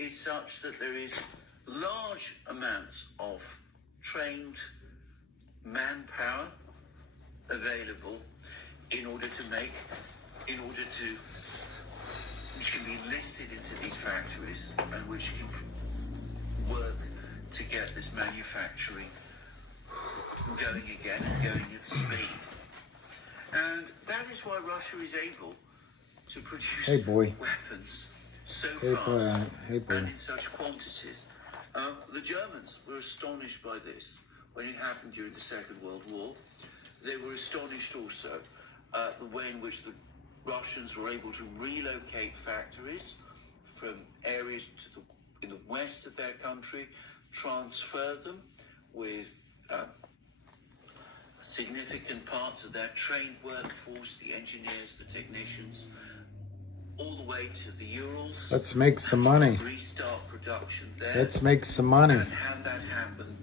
is such that there is large amounts of trained manpower available which can be enlisted into these factories and which can work to get this manufacturing going again and going at speed. And that is why Russia is able to produce weapons so fast and in such quantities. The Germans were astonished by this when it happened during the Second World War. They were astonished also at the way in which the Russians were able to relocate factories from areas in the west of their country, transfer them with significant parts of their trained workforce, the engineers, the technicians, all the way to the Urals. Let's make some money. Restart production there. Let's make some money. And have that happen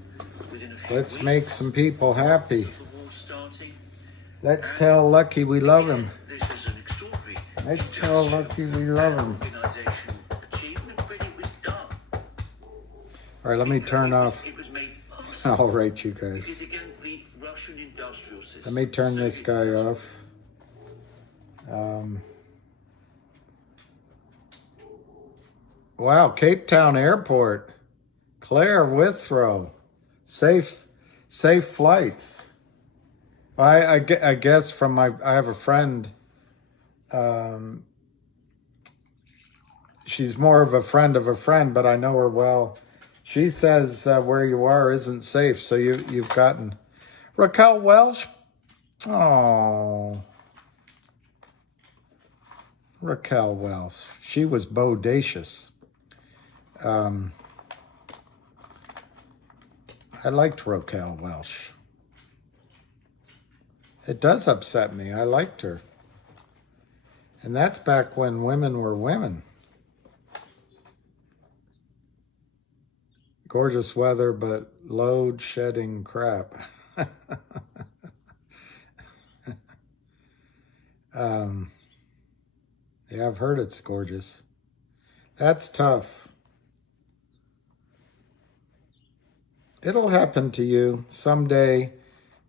within a few Let's weeks. make some people happy. The war starting. Let's tell Lucky we love him. This is an extraordinary. Let's tell Lucky we love him. Organizational achievement, but it was done. All right, let me turn off. It was made possible. All right, you guys. Because again, the Russian industrial system. Let me turn this guy off. Wow, Cape Town Airport. Claire Withrow. Safe flights. I guess from I have a friend. She's more of a friend, but I know her well. She says where you are isn't safe, so you've gotten Raquel Welsh. Oh, Raquel Welsh. She was bodacious. I liked Raquel Welsh. It does upset me. I liked her. And that's back when women were women. Gorgeous weather, but load shedding crap. Yeah, I've heard it's gorgeous. That's tough. It'll happen to you. Someday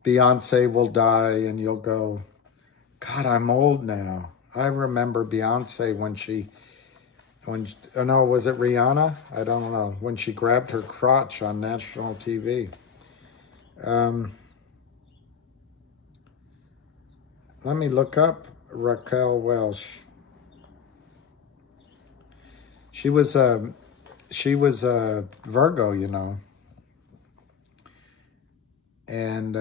Beyonce will die and you'll go, God, I'm old now. I remember Beyonce oh no, was it Rihanna? I don't know. When she grabbed her crotch on national TV. Let me look up Raquel Welsh. She was a Virgo, you know. And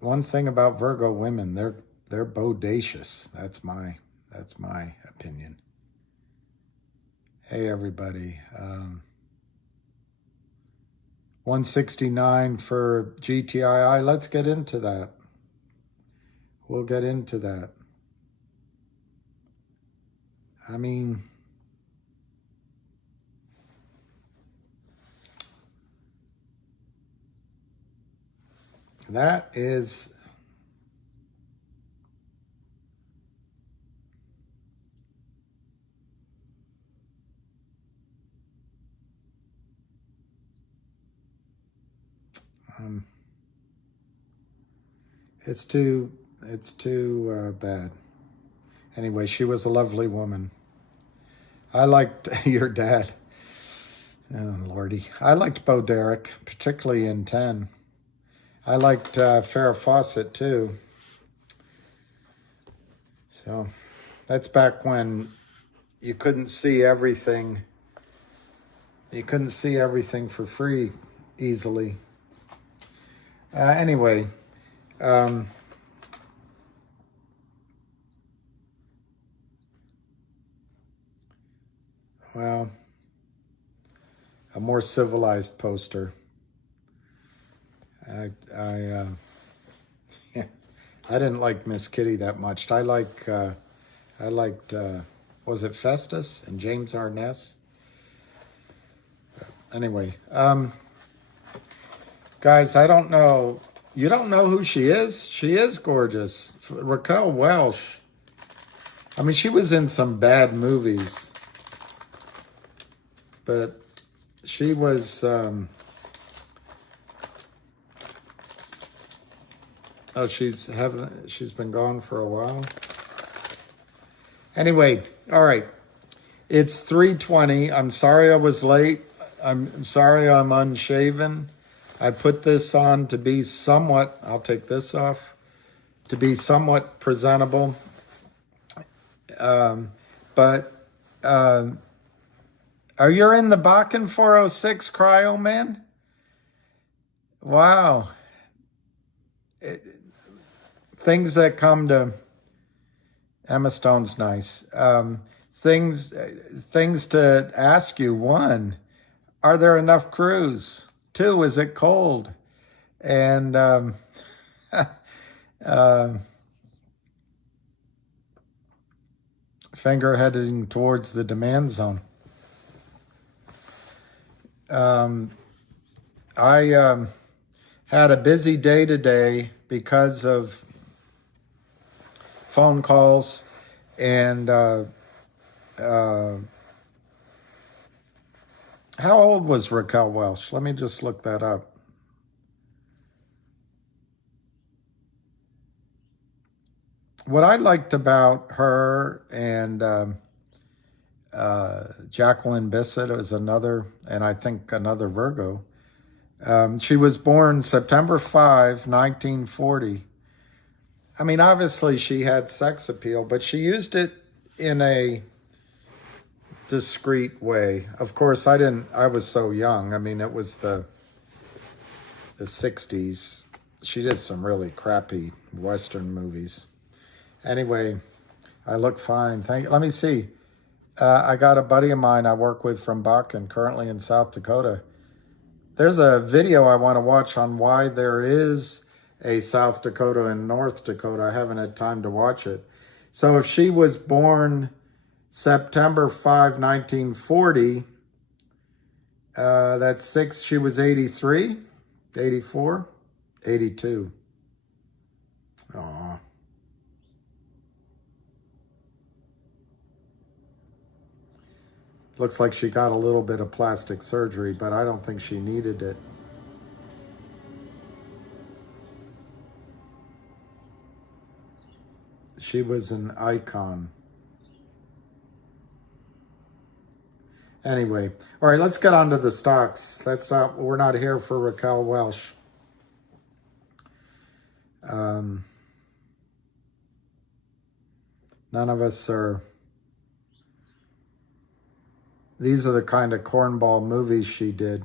one thing about Virgo women, they're bodacious. That's my opinion. Hey everybody. 169 for GTIIL. Let's get into that. We'll get into that. I mean, that is it's too bad. Anyway, she was a lovely woman. I liked your dad. Oh, Lordy. I liked Bo Derek, particularly in 10. I liked Farrah Fawcett, too. So, that's back when you couldn't see everything. You couldn't see everything for free easily. Anyway, well, a more civilized poster. I didn't like Miss Kitty that much. I liked was it Festus and James Arness? Anyway, guys, I don't know. You don't know who she is? She is gorgeous. Raquel Welsh. I mean, she was in some bad movies. but she was, oh, she's been gone for a while. Anyway, all right. It's 3:20. I'm sorry I was late. I'm sorry I'm unshaven. I put this on to be somewhat, I'll take this off, to be somewhat presentable. But are you in the Bakken 406 cryo, man? Wow. Things that come to Emma Stone's nice. Things to ask you. 1, are there enough crews? 2, is it cold? And finger heading towards the demand zone. I had a busy day today because of phone calls and how old was Raquel Welch? Let me just look that up. What I liked about her and Jacqueline Bissett is another, and I think another Virgo. She was born September 5, 1940. I mean, obviously she had sex appeal, but she used it in a discreet way. Of course, I was so young. I mean, it was the 60s. She did some really crappy Western movies. Anyway, I look fine. Thank you. Let me see. I got a buddy of mine I work with from Bakken, currently in South Dakota. There's a video I want to watch on why there is a South Dakota and North Dakota. I haven't had time to watch it. So if she was born September 5, 1940, that's 6, she was 83, 84, 82. Aw. Looks like she got a little bit of plastic surgery, but I don't think she needed it. She was an icon. Anyway, all right, let's get on to the stocks. We're not here for Raquel Welch. None of us are. These are the kind of cornball movies she did.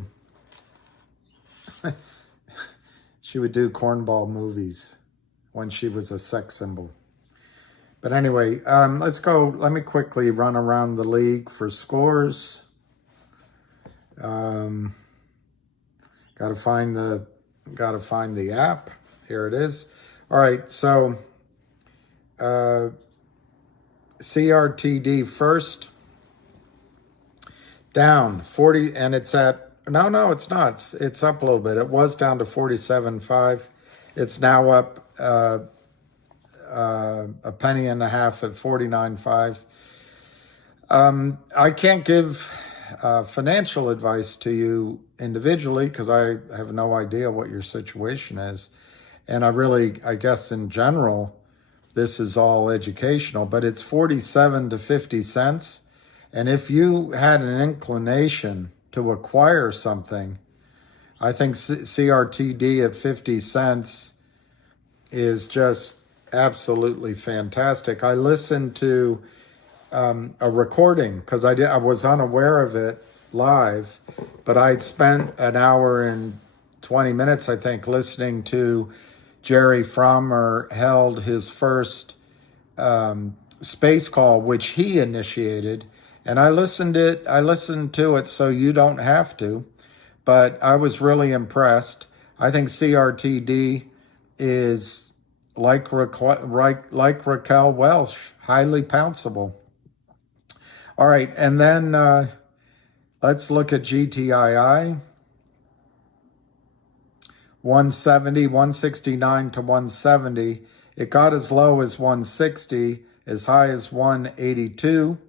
She would do cornball movies when she was a sex symbol. But anyway, let's go. Let me quickly run around the league for scores. Got to find the app. Here it is. All right, so CRTD first. Down 40, and it's at, no, it's not. It's up a little bit. It was down to 47.5. It's now up a penny and a half at 49.5. I can't give financial advice to you individually because I have no idea what your situation is. And I guess in general, this is all educational, but it's 47 to 50 cents. And if you had an inclination to acquire something, I think CRTD at 50 cents is just absolutely fantastic. I listened to a recording because I was unaware of it live, but I'd spent an hour and 20 minutes, I think, listening to Jerry Frommer held his first space call, which he initiated. And I listened to it so you don't have to, but I was really impressed. I think CRTD is like Raquel Welch, highly pounceable. All right, and then let's look at GTII. 170, 169 to 170. It got as low as 160, as high as 182.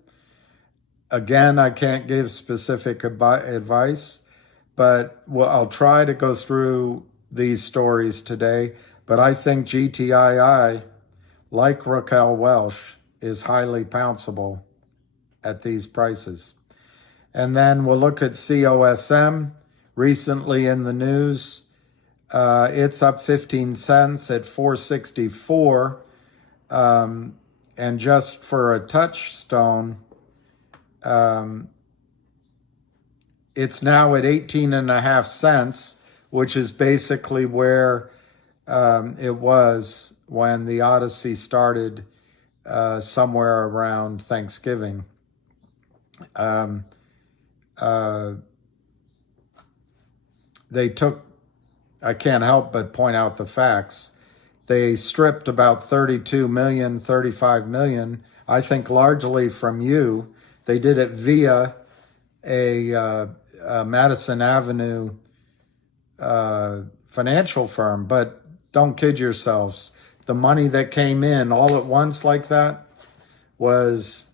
Again, I can't give specific advice, but I'll try to go through these stories today. But I think GTII, like Raquel Welch, is highly pounceable at these prices. And then we'll look at COSM. Recently in the news, it's up 15 cents at 464. And just for a touchstone, it's now at 18.5 cents, which is basically where it was when the Odyssey started, somewhere around Thanksgiving. They took, I can't help but point out the facts. They stripped about 32 million, 35 million, I think largely from you. They did it via a Madison Avenue financial firm, but don't kid yourselves. The money that came in all at once like that was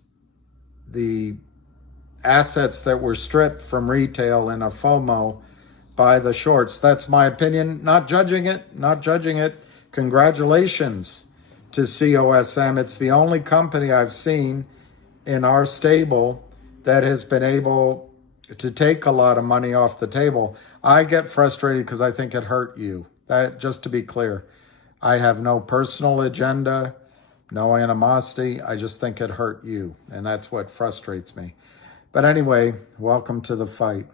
the assets that were stripped from retail in a FOMO by the shorts. That's my opinion. Not judging it. Congratulations to COSM. It's the only company I've seen in our stable that has been able to take a lot of money off the table. I get frustrated because I think it hurt you. That, just to be clear, I have no personal agenda, no animosity. I just think it hurt you, and that's what frustrates me. But anyway, welcome to the fight.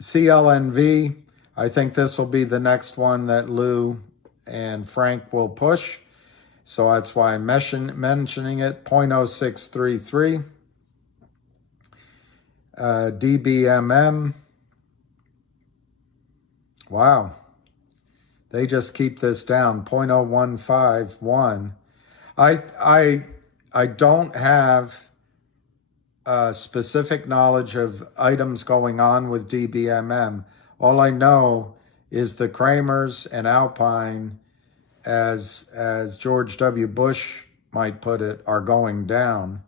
CLNV, I think this will be the next one that Lou and Frank will push. So that's why I'm mentioning it. 0.0633. DBMM. Wow. They just keep this down. 0.0151. I don't have specific knowledge of items going on with DBMM. All I know is the Kramers and Alpine, as George W. Bush might put it, are going down.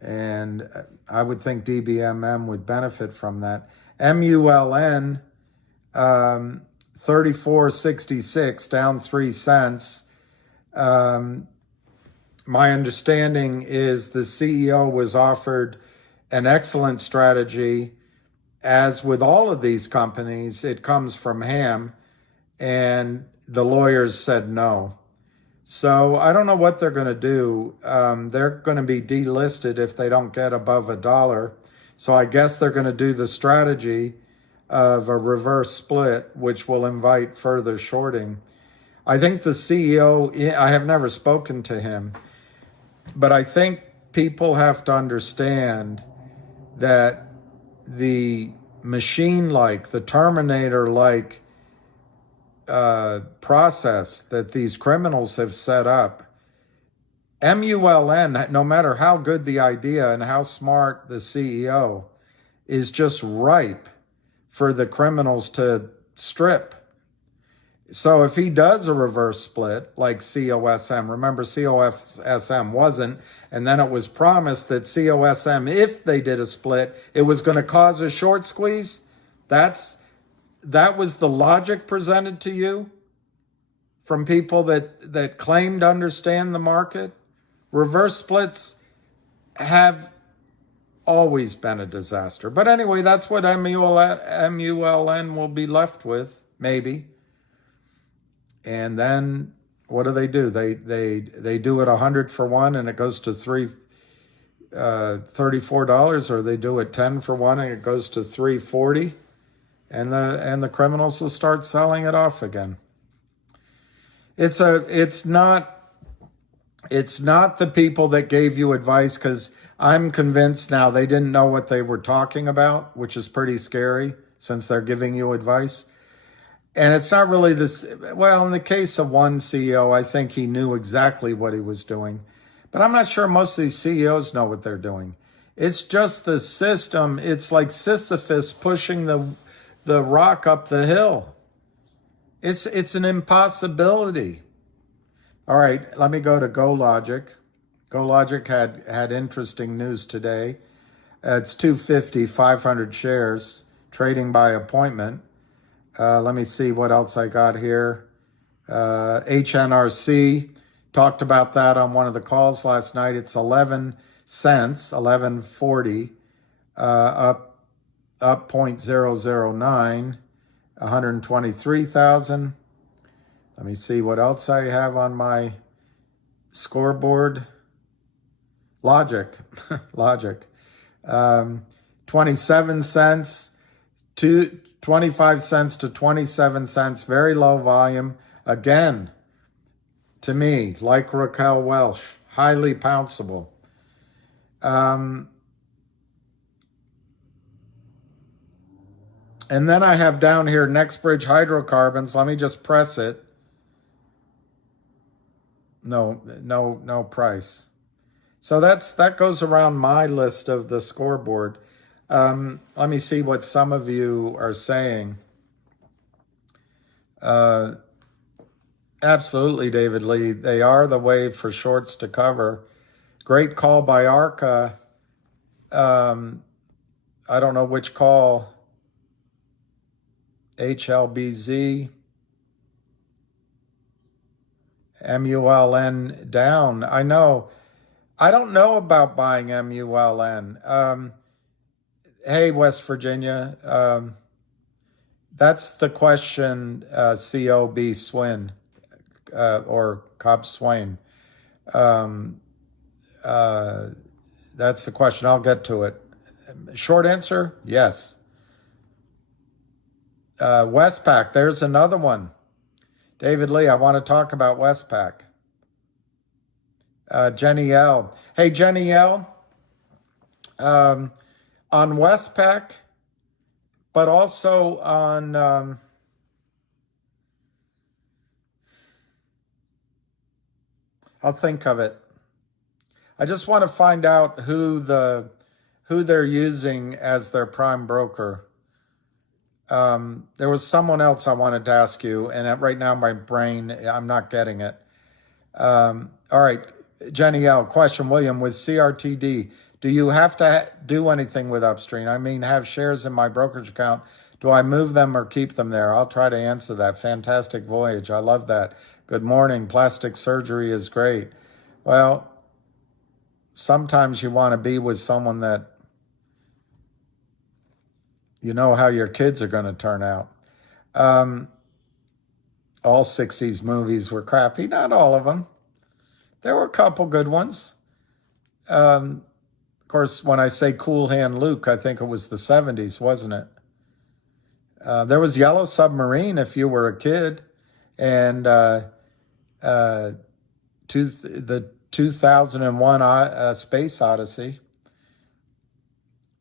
And I would think DBMM would benefit from that. MULN, 34.66, down 3 cents. My understanding is the CEO was offered an excellent strategy. As with all of these companies, it comes from Ham, and the lawyers said no. So I don't know what they're going to do. They're going to be delisted if they don't get above $1. So I guess they're going to do the strategy of a reverse split, which will invite further shorting. I think the CEO, I have never spoken to him, but I think people have to understand that the machine-like, the Terminator-like process that these criminals have set up, MULN, no matter how good the idea and how smart the CEO, is just ripe for the criminals to strip. So if he does a reverse split like COSM, remember COSM wasn't, and then it was promised that COSM, if they did a split, it was going to cause a short squeeze. That was the logic presented to you from people that claim to understand the market. Reverse splits have always been a disaster. But anyway, that's what MULN will be left with, maybe. And then what do? They do it 100 for one and it goes to $34, or they do it 10 for one and it goes to $3.40, and the criminals will start selling it off again. It's not the people that gave you advice, because I'm convinced now they didn't know what they were talking about, which is pretty scary since they're giving you advice. And it's not really this, well, in the case of one CEO, I think he knew exactly what he was doing. But I'm not sure most of these CEOs know what they're doing. It's just the system. It's like Sisyphus pushing the rock up the hill. It's an impossibility. All right, let me go to GoLogic. GoLogic had interesting news today. It's 250, 500 shares, trading by appointment. Let me see what else I got here. HNRC, talked about that on one of the calls last night. It's 11 cents, 11.40, up 0.009, 123,000. Let me see what else I have on my scoreboard. Logic, 27 cents to 25 cents to 27 cents, very low volume. Again, to me, like Raquel Welch, highly pounceable. And then I have down here NextBridge Hydrocarbons. Let me just press it. No price. So that goes around my list of the scoreboard. Let me see what some of you are saying. Absolutely, David Lee. They are the wave for shorts to cover. Great call by Arca. I don't know which call. HLBZ. MULN down. I know. I don't know about buying MULN. Hey, West Virginia. That's the question, COB Swin, or Cobb Swain. That's the question. I'll get to it. Short answer, yes. Westpac, there's another one. David Lee, I want to talk about Westpac. Jenny L. Hey, Jenny L. On Westpac, but also on I'll think of it. I just want to find out who they're using as their prime broker. There was someone else I wanted to ask you, and right now my brain, I'm not getting it. All right, Jenny L. Question, William, with CRTD, do you have to do anything with Upstream? I mean, have shares in my brokerage account. Do I move them or keep them there? I'll try to answer that. Fantastic voyage. I love that. Good morning. Plastic surgery is great. Well, sometimes you want to be with someone that you know how your kids are going to turn out. All 60s movies were crappy. Not all of them. There were a couple good ones. Of course, when I say Cool Hand Luke, I think it was the 70s, wasn't it? There was Yellow Submarine if you were a kid. And the 2001 Space Odyssey.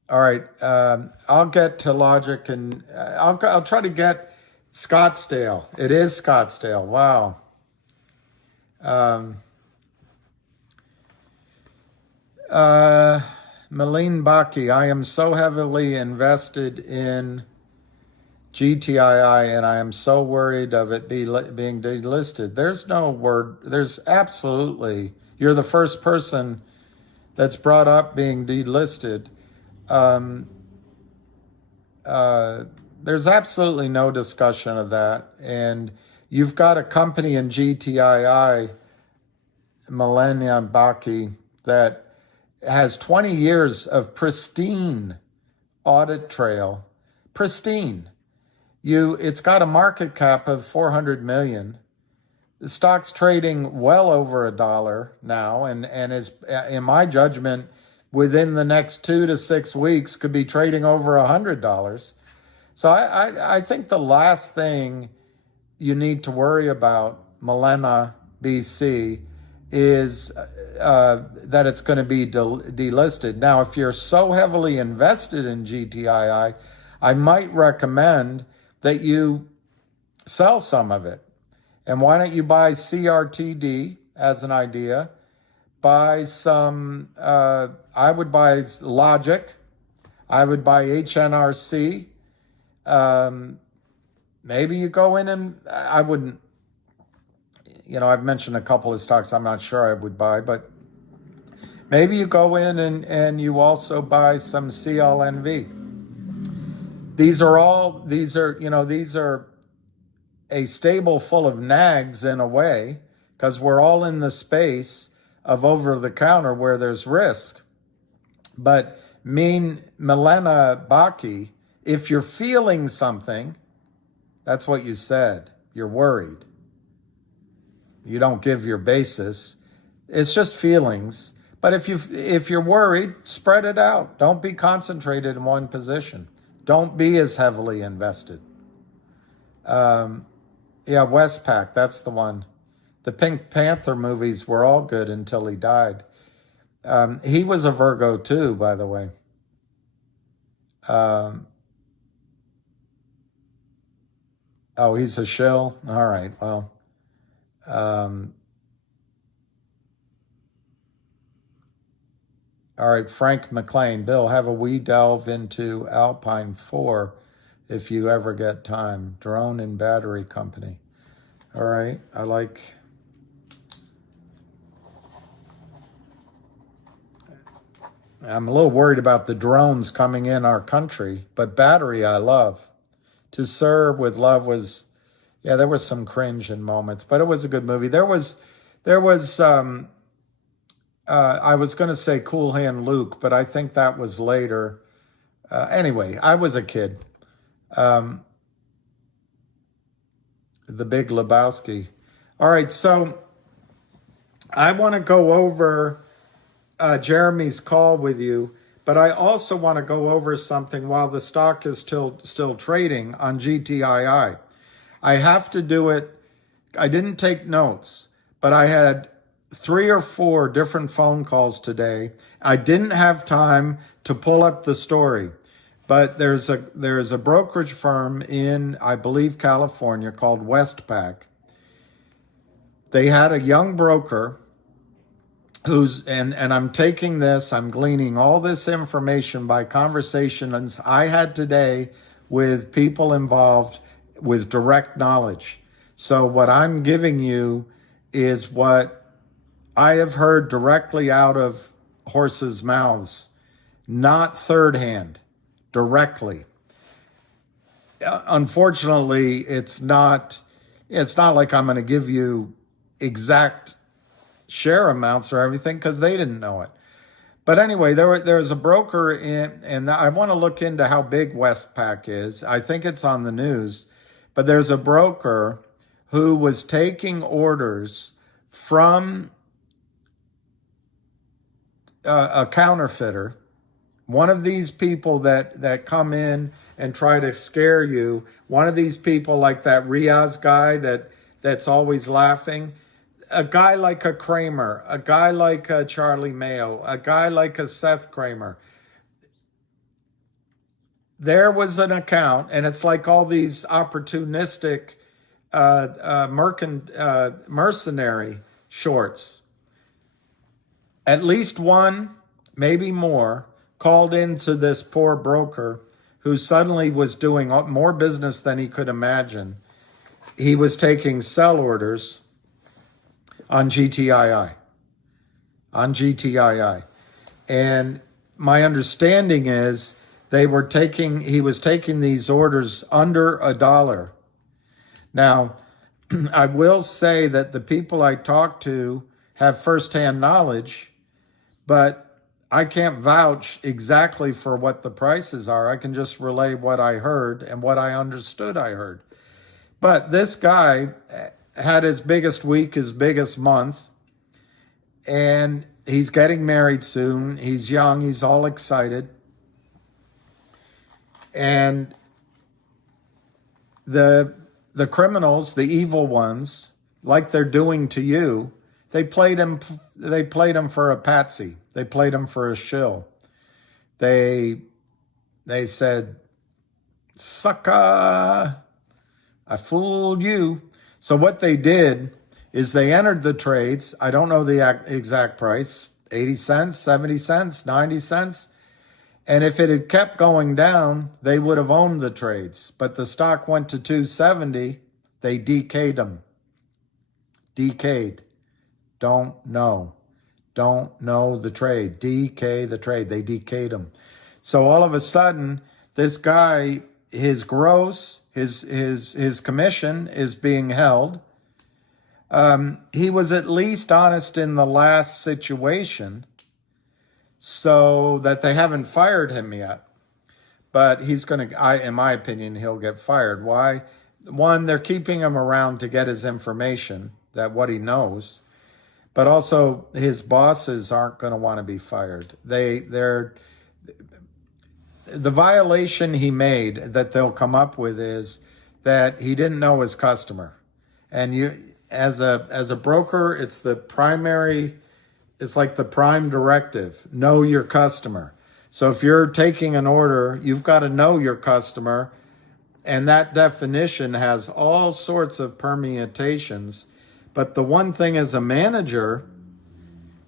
All right, I'll get to Logic, and I'll try to get Scottsdale. It is Scottsdale. Wow. Malene Baki, I am so heavily invested in GTII, and I am so worried of it being delisted. There's no word. There's absolutely. You're the first person that's brought up being delisted. There's absolutely no discussion of that. And you've got a company in GTII, Millennium Baki, that has 20 years of pristine audit trail. Pristine. It's got a market cap of 400 million. The stock's trading well over $1 now, and is, in my judgment, within the next 2 to 6 weeks, could be trading over $100. So I think the last thing you need to worry about, Millenna BC, is that it's going to be delisted. Now, if you're so heavily invested in GTII, I might recommend that you sell some of it. And why don't you buy CRTD as an idea? Buy some, I would buy Logic. I would buy HNRC. Maybe you go in and, I wouldn't, I've mentioned a couple of stocks I'm not sure I would buy, but Maybe you go in and you also buy some CLNV. These are, these are a stable full of nags in a way, because we're all in the space of over the counter where there's risk. But Milena Baki, if you're feeling something, that's what you said. You're worried. You don't give your basis. It's just feelings. But if you're worried, spread it out. Don't be concentrated in one position. Don't be as heavily invested. Yeah, Westpac, that's the one. The Pink Panther movies were all good until he died. He was a Virgo too, by the way. Oh, he's a shill? All right, well. All right, Frank McLean. Bill, have a wee delve into Alpine 4 if you ever get time. Drone and battery company. All right, I'm a little worried about the drones coming in our country, but battery I love. To Serve with Love was, yeah, there was some cringe in moments, but it was a good movie. There was I was going to say Cool Hand Luke, but I think that was later. Anyway, I was a kid. The Big Lebowski. All right, so I want to go over Jeremy's call with you, but I also want to go over something while the stock is still trading on GTII. I have to do it. I didn't take notes, but I had 3 or 4 different phone calls today. I didn't have time to pull up the story, but there's a brokerage firm in, I believe, California called Westpac. They had a young broker who's, and I'm taking this, I'm gleaning all this information by conversations I had today with people involved with direct knowledge. So what I'm giving you is what I have heard directly out of horses' mouths, not third hand, directly. Unfortunately, it's not like I'm going to give you exact share amounts or everything because they didn't know it. But anyway, there's a broker in, and I want to look into how big Westpac is. I think it's on the news, but there's a broker who was taking orders from a counterfeiter, one of these people that come in and try to scare you, one of these people like that Riaz guy that's always laughing, a guy like a Kramer, a guy like a Charlie Mayo, a guy like a Seth Kramer. There was an account, and it's like all these opportunistic mercenary shorts. At least one, maybe more, called into this poor broker who suddenly was doing more business than he could imagine. He was taking sell orders on GTII. And my understanding is he was taking these orders under $1. Now, I will say that the people I talked to have firsthand knowledge, but I can't vouch exactly for what the prices are. I can just relay what I heard and what I understood I heard. But this guy had his biggest week, his biggest month, and he's getting married soon. He's young, he's all excited. And the criminals, the evil ones, like they're doing to you, they played him for a patsy. They played him for a shill. They said, "Sucker, I fooled you." So what they did is they entered the trades. I don't know the exact price, 80 cents, 70 cents, 90 cents. And if it had kept going down, they would have owned the trades. But the stock went to 270. They decayed them. Decayed. Don't know. don't know the trade. DK the trade. They DK'd him. So all of a sudden, this guy, his gross, his commission is being held. He was at least honest in the last situation, so that they haven't fired him yet. But he's going to, in my opinion, he'll get fired. Why? One, they're keeping him around to get his information, that what he knows. But also, his bosses aren't going to want to be fired. The violation he made that they'll come up with is that he didn't know his customer. And you, as a broker, it's the primary, it's like the prime directive, know your customer. So if you're taking an order, you've got to know your customer, and that definition has all sorts of permutations. But the one thing as a manager,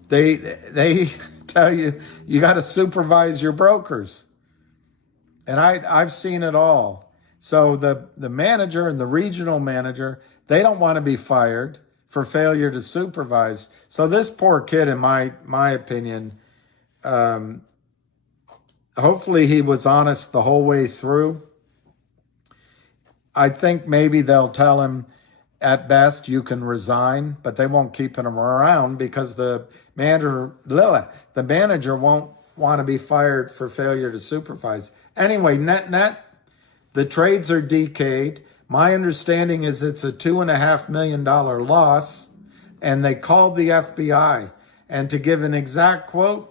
they tell you, you got to supervise your brokers. And I've seen it all. So the manager and the regional manager, they don't want to be fired for failure to supervise. So this poor kid, in my opinion, hopefully he was honest the whole way through. I think maybe they'll tell him at best you can resign, but they won't keep him around because the manager won't want to be fired for failure to supervise. Anyway, net, the trades are DK'd. My understanding is it's a $2.5 million loss, and they called the FBI. And to give an exact quote,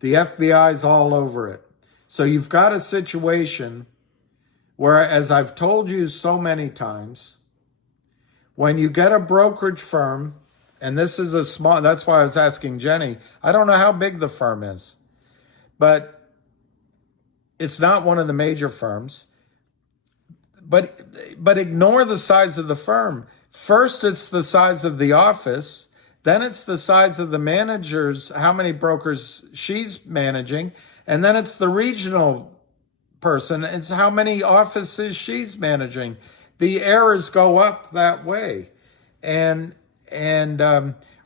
the FBI's all over it. So you've got a situation where, as I've told you so many times, when you get a brokerage firm, and this is a small, that's why I was asking Jenny, I don't know how big the firm is, but it's not one of the major firms. But ignore the size of the firm. First, it's the size of the office. Then it's the size of the managers, how many brokers she's managing. And then it's the regional person. It's how many offices she's managing. The errors go up that way. And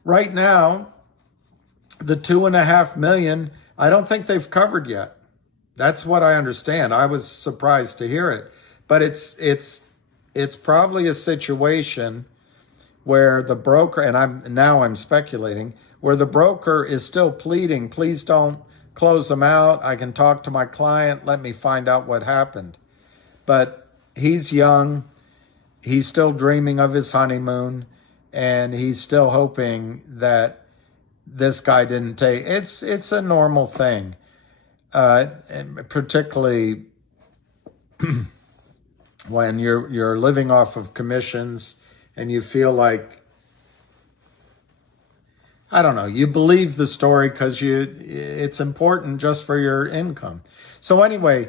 right now, the $2.5 million, I don't think they've covered yet. That's what I understand. I was surprised to hear it. But it's probably a situation where the broker, and I'm speculating, where the broker is still pleading, please don't close them out. I can talk to my client. Let me find out what happened. But he's young. He's still dreaming of his honeymoon, and he's still hoping that this guy didn't take. It's a normal thing, particularly when you're living off of commissions and you feel like, I don't know, you believe the story because it's important just for your income. So anyway,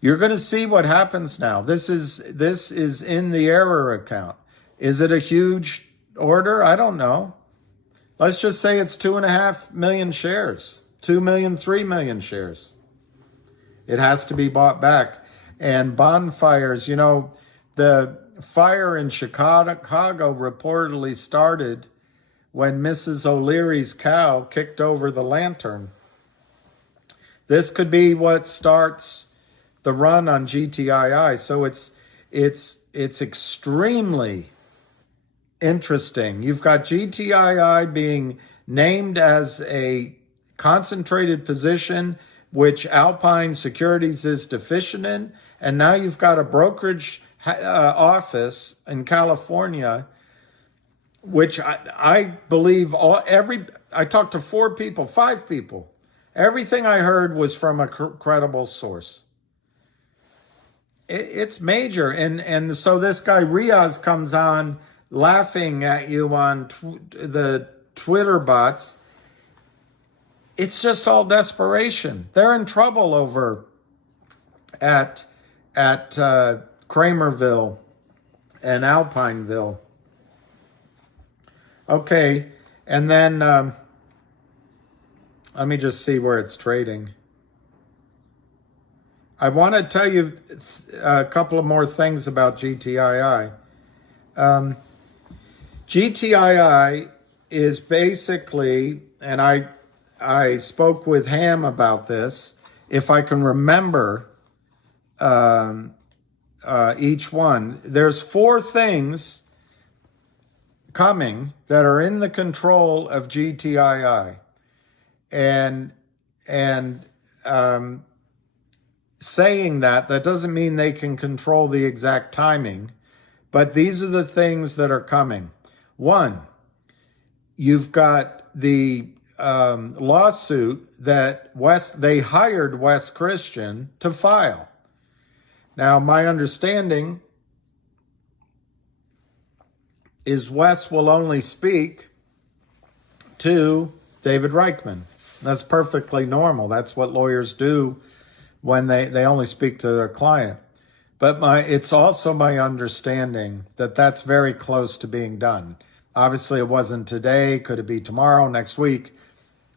you're going to see what happens now. This is in the error account. Is it a huge order? I don't know. Let's just say it's 2.5 million shares, 2 million, 3 million shares. It has to be bought back. And bonfires, the fire in Chicago reportedly started when Mrs. O'Leary's cow kicked over the lantern. This could be what starts the run on GTII. So it's extremely interesting. You've got GTII being named as a concentrated position, which Alpine Securities is deficient in. And now you've got a brokerage office in California, which I believe I talked to 5 people. Everything I heard was from a credible source. It's major. And so this guy Riaz comes on laughing at you on the Twitter bots. It's just all desperation. They're in trouble over at Kramerville and Alpineville. Okay, and then let me just see where it's trading. I want to tell you a couple of more things about GTII. GTII is basically, and I spoke with Ham about this, if I can remember each one. There's 4 things coming that are in the control of GTII. And saying that doesn't mean they can control the exact timing, but these are the things that are coming. 1, you've got the lawsuit that they hired West Christian to file. Now, my understanding is Wes will only speak to David Reichman. That's perfectly normal. That's what lawyers do when they only speak to their client. But it's also my understanding that that's very close to being done. Obviously, it wasn't today. Could it be tomorrow, next week?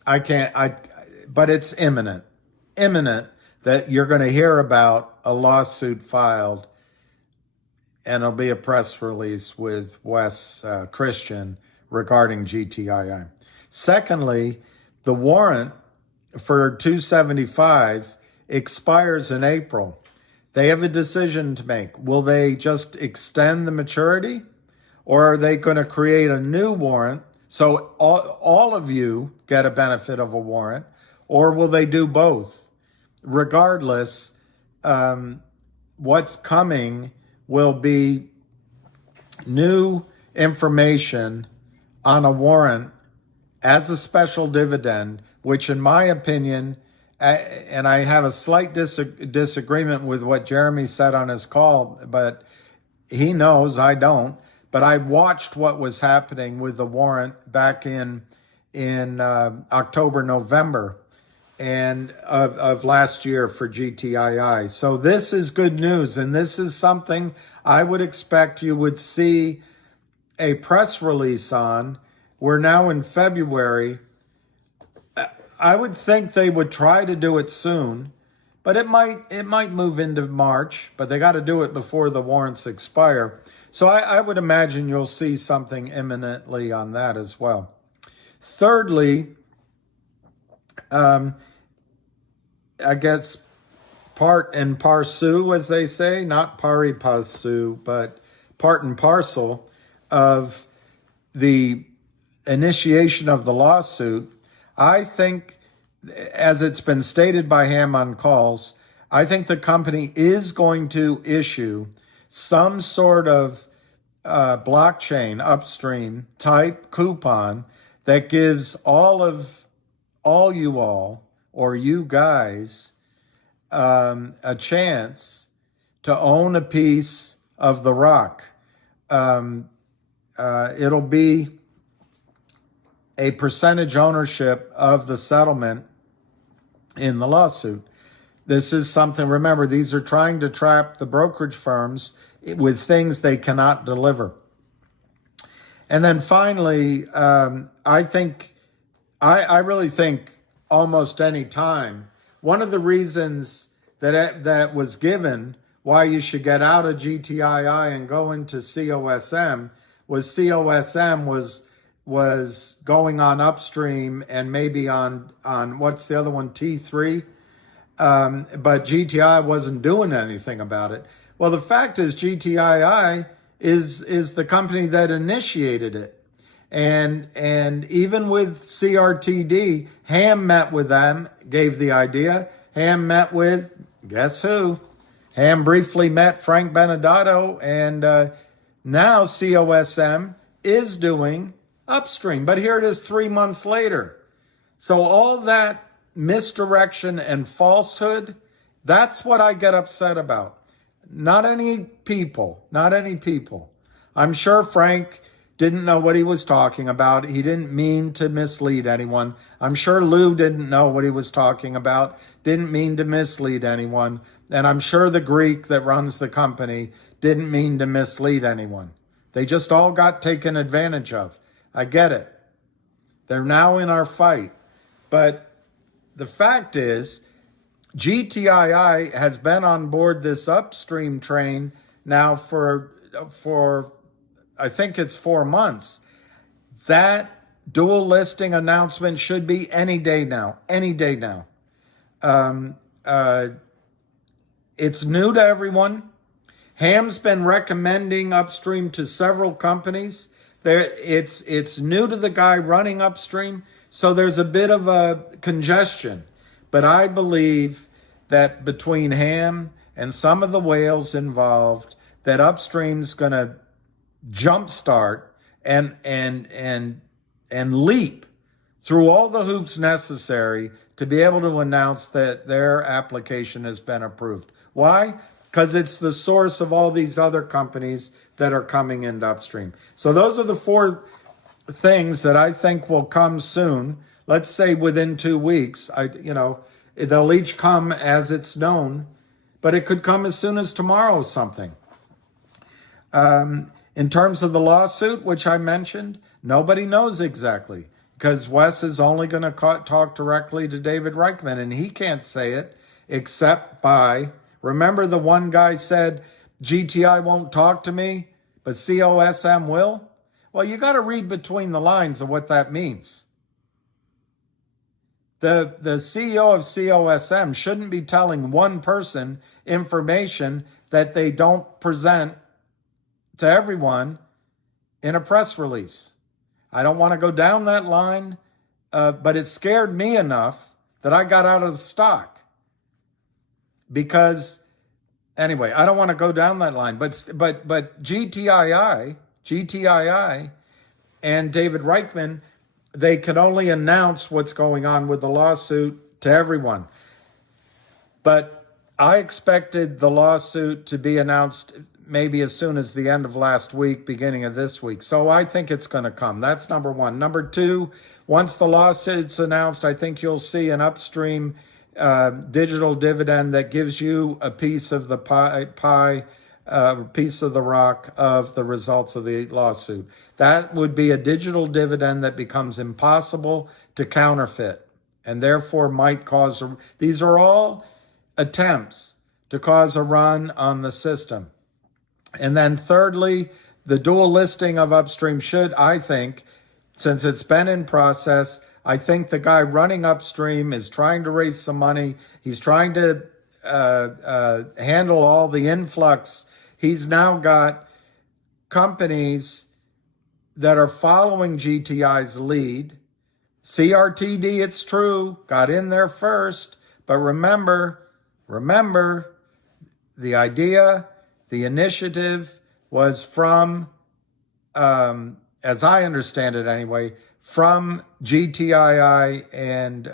But it's imminent that you're going to hear about a lawsuit filed, and it'll be a press release with Wes Christian regarding GTII. Secondly, the warrant for 275 expires in April. They have a decision to make. Will they just extend the maturity, or are they going to create a new warrant so all of you get a benefit of a warrant, or will they do both? Regardless, what's coming will be new information on a warrant as a special dividend, which in my opinion, and I have a slight disagreement with what Jeremy said on his call, but he knows, I don't. But I watched what was happening with the warrant back in October, November, and of last year for GTII. So this is good news, and this is something I would expect you would see a press release on. We're now in February. I would think they would try to do it soon, but it might move into March, but they got to do it before the warrants expire. So I would imagine you'll see something imminently on that as well. Thirdly, I guess part and parcel, as they say, not pari passu, but part and parcel of the initiation of the lawsuit. I think, as it's been stated by Ham on calls, I think the company is going to issue some sort of blockchain upstream type coupon that gives you guys a chance to own a piece of the rock. It'll be a percentage ownership of the settlement in the lawsuit. This is something, remember, these are trying to trap the brokerage firms with things they cannot deliver. And then finally, I really think almost any time, one of the reasons that was given why you should get out of GTII and go into COSM was going on upstream and maybe on what's the other one, T3? But GTI wasn't doing anything about it. Well, the fact is GTII is the company that initiated it. And even with CRTD, Ham met with them, gave the idea. Ham met with, guess who? Ham briefly met Frank Benedetto, and now COSM is doing upstream. But here it is 3 months later. So all that misdirection and falsehood, that's what I get upset about. Not any people. I'm sure Frank didn't know what he was talking about. He didn't mean to mislead anyone. I'm sure Lou didn't know what he was talking about, didn't mean to mislead anyone. And I'm sure the Greek that runs the company didn't mean to mislead anyone. They just all got taken advantage of. I get it. They're now in our fight. But the fact is, GTII has been on board this upstream train now for I think it's 4 months. That dual listing announcement should be any day now. Any day now. It's new to everyone. Ham's been recommending upstream to several companies. It's new to the guy running upstream, so there's a bit of a congestion. But I believe that between Ham and some of the whales involved, that upstream's going to jumpstart and leap through all the hoops necessary to be able to announce that their application has been approved. Why? Because it's the source of all these other companies that are coming into upstream. So those are the 4 things that I think will come soon. Let's say within 2 weeks. They'll each come as it's known, but it could come as soon as tomorrow something. In terms of the lawsuit, which I mentioned, nobody knows exactly, because Wes is only going to talk directly to David Reichman, and he can't say it except by, remember the one guy said, GTI won't talk to me, but COSM will? Well, you got to read between the lines of what that means. The CEO of COSM shouldn't be telling one person information that they don't present to everyone in a press release. I don't want to go down that line, but it scared me enough that I got out of the stock. Because, anyway, I don't want to go down that line. But GTII and David Reichman, they can only announce what's going on with the lawsuit to everyone. But I expected the lawsuit to be announced maybe as soon as the end of last week, beginning of this week. So I think it's going to come. That's number 1. Number 2, once the lawsuit's announced, I think you'll see an upstream digital dividend that gives you a piece of the pie, piece of the rock of the results of the lawsuit. That would be a digital dividend that becomes impossible to counterfeit, and therefore might cause these are all attempts to cause a run on the system. And then thirdly, the dual listing of upstream should, I think, since it's been in process, I think the guy running upstream is trying to raise some money. He's trying to handle all the influx. He's now got companies that are following GTI's lead. CRTD, it's true, got in there first. But remember, the idea, the initiative was from, as I understand it anyway, from GTII and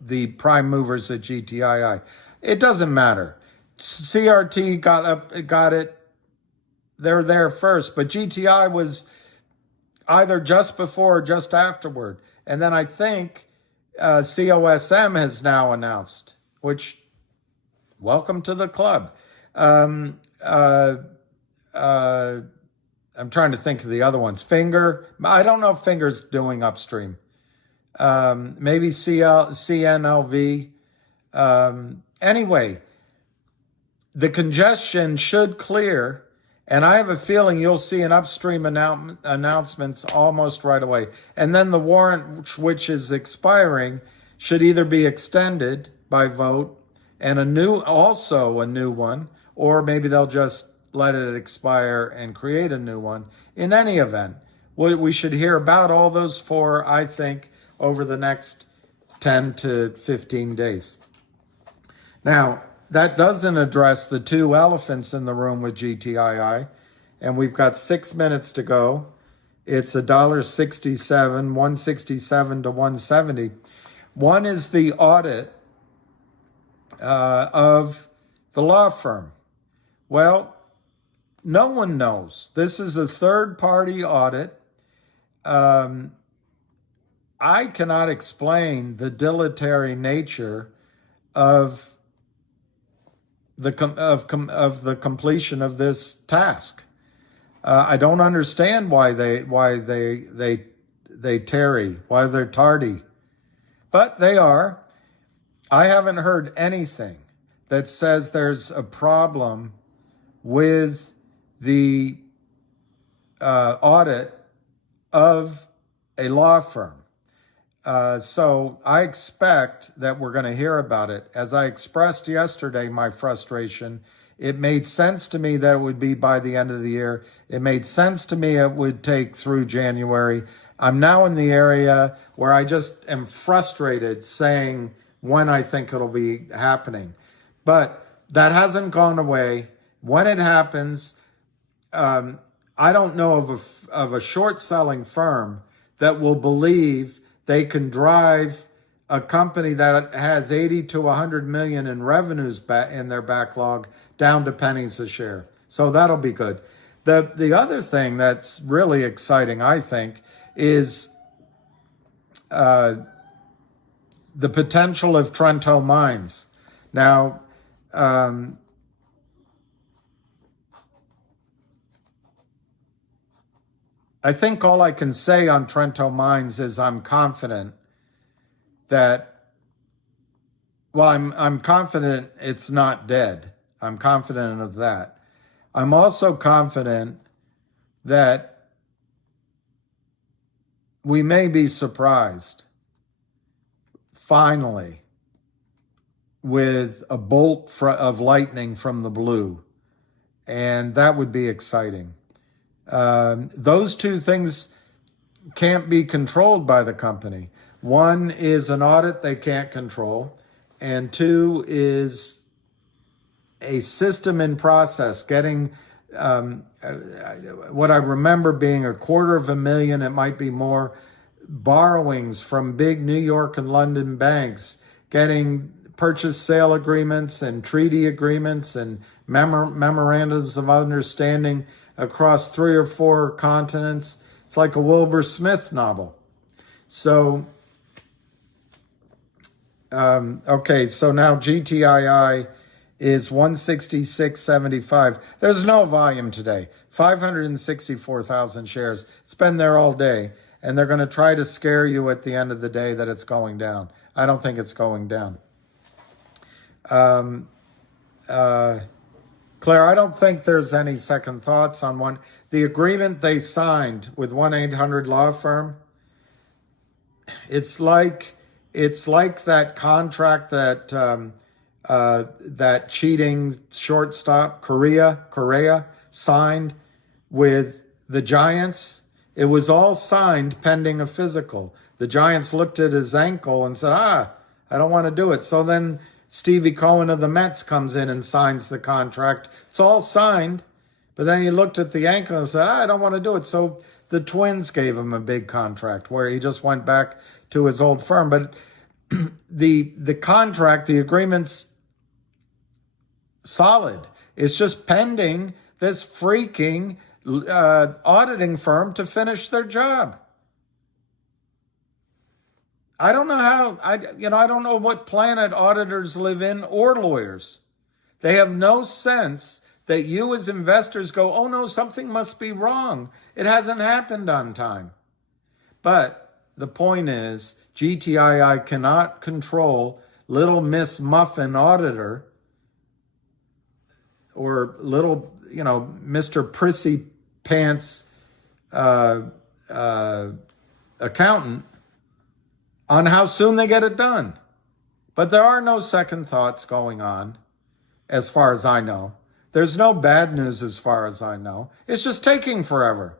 the prime movers at GTII. It doesn't matter. CRT got it. They're there first, but GTI was either just before or just afterward. And then I think COSM has now announced, which, welcome to the club. I'm trying to think of the other ones. Finger, I don't know if Finger's doing upstream. Maybe CNLV. Anyway, the congestion should clear, and I have a feeling you'll see an upstream announcements almost right away. And then the warrant, which is expiring, should either be extended by vote and a new one, or maybe they'll just let it expire and create a new one. In any event, we should hear about all those 4, I think, over the next 10 to 15 days. Now, that doesn't address the 2 elephants in the room with GTII, and we've got 6 minutes to go. It's $1.67, 167 to 170. One is the audit of the law firm. Well, no one knows. This is a third-party audit. I cannot explain the dilatory nature of the completion of this task. I don't understand why they tarry, why they're tardy, but they are. I haven't heard anything that says there's a problem with the audit of a law firm. So I expect that we're going to hear about it. As I expressed yesterday, my frustration, it made sense to me that it would be by the end of the year. It made sense to me it would take through January. I'm now in the area where I just am frustrated saying when I think it'll be happening. But that hasn't gone away. When it happens, I don't know of a short-selling firm that will believe they can drive a company that has 80 to 100 million in revenues in their backlog down to pennies a share. So that'll be good. The other thing that's really exciting, I think, is the potential of Trento Mines. Now, I think all I can say on Trento Mines is I'm confident that, well, I'm confident it's not dead. I'm confident of that. I'm also confident that we may be surprised, finally, with a bolt of lightning from the blue. And that would be exciting. Those two things can't be controlled by the company. One is an audit they can't control, and two is a system in process, getting what I remember being $250,000, it might be more, borrowings from big New York and London banks, getting purchase sale agreements and treaty agreements and memorandums of understanding across 3 or 4 continents. It's like a Wilbur Smith novel. So, okay, so now GTII is 166.75. There's no volume today. 564,000 shares. It's been there all day. And they're going to try to scare you at the end of the day that it's going down. I don't think it's going down. Claire, I don't think there's any second thoughts on one. The agreement they signed with 1-800 law firm, it's like that contract that that cheating shortstop Correa signed with the Giants. It was all signed pending a physical. The Giants looked at his ankle and said, I don't want to do it. So then Stevie Cohen of the Mets comes in and signs the contract. It's all signed, but then he looked at the ankle and said, I don't want to do it. So the Twins gave him a big contract where he just went back to his old firm. But the contract, the agreement's solid. It's just pending this freaking auditing firm to finish their job. I don't know how, I don't know what planet auditors live in or lawyers. They have no sense that you as investors go, oh no, something must be wrong. It hasn't happened on time. But the point is, GTII cannot control little Miss Muffin auditor or little, Mr. Prissy Pants accountant on how soon they get it done. But there are no second thoughts going on, as far as I know. There's no bad news as far as I know. It's just taking forever.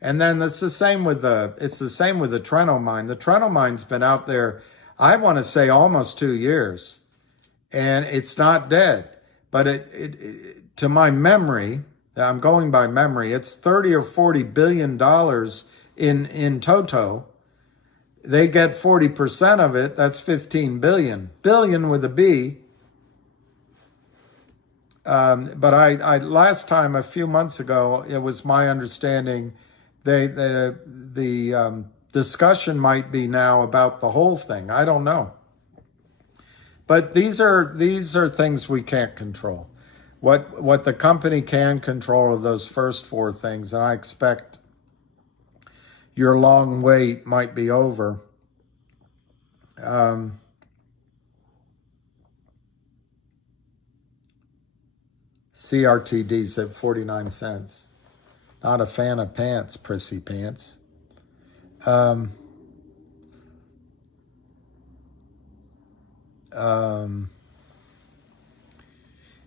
And then it's the same with the Trento mine. The Trento mine's been out there, I want to say almost 2 years. And it's not dead. But it to my memory, I'm going by memory, it's $30 or $40 billion in toto. They get 40% of it. That's 15 billion. Billion with a B. But I last time, a few months ago, it was my understanding the discussion might be now about the whole thing. I don't know. But these are things we can't control. What the company can control are those first 4 things, and I expect your long wait might be over. CRTD's at 49 cents. Not a fan of pants, prissy pants.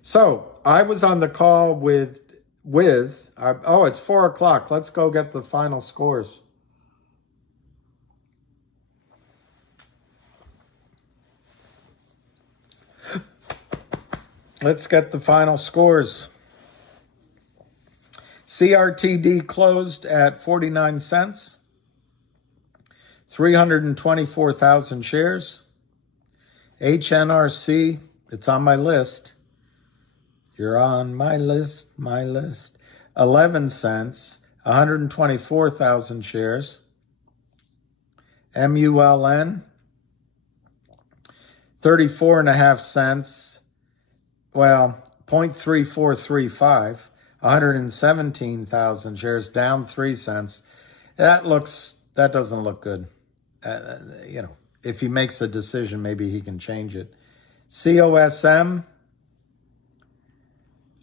So I was on the call with it's 4 o'clock. Let's go get the final scores. Let's get the final scores. CRTD closed at 49 cents, 324,000 shares. HNRC, it's on my list. You're on my list. 11 cents, 124,000 shares. MULN, 34.5 cents. Well, 0.3435, 117,000 shares, down 3 cents. That doesn't look good. If he makes a decision, maybe he can change it. COSM,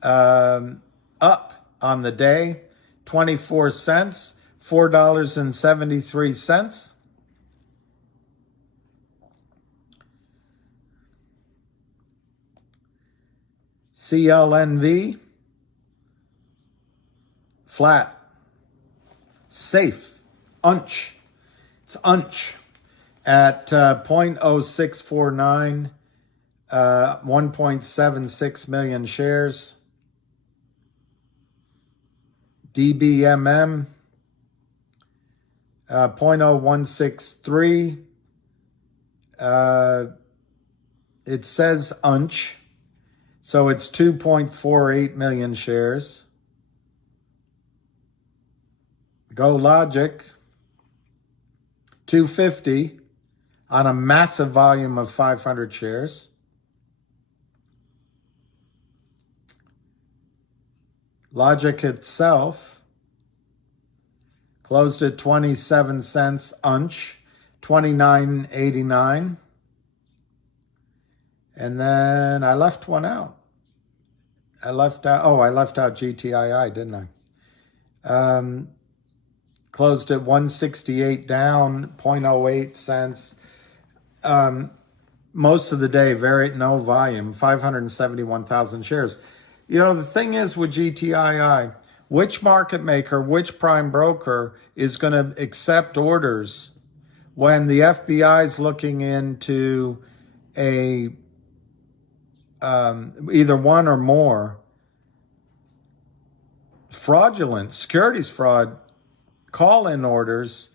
up on the day, 24 cents, $4.73. CLNV, flat, safe, unch. It's unch at 0.0649, 1.76 million shares. DBMM, 0.0163. It says unch. So it's 2.48 million shares. Go Logic, 250 on a massive volume of 500 shares. Logic itself closed at 27 cents unch, 29.89. And then I left one out. I left out GTII, didn't I? Closed at 168 down, 0.08 cents. Most of the day, no volume, 571,000 shares. The thing is with GTII, which market maker, which prime broker is going to accept orders when the FBI is looking into either one or more fraudulent securities fraud call-in orders?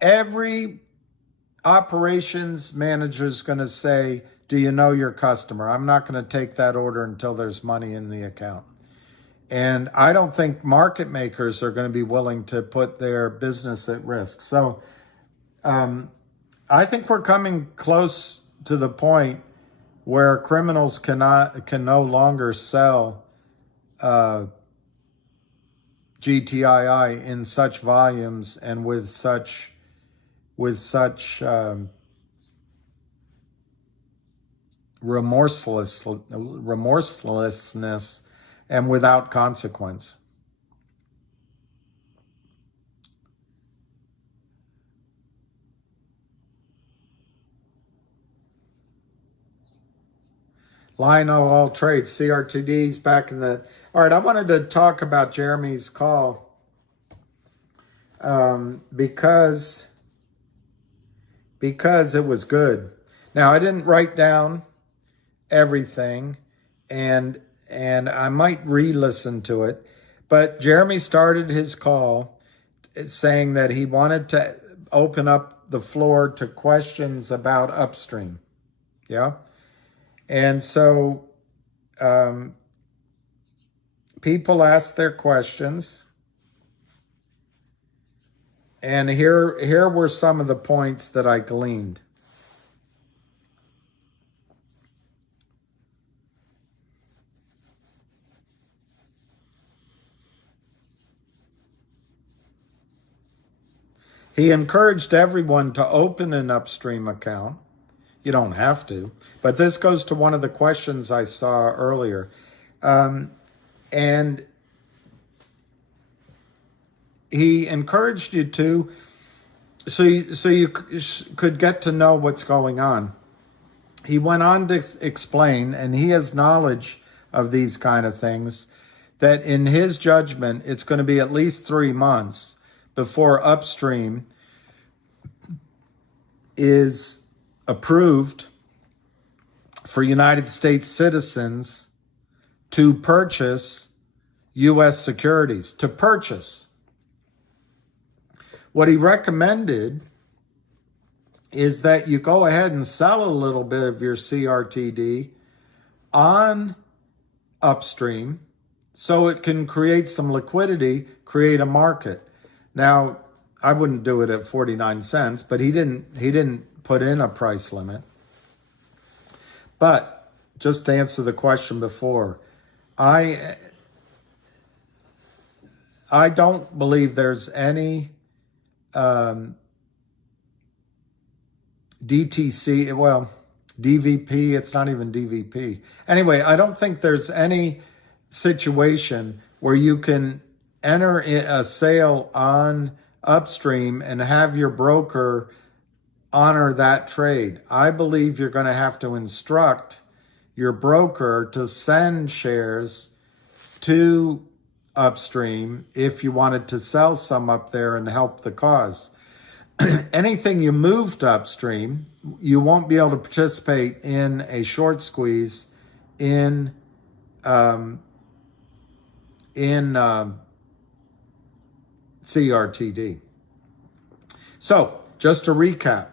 Every operations manager is going to say, do you know your customer? I'm not going to take that order until there's money in the account. And I don't think market makers are going to be willing to put their business at risk. So I think we're coming close to the point where criminals can no longer sell GTII in such volumes and with such remorselessness and without consequence. Lionel All Trades, CRTD's back in the... All right, I wanted to talk about Jeremy's call because it was good. Now, I didn't write down everything, and I might re-listen to it, but Jeremy started his call saying that he wanted to open up the floor to questions about upstream. Yeah? And so people asked their questions, and here were some of the points that I gleaned. He encouraged everyone to open an upstream account. You don't have to, but this goes to one of the questions I saw earlier. And he encouraged you to, so you could get to know what's going on. He went on to explain, and he has knowledge of these kind of things, that in his judgment, it's going to be at least 3 months before upstream is approved for United States citizens to purchase U.S. securities, to purchase. What he recommended is that you go ahead and sell a little bit of your CRTD on upstream so it can create some liquidity, create a market. Now, I wouldn't do it at 49 cents, but he didn't put in a price limit. But just to answer the question before, I don't believe there's any DTC, well, DVP, it's not even DVP. Anyway, I don't think there's any situation where you can enter a sale on upstream and have your broker honor that trade. I believe you're going to have to instruct your broker to send shares to upstream if you wanted to sell some up there and help the cause. Anything you move to upstream, you won't be able to participate in a short squeeze in CRTD. So, just to recap,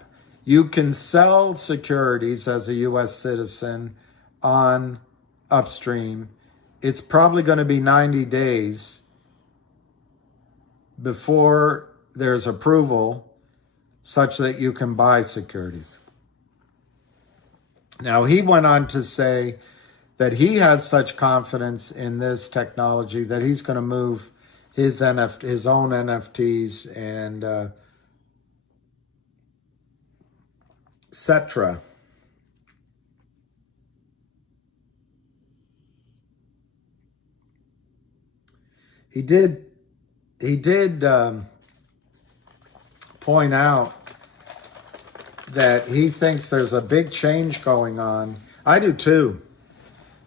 you can sell securities as a U.S. citizen on upstream. It's probably going to be 90 days before there's approval such that you can buy securities. Now, he went on to say that he has such confidence in this technology that he's going to move his own NFTs and etc. He did point out that he thinks there's a big change going on. I do too.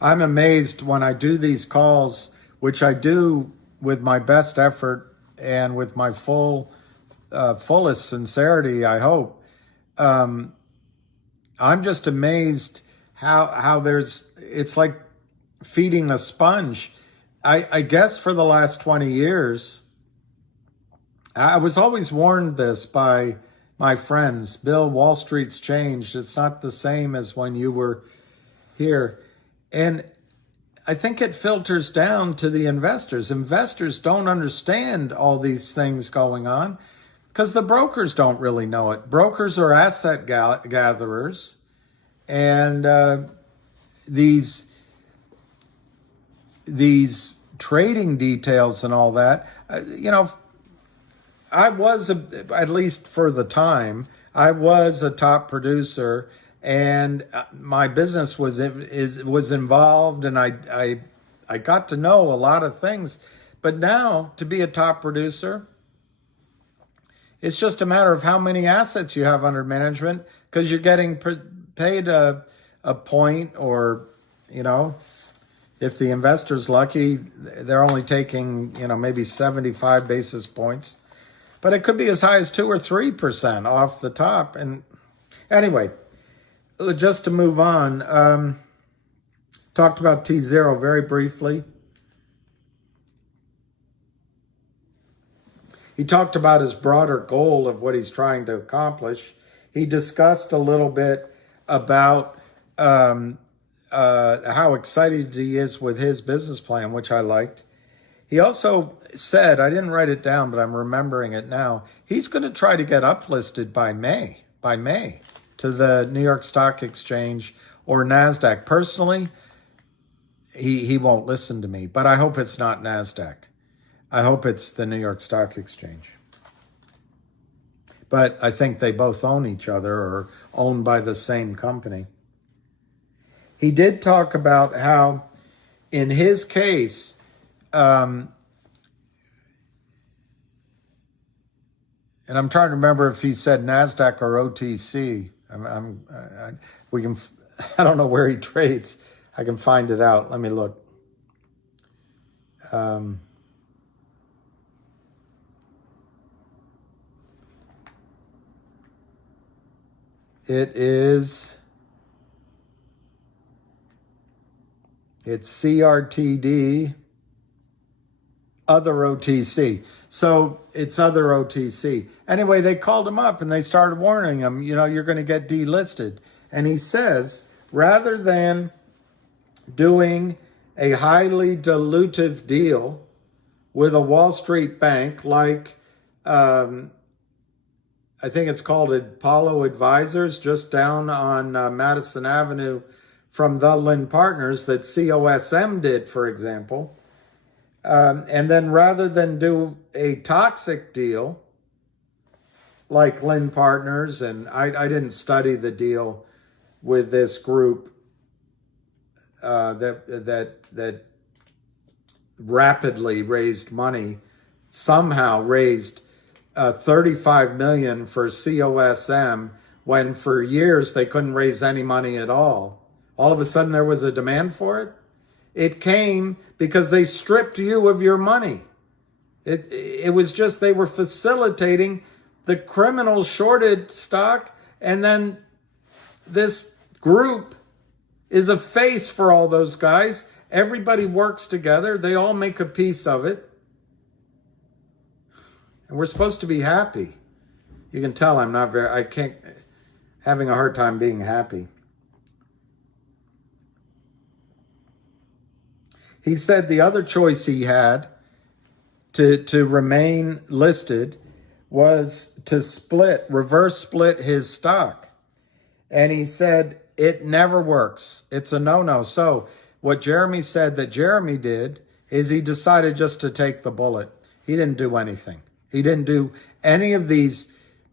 I'm amazed when I do these calls, which I do with my best effort and with my fullest sincerity, I hope. I'm just amazed how it's like feeding a sponge. I guess for the last 20 years, I was always warned this by my friends. Bill, Wall Street's changed. It's not the same as when you were here. And I think it filters down to the investors. Investors don't understand all these things going on because the brokers don't really know it. Brokers are asset gatherers, and these trading details and all that, I was, at least for the time, I was a top producer, and my business was involved, and I got to know a lot of things. But now, to be a top producer, it's just a matter of how many assets you have under management, because you're getting paid a point, or, if the investor's lucky, they're only taking, maybe 75 basis points. But it could be as high as 2 or 3% off the top. And anyway, just to move on, talked about T0 very briefly. He talked about his broader goal of what he's trying to accomplish. He discussed a little bit about how excited he is with his business plan, which I liked. He also said, I didn't write it down, but I'm remembering it now, he's going to try to get uplisted by May, to the New York Stock Exchange or NASDAQ. Personally, he won't listen to me, but I hope it's not NASDAQ. I hope it's the New York Stock Exchange. But I think they both own each other or owned by the same company. He did talk about how, in his case, And I'm trying to remember if he said NASDAQ or OTC. We can, I don't know where he trades. I can find it out. Let me look. It's CRTD, other OTC. So it's other OTC. Anyway, they called him up and they started warning him, you know, you're going to get delisted. And he says, rather than doing a highly dilutive deal with a Wall Street bank like, I think it's called Apollo Advisors, just down on Madison Avenue from the Lynn Partners that COSM did, for example. And then rather than do a toxic deal like Lynn Partners, and I didn't study the deal with this group that rapidly raised money, somehow raised $35 million for COSM when for years they couldn't raise any money at all. All of a sudden there was a demand for it. It came because they stripped you of your money. It was just they were facilitating the criminal shorted stock, and then this group is a face for all those guys. Everybody works together. They all make a piece of it. And we're supposed to be happy. You can tell having a hard time being happy. He said the other choice he had to remain listed was to reverse split his stock. And he said it never works. It's a no-no. So what Jeremy said that Jeremy did is he decided just to take the bullet. He didn't do anything. He didn't do any of these,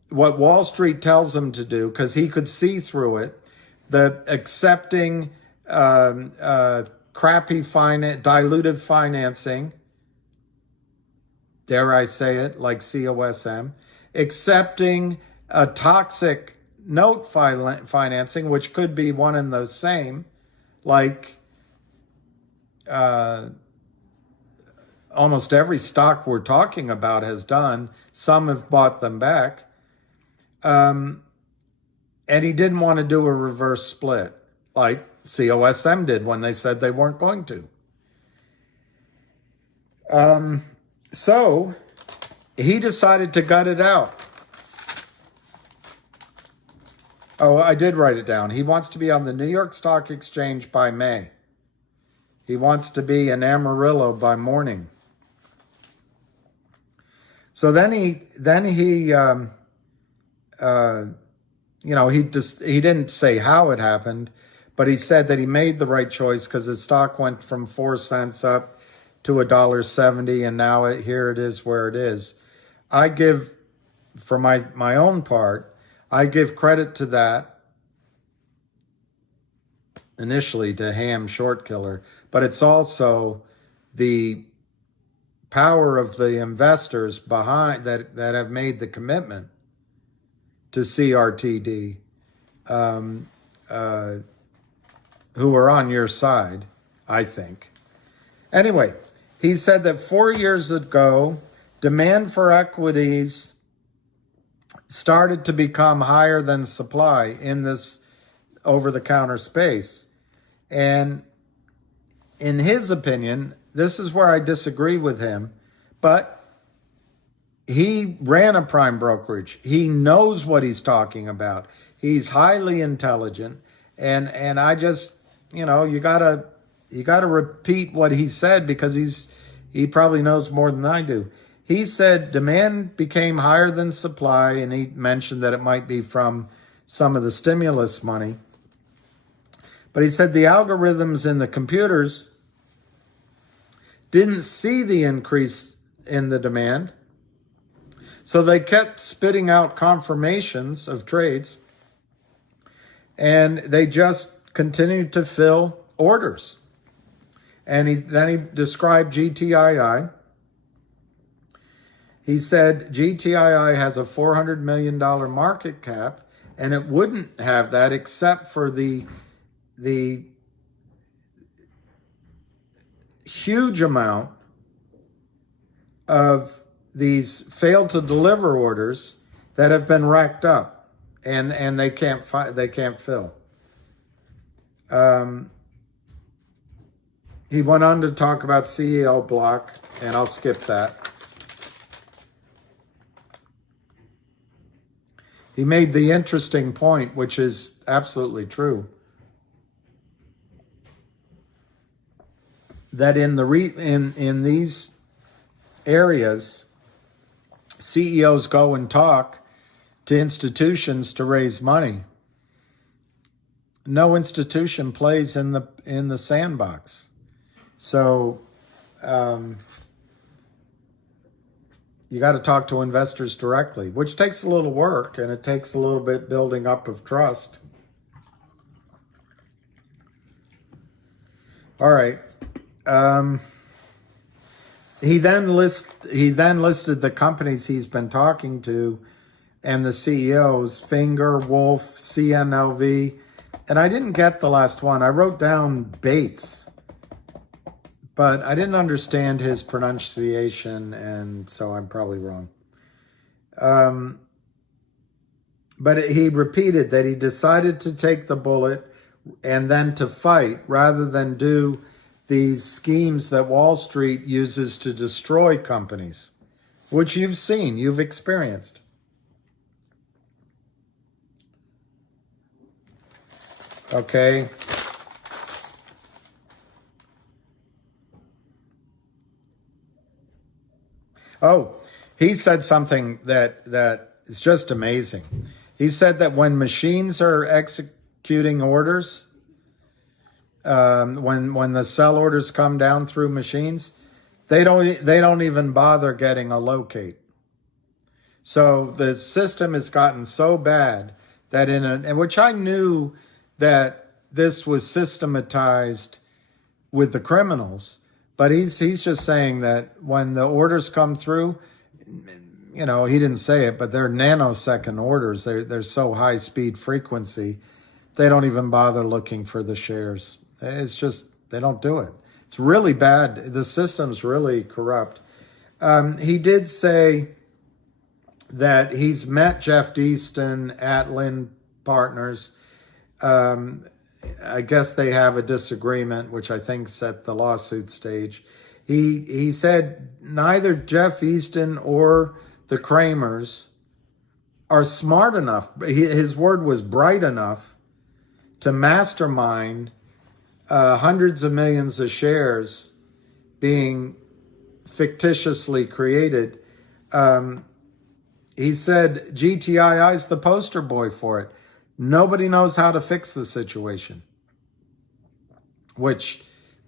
what Wall Street tells him to do, because he could see through it, the accepting crappy dilutive financing, dare I say it, like COSM, accepting a toxic note financing, which could be one and the same, like almost every stock we're talking about has done. Some have bought them back. And he didn't want to do a reverse split like COSM did when they said they weren't going to. So he decided to gut it out. Oh, I did write it down. He wants to be on the New York Stock Exchange by May. He wants to be in Amarillo by morning. So then he didn't say how it happened, but he said that he made the right choice because his stock went from 4 cents up to $1.70, and now here it is where it is. I give, for my own part, I give credit to that initially to Ham Short Killer, but it's also the power of the investors behind that have made the commitment to CRTD, who are on your side, I think. Anyway, he said that 4 years ago, demand for equities started to become higher than supply in this over-the-counter space. And in his opinion, this is where I disagree with him, but he ran a prime brokerage. He knows what he's talking about. He's highly intelligent, and I just, you gotta repeat what he said because he probably knows more than I do. He said demand became higher than supply, and he mentioned that it might be from some of the stimulus money. But he said the algorithms in the computers didn't see the increase in the demand, so they kept spitting out confirmations of trades, and they just continued to fill orders. And then he described GTII. He said GTII has a $400 million market cap, and it wouldn't have that except for the huge amount of these failed to deliver orders that have been racked up, and they can't fill. He went on to talk about CEL block, and I'll skip that. He made the interesting point, which is absolutely true, that in these areas, CEOs go and talk to institutions to raise money. No institution plays in the sandbox. So you got to talk to investors directly, which takes a little work, and it takes a little bit building up of trust. All right. He then listed the companies he's been talking to and the CEOs: Finger, Wolf, CNLV, and I didn't get the last one. I wrote down Bates, but I didn't understand his pronunciation, and so I'm probably wrong. But he repeated that he decided to take the bullet and then to fight rather than do these schemes that Wall Street uses to destroy companies, which you've seen, you've experienced. Okay. Oh, he said something that is just amazing. He said that when machines are executing orders, when the sell orders come down through machines, they don't even bother getting a locate. So the system has gotten so bad that which I knew that this was systematized with the criminals, but he's just saying that when the orders come through, he didn't say it, but they're nanosecond orders. They're so high speed frequency, they don't even bother looking for the shares. It's just, they don't do it. It's really bad. The system's really corrupt. He did say that he's met Jeff Deaston at Lynn Partners. I guess they have a disagreement, which I think's at the lawsuit stage. He said neither Jeff Easton or the Kramers are smart enough. His word was bright enough to mastermind hundreds of millions of shares being fictitiously created. He said GTII is the poster boy for it. Nobody knows how to fix the situation, which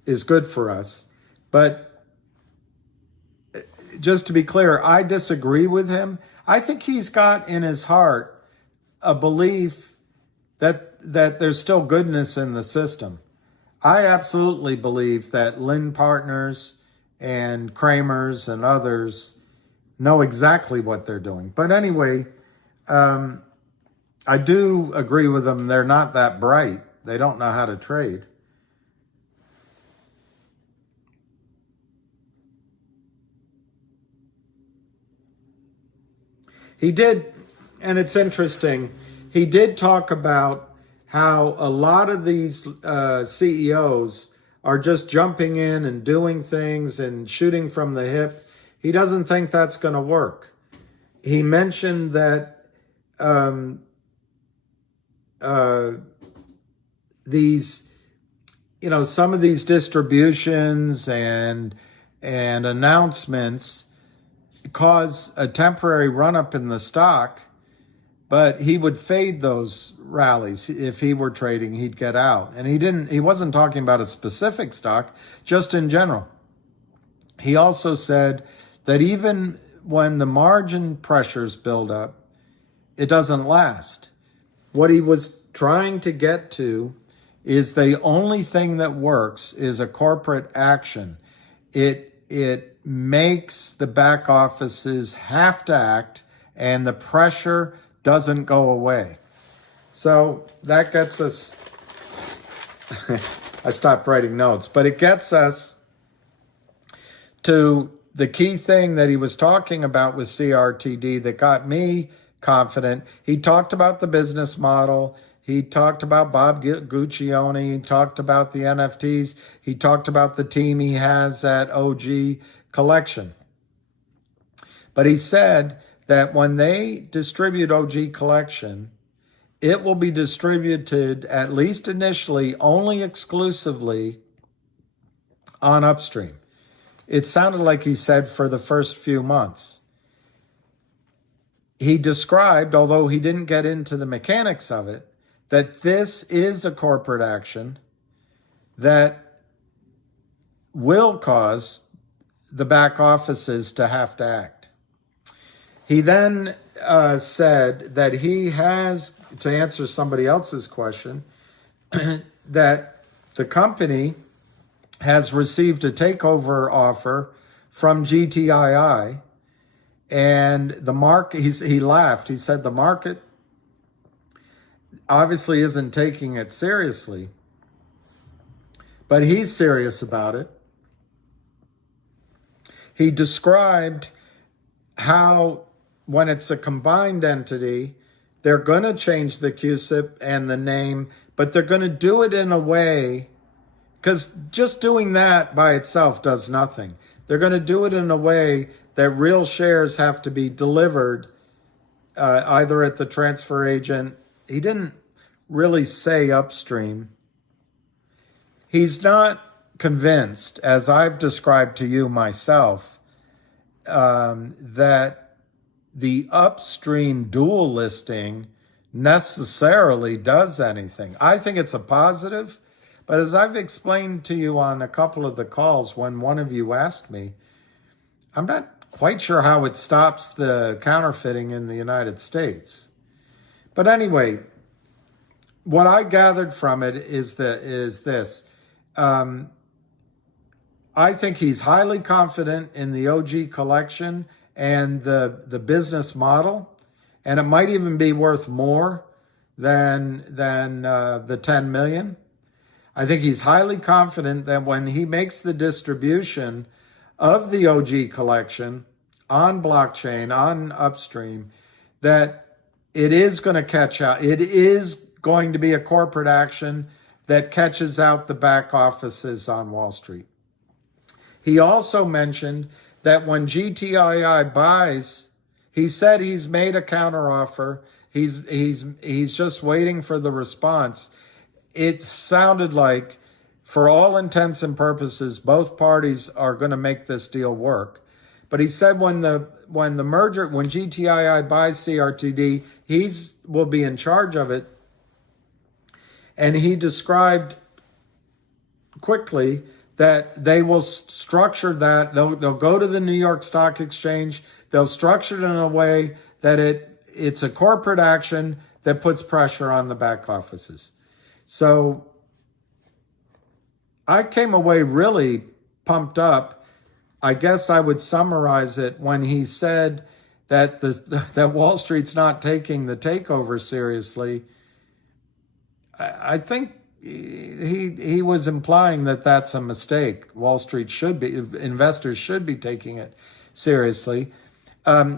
is good for us. But just to be clear, I disagree with him. I think he's got in his heart a belief that there's still goodness in the system. I absolutely believe that Lynn Partners and Kramers and others know exactly what they're doing. But anyway, I do agree with them. They're not that bright. They don't know how to trade. He did, and it's interesting, he did talk about how a lot of these CEOs are just jumping in and doing things and shooting from the hip. He doesn't think that's going to work. He mentioned that these, some of these distributions and announcements cause a temporary run-up in the stock, but he would fade those rallies. If he were trading, he'd get out. And he wasn't talking about a specific stock, just in general. He also said that even when the margin pressures build up, it doesn't last. What he was trying to get to is the only thing that works is a corporate action. It it makes the back offices have to act, and the pressure doesn't go away. So that gets us, I stopped writing notes, but it gets us to the key thing that he was talking about with CRTD that got me confident. He talked about the business model. He talked about Bob Guccione. He talked about the NFTs. He talked about the team he has at OG Collection. But he said that when they distribute OG Collection, it will be distributed, at least initially, only exclusively on Upstream. It sounded like he said for the first few months. He described, although he didn't get into the mechanics of it, that this is a corporate action that will cause the back offices to have to act. He then said that he has, to answer somebody else's question, that the company has received a takeover offer from GTII, and the market, he laughed. He said the market obviously isn't taking it seriously, but he's serious about it. He described how when it's a combined entity, they're going to change the CUSIP and the name, but they're going to do it in a way, because just doing that by itself does nothing. They're going to do it in a way that real shares have to be delivered either at the transfer agent. He didn't really say Upstream. He's not convinced, as I've described to you myself, that the Upstream dual listing necessarily does anything. I think it's a positive. But as I've explained to you on a couple of the calls when one of you asked me, I'm not quite sure how it stops the counterfeiting in the United States. But anyway, what I gathered from it is this. I think he's highly confident in the OG Collection and the business model, and it might even be worth more than the 10 million. I think he's highly confident that when he makes the distribution of the OG Collection on blockchain, on Upstream, that it is going to catch out. It is going to be a corporate action that catches out the back offices on Wall Street. He also mentioned that when GTII buys, he said he's made a counteroffer. He's just waiting for the response. It sounded like, for all intents and purposes, both parties are going to make this deal work. But he said when the merger, when GTII buys CRTD, will be in charge of it. And he described quickly that they will structure that. They'll go to the New York Stock Exchange. They'll structure it in a way that it's a corporate action that puts pressure on the back offices. So I came away really pumped up. I guess I would summarize it when he said that that Wall Street's not taking the takeover seriously. I think he was implying that that's a mistake. Wall Street investors should be taking it seriously.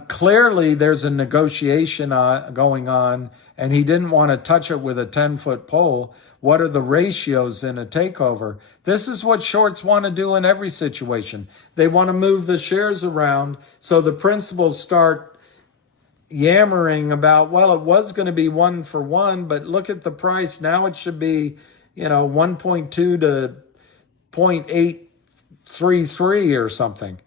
Clearly, there's a negotiation going on, and he didn't want to touch it with a 10-foot pole. What are the ratios in a takeover? This is what shorts want to do in every situation. They want to move the shares around so the principals start yammering about, well, it was going to be 1-for-1, but look at the price. Now it should be, 1.2 to 0.833 or something.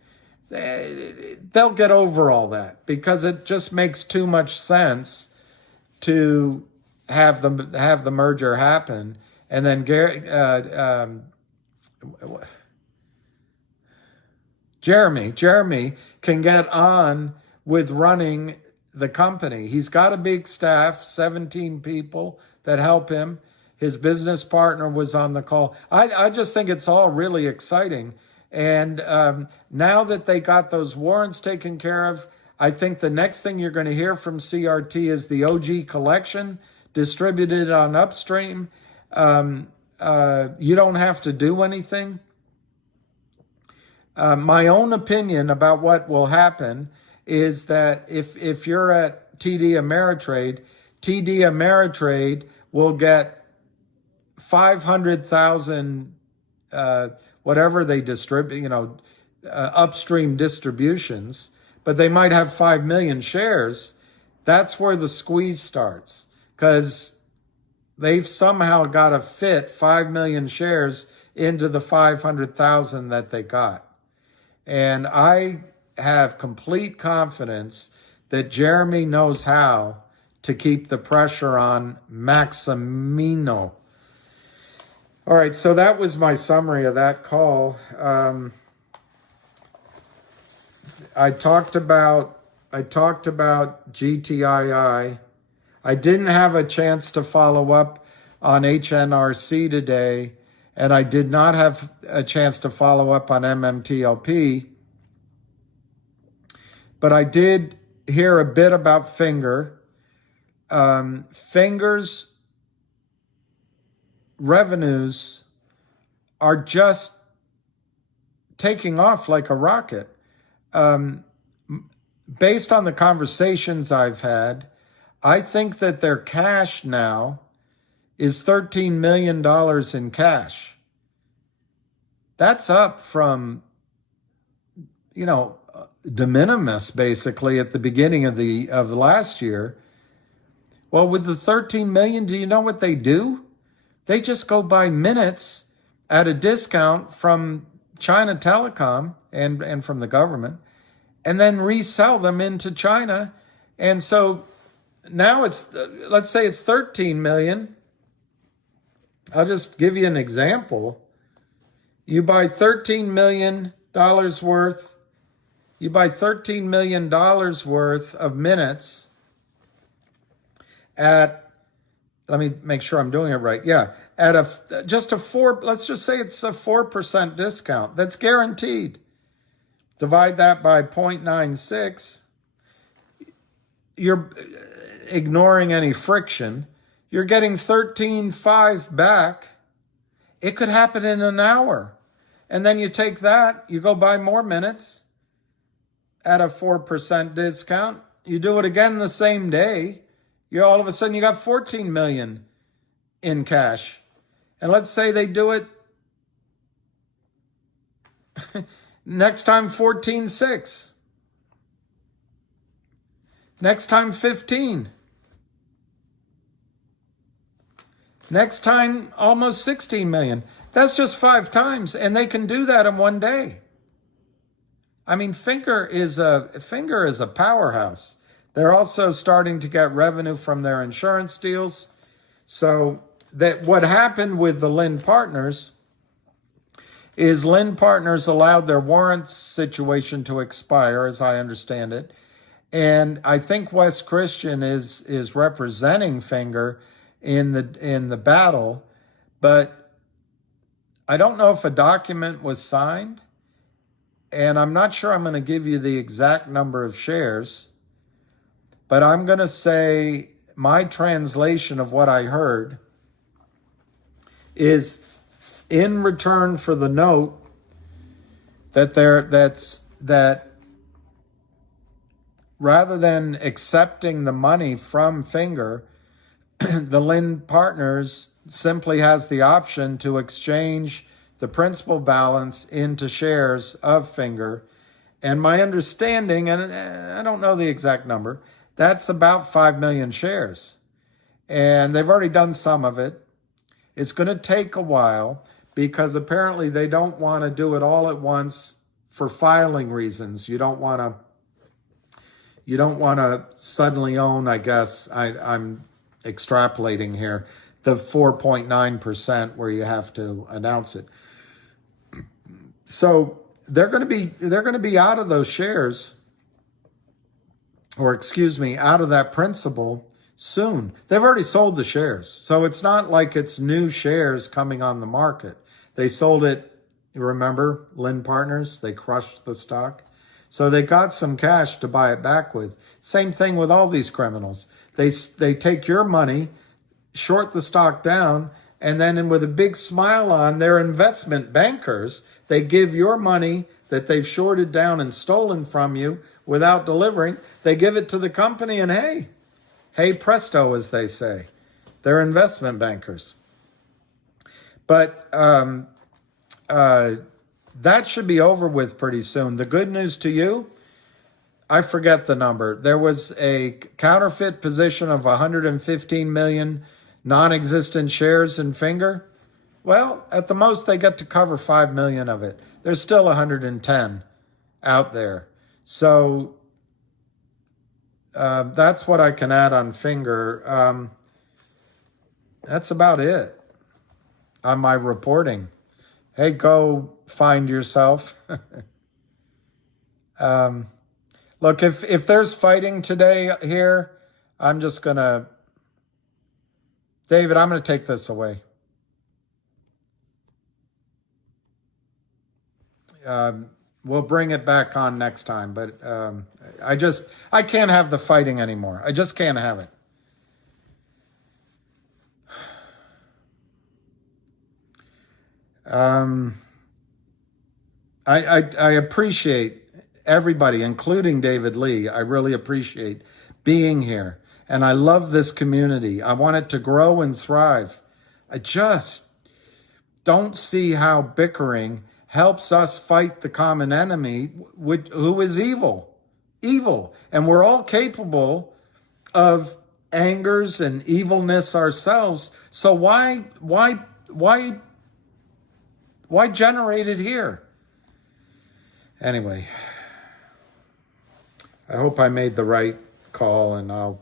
They'll get over all that because it just makes too much sense to have the merger happen, and then Jeremy can get on with running the company. He's got a big staff, 17 people that help him. His business partner was on the call. I just think it's all really exciting. And now that they got those warrants taken care of, I think the next thing you're going to hear from CRT is the OG collection distributed on upstream. You don't have to do anything. My own opinion about what will happen is that if you're at TD Ameritrade will get 500,000 whatever they distribute, upstream distributions, but they might have 5 million shares. That's where the squeeze starts, because they've somehow got to fit 5 million shares into the 500,000 that they got. And I have complete confidence that Jeremy knows how to keep the pressure on Maximino. All right, so that was my summary of that call. I talked about GTII. I didn't have a chance to follow up on HNRC today, and I did not have a chance to follow up on MMTLP. But I did hear a bit about Finger. Finger's revenues are just taking off like a rocket. Based on the conversations I've had, I think that their cash now is $13 million in cash. That's up from, de minimis basically at the beginning of the last year. Well, with the 13 million, do you know what they do? They just go buy minutes at a discount from China Telecom and from the government, and then resell them into China. And so now it's, let's say it's 13 million. I'll just give you an example. You buy $13 million worth. You buy $13 million worth of minutes at, let me make sure I'm doing it right. Yeah, at let's just say it's a 4% discount. That's guaranteed. Divide that by 0.96. You're ignoring any friction. You're getting 13.5 back. It could happen in an hour. And then you take that, you go buy more minutes at a 4% discount. You do it again the same day. All of a sudden you got 14 million in cash. And let's say they do it next time 14.6. Next time 15. Next time almost 16 million. That's just 5 times, and they can do that in one day. I mean, Finger is a powerhouse. They're also starting to get revenue from their insurance deals. So that what happened with the Lind Partners is Lind Partners allowed their warrants situation to expire, as I understand it. And I think West Christian is representing Finger in the battle, but I don't know if a document was signed, and I'm not sure I'm going to give you the exact number of shares, but I'm going to say my translation of what I heard is, in return for the note, that rather than accepting the money from Finger, the Lind Partners simply has the option to exchange the principal balance into shares of Finger. And my understanding, and I don't know the exact number, that's about 5 million shares. And they've already done some of it. It's going to take a while because apparently they don't want to do it all at once for filing reasons. You don't want to suddenly own, I guess, I'm extrapolating here, the 4.9% where you have to announce it. So they're going to be out of those shares, or excuse me, out of that principal soon. They've already sold the shares. So it's not like it's new shares coming on the market. They sold it, You remember Lynn Partners? They crushed the stock. So they got some cash to buy it back with. Same thing with all these criminals. They take your money, short the stock down, and then with a big smile on, their investment bankers, they give your money that they've shorted down and stolen from you without delivering. They give it to the company and hey presto, as they say. They're investment bankers. But that should be over with pretty soon. The good news to you, I forget the number. There was a counterfeit position of 115 million non-existent shares in Finger. Well, at the most, they get to cover 5 million of it. There's still 110 out there. So that's what I can add on Finger. That's about it on my reporting. Hey, go find yourself. Look, if there's fighting today here, I'm just going to... David, I'm going to take this away. We'll bring it back on next time, but I can't have the fighting anymore. I just can't have it. I appreciate everybody, including David Lee. I really appreciate being here. And I love this community. I want it to grow and thrive. I just don't see how bickering helps us fight the common enemy, who is evil. Evil. And we're all capable of angers and evilness ourselves. So why generate it here? Anyway, I hope I made the right call, and I'll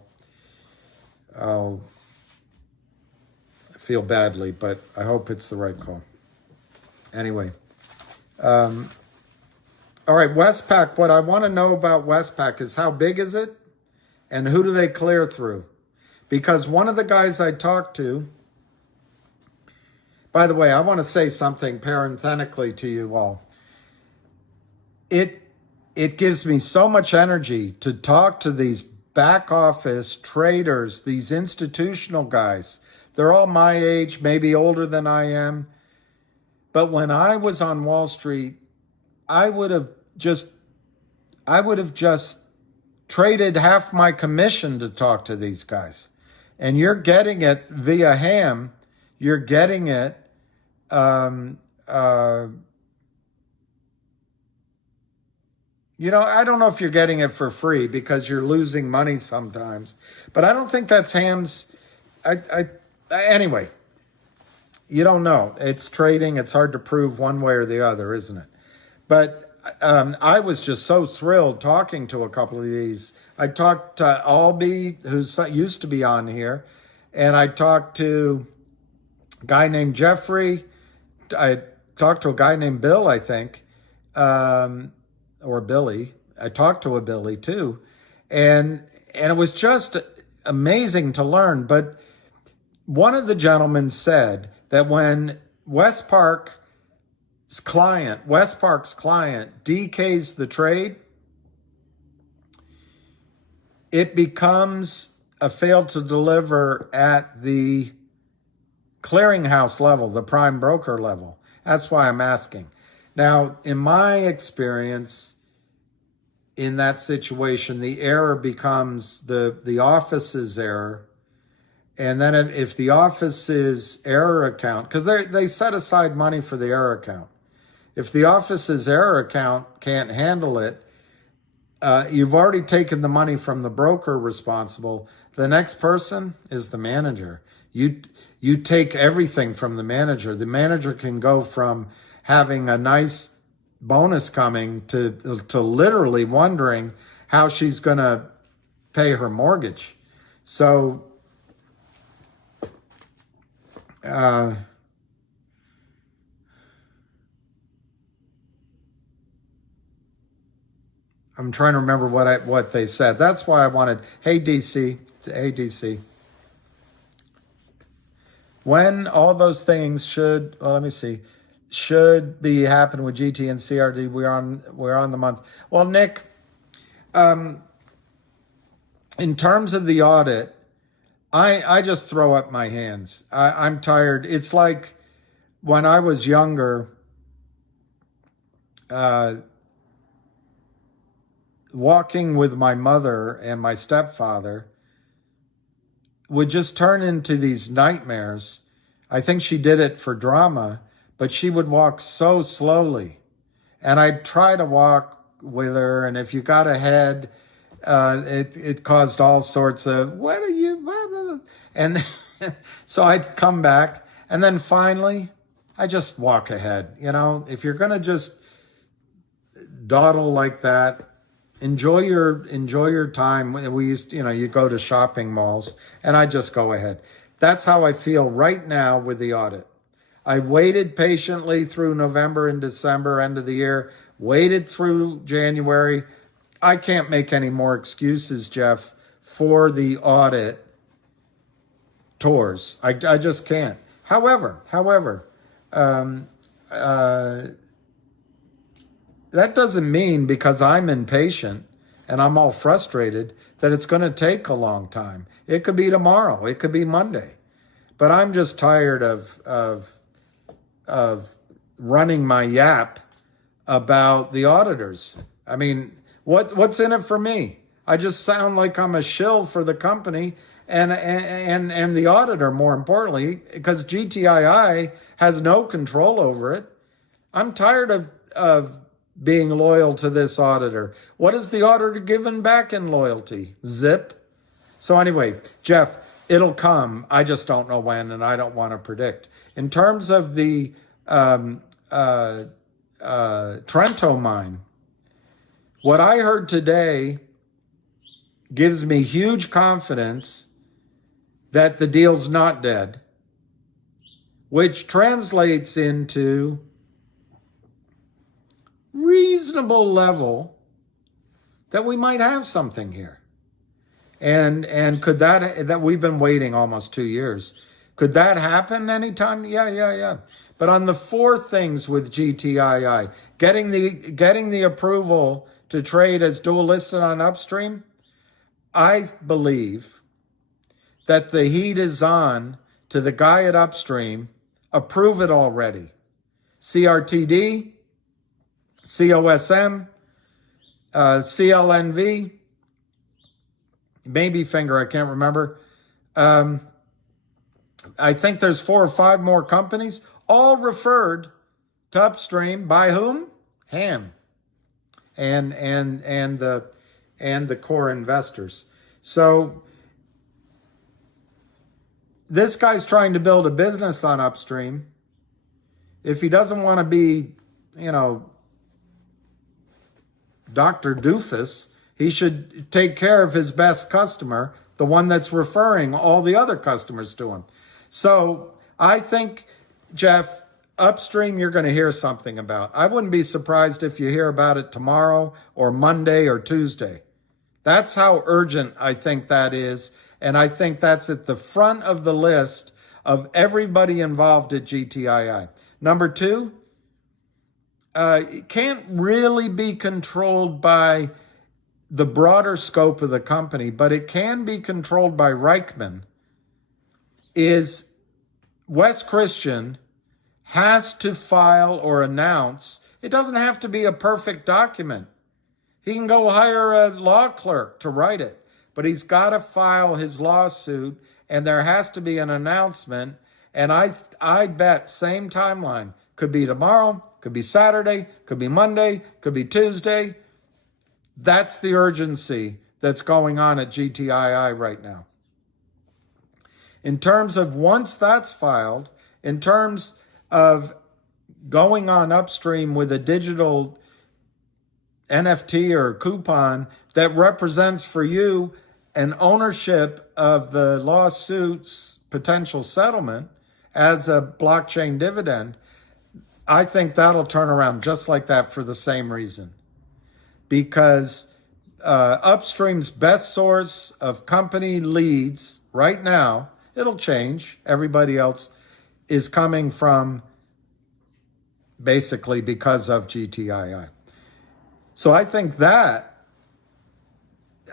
feel badly, but I hope it's the right call. Anyway, all right, Westpac. What I want to know about Westpac is how big is it, and who do they clear through? Because one of the guys I talked to, by the way, I want to say something parenthetically to you all. It gives me so much energy to talk to these back office traders, these institutional guys. They're all my age, maybe older than I am. But when I was on Wall Street, I would have just traded half my commission to talk to these guys. And you're getting it via ham. You're getting it I don't know if you're getting it for free because you're losing money sometimes, but I don't think that's hams. Anyway, you don't know. It's trading. It's hard to prove one way or the other, isn't it? But I was just so thrilled talking to a couple of these. I talked to Albee, who used to be on here, and I talked to a guy named Jeffrey. I talked to a guy named Bill, I think. Or Billy. I talked to a Billy too. And it was just amazing to learn. But one of the gentlemen said that when Westpark's client DKs the trade, it becomes a fail to deliver at the clearinghouse level, the prime broker level. That's why I'm asking. Now, in my experience, in that situation, the error becomes the office's error. And then if the office's error account, because they set aside money for the error account. If the office's error account can't handle it, you've already taken the money from the broker responsible. The next person is the manager. You take everything from the manager. The manager can go from having a nice bonus coming to literally wondering how she's going to pay her mortgage. So I'm trying to remember what they said. That's why I wanted, hey DC, when all those things should should be happening with GT and CRD. We're on the month. Well, Nick, in terms of the audit, I just throw up my hands. I'm tired. It's like when I was younger, walking with my mother and my stepfather would just turn into these nightmares. I think she did it for drama, but she would walk so slowly. And I'd try to walk with her, and if you got ahead, it caused all sorts of, what are you, and so I'd come back, and then finally, I just walk ahead. You know, if you're gonna just dawdle like that, enjoy your time. We used, you go to shopping malls, and I just go ahead. That's how I feel right now with the audit. I waited patiently through November and December, end of the year, waited through January. I can't make any more excuses, Jeff, for the audit tours. I just can't. However, that doesn't mean because I'm impatient and I'm all frustrated that it's going to take a long time. It could be tomorrow. It could be Monday. But I'm just tired of running my yap about the auditors. I mean, what's in it for me? I just sound like I'm a shill for the company and the auditor, more importantly, because GTII has no control over it. I'm tired of being loyal to this auditor. What is the auditor given back in loyalty? Zip. So anyway, Jeff, it'll come. I just don't know when, and I don't want to predict. In terms of the Trento mine, what I heard today gives me huge confidence that the deal's not dead, which translates into reasonable level that we might have something here. And could that we've been waiting almost 2 years. Could that happen anytime? Yeah. But on the four things with GTII, getting the approval to trade as dual listed on Upstream, I believe that the heat is on to the guy at Upstream. Approve it already. CRTD, COSM, CLNV, maybe Finger, I can't remember. I think there's 4 or 5 more companies, all referred to Upstream by whom? Ham and the core investors. So this guy's trying to build a business on Upstream. If he doesn't want to be, Dr. Doofus, he should take care of his best customer, the one that's referring all the other customers to him. So I think, Jeff, Upstream, you're going to hear something about. I wouldn't be surprised if you hear about it tomorrow or Monday or Tuesday. That's how urgent I think that is. And I think that's at the front of the list of everybody involved at GTII. Number 2, it can't really be controlled by the broader scope of the company, but it can be controlled by Reichman, is Wes Christian has to file or announce. It doesn't have to be a perfect document. He can go hire a law clerk to write it, but he's got to file his lawsuit, and there has to be an announcement. And I bet same timeline. Could be tomorrow, could be Saturday, could be Monday, could be Tuesday. That's the urgency that's going on at GTII right now. In terms of once that's filed, in terms of going on Upstream with a digital NFT or coupon that represents for you an ownership of the lawsuit's potential settlement as a blockchain dividend, I think that'll turn around just like that for the same reason. Because Upstream's best source of company leads right now, it'll change, everybody else, is coming from basically because of GTII. So I think that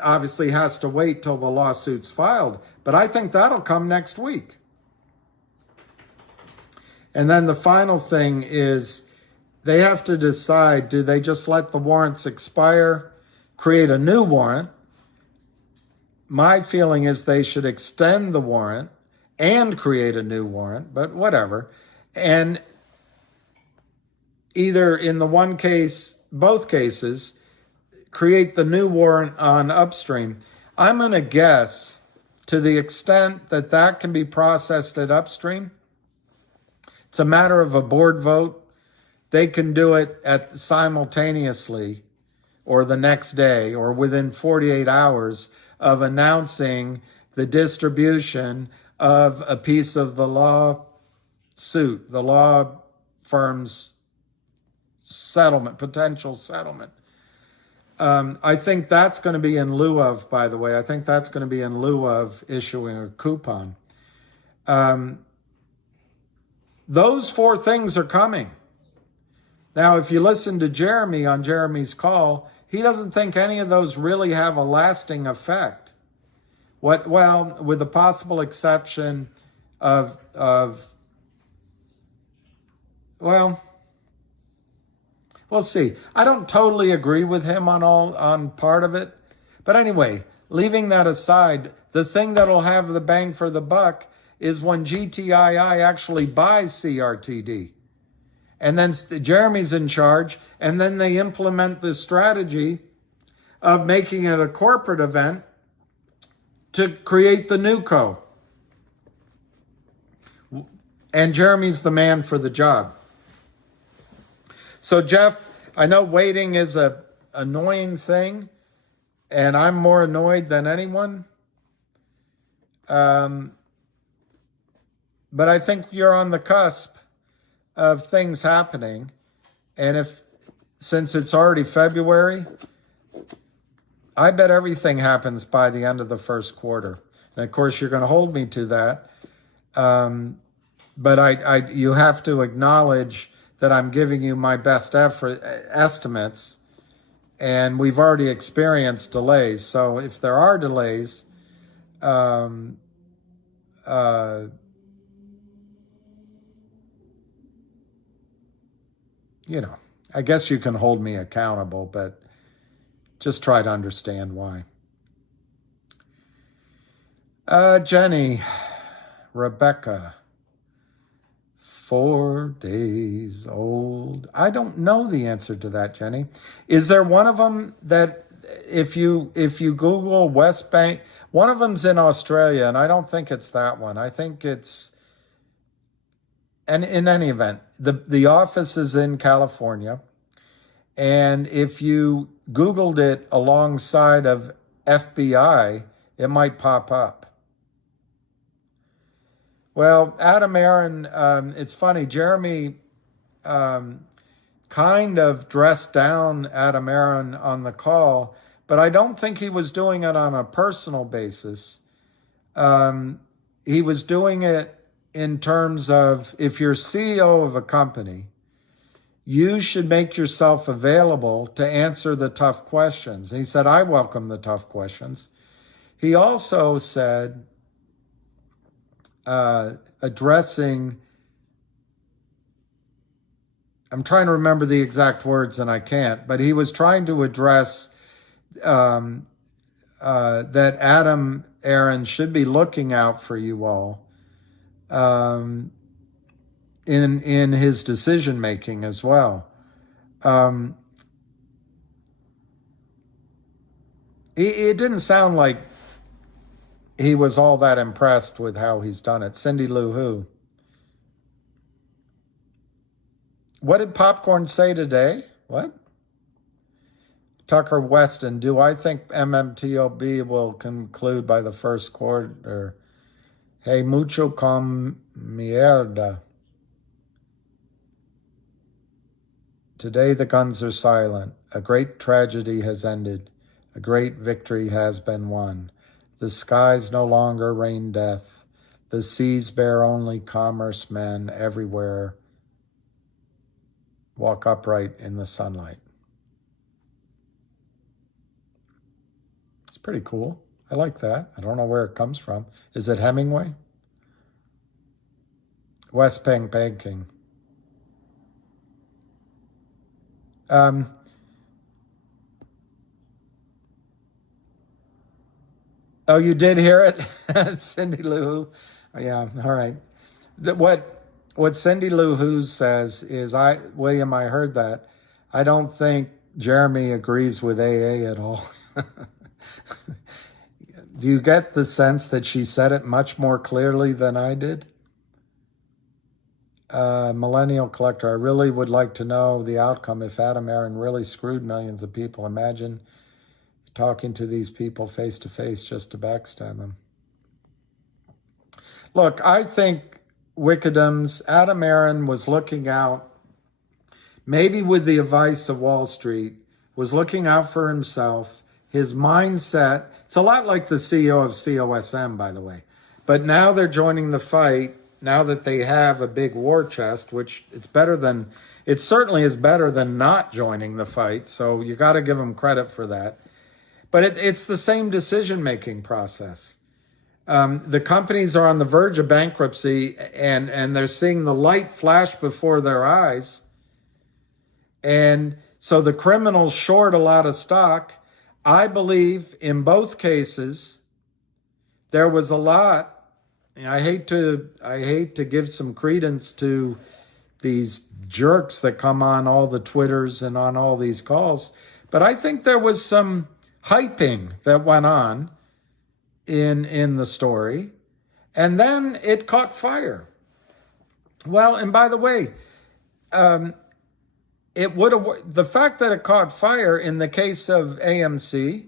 obviously has to wait till the lawsuit's filed, but I think that'll come next week. And then the final thing is they have to decide, do they just let the warrants expire, create a new warrant? My feeling is they should extend the warrant and create a new warrant, but whatever. And either in the one case, both cases, create the new warrant on upstream. I'm going to guess to the extent that that can be processed at upstream, it's a matter of a board vote. They can do it at simultaneously or the next day or within 48 hours of announcing the distribution of a piece of the lawsuit, the law firm's settlement, potential settlement. I think that's going to be in lieu of, by the way, I think that's going to be in lieu of issuing a coupon. Those four things are coming. Now, if you listen to Jeremy on Jeremy's call, he doesn't think any of those really have a lasting effect. Well, with the possible exception of well, we'll see. I don't totally agree with him on part of it. But anyway, leaving that aside, the thing that'll have the bang for the buck is when GTII actually buys CRTD. And then Jeremy's in charge, and then they implement the strategy of making it a corporate event to create the new co. And Jeremy's the man for the job. So Jeff, I know waiting is a annoying thing, and I'm more annoyed than anyone. But I think you're on the cusp of things happening. And since it's already February, I bet everything happens by the end of the first quarter. And of course, you're going to hold me to that. But you have to acknowledge that I'm giving you my best estimates. And we've already experienced delays. So if there are delays, I guess you can hold me accountable, but just try to understand why. Jenny, Rebecca, 4 days old. I don't know the answer to that, Jenny. Is there one of them that if you Google West Bank, one of them's in Australia, and I don't think it's that one. I think it's, and in any event, the office is in California. And if you Googled it alongside of FBI, it might pop up. Well, Adam Aaron, it's funny, Jeremy kind of dressed down Adam Aaron on the call, but I don't think he was doing it on a personal basis. He was doing it in terms of, if you're CEO of a company, you should make yourself available to answer the tough questions. And he said, I welcome the tough questions. He also said, addressing, I'm trying to remember the exact words and I can't, but he was trying to address that Adam Aaron should be looking out for you all in his decision making as well. It didn't sound like he was all that impressed with how he's done it. Cindy Lou Who. What did Popcorn say today? What? Tucker Weston, do I think MMTLP will conclude by the first quarter? Hey, mucho con mierda. Today the guns are silent. A great tragedy has ended. A great victory has been won. The skies no longer rain death. The seas bear only commerce men everywhere. walk upright in the sunlight. It's pretty cool. I like that. I don't know where it comes from. Is it Hemingway? West Bank Banking. Oh, you did hear it? Cindy Lou Who. Yeah, all right. What Cindy Lou Who says is, William, I heard that. I don't think Jeremy agrees with AA at all. Do you get the sense that she said it much more clearly than I did? Millennial Collector, I really would like to know the outcome if Adam Aaron really screwed millions of people. Imagine talking to these people face to face just to backstab them. Look, I think Wickedums, Adam Aaron was looking out, maybe with the advice of Wall Street, was looking out for himself, his mindset. It's a lot like the CEO of COSM, by the way. But now they're joining the fight, now that they have a big war chest, which it certainly is better than not joining the fight. So you got to give them credit for that. But it's the same decision-making process. The companies are on the verge of bankruptcy, and they're seeing the light flash before their eyes. And so the criminals short a lot of stock. I believe in both cases, there was a lot. I hate to give some credence to these jerks that come on all the Twitters and on all these calls, but I think there was some hyping that went on in the story, and then it caught fire. Well, and by the way, the fact that it caught fire in the case of AMC,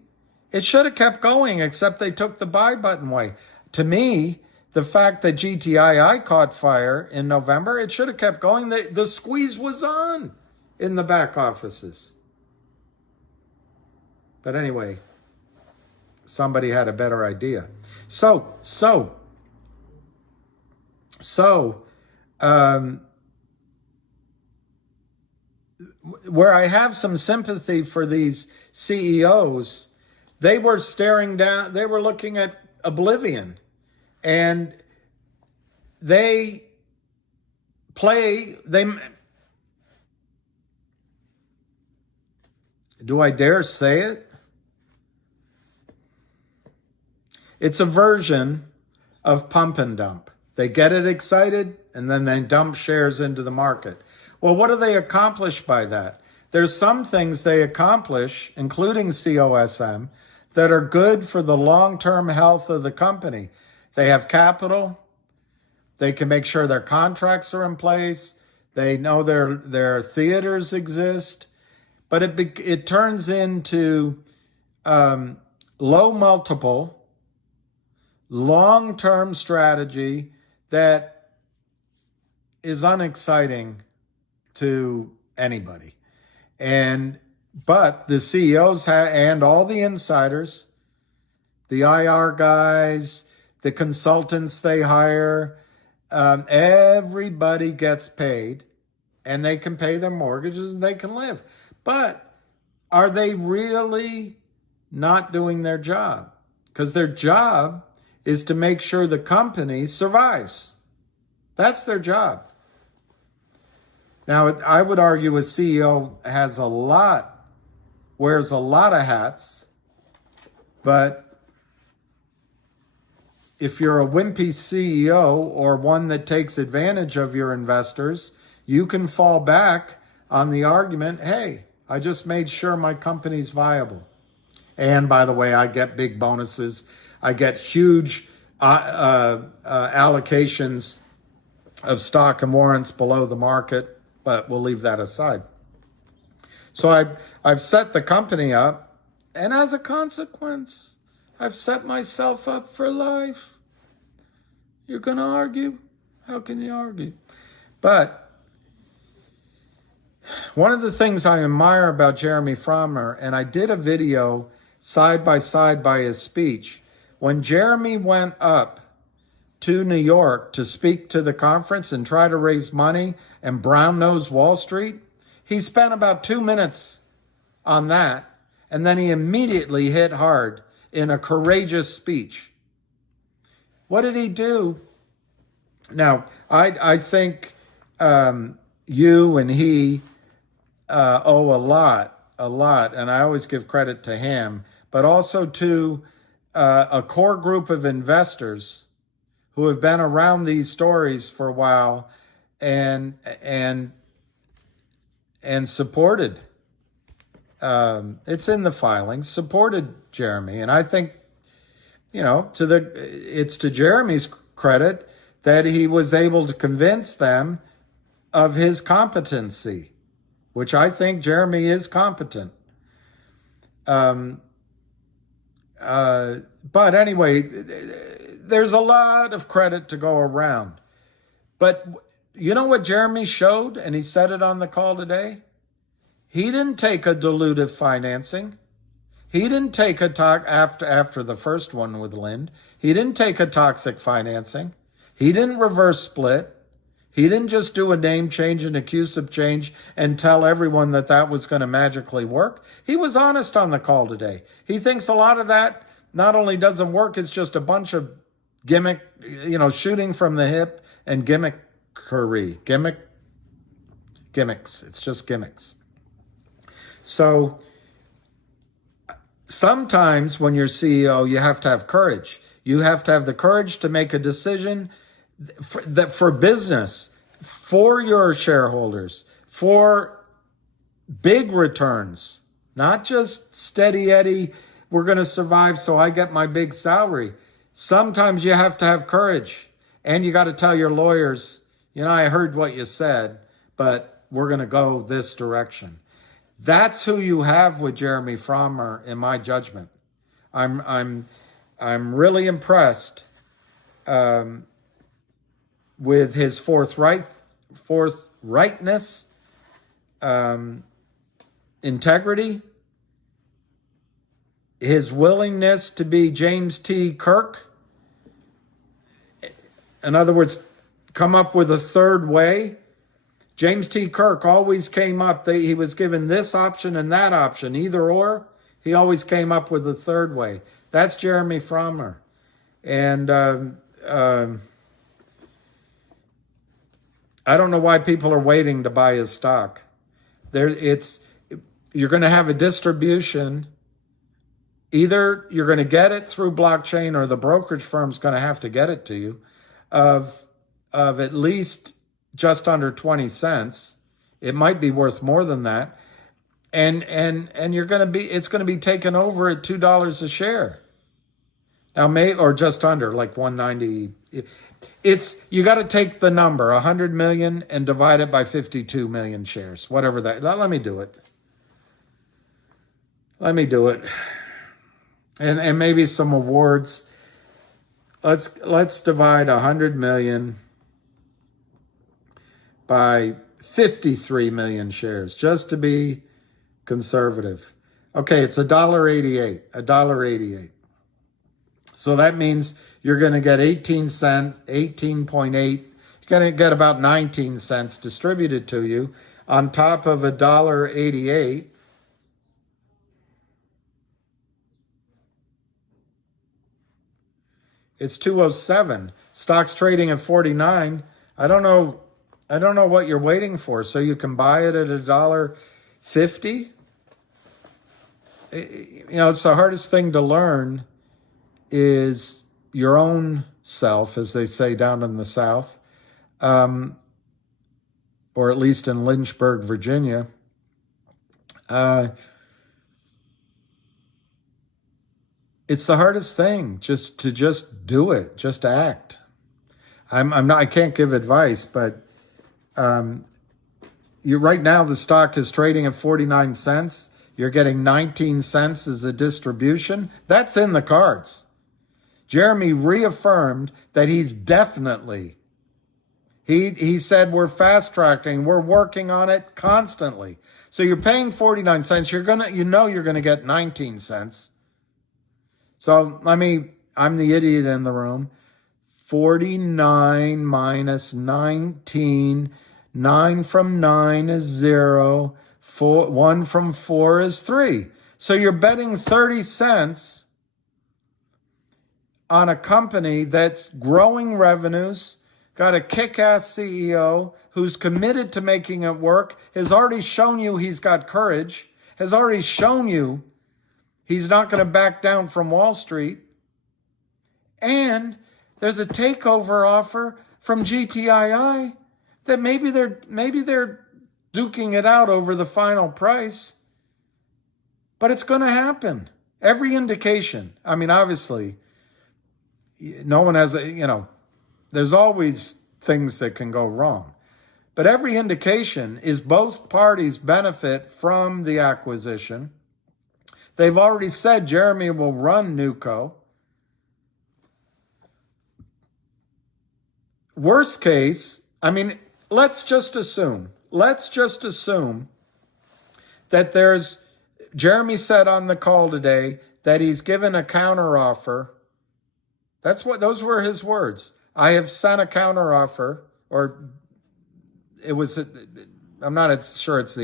it should have kept going, except they took the buy button away. To me, the fact that GTII caught fire in November, it should have kept going. The squeeze was on in the back offices. But anyway, somebody had a better idea. So, where I have some sympathy for these CEOs, they were staring down, they were looking at oblivion. And do I dare say it? It's a version of pump and dump. They get it excited and then they dump shares into the market. Well, what do they accomplish by that? There's some things they accomplish, including COSM, that are good for the long-term health of the company. They have capital. They can make sure their contracts are in place. They know their theaters exist. But it turns into low multiple, long-term strategy that is unexciting to anybody. But the CEOs and all the insiders, the IR guys, the consultants they hire, everybody gets paid, and they can pay their mortgages and they can live. But are they really not doing their job? Because their job is to make sure the company survives. That's their job. Now, I would argue a CEO wears a lot of hats, but if you're a wimpy CEO or one that takes advantage of your investors, you can fall back on the argument, hey, I just made sure my company's viable. And by the way, I get big bonuses. I get huge allocations of stock and warrants below the market, but we'll leave that aside. So I've set the company up, and as a consequence, I've set myself up for life. You're going to argue? How can you argue? But one of the things I admire about Jeremy Frommer, and I did a video side by his speech, when Jeremy went up to New York to speak to the conference and try to raise money and brown-nose Wall Street, He spent about 2 minutes on that, and then he immediately hit hard in a courageous speech. What did he do? Now, I think you and he owe a lot, and I always give credit to him, but also to a core group of investors who have been around these stories for a while and supported. It's in the filings, supported Jeremy, and I think, it's to Jeremy's credit that he was able to convince them of his competency, which I think Jeremy is competent. But anyway, there's a lot of credit to go around. But you know what Jeremy showed, and he said it on the call today? He didn't take a dilutive financing. He didn't take after the first one with Lind. He didn't take a toxic financing. He didn't reverse split. He didn't just do a name change and a CUSIP change and tell everyone that was going to magically work. He was honest on the call today. He thinks a lot of that not only doesn't work, it's just a bunch of gimmick, shooting from the hip and gimmicks. It's just gimmicks. So sometimes when you're CEO, you have to have courage. You have to have the courage to make a decision for business, for your shareholders, for big returns, not just steady Eddie, we're going to survive so I get my big salary. Sometimes you have to have courage, and you got to tell your lawyers, I heard what you said, but we're going to go this direction. That's who you have with Jeremy Frommer, in my judgment. I'm really impressed with his forthrightness, integrity, his willingness to be James T. Kirk. In other words, come up with a third way. James T. Kirk always came up, he was given this option and that option, either or. He always came up with a third way. That's Jeremy Frommer. And I don't know why people are waiting to buy his stock. You're going to have a distribution. Either you're going to get it through blockchain or the brokerage firm's going to have to get it to you of at least just under 20 cents. It might be worth more than that. And it's going to be taken over at $2 a share. Now, or just under, like 190. You got to take the number 100 million and divide it by 52 million shares, whatever that. Let me do it. And maybe some awards. Let's divide 100 million by 53 million shares, just to be conservative. Okay, it's $1.88. So that means you're going to get 18 cents, 18.8. You're going to get about 19 cents distributed to you on top of $1.88. It's 207. Stock's trading at 49. I don't know what you're waiting for. So you can buy it at $1.50. It's the hardest thing to learn is your own self, as they say down in the South, or at least in Lynchburg, Virginia. It's the hardest thing, just to do it, just act. I can't give advice, but right now the stock is trading at 49 cents. You're getting 19 cents as a distribution. That's in the cards. Jeremy reaffirmed that he's definitely, he said we're fast tracking, we're working on it constantly. So you're paying 49 cents, you're going to get 19 cents. So I'm the idiot in the room. 49 minus 19 9 from 9 is 0. 1 from 4 is 3. So you're betting 30 cents on a company that's growing revenues, got a kick-ass CEO who's committed to making it work, has already shown you he's got courage, has already shown you he's not going to back down from Wall Street. And there's a takeover offer from GTII that maybe they're duking it out over the final price, but it's going to happen. Every indication. I mean, obviously, no one has there's always things that can go wrong, but every indication is both parties benefit from the acquisition. They've already said Jeremy will run NewCo. Worst case, I mean, let's just assume that Jeremy said on the call today that he's given a counteroffer. Those were his words. I have sent a counteroffer, or I'm not sure it's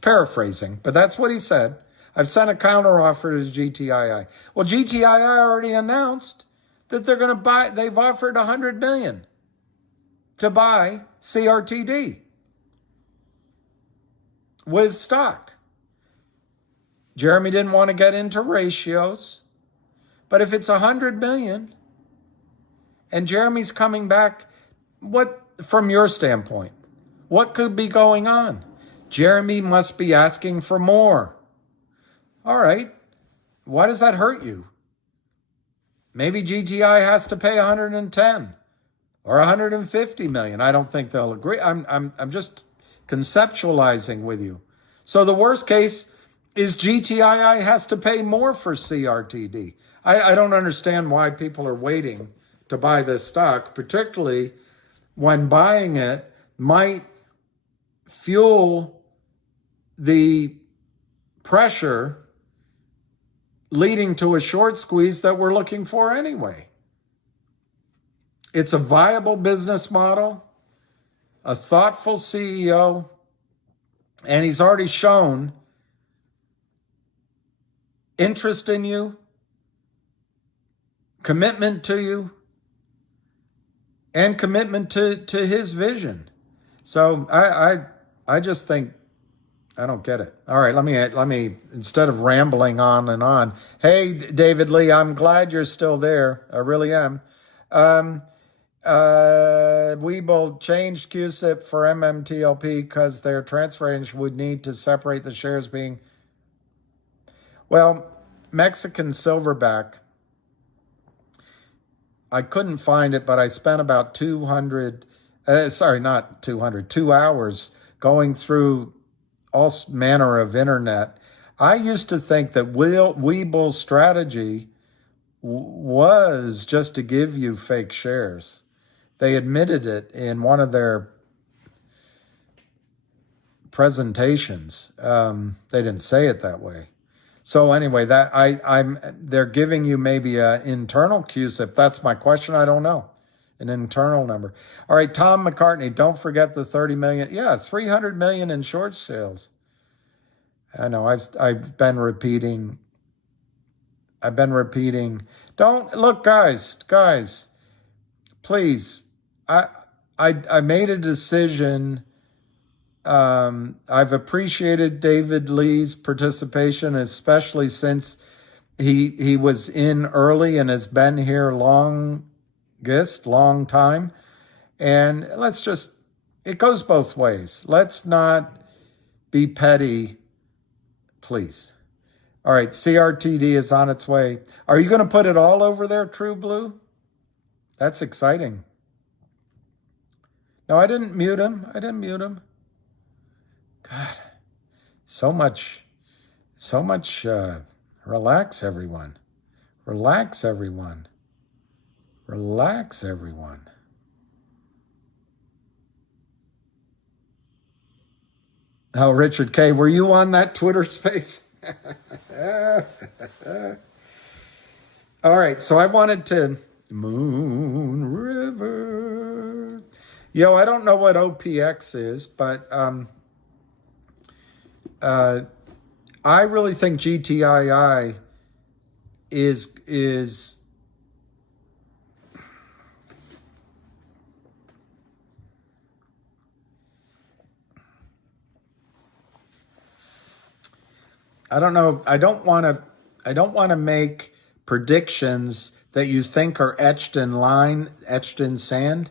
paraphrasing, but that's what he said. I've sent a counteroffer to GTII. Well, GTII already announced that they're going to buy, they've offered $100 million to buy CRTD with stock. Jeremy didn't want to get into ratios, but if it's $100 million and Jeremy's coming back, what, from your standpoint, what could be going on? Jeremy must be asking for more. All right, why does that hurt you? Maybe GTI has to pay 110 or 150 million. I don't think they'll agree. I'm just conceptualizing with you. So the worst case is GTII has to pay more for CRTD. I don't understand why people are waiting to buy this stock, particularly when buying it might fuel the pressure leading to a short squeeze that we're looking for anyway. It's a viable business model, a thoughtful CEO, and he's already shown interest in you, commitment to you, and commitment to his vision. So I just think, I don't get it. All right, let me instead of rambling on and on. Hey, David Lee, I'm glad you're still there. I really am. Webull changed QSIP for MMTLP because their transfer agent would need to separate the shares being, well, Mexican silverback. I couldn't find it, but I spent about 2 hours going through all manner of internet. I used to think that Webull's strategy was just to give you fake shares. They admitted it in one of their presentations. They didn't say it that way. So anyway, they're giving you maybe an internal QSIP. That's my question. I don't know. An internal number. All right, Tom McCartney, don't forget the 30 million. Yeah, 300 million in short sales. I know I've been repeating. Don't look, guys, please. I made a decision. I've appreciated David Lee's participation, especially since he was in early and has been here long time. And it goes both ways. Let's not be petty, please. All right, CRTD is on its way. Are you going to put it all over there, True Blue? That's exciting. No, I didn't mute him. God, so much. Relax, everyone. Oh, Richard K., were you on that Twitter space? All right, so I wanted to Moon River. Yo, I don't know what OPX is, but I really think GTII is I don't know. I don't want to make predictions that you think are etched in sand.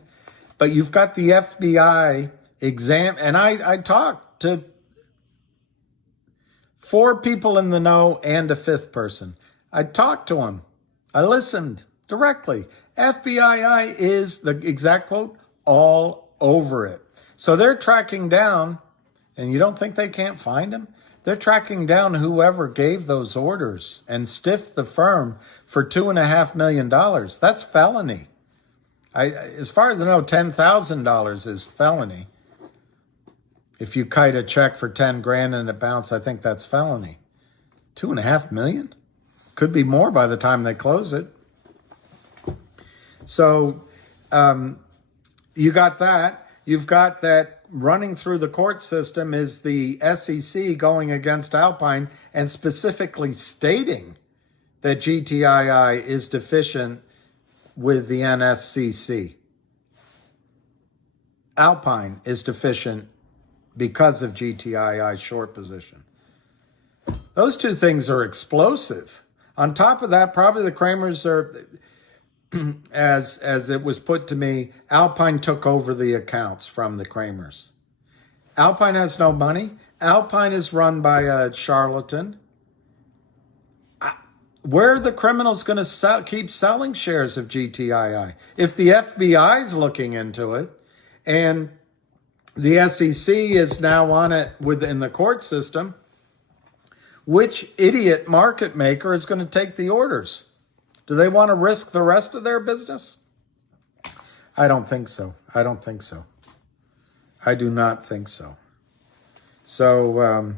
But you've got the FBI exam, and I talked to 4 people in the know and a 5th person. I talked to them. I listened directly. FBI is, the exact quote, all over it. So they're tracking down, and you don't think they can't find him? They're tracking down whoever gave those orders and stiffed the firm for $2.5 million. That's felony. As far as I know, $10,000 is felony. If you kite a check for 10 grand and it bounce, I think that's felony. $2.5 million? Could be more by the time they close it. So you got that. You've got that running through the court system is the SEC going against Alpine and specifically stating that GTII is deficient with the NSCC. Alpine is deficient because of GTII short position. Those 2 things are explosive. On top of that, probably the Kramers are, as it was put to me, Alpine took over the accounts from the Kramers. Alpine has no money. Alpine is run by a charlatan. Where are the criminals going to keep selling shares of GTII? If the FBI is looking into it and the SEC is now on it within the court system, which idiot market maker is going to take the orders? Do they want to risk the rest of their business? I don't think so. I don't think so. I do not think so. So,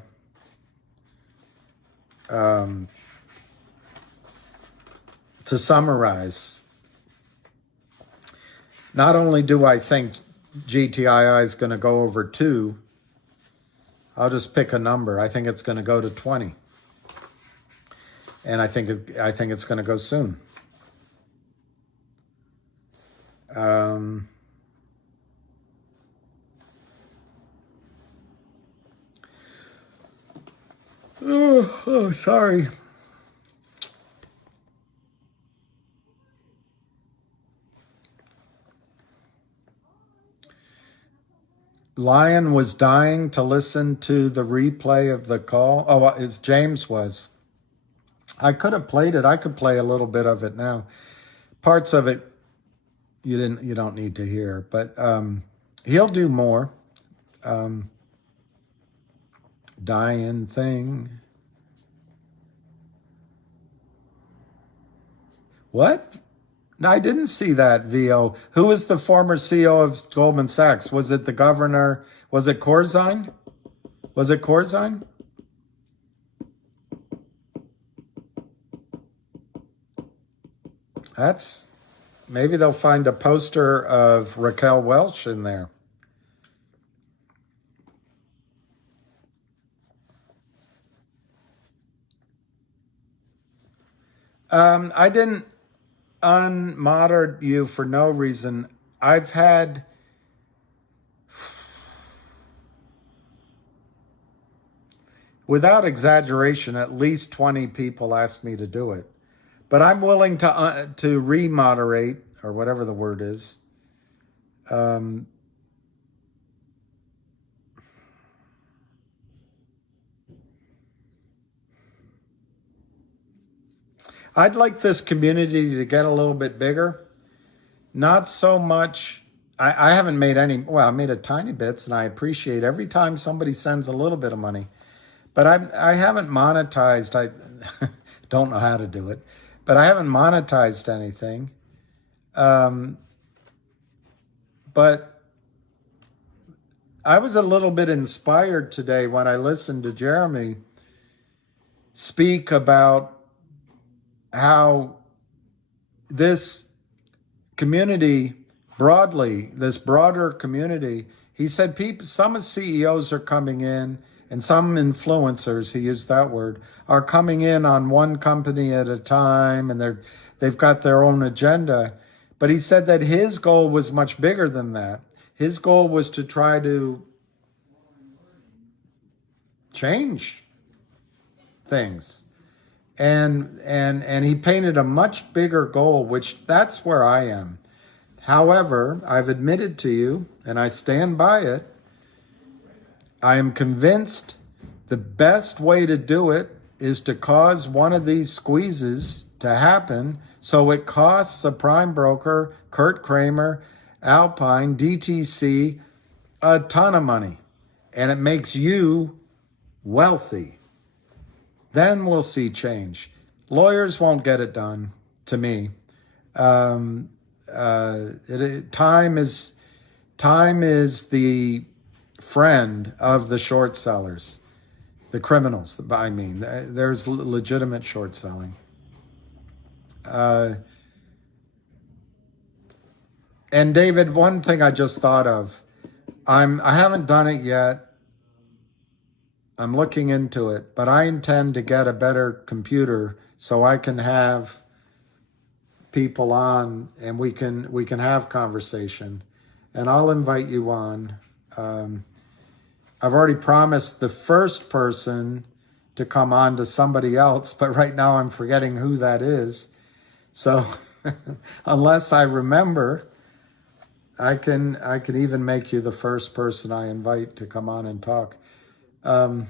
to summarize, not only do I think GTII is going to go over 2, I'll just pick a number. I think it's going to go to 20. And I think it's going to go soon. Sorry. Lion was dying to listen to the replay of the call. Oh, it's James was. I could have played it. I could play a little bit of it now. Parts of it you don't need to hear, but he'll do more. Dying thing. What? No, I didn't see that, VO. Who was the former CEO of Goldman Sachs? Was it the governor? Was it Corzine? Was it Corzine? That's, maybe they'll find a poster of Raquel Welch in there. I didn't unmoder you for no reason. I've had without exaggeration, at least 20 people ask me to do it. But I'm willing to remoderate, or whatever the word is. I'd like this community to get a little bit bigger. Not so much, I haven't made any, well, I made a tiny bits, and I appreciate every time somebody sends a little bit of money. But I haven't monetized, I don't know how to do it, but I haven't monetized anything. But I was a little bit inspired today when I listened to Jeremy speak about how this community broadly, this broader community, he said some CEOs are coming in and some influencers, he used that word, are coming in on one company at a time, and they've got their own agenda. But he said that his goal was much bigger than that. His goal was to try to change things. And he painted a much bigger goal, which that's where I am. However, I've admitted to you, and I stand by it, I am convinced the best way to do it is to cause one of these squeezes to happen so it costs a prime broker, Kurt Kramer, Alpine, DTC, a ton of money. And it makes you wealthy. Then we'll see change. Lawyers won't get it done, to me. Time is the friend of the short sellers, the criminals. I mean, there's legitimate short selling. And David, one thing I just thought of, I haven't done it yet. I'm looking into it, but I intend to get a better computer so I can have people on and we can have conversation. And I'll invite you on. I've already promised the first person to come on to somebody else, but right now I'm forgetting who that is. So unless I remember, I can even make you the first person I invite to come on and talk. I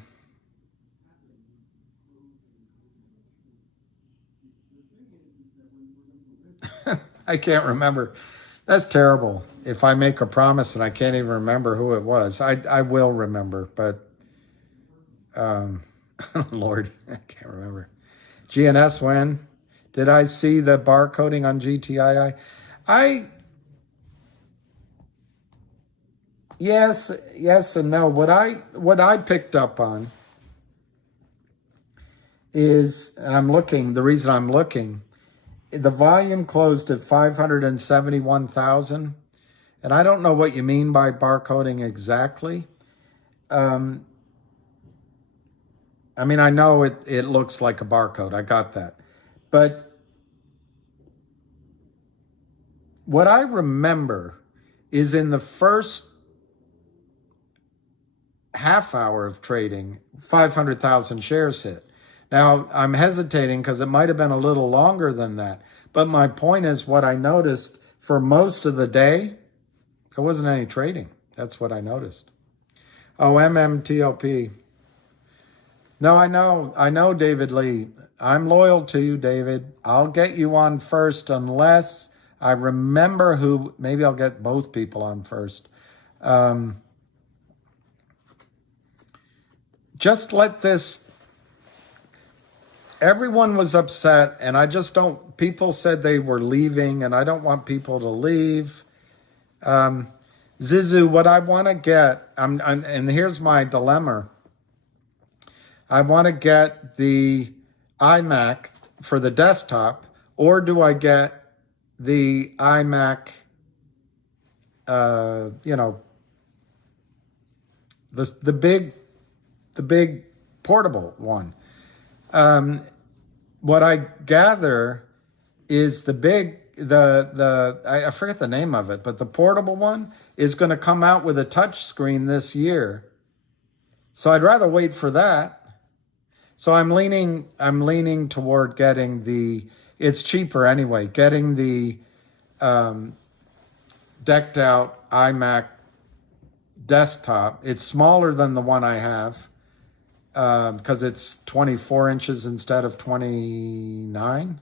can't remember. That's terrible. If I make a promise and I can't even remember who it was, I will remember, but Lord, I can't remember. GNS when? Did I see the barcoding on GTII? Yes and no. What I picked up on is, and I'm looking, the reason I'm looking, the volume closed at 571,000. And I don't know what you mean by barcoding exactly. I mean, I know it looks like a barcode. I got that. But what I remember is in the first half hour of trading, 500,000 shares hit. Now, I'm hesitating because it might have been a little longer than that. But my point is, what I noticed for most of the day, there wasn't any trading. That's what I noticed. Oh, MMTLP. No, I know, David Lee. I'm loyal to you, David. I'll get you on first unless I remember who. Maybe I'll get both people on first. Just let this. Everyone was upset, and I just don't. People said they were leaving, and I don't want people to leave. Zizu, what I want to get, and here's my dilemma. I want to get the iMac for the desktop, or do I get the iMac, the big portable one? What I gather is I forget the name of it, but the portable one is going to come out with a touch screen this year. So I'd rather wait for that. So I'm leaning toward getting it's cheaper anyway, getting the decked out iMac desktop. It's smaller than the one I have because it's 24 inches instead of 29.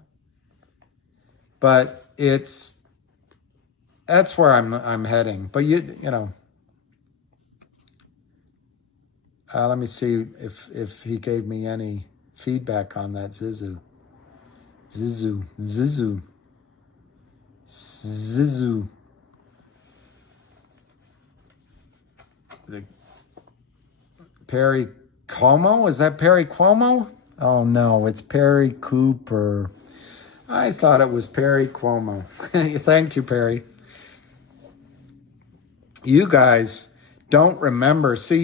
But that's where I'm heading. But let me see if he gave me any feedback on that. Zizu. The Perry Como? Is that Perry Cuomo? Oh no, it's Perry Cooper. I thought it was Perry Cuomo. Thank you, Perry. you guys don't remember. See,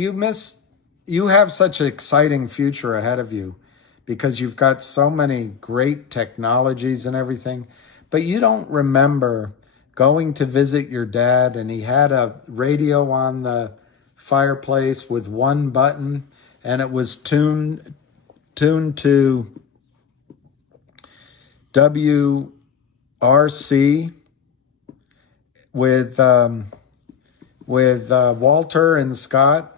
you have such an exciting future ahead of you because you've got so many great technologies and everything, but you don't remember going to visit your dad and he had a radio on the fireplace with one button and it was tuned to WRC with Walter and Scott.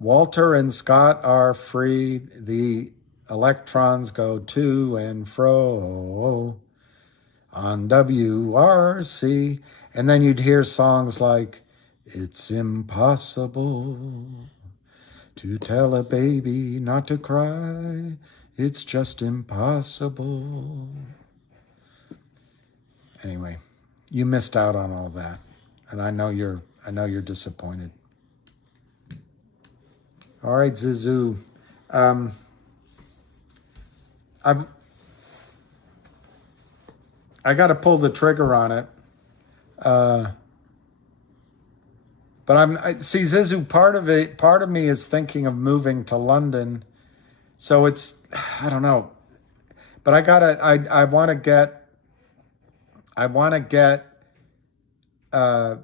Walter and Scott are free. The electrons go to and fro on WRC. And then you'd hear songs like, it's impossible to tell a baby not to cry. It's just impossible. Anyway, you missed out on all that. And I know you're disappointed. All right, Zizu. I got to pull the trigger on it. But see, Zizu, part of me is thinking of moving to London. So it's, I don't know. But I want to get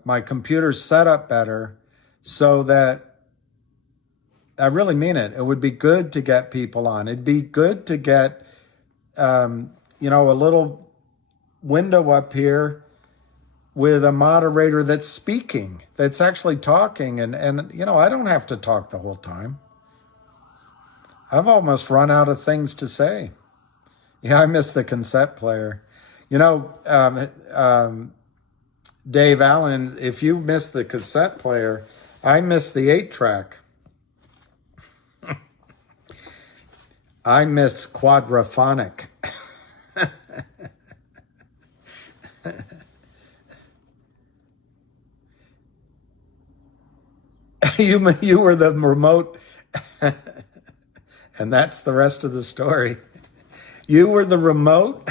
my computer set up better so that, I really mean it. It would be good to get people on. It'd be good to get, a little window up here with a moderator that's speaking, that's actually talking. And I don't have to talk the whole time. I've almost run out of things to say. Yeah, I miss the cassette player. Dave Allen, if you miss the cassette player, I miss the 8-track. I miss quadraphonic. You were the remote, and that's the rest of the story. You were the remote.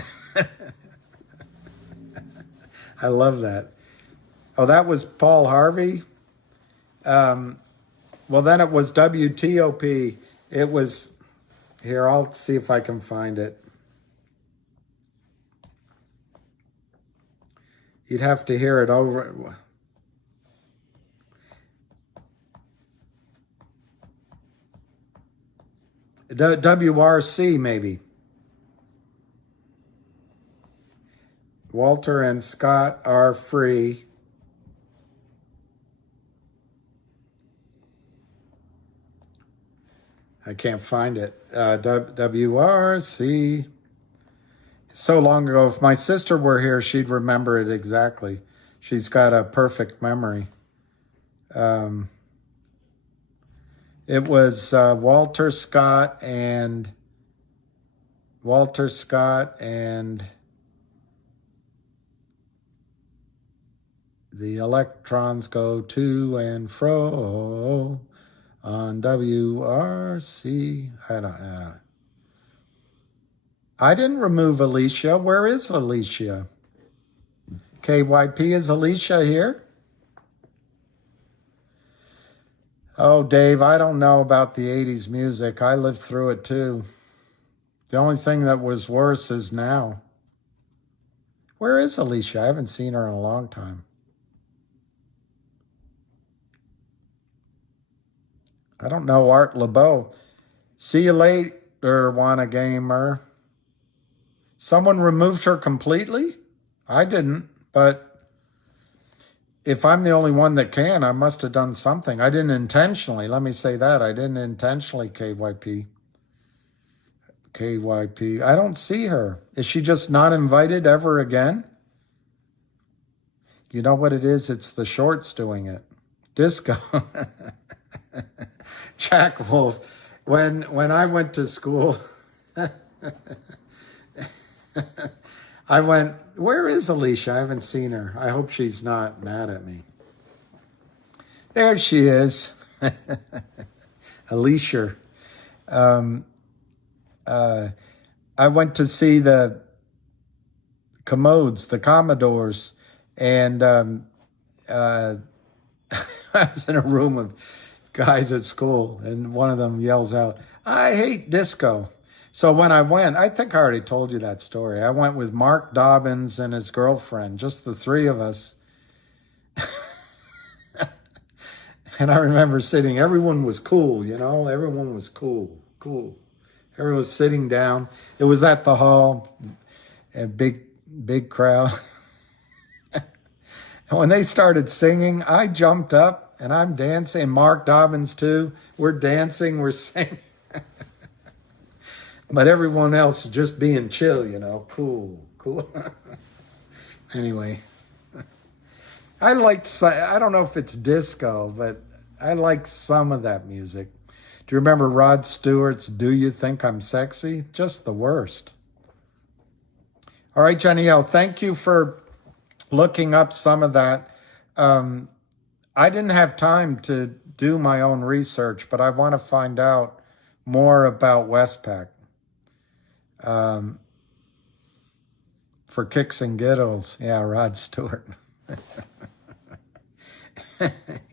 I love that. Oh, that was Paul Harvey. Well, then it was WTOP. It was, here, I'll see if I can find it. You'd have to hear it over. WRC, maybe. Walter and Scott are free. I can't find it. WRC. So long ago. If my sister were here, she'd remember it exactly. She's got a perfect memory. It was Walter Scott and the electrons go to and fro on WRC. I don't know. I didn't remove Alicia. Where is Alicia? KYP, is Alicia here? Oh, Dave, I don't know about the 80s music. I lived through it too. The only thing that was worse is now. Where is Alicia? I haven't seen her in a long time. I don't know Art LeBeau. See you later, Wanna Gamer. Someone removed her completely? I didn't, but if I'm the only one that can, I must have done something. I didn't intentionally. Let me say that. I didn't intentionally, KYP. I don't see her. Is she just not invited ever again? You know what it is? It's the shorts doing it. Disco. Jack Wolf. When I went to school, I went, where is Alicia? I haven't seen her. I hope she's not mad at me. There she is. Alicia. I went to see the Commodores, and I was in a room of guys at school, and one of them yells out, "I hate disco." So when I went, I think I already told you that story. I went with Mark Dobbins and his girlfriend, just the three of us. And I remember sitting, everyone was cool, you know, everyone was cool. Everyone was sitting down. It was at the hall, a big crowd. And when they started singing, I jumped up and I'm dancing. Mark Dobbins too. We're dancing, we're singing. But everyone else just being chill, you know, cool. Anyway, I don't know if it's disco, but I like some of that music. Do you remember Rod Stewart's "Do You Think I'm Sexy"? Just the worst. All right, Jenny L., thank you for looking up some of that. I didn't have time to do my own research, but I want to find out more about Westpac. For kicks and giggles. Yeah, Rod Stewart.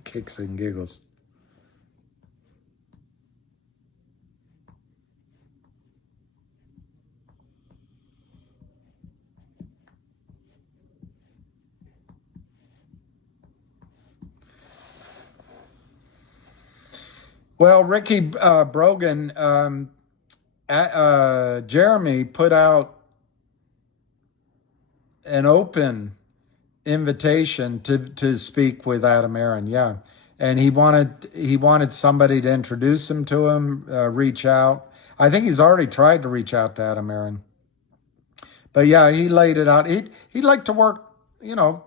Kicks and giggles. Well, Ricky Brogan, Jeremy put out an open invitation to speak with Adam Aaron, yeah. And he wanted somebody to introduce him to him, reach out. I think he's already tried to reach out to Adam Aaron. But yeah, he laid it out. He'd like to work, you know,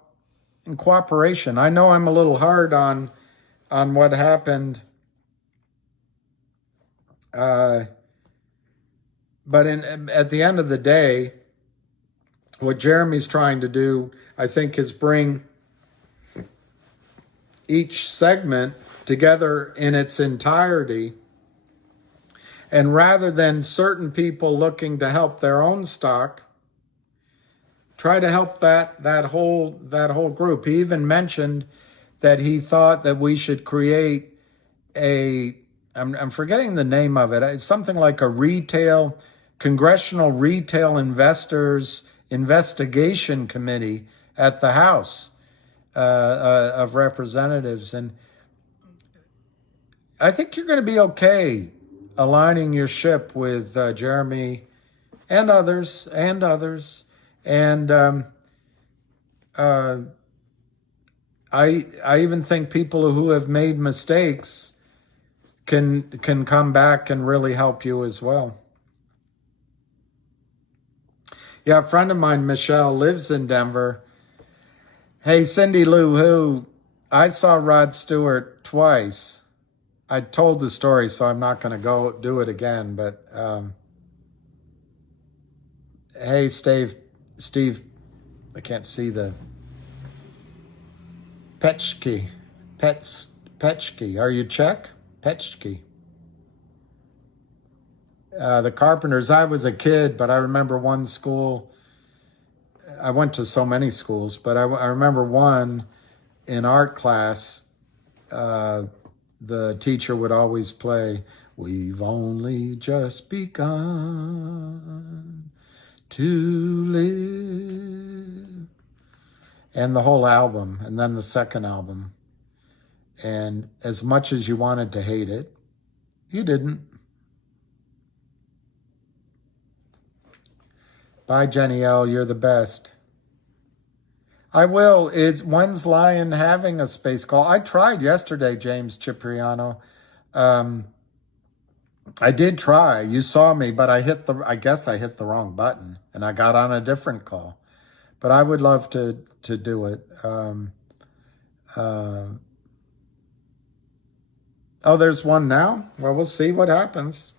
in cooperation. I know I'm a little hard on what happened. But at the end of the day, what Jeremy's trying to do, I think, is bring each segment together in its entirety. And rather than certain people looking to help their own stock, try to help that whole group. He even mentioned that he thought that we should create I'm forgetting the name of it. It's something like a Congressional Retail Investors Investigation Committee at the House of Representatives. And I think you're going to be okay aligning your ship with Jeremy and others. And I even think people who have made mistakes can come back and really help you as well. Yeah, a friend of mine, Michelle, lives in Denver. Hey, Cindy Lou Who, I saw Rod Stewart twice. I told the story, so I'm not going to go do it again. But hey, Steve, I can't see the Petchke. Are you Czech? Petchke. The Carpenters, I was a kid, but I remember one school. I went to so many schools, but I remember one in art class. The teacher would always play, "We've only just begun to live." And the whole album, and then the second album. And as much as you wanted to hate it, you didn't. Bye, Jenny L. You're the best. I will. When's Lion having a space call? I tried yesterday, James Cipriano. I did try. You saw me, but I guess I hit the wrong button and I got on a different call. But I would love to do it. Oh, there's one now? Well, we'll see what happens.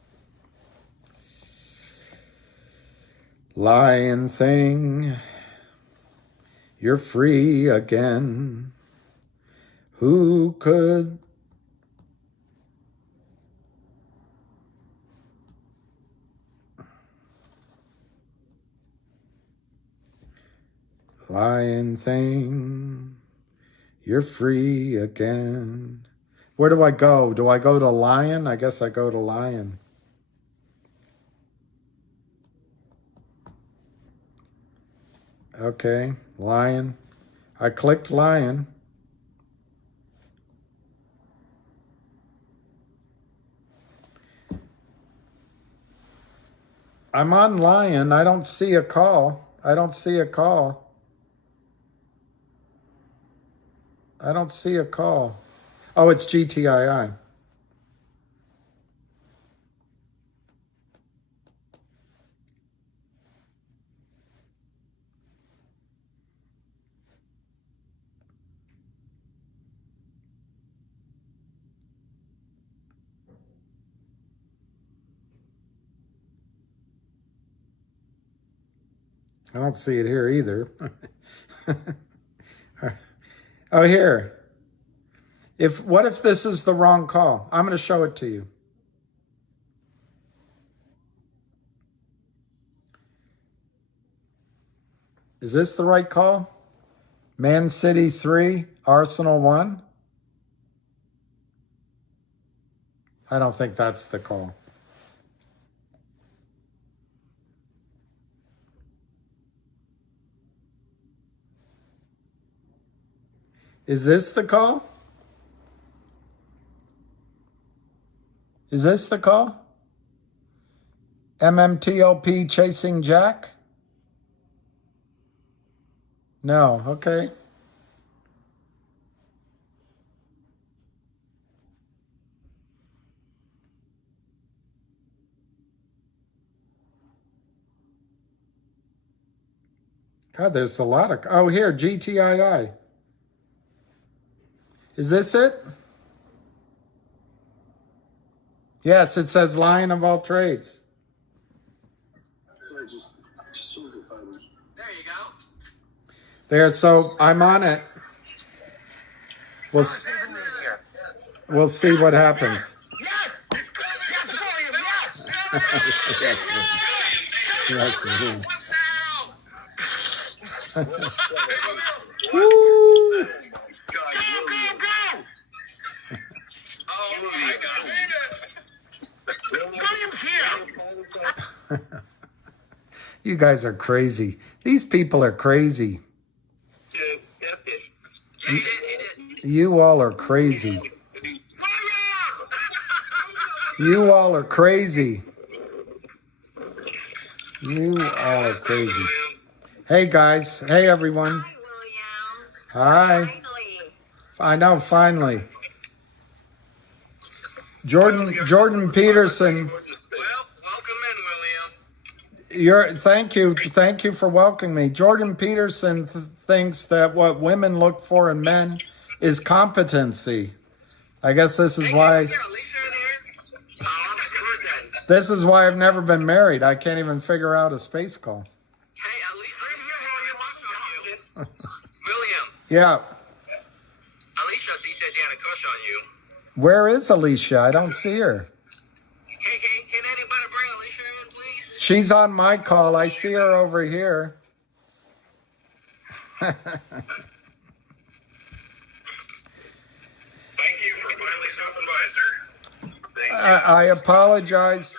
Lion thing, you're free again. Who could? Lion thing, You're free again. Where do I go? Do I go to Lion? I guess I go to Lion. Okay, Lion. I clicked Lion. I'm on Lion. I don't see a call. I don't see a call. I don't see a call. Oh, it's GTII. I don't see it here either. Oh, here. What if this is the wrong call? I'm going to show it to you. Is this the right call? Man City 3, Arsenal 1? I don't think that's the call. Is this the call? Is this the call? MMTLP chasing Jack? No, okay. God, there's a lot of... Oh, here, GTII. Is this it? Yes, it says Lion of all trades. There you go. There, so I'm on it. We'll see what happens. Yes! Yes, William, yes! That's me. Woo! Woo! Oh my God. William's here! You guys are crazy. These people are crazy. You all are crazy. You all are crazy. You all are crazy. Hey guys. Hey everyone. Hi, William. Hi. I know, finally. Jordan Peterson. Well, welcome in, William. Thank you for welcoming me. Jordan Peterson thinks that what women look for in men is competency. I guess this is why I've never been married. I can't even figure out a space call. Hey, Alicia, William. Yeah. Alicia, he says he had a crush on you. Where is Alicia? I don't see her. Can anybody bring Alicia in, please? She's on my call. I see her over here. Thank you for finally stopping by, sir. Thank you. I apologize.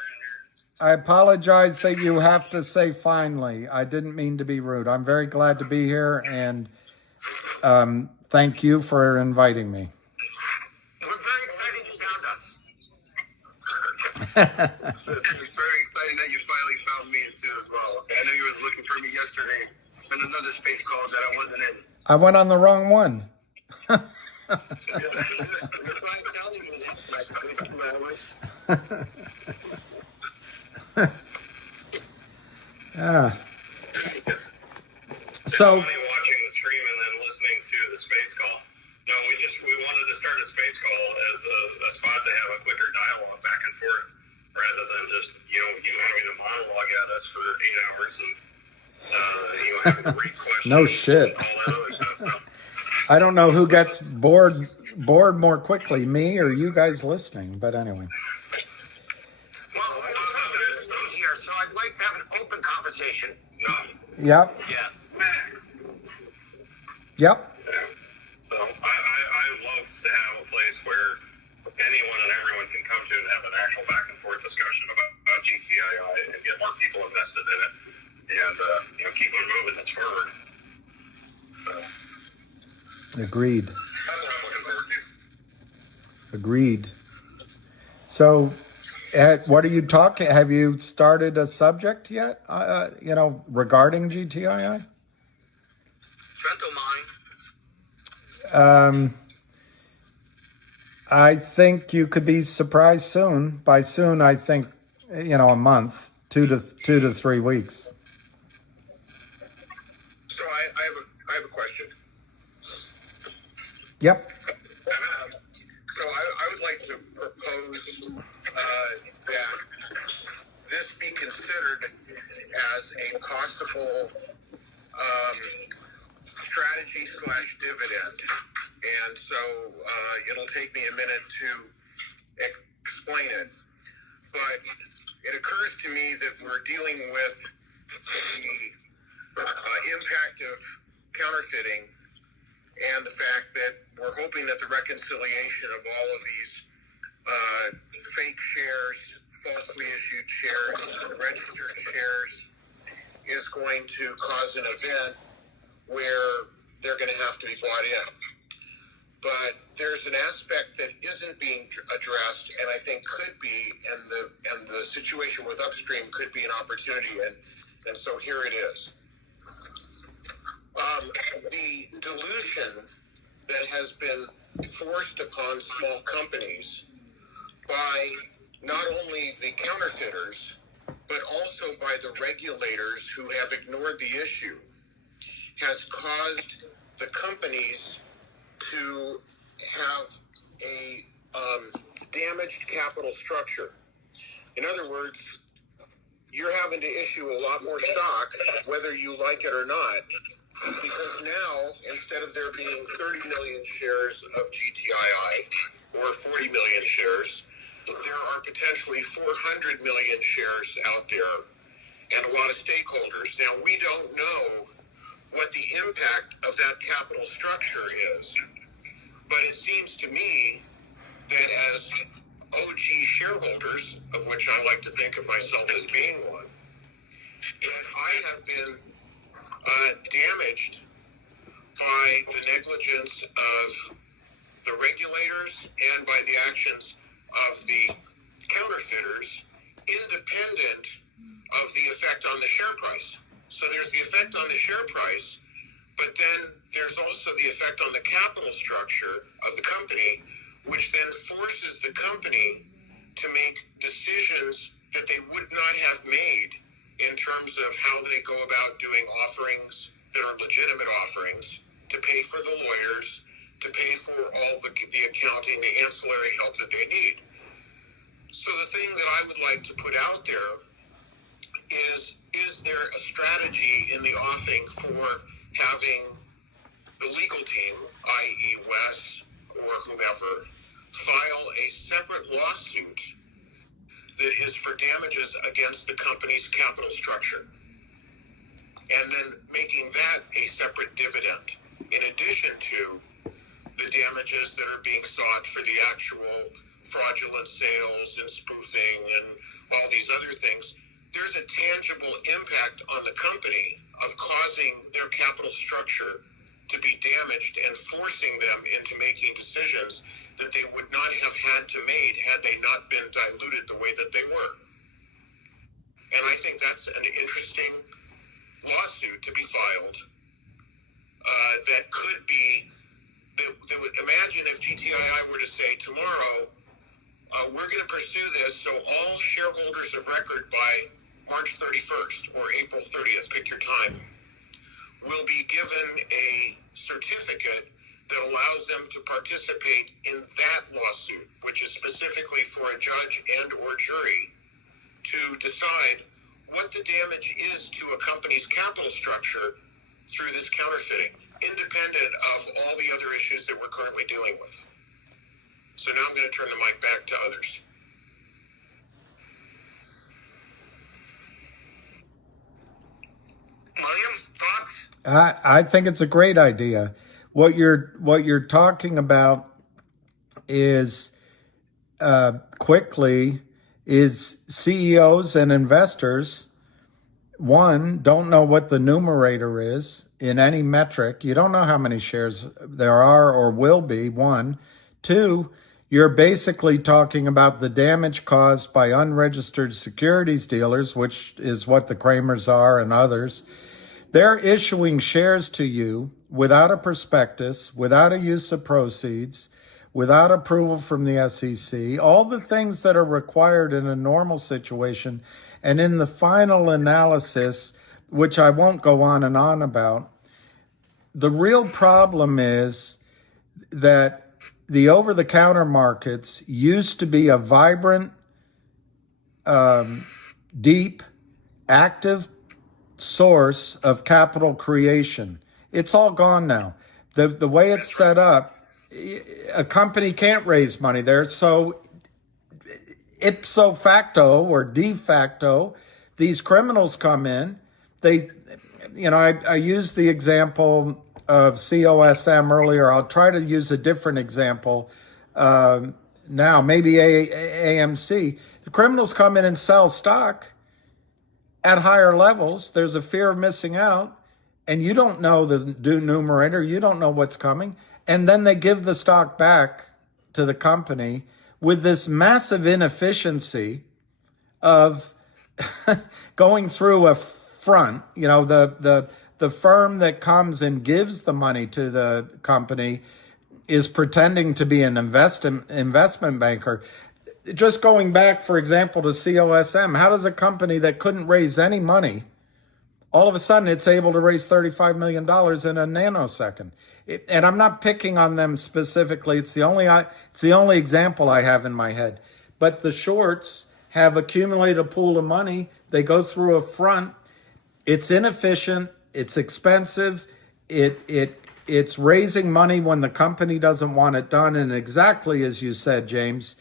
I apologize that you have to say finally. I didn't mean to be rude. I'm very glad to be here, and thank you for inviting me. We're very excited you found us. It's very exciting that you finally found me too as well. I know you was looking for me yesterday in another space call that I wasn't in. I went on the wrong one. Yeah. So, Funny watching the stream and then listening to the space call. No, we wanted to start a space call as a spot to have a quicker dialogue back and forth, rather than just you having to monologue at us for 8 hours and having great questions. No shit. And all that other stuff. I don't know who gets bored more quickly, me or you guys listening, but anyway. Well, I'm here, so I'd like to have an open conversation. Yep. Yes. Yep. So I anyone and everyone can come to and have an actual back and forth discussion about GTII and get more people invested in it, and keep on moving this forward. Agreed. That's what I'm looking forward to. Agreed. So, what are you talking? Have you started a subject yet? Regarding GTII? Trent don't mind. I think you could be surprised soon. By soon, I think a month, 2 to 3 weeks. So I have a question. Yep. So I would like to propose that this be considered as a possible strategy/dividend. And so it'll take me a minute to explain it. But it occurs to me that we're dealing with the impact of counterfeiting and the fact that we're hoping that the reconciliation of all of these fake shares, falsely issued shares, registered shares is going to cause an event where they're going to have to be bought in. But there's an aspect that isn't being addressed, and I think could be, and the situation with Upstream could be an opportunity, and so here it is. The dilution that has been forced upon small companies by not only the counterfeiters, but also by the regulators who have ignored the issue, has caused the companies to have a damaged capital structure. In other words, you're having to issue a lot more stock, whether you like it or not, because now, instead of there being 30 million shares of GTII or 40 million shares, there are potentially 400 million shares out there and a lot of stakeholders. Now, we don't know what the impact of that capital structure is, but it seems to me that as OG shareholders, of which I like to think of myself as being one, that I have been damaged by the negligence of the regulators and by the actions of the counterfeiters, independent of the effect on the share price. So there's the effect on the share price, but then there's also the effect on the capital structure of the company, which then forces the company to make decisions that they would not have made in terms of how they go about doing offerings that are legitimate offerings, to pay for the lawyers, to pay for all the accounting, the ancillary help that they need. So the thing that I would like to put out there is there a strategy in the offing for having the legal team, i.e. Wes or whomever, file a separate lawsuit that is for damages against the company's capital structure, and then making that a separate dividend, in addition to the damages that are being sought for the actual fraudulent sales and spoofing and all these other things. There's a tangible impact on the company of causing their capital structure to be damaged and forcing them into making decisions that they would not have had to make had they not been diluted the way that they were. And I think that's an interesting lawsuit to be filed that could be, that would imagine if GTII were to say tomorrow, we're going to pursue this so all shareholders of record by March 31st or April 30th, pick your time, will be given a certificate that allows them to participate in that lawsuit, which is specifically for a judge and or jury to decide what the damage is to a company's capital structure through this counterfeiting, independent of all the other issues that we're currently dealing with. So now I'm going to turn the mic back to others. William, thoughts? I think it's a great idea. What you're talking about is quickly is CEOs and investors, one, don't know what the numerator is in any metric. You don't know how many shares there are or will be, one. Two, you're basically talking about the damage caused by unregistered securities dealers, which is what the Kramers are and others. They're issuing shares to you without a prospectus, without a use of proceeds, without approval from the SEC, all the things that are required in a normal situation. And in the final analysis, which I won't go on and on about, the real problem is that the over-the-counter markets used to be a vibrant, deep, active source of capital creation. It's all gone now. The way it's set up, a company can't raise money there. So ipso facto or de facto, these criminals come in. They, I used the example of COSM earlier. I'll try to use a different example now, maybe AMC. The criminals come in and sell stock at higher levels. There's a fear of missing out, and you don't know the numerator. You don't know what's coming. And then they give the stock back to the company with this massive inefficiency of going through a front. The firm that comes and gives the money to the company is pretending to be an investment banker. Just going back, for example, to COSM, how does a company that couldn't raise any money, all of a sudden it's able to raise $35 million in a nanosecond? And I'm not picking on them specifically. It's the only example I have in my head. But the shorts have accumulated a pool of money. They go through a front. It's inefficient. It's expensive. It's raising money when the company doesn't want it done. And exactly as you said, James,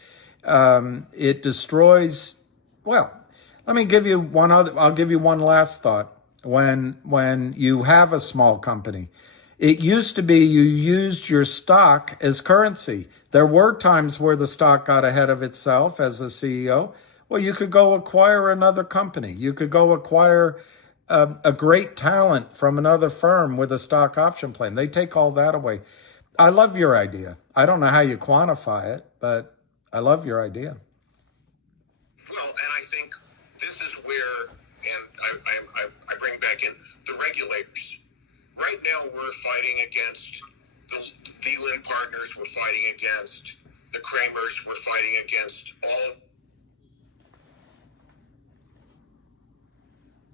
it destroys. Well, let me give you I'll give you one last thought. When you have a small company, it used to be you used your stock as currency. There were times where the stock got ahead of itself as a CEO. Well, you could go acquire another company. You could go acquire a great talent from another firm with a stock option plan. They take all that away. I love your idea. I don't know how you quantify it, but I love your idea. Well, and I think this is where, and I bring back in the regulators. Right now, we're fighting against the Thielen partners. We're fighting against the Kramers. We're fighting against all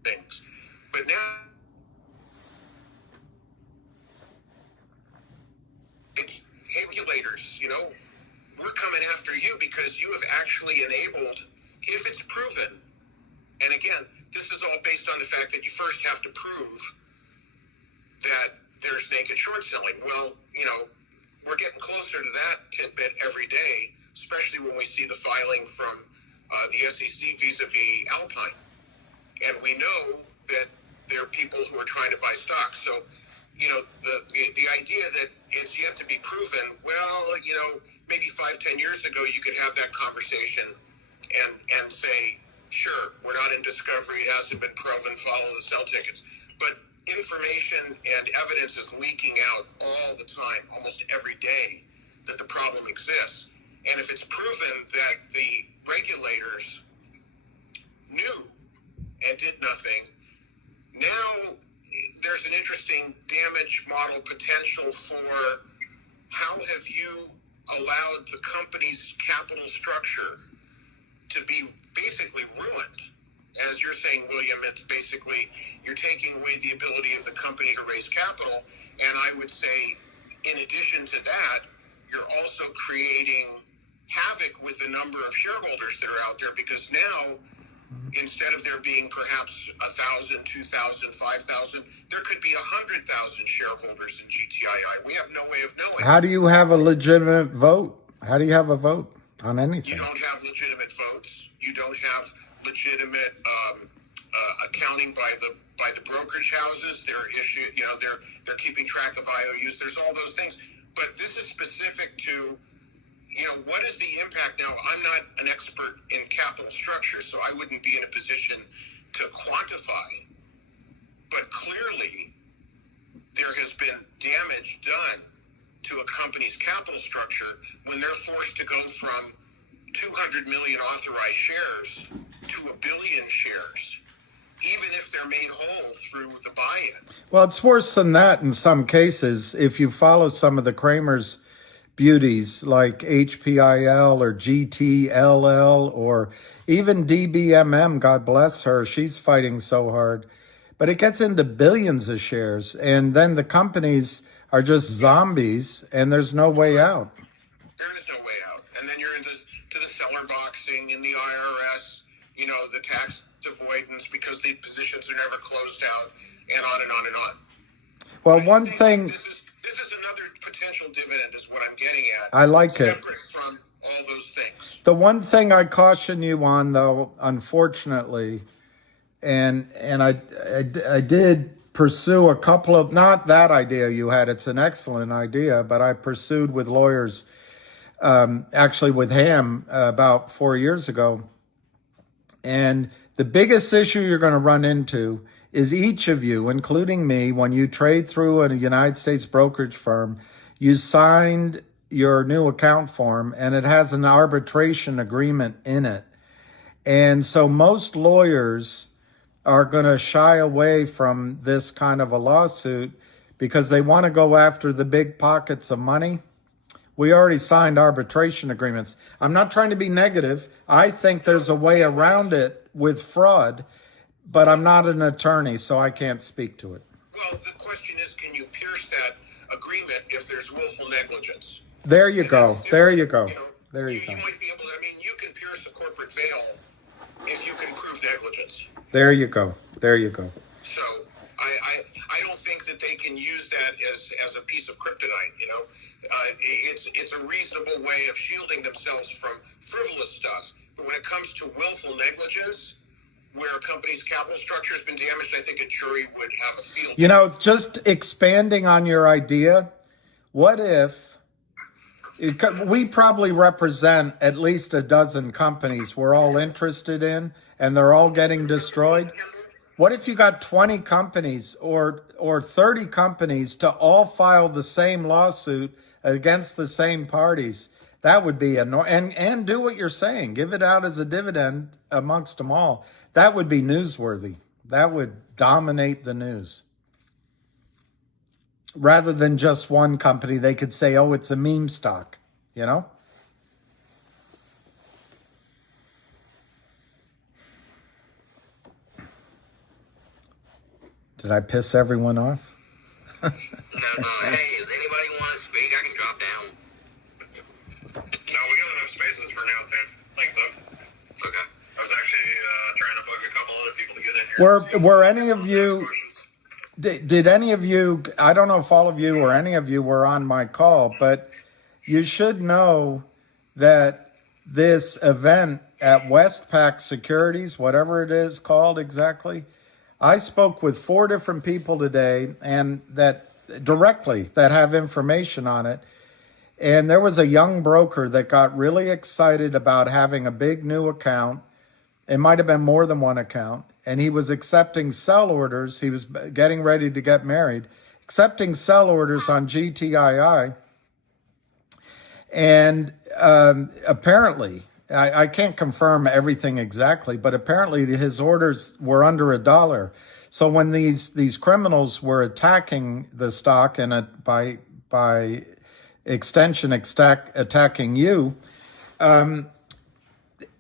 things. But now, regulators, we're coming after you because you have actually enabled, if it's proven, and again, this is all based on the fact that you first have to prove that there's naked short selling. Well, we're getting closer to that tidbit every day, especially when we see the filing from the SEC vis-a-vis Alpine. And we know that there are people who are trying to buy stock. So, the idea that it's yet to be proven, well, maybe 5-10 years ago, you could have that conversation and say, sure, we're not in discovery, it hasn't been proven, follow the sell tickets. But information and evidence is leaking out all the time, almost every day, that the problem exists. And if it's proven that the regulators knew and did nothing, now there's an interesting damage model potential for how have you allowed the company's capital structure to be basically ruined. As you're saying, William, it's basically you're taking away the ability of the company to raise capital. And I would say, in addition to that, you're also creating havoc with the number of shareholders that are out there, because now, instead of there being perhaps 1,000, 2,000, 5,000, there could be 100,000 shareholders in GTII. We have no way of knowing. How do you have a legitimate vote? How do you have a vote on anything? You don't have legitimate votes. You don't have legitimate accounting by the brokerage houses. They're keeping track of IOUs. There's all those things. But this is specific to what is the impact? Now, I'm not an expert in capital structure, so I wouldn't be in a position to quantify. But clearly, there has been damage done to a company's capital structure when they're forced to go from 200 million authorized shares to 1 billion shares, even if they're made whole through the buy-in. Well, it's worse than that in some cases. If you follow some of the Kramer's beauties like HPIL or GTIIL or even DBMM, God bless her, she's fighting so hard. But it gets into billions of shares, and then the companies are just zombies, and there's no way out. There is no way out. And then you're into the seller boxing in the IRS, the tax avoidance because the positions are never closed out, and on and on and on. Well, one thing... This is another potential dividend is what I'm getting at. I like it. Separate from all those things. The one thing I caution you on, though, unfortunately, and I did pursue a couple of, not that idea you had, it's an excellent idea, but I pursued with lawyers, actually with Ham about 4 years ago. And the biggest issue you're going to run into is each of you, including me, when you trade through a United States brokerage firm, you signed your new account form and it has an arbitration agreement in it. And so most lawyers are going to shy away from this kind of a lawsuit because they want to go after the big pockets of money. We already signed arbitration agreements. I'm not trying to be negative. I think there's a way around it with fraud, but I'm not an attorney, so I can't speak to it. Well, the question is, can you pierce that agreement if there's willful negligence? There you go. There you go. There you go. You might be able to, you can pierce a corporate veil if you can prove negligence. There you go. There you go. So I don't think that they can use that as a piece of kryptonite. It's a reasonable way of shielding themselves from frivolous stuff. But when it comes to willful negligence, where a company's capital structure has been damaged, I think a jury would have a field. Just expanding on your idea, what if we probably represent at least a dozen companies we're all interested in, and they're all getting destroyed? What if you got 20 companies or 30 companies to all file the same lawsuit against the same parties? That would be and do what you're saying. Give it out as a dividend amongst them all. That would be newsworthy. That would dominate the news. Rather than just one company, they could say, oh, it's a meme stock, Did I piss everyone off? Hey, does anybody want to speak? I can drop down. No, we got enough spaces for now, Sam. Thanks, so. Okay. I was actually trying to book a couple other people to get in here. Were any of you... Did any of you, I don't know if all of you or any of you were on my call, but you should know that this event at Westpac Securities, whatever it is called exactly, I spoke with 4 different people today and that have information on it. And there was a young broker that got really excited about having a big new account. It might have been more than one account. And he was accepting sell orders. He was getting ready to get married, accepting sell orders on GTII. And apparently, I can't confirm everything exactly, but apparently his orders were under $1. So when these criminals were attacking the stock and by extension attacking you,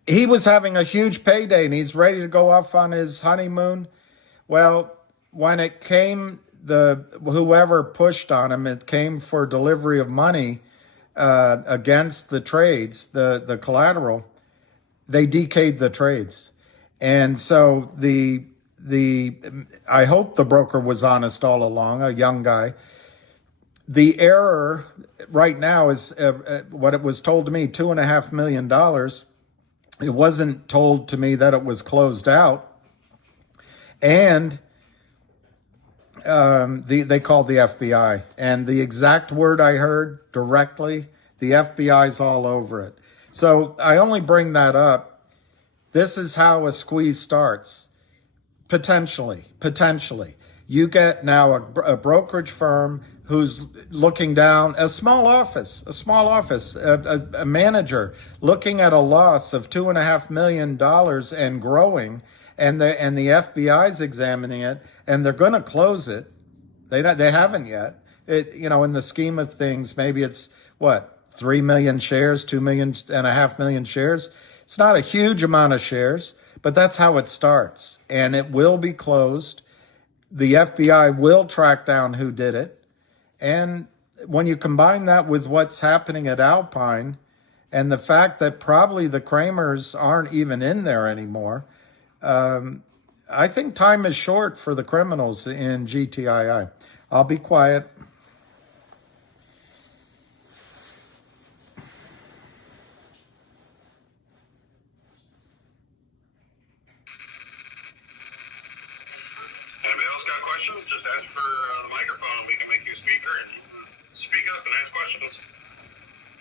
he was having a huge payday and he's ready to go off on his honeymoon. Well, when it came, whoever pushed on him, it came for delivery of money against the trades, the collateral, they decayed the trades. And so I hope the broker was honest all along, a young guy. The error right now is what it was told to me, $2.5 million. It wasn't told to me that it was closed out. And they called the FBI. And the exact word I heard directly, The FBI's all over it. So I only bring that up. This is how a squeeze starts. Potentially. You get now a brokerage firm who's looking down, a small office, a manager looking at a loss of $2.5 million and growing, and the FBI's examining it, and they're going to close it. They haven't yet. In the scheme of things, maybe it's 3 million shares, 2.5 million shares. It's not a huge amount of shares, but that's how it starts, and it will be closed. The FBI will track down who did it. And when you combine that with what's happening at Alpine and the fact that probably the Kramers aren't even in there anymore, I think time is short for the criminals in GTII. I'll be quiet. Just ask for the microphone. We can make you speaker and speak up and ask questions.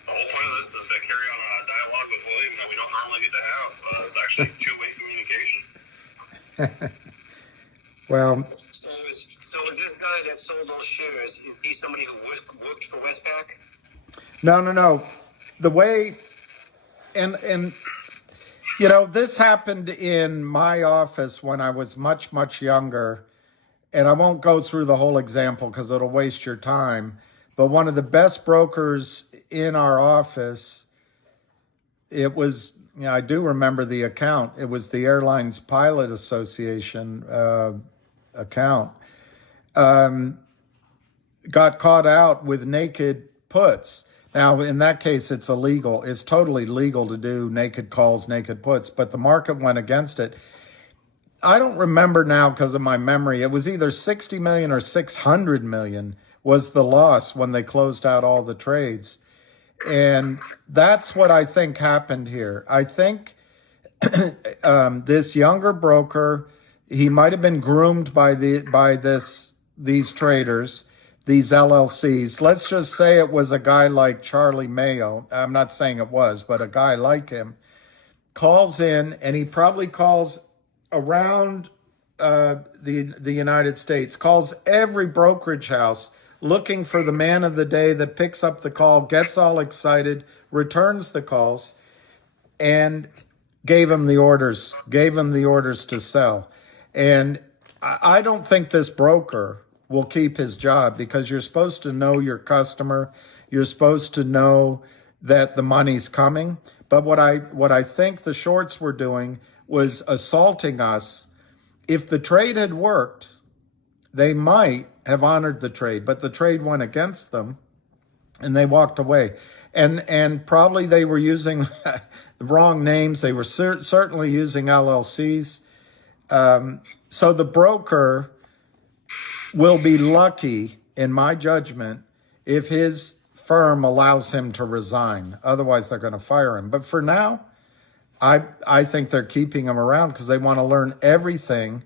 The whole point of this is to carry on a dialogue with William that we don't normally get to have. It's actually two-way communication. Well, So is this guy that sold those shares, is he somebody who worked for Westpac? No. The way, and this happened in my office when I was much, much younger. And I won't go through the whole example because it'll waste your time. But one of the best brokers in our office, it was, I do remember the account. It was the Airlines Pilot Association account. Got caught out with naked puts. Now, in that case, it's illegal. It's totally legal to do naked calls, naked puts. But the market went against it. I don't remember now because of my memory. It was either 60 million or 600 million was the loss when they closed out all the trades. And that's what I think happened here. I think this younger broker, he might have been groomed by these traders, these LLCs. Let's just say it was a guy like Charlie Mayo. I'm not saying it was, but a guy like him calls in, and he probably calls around the United States, calls every brokerage house looking for the man of the day that picks up the call, gets all excited, returns the calls, and gave him the orders to sell. And I don't think this broker will keep his job because you're supposed to know your customer. You're supposed to know that the money's coming. But what I think the shorts were doing was assaulting us. If the trade had worked, they might have honored the trade, but the trade went against them and they walked away. And probably they were using the wrong names. They were certainly using LLCs. So the broker will be lucky, in my judgment, if his firm allows him to resign. Otherwise, they're going to fire him. But for now, I think they're keeping him around because they want to learn everything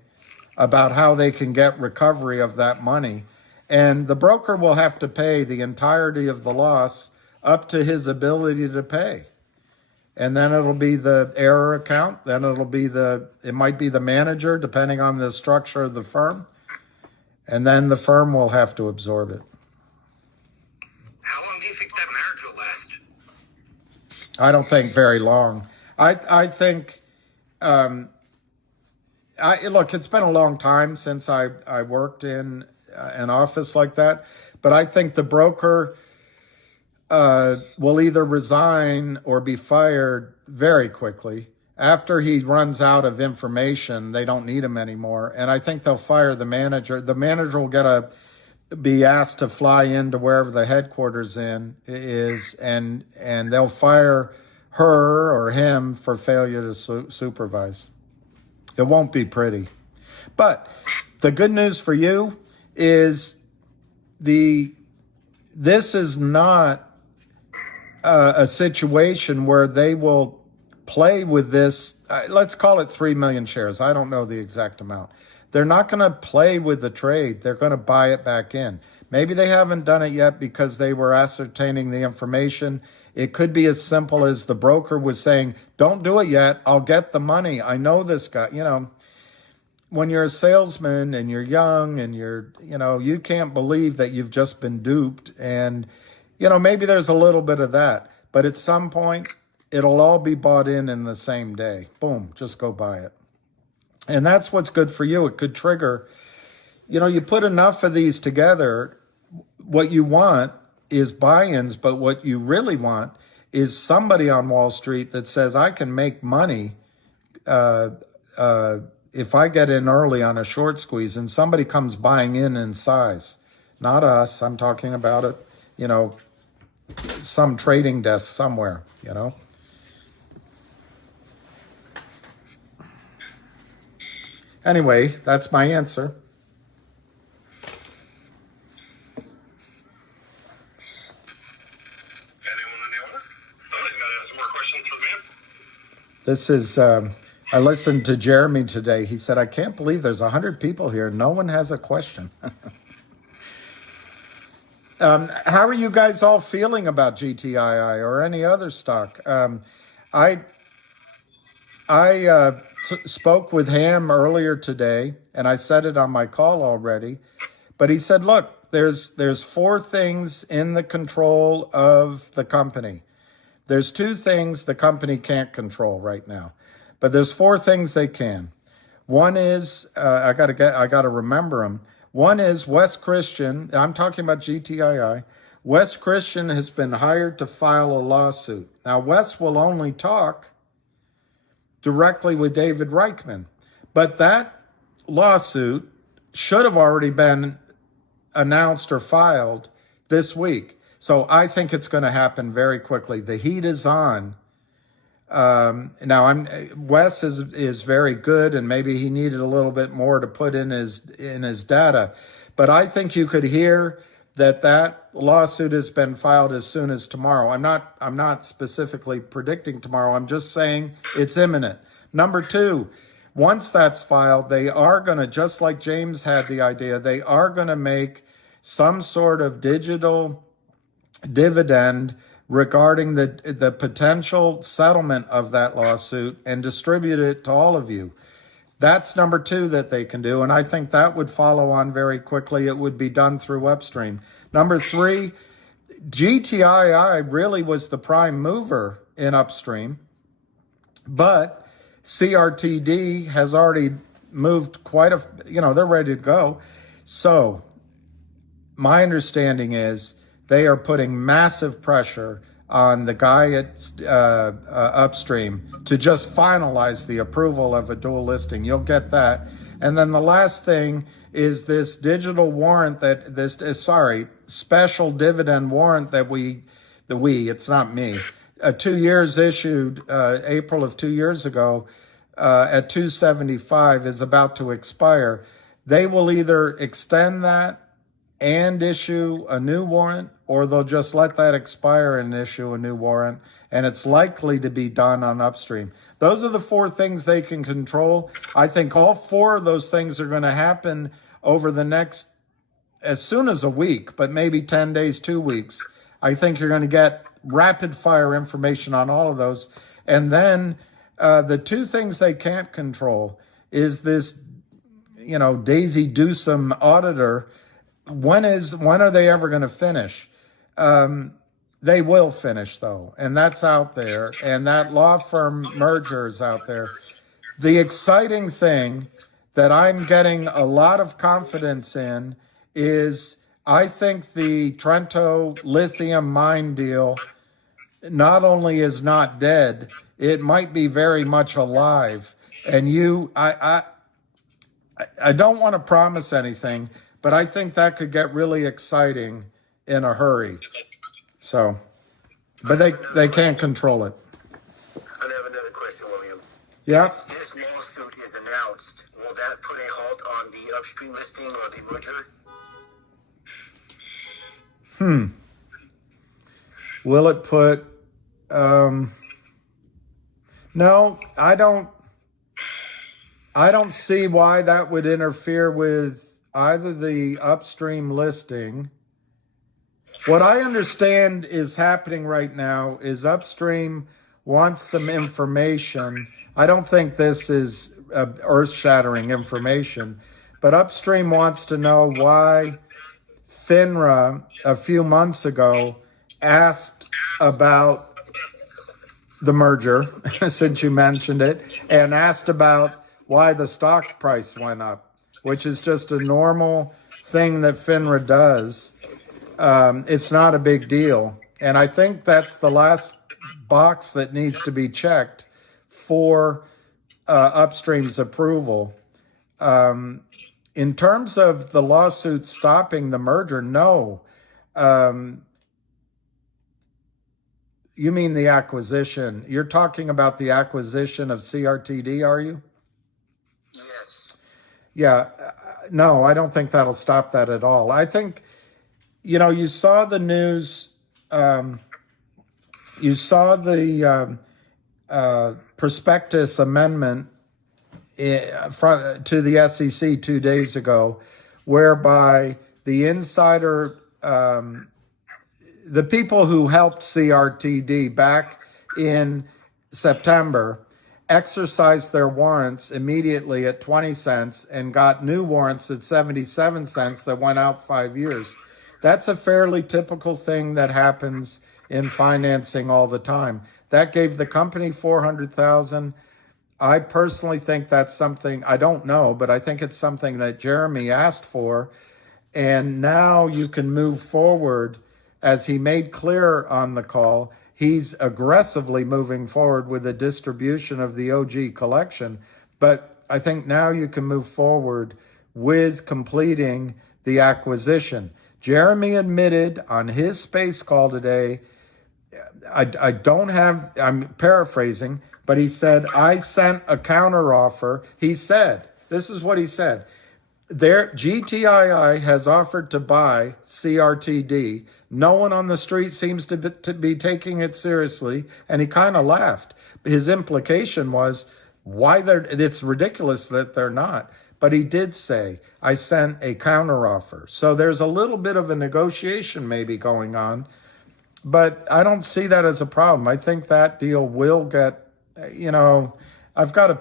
about how they can get recovery of that money. And the broker will have to pay the entirety of the loss up to his ability to pay. And then it'll be the error account. Then it might be the manager, depending on the structure of the firm. And then the firm will have to absorb it. How long do you think that marriage will last? I don't think very long. I think, look, it's been a long time since I worked in an office like that, but I think the broker will either resign or be fired very quickly. After he runs out of information, they don't need him anymore. And I think they'll fire the manager. The manager will be asked to fly into wherever the headquarters is, and they'll fire her or him for failure to supervise. It won't be pretty. But the good news for you is this is not a situation where they will play with this. Let's call it 3 million shares. I don't know the exact amount. They're not going to play with the trade. They're going to buy it back in Maybe they haven't done it yet because they were ascertaining the information. It could be as simple as the broker was saying, don't do it yet. I'll get the money. I know this guy. You know, when you're a salesman and you're young and you can't believe that you've just been duped. And, maybe there's a little bit of that. But at some point, it'll all be bought in the same day. Boom, just go buy it. And that's what's good for you. It could trigger, you put enough of these together. What you want is buy-ins, but what you really want is somebody on Wall Street that says, I can make money if I get in early on a short squeeze, and somebody comes buying in size. Not us. I'm talking about it, some trading desk somewhere, Anyway, that's my answer. This is, I listened to Jeremy today. He said, I can't believe there's 100 people here. No one has a question. How are you guys all feeling about GTII or any other stock? I spoke with Ham earlier today, and I said it on my call already. But he said, look, there's 4 things in the control of the company. There's 2 things the company can't control right now, but there's 4 things they can. One is, I got to remember them. One is Wes Christian. I'm talking about GTII. Wes Christian has been hired to file a lawsuit. Now, Wes will only talk directly with David Reichman, but that lawsuit should have already been announced or filed this week. So I think it's going to happen very quickly. The heat is on. Now Wes is very good, and maybe he needed a little bit more to put in his data, but I think you could hear that lawsuit has been filed as soon as tomorrow. I'm not specifically predicting tomorrow. I'm just saying it's imminent. Number 2, once that's filed, they are going to, just like James had the idea, they are going to make some sort of digital dividend regarding the potential settlement of that lawsuit and distribute it to all of you. That's number 2 that they can do, and I think that would follow on very quickly. It would be done through upstream. Number 3, GTII really was the prime mover in upstream, but CRTD has already moved they're ready to go. So my understanding is they are putting massive pressure on the guy at upstream to just finalize the approval of a dual listing. You'll get that. And then the last thing is this digital warrant special dividend warrant it's not me, 2 years issued, April of 2 years ago, at 275 is about to expire. They will either extend that and issue a new warrant, or they'll just let that expire and issue a new warrant, and it's likely to be done on upstream. Those are the 4 things they can control. I think all 4 of those things are going to happen over the next, as soon as a week, but maybe 10 days, 2 weeks. I think you're going to get rapid fire information on all of those. And then the 2 things they can't control is this, Daisy Dewsome auditor. When are they ever going to finish? They will finish, though, and that's out there, and that law firm merger is out there. The exciting thing that I'm getting a lot of confidence in is I think the Trento lithium mine deal not only is not dead, it might be very much alive. And I don't want to promise anything, but I think that could get really exciting in a hurry. So, but they can't control it. I have another question, William. Yeah. If this lawsuit is announced, will that put a halt on the upstream listing or the merger? Will it put, no, I don't see why that would interfere with either the upstream listing What I understand is happening right now is Upstream wants some information. I don't think this is earth-shattering information, but Upstream wants to know why FINRA a few months ago asked about the merger, since you mentioned it, and asked about why the stock price went up, which is just a normal thing that FINRA does. It's not a big deal. And I think that's the last box that needs to be checked for Upstream's approval. In terms of the lawsuit stopping the merger, no. You mean the acquisition. You're talking about the acquisition of CRTD, are you? Yes. Yeah. No, I don't think that'll stop that at all. I think, you saw the news, you saw the prospectus amendment to the SEC 2 days ago, whereby the insider, the people who helped CRTD back in September exercised their warrants immediately at 20 cents and got new warrants at 77 cents that went out 5 years. That's a fairly typical thing that happens in financing all the time. That gave the company $400,000. I personally think that's something, I don't know, but I think it's something that Jeremy asked for. And now you can move forward. As he made clear on the call, he's aggressively moving forward with the distribution of the OG collection. But I think now you can move forward with completing the acquisition. Jeremy admitted on his space call today, I'm paraphrasing, but he said, I sent a counteroffer. He said, this is what he said. GTII has offered to buy CRTD. No one on the street seems to be taking it seriously. And he kind of laughed. His implication was, it's ridiculous that they're not. But he did say, I sent a counteroffer. So there's a little bit of a negotiation maybe going on. But I don't see that as a problem. I think that deal will get, I've got to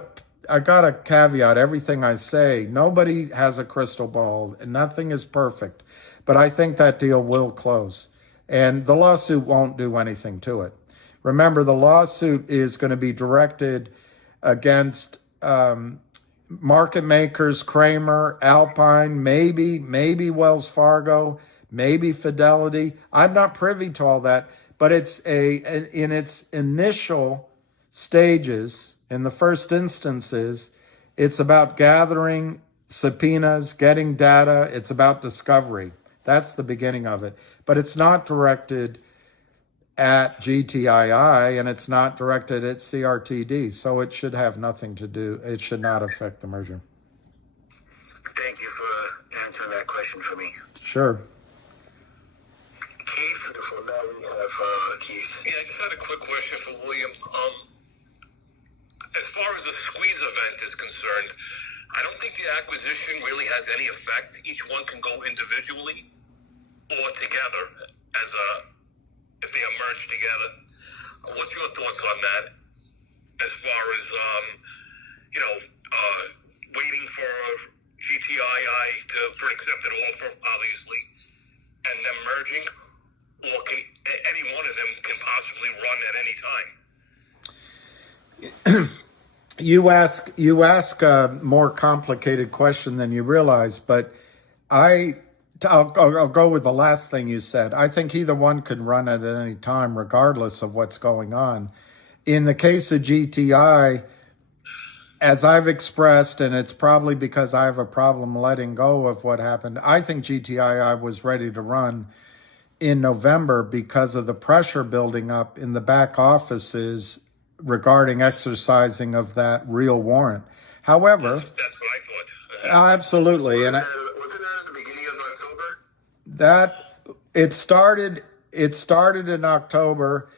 caveat everything I say. Nobody has a crystal ball and nothing is perfect, but I think that deal will close and the lawsuit won't do anything to it. Remember, the lawsuit is going to be directed against market makers, Kramer, Alpine, maybe Wells Fargo, maybe Fidelity. I'm not privy to all that, but it's in its initial stages. In the first instances, it's about gathering subpoenas, getting data. It's about discovery. That's the beginning of it. But it's not directed at GTII and it's not directed at CRTD. So it should have nothing to do. It should not affect the merger. Thank you for answering that question for me. Sure. Keith, for now we have Keith. Yeah, I just had a quick question for William. As far as the squeeze event is concerned, I don't think the acquisition really has any effect. Each one can go individually or together if they emerge together. What's your thoughts on that? As far as waiting for GTII for an accepted offer, obviously, and them merging, or can any one of them can possibly run at any time? You ask a more complicated question than you realize, but I'll go with the last thing you said. I think either one could run it at any time, regardless of what's going on. In the case of GTI, as I've expressed, and it's probably because I have a problem letting go of what happened, I think GTI was ready to run in November because of the pressure building up in the back offices regarding exercising of that real warrant. However, that's what I thought. Absolutely, Was it not in the beginning of October? That it started in October.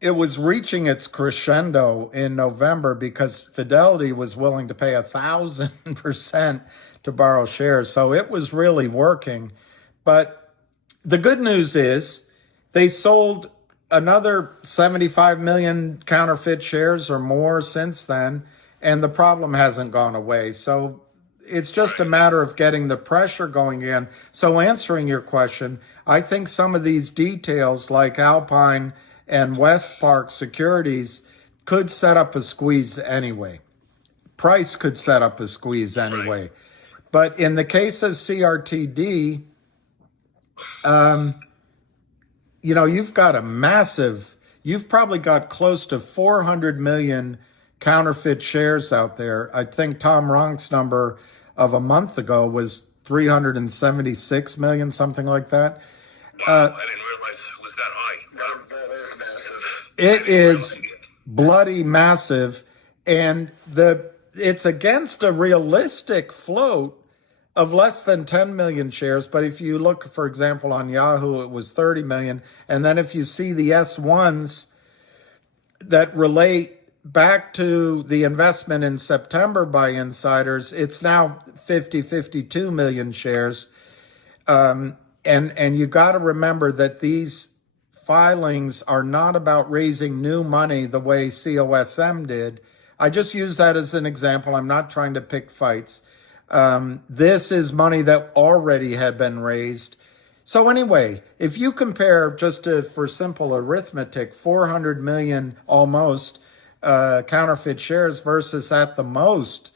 It was reaching its crescendo in November because Fidelity was willing to pay 1,000% to borrow shares, so it was really working. But the good news is they sold another 75 million counterfeit shares or more since then, and the problem hasn't gone away. So it's just a matter of getting the pressure going again. So answering your question, I think some of these details like Alpine and West Park Securities could set up a squeeze anyway. Price could set up a squeeze anyway. But in the case of CRTD, you've got you've probably got close to 400 million counterfeit shares out there. I think Tom Ronk's number of a month ago was 376 million, something like that. Wow, I didn't realize it was that high. That is massive. It is bloody massive, and it's against a realistic float of less than 10 million shares. But if you look, for example, on Yahoo, it was 30 million. And then if you see the S1s that relate back to the investment in September by insiders, it's now 52 million shares. And you got to remember that these filings are not about raising new money the way COSM did. I just use that as an example. I'm not trying to pick fights. This is money that already had been raised. So anyway, if you compare, for simple arithmetic, 400 million almost counterfeit shares versus at the most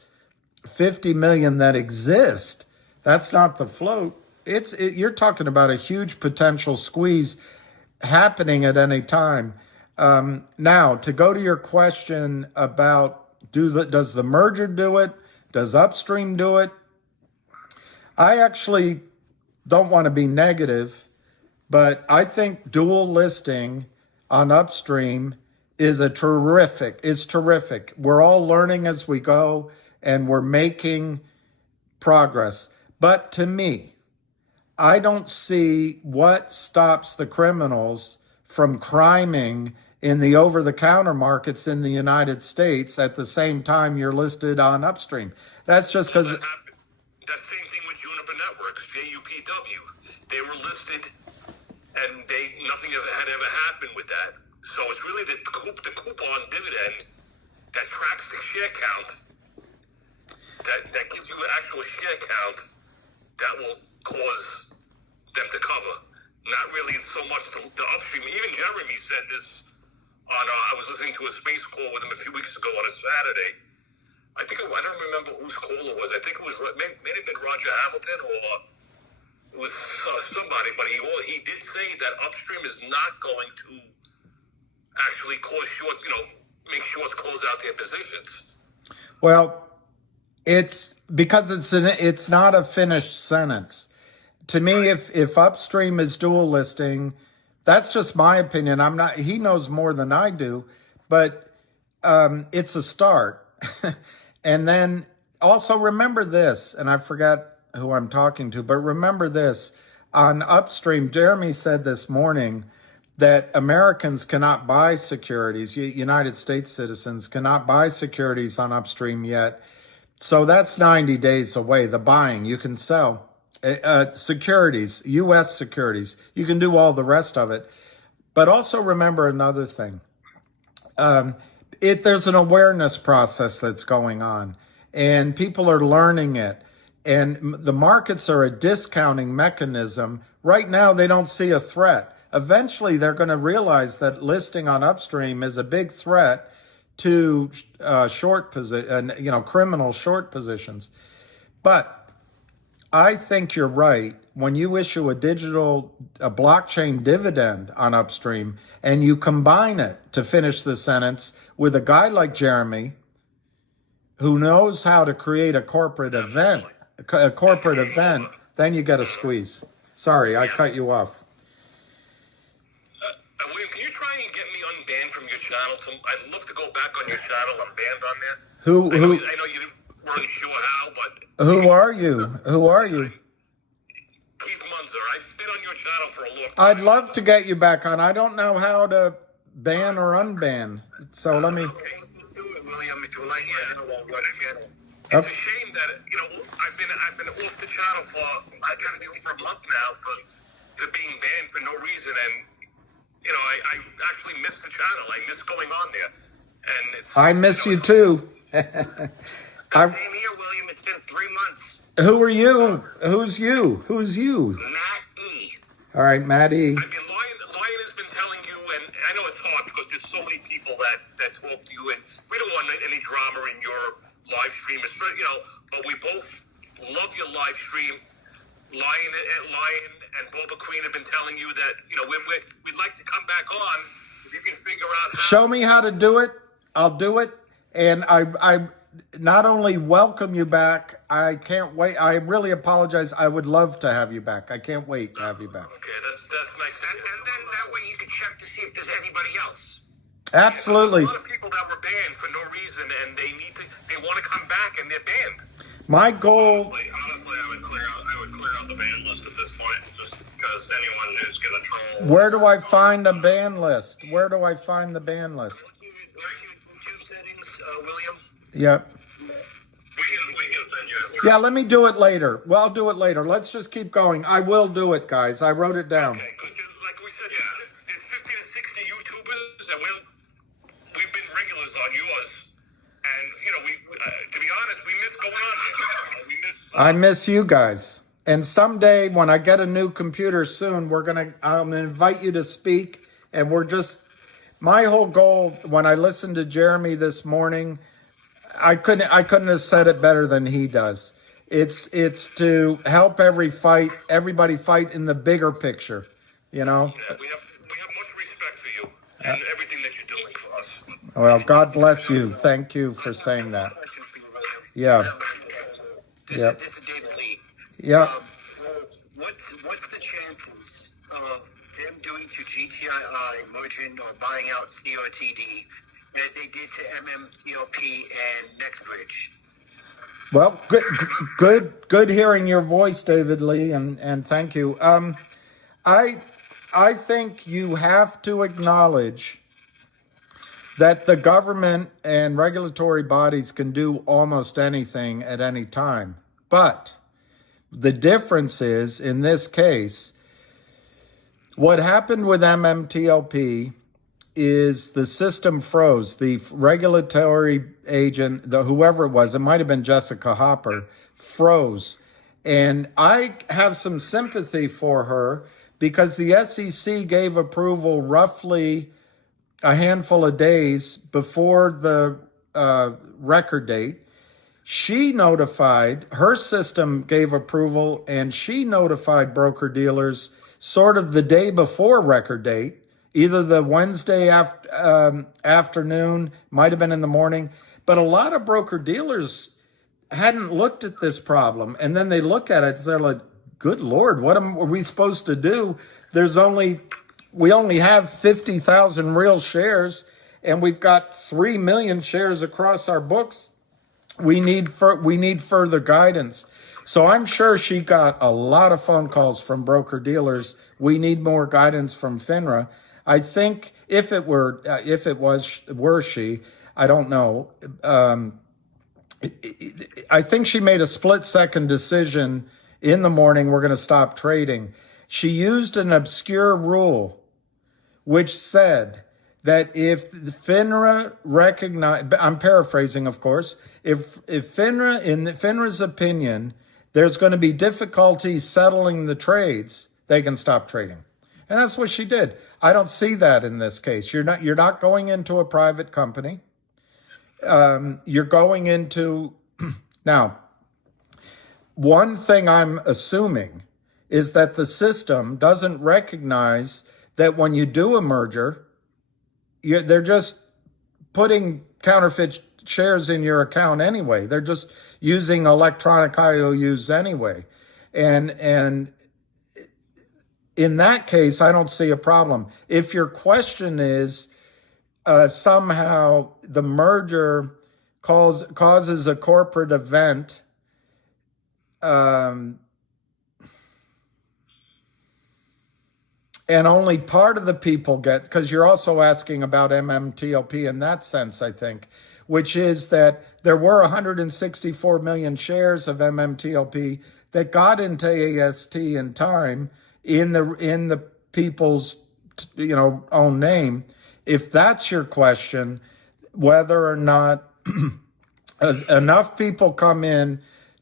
50 million that exist, that's not the float. You're talking about a huge potential squeeze happening at any time. Now, to go to your question about does the merger do it? Does Upstream do it? I actually don't want to be negative, but I think dual listing on Upstream is terrific. We're all learning as we go, and we're making progress. But to me, I don't see what stops the criminals from criming in the over-the-counter markets in the United States at the same time you're listed on Upstream. That's just because... That same thing with Juniper Networks, JUPW. They were listed, and nothing had ever happened with that. So it's really the coupon dividend that tracks the share count, that gives you an actual share count that will cause them to cover. Not really so much the Upstream. Even Jeremy said this on, I was listening to a space call with him a few weeks ago on a Saturday. I don't remember whose call it was. I think it was, may have been Roger Hamilton, or it was somebody, but he did say that Upstream is not going to actually cause short, make shorts close out their positions. Well, it's because it's not a finished sentence. To me, if Upstream is dual listing, that's just my opinion. He knows more than I do, but it's a start. And then also remember this, and I forgot who I'm talking to, but remember this. On Upstream, Jeremy said this morning that Americans cannot buy securities, United States citizens cannot buy securities on Upstream yet. So that's 90 days away, the buying. You can sell securities, U.S. securities. You can do all the rest of it. But also remember another thing. There's an awareness process that's going on, and people are learning it. And the markets are a discounting mechanism. Right now, they don't see a threat. Eventually, they're going to realize that listing on Upstream is a big threat to criminal short positions. But I think you're right. When you issue a blockchain dividend on Upstream and you combine it, to finish the sentence, with a guy like Jeremy, who knows how to create a corporate event, then you get a squeeze. Sorry, I cut you off. William, can you try and get me unbanned from your channel? I'd love to go back on your channel. I'm banned on there. I know you weren't sure how, but... Who are you? Keith Munzer. I've been on your channel for a long time. I'd love to get you back on. I don't know how to ban or unban. So let me... Okay, do it, William, if you like. It's a shame that, I've been off the channel for a month now, but to being banned for no reason, and I actually miss the channel. I miss going on there, and I miss you too. Same here, William. It's been 3 months. Who are you? Who's you? Who's you? Matt E. All right, Maddie. I mean, Lion has been telling you, and I know it's hard because there's so many people that talk to you, and we don't want any drama in your live stream, but we both love your live stream. Lion and Boba Queen have been telling you that, we'd like to come back on if you can figure out how. Show me how to do it. I'll do it. And I not only welcome you back, I can't wait. I really apologize. I would love to have you back. I can't wait to have you back. Okay, that's nice. And then that way you can check to see if there's anybody else. Absolutely. There's a lot of people that were banned for no reason, and they want to come back, and they're banned. My goal. Honestly, I would clear out the ban list at this point, just because anyone who's going to troll. Where do I find a ban list? Where do I find the ban list? YouTube settings, William. Yep. We can send you. Yeah, let me do it later. Well, I'll do it later. Let's just keep going. I will do it, guys. I wrote it down. Okay, because like we said, there's 50 to 60 YouTubers, and we've been regulars on yours. And, to be honest, we miss going on. We miss. I miss you guys. And someday when I get a new computer soon, I'm gonna invite you to speak. And my whole goal when I listened to Jeremy this morning, I couldn't have said it better than he does. It's to help everybody fight in the bigger picture, Yeah, we have much respect for you and everything that you're doing for us. Well, God bless you. Thank you for saying that. Question for you, William. Yeah. This Yep. is David Lee. Yeah. What's the chances of them doing to GTII, merging or buying out CRTD as they did to MMTLP and NextBridge? Well, good hearing your voice, David Lee, and thank you. I think you have to acknowledge that the government and regulatory bodies can do almost anything at any time. But the difference is, in this case, what happened with MMTLP is the system froze. The regulatory agent, whoever it was, it might have been Jessica Hopper, froze. And I have some sympathy for her because the SEC gave approval roughly a handful of days before the record date. Her system gave approval, and she notified broker-dealers sort of the day before record date, either the Wednesday afternoon, might have been in the morning. But a lot of broker-dealers hadn't looked at this problem, and then they look at it and they're like, good Lord, what are we supposed to do? We only have 50,000 real shares, and we've got 3 million shares across our books. We need further guidance. So I'm sure she got a lot of phone calls from broker dealers. We need more guidance from FINRA. I think if it were she, I don't know. I think she made a split-second decision in the morning. We're going to stop trading. She used an obscure rule, which said that if FINRA recognized, I'm paraphrasing, of course, if FINRA, in FINRA's opinion, there's going to be difficulty settling the trades, they can stop trading. And that's what she did. I don't see that in this case. You're not going into a private company. You're going into, now, one thing I'm assuming is that the system doesn't recognize that when you do a merger, they're just putting counterfeit shares in your account anyway. They're just using electronic IOUs anyway. And in that case, I don't see a problem. If your question is somehow the merger causes a corporate event, and only part of the people get, because you're also asking about MMTLP in that sense, I think, which is that there were 164 million shares of MMTLP that got into AST in time, in the people's, own name. If that's your question, whether or not enough people come in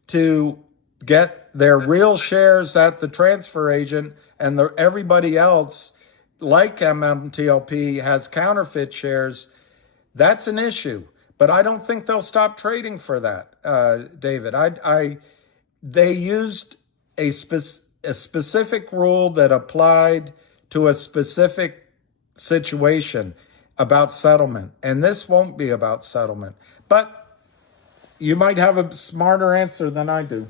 to get their real shares at the transfer agent, and everybody else, like MMTLP, has counterfeit shares, that's an issue. But I don't think they'll stop trading for that, David. They used a specific rule that applied to a specific situation about settlement, and this won't be about settlement. But you might have a smarter answer than I do.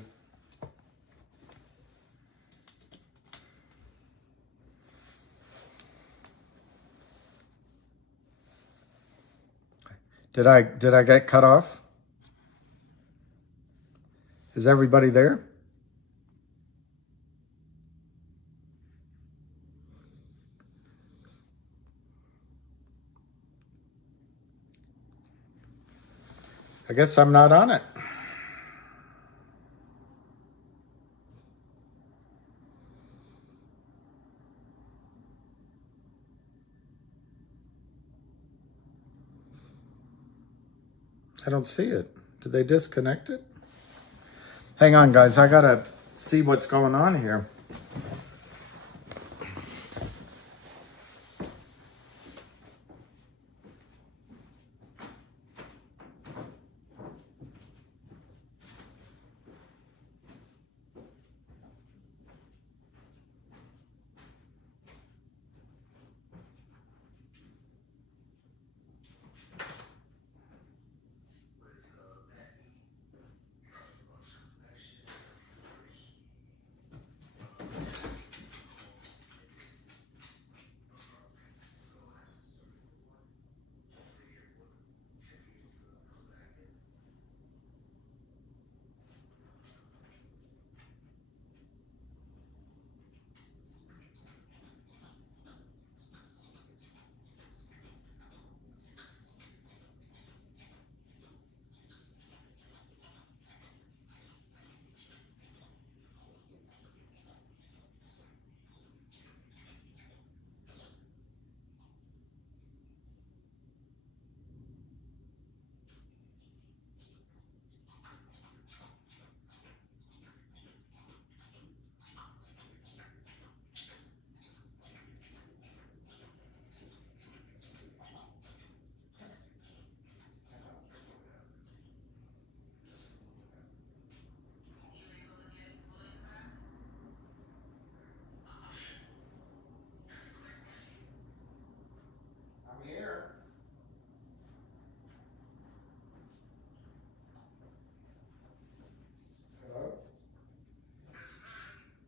Did I get cut off? Is everybody there? I guess I'm not on it. I don't see it. Did they disconnect it? Hang on, guys. I gotta see what's going on here.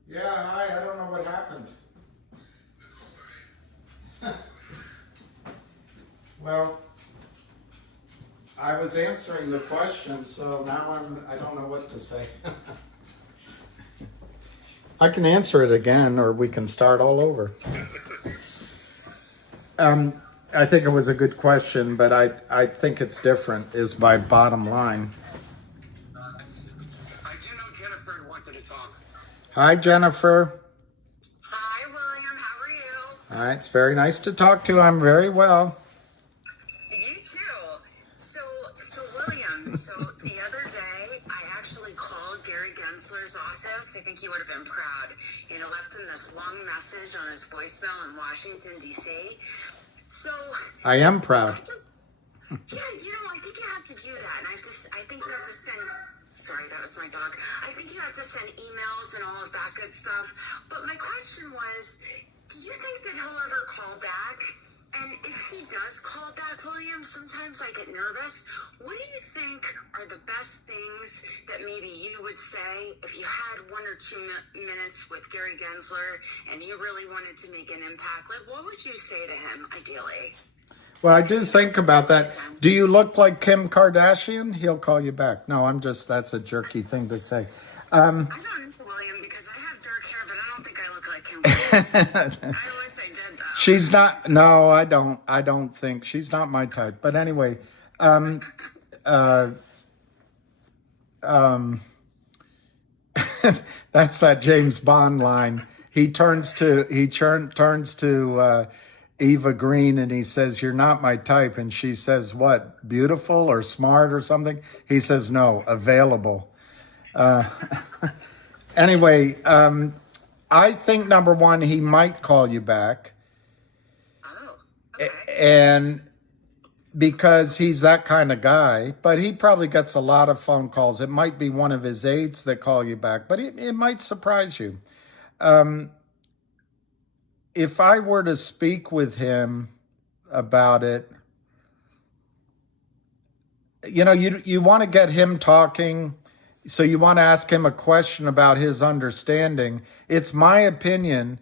Yeah, hi, I don't know what happened. Well, I was answering the question, so now I don't know what to say. I can answer it again, or we can start all over. I think it was a good question, but I think it's different, is my bottom line. I do know Jennifer wanted to talk. Hi, Jennifer. Hi, William. How are you? Hi, it's very nice to talk to you. I'm very well. You too. So William, so the other day, I actually called Gary Gensler's office. I think he would have been proud. Left him this long message on his voicemail in Washington, D.C. So I am proud. I think you have to do that. And I think you have to send, sorry, that was my dog. I think you have to send emails and all of that good stuff. But my question was, do you think that he'll ever call back? And if he does call back, William, sometimes I get nervous. What do you think are the best things that maybe you would say if you had 1 or 2 minutes with Gary Gensler and you really wanted to make an impact? Like, what would you say to him, ideally? Well, I do think about that. Do you look like Kim Kardashian? He'll call you back. No, that's a jerky thing to say. I don't know, William, because I have dark hair, but I don't think I look like Kim. I wish I did, though. She's not, no, I don't think, she's not my type. But anyway, that's that James Bond line. he turns to Eva Green and he says, "You're not my type." And she says, "What, beautiful or smart or something?" He says, "No, available." Anyway, I think number one, he might call you back. Oh, okay. And because he's that kind of guy, but he probably gets a lot of phone calls. It might be one of his aides that call you back, but it might surprise you. If I were to speak with him about it, you want to get him talking. So you want to ask him a question about his understanding. It's my opinion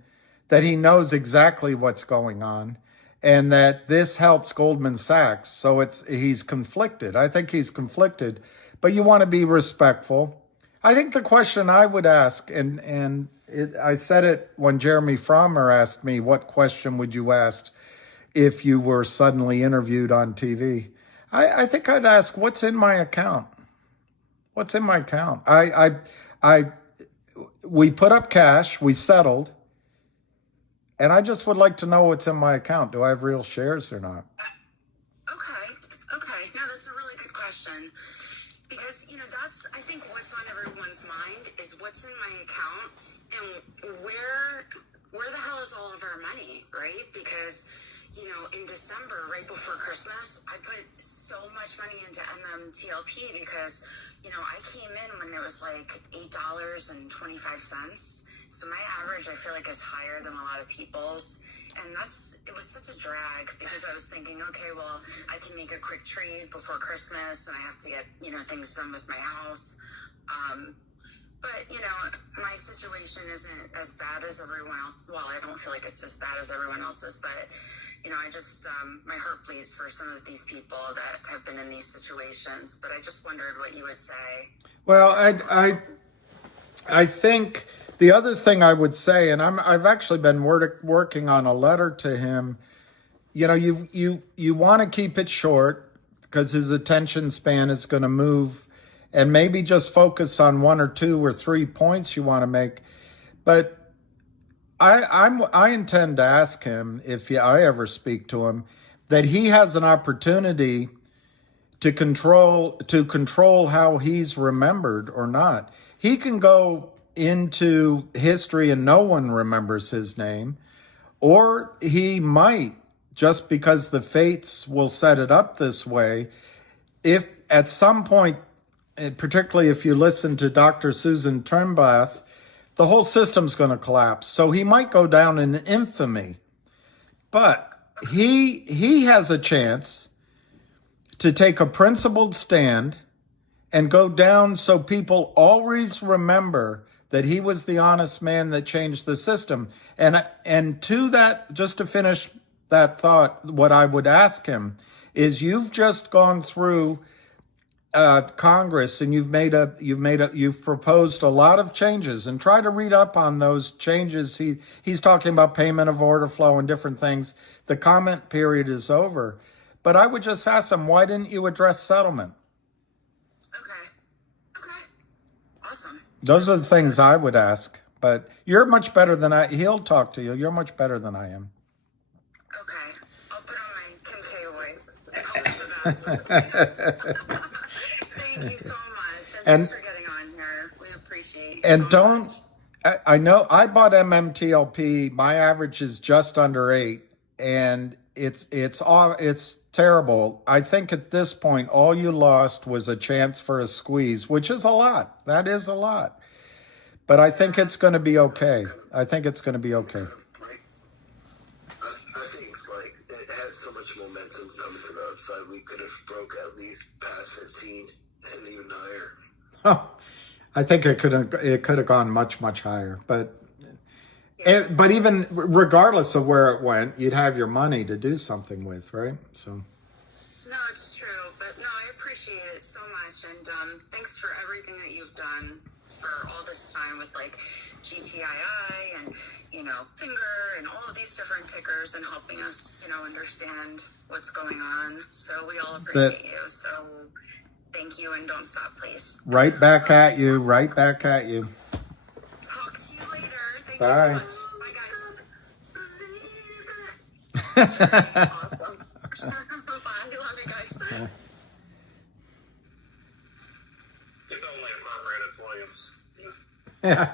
that he knows exactly what's going on and that this helps Goldman Sachs. So he's conflicted. I think he's conflicted, but you want to be respectful. I think the question I would ask, I said it when Jeremy Frommer asked me, what question would you ask if you were suddenly interviewed on TV? I think I'd ask, what's in my account? What's in my account? We put up cash, we settled, and I just would like to know what's in my account. Do I have real shares or not? Okay. No, that's a really good question. Because, that's, I think what's on everyone's mind is what's in my account and where the hell is all of our money, right? Because, in December, right before Christmas, I put so much money into MMTLP because, I came in when it was like $8.25. So my average, I feel like, is higher than a lot of people's. And it was such a drag because I was thinking, okay, well, I can make a quick trade before Christmas and I have to get, things done with my house. But, my situation isn't as bad as everyone else. Well, I don't feel like it's as bad as everyone else's, but, I just, my heart bleeds for some of these people that have been in these situations. But I just wondered what you would say. Well, I think the other thing I would say, and I've actually been working on a letter to him. You want to keep it short because his attention span is going to move, and maybe just focus on 1 or 2 or 3 points you want to make. But I intend to ask him, if I ever speak to him, that he has an opportunity to control how he's remembered or not. He can go into history and no one remembers his name, or he might, just because the fates will set it up this way, if at some point, particularly if you listen to Dr. Susan Trimbath, the whole system's going to collapse. So he might go down in infamy, but he has a chance to take a principled stand and go down so people always remember that he was the honest man that changed the system. And to that, just to finish that thought, what I would ask him is, you've just gone through Congress and you've proposed a lot of changes, and try to read up on those changes. He's talking about payment of order flow and different things. The comment period is over, but I would just ask him, why didn't you address settlement? Okay. Awesome. Those are the things I would ask, but you're much better than he'll talk to you. You're much better than I am. Okay. I'll put on my Kim K voice. Hope for the best. Thank you so much. And thanks for getting on here. We appreciate you. And so don't, much. I know I bought MMTLP. My average is just under 8, and it's terrible. I think at this point, all you lost was a chance for a squeeze, which is a lot. That is a lot. But I think it's going to be okay. I think it's going to be okay. I think, like, it had so much momentum coming to the upside. We could have broke at least past 15 and even higher. Oh, I think it could have gone much higher. But even regardless of where it went, you'd have your money to do something with, right? So. No, it's true. But no, I appreciate it so much. And thanks for everything that you've done for all this time with, like, GTII and, Finger and all of these different tickers, and helping us, understand what's going on. So we all appreciate you. So thank you, and don't stop, please. Right back at you. Talk to you later. Thank you so much. Awesome. Bye. Love you guys. It's only appropriate as Williams. Yeah,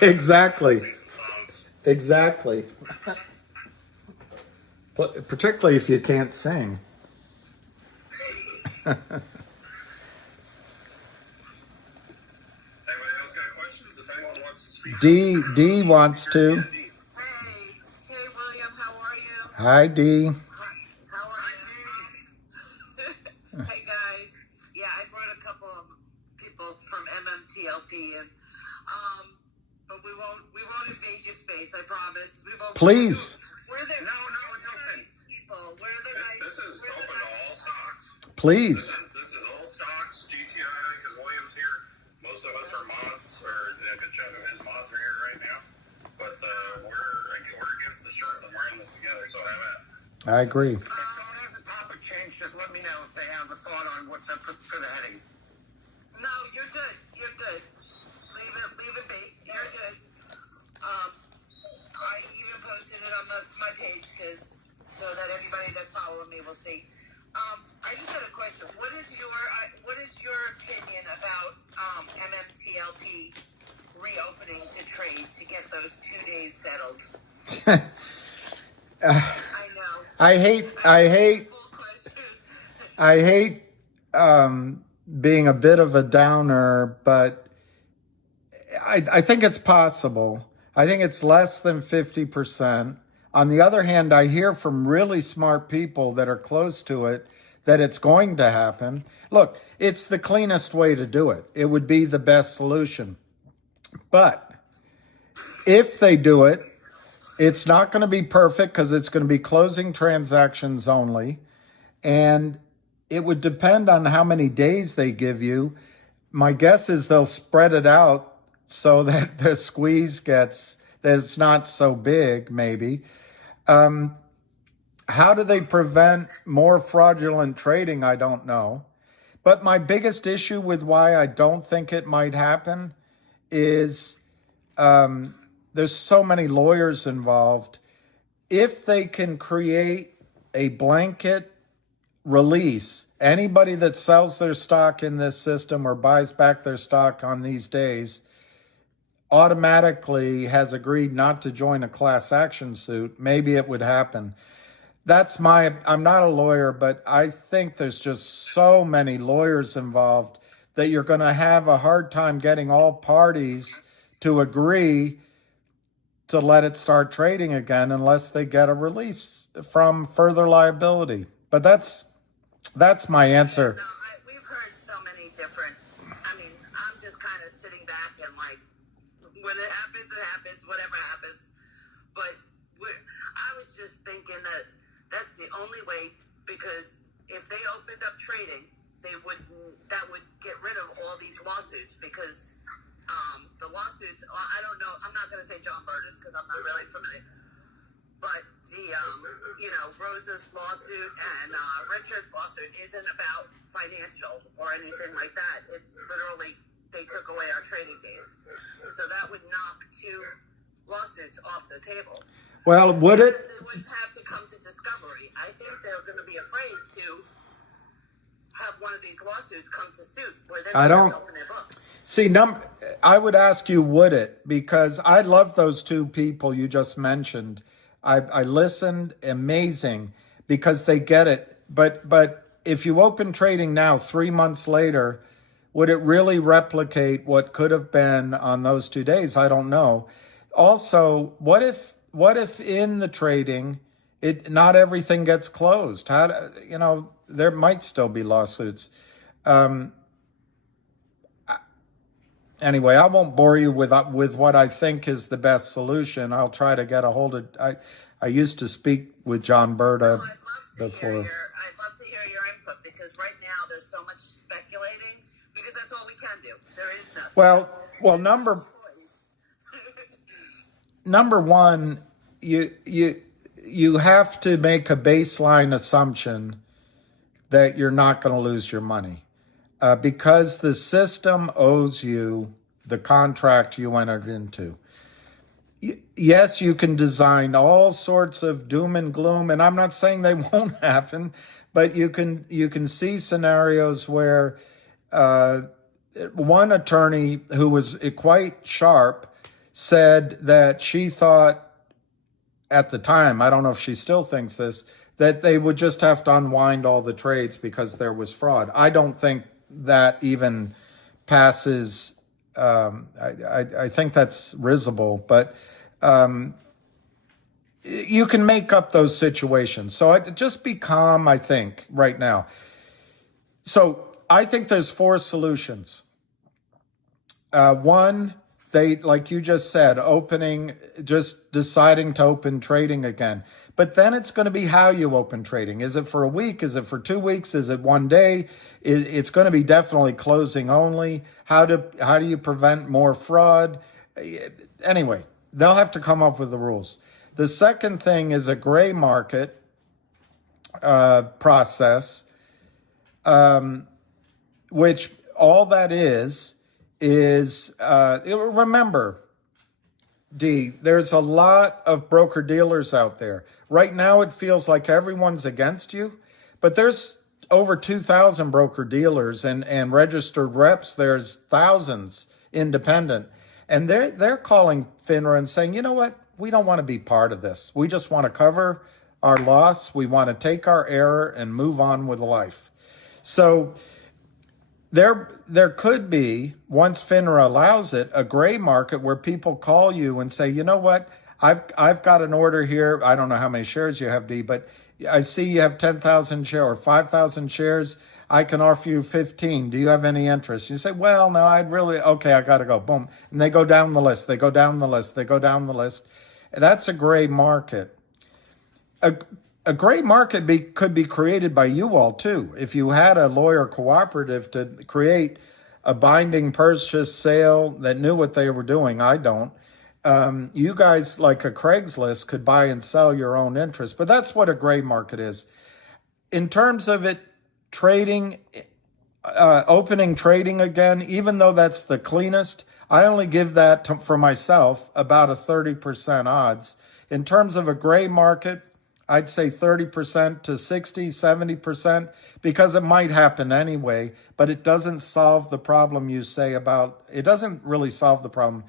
exactly. Sing some songs. Exactly. Particularly if you can't sing. Anybody else got questions? If anyone wants to speak. D wants to. Hey, William, how are you? Hi, D. How are you? Hey guys, yeah, I brought a couple of people from MMTLP, and but we won't invade your space. I promise. We won't. Please. We're the No, it's open. people. We're the nice. This is we're open the to all nice. Please. stocks. This is all stocks, GTI, because Williams here. Most of us are mods, or a good chunk of his mods are here right now. But we're against the shirts and we're in this together, so have at it. I agree. If someone has a topic change, just let me know if they have a thought on what to put for the heading. No, you're good. You're good. Leave it be. You're good. I even posted it on my page so that everybody that's following me will see. I just had a question. What is your opinion about MMTLP reopening to trade to get those 2 days settled? I know. I hate being a bit of a downer, but I think it's possible. I think it's less than 50%. On the other hand, I hear from really smart people that are close to it that it's going to happen. Look, it's the cleanest way to do it. It would be the best solution. But if they do it, it's not going to be perfect because it's going to be closing transactions only. And it would depend on how many days they give you. My guess is they'll spread it out so that the squeeze that it's not so big, maybe. How do they prevent more fraudulent trading? I don't know. But my biggest issue with why I don't think it might happen is there's so many lawyers involved. If they can create a blanket release, anybody that sells their stock in this system or buys back their stock on these days automatically has agreed not to join a class action suit, maybe it would happen. I'm not a lawyer, but I think there's just so many lawyers involved that you're going to have a hard time getting all parties to agree to let it start trading again unless they get a release from further liability. But that's my answer. No, we've heard so many different. I mean, I'm just kind of sitting back and like, when it happens, whatever happens. But I was just thinking that that's the only way, because if they opened up trading, that would get rid of all these lawsuits, because the lawsuits, I don't know, I'm not going to say John Burtis because I'm not really familiar, but the Rosa's lawsuit and Richard's lawsuit isn't about financial or anything like that. It's literally they took away our trading days, so that would knock 2 lawsuits off the table. Well, would it? They wouldn't have to come to discovery. I think they're going to be afraid to have one of these lawsuits come to suit where they don't open their books. See, I would ask you, would it? Because I love those 2 people you just mentioned. I listened, amazing, because they get it. But if you open trading now, 3 months later, would it really replicate what could have been on those 2 days? I don't know. Also, what if in the trading, not everything gets closed? There might still be lawsuits. Anyway, I won't bore you with what I think is the best solution. I'll try to get a hold of. I used to speak with John Berta before. I'd love to hear your input, because right now there's so much speculating, because that's all we can do. There is nothing. Well, number one, you have to make a baseline assumption that you're not going to lose your money. Because the system owes you the contract you entered into. Yes, you can design all sorts of doom and gloom, and I'm not saying they won't happen, but you can see scenarios where one attorney who was quite sharp said that she thought at the time, I don't know if she still thinks this, that they would just have to unwind all the trades because there was fraud. I don't think that even passes. I think that's risible, but you can make up those situations. So just be calm, I think, right now. So I think there's 4 solutions. One, they, like you just said, just deciding to open trading again. But then it's going to be how you open trading. Is it for a week? Is it for 2 weeks? Is it one day? It's going to be definitely closing only. How do you prevent more fraud? Anyway, they'll have to come up with the rules. The second thing is a gray market process, which all that is remember, D, there's a lot of broker dealers out there. Right now, it feels like everyone's against you, but there's over 2,000 broker dealers and registered reps. There's thousands independent, and they're calling FINRA and saying, you know what, we don't want to be part of this. We just want to cover our loss. We want to take our error and move on with life. So there could be, once FINRA allows it, a gray market where people call you and say, you know what, I've got an order here. I don't know how many shares you have, D, but I see you have 10,000 shares or 5,000 shares. I can offer you 15. Do you have any interest? You say, well, no, okay, I got to go. Boom. And they go down the list. They go down the list. They go down the list. That's a gray market. A gray market could be created by you all too. If you had a lawyer cooperative to create a binding purchase sale that knew what they were doing, I don't. You guys, like a Craigslist, could buy and sell your own interest. But that's what a gray market is. In terms of it trading, opening trading again, even though that's the cleanest, I only give that for myself about a 30% odds. In terms of a gray market, I'd say 30% to 60, 70%, because it might happen anyway, but it doesn't solve the problem it doesn't really solve the problem.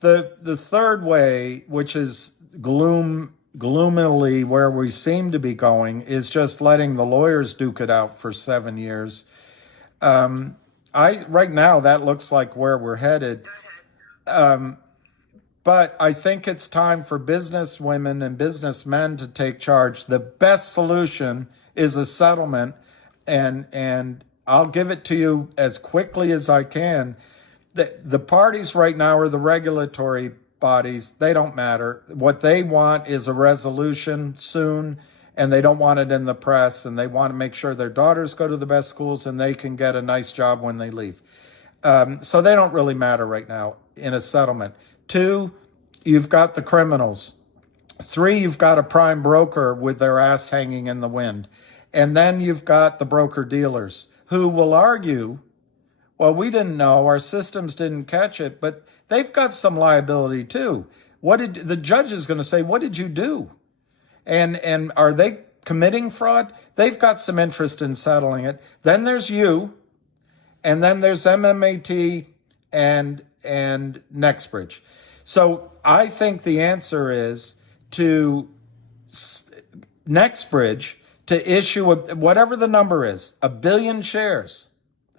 The third way, which is gloomily where we seem to be going, is just letting the lawyers duke it out for 7 years. Right now, that looks like where we're headed. But I think it's time for business women and businessmen to take charge. The best solution is a settlement, and I'll give it to you as quickly as I can. The parties right now are the regulatory bodies. They don't matter. What they want is a resolution soon, and they don't want it in the press, and they want to make sure their daughters go to the best schools and they can get a nice job when they leave. So they don't really matter right now in a settlement. 2, you've got the criminals. 3, you've got a prime broker with their ass hanging in the wind. And then you've got the broker dealers who will argue, well, we didn't know, our systems didn't catch it, but they've got some liability too. The judge is going to say, what did you do? And are they committing fraud? They've got some interest in settling it. Then there's you, and then there's MMAT and Nexbridge. So I think the answer is to Nexbridge to issue whatever the number is, 1 billion shares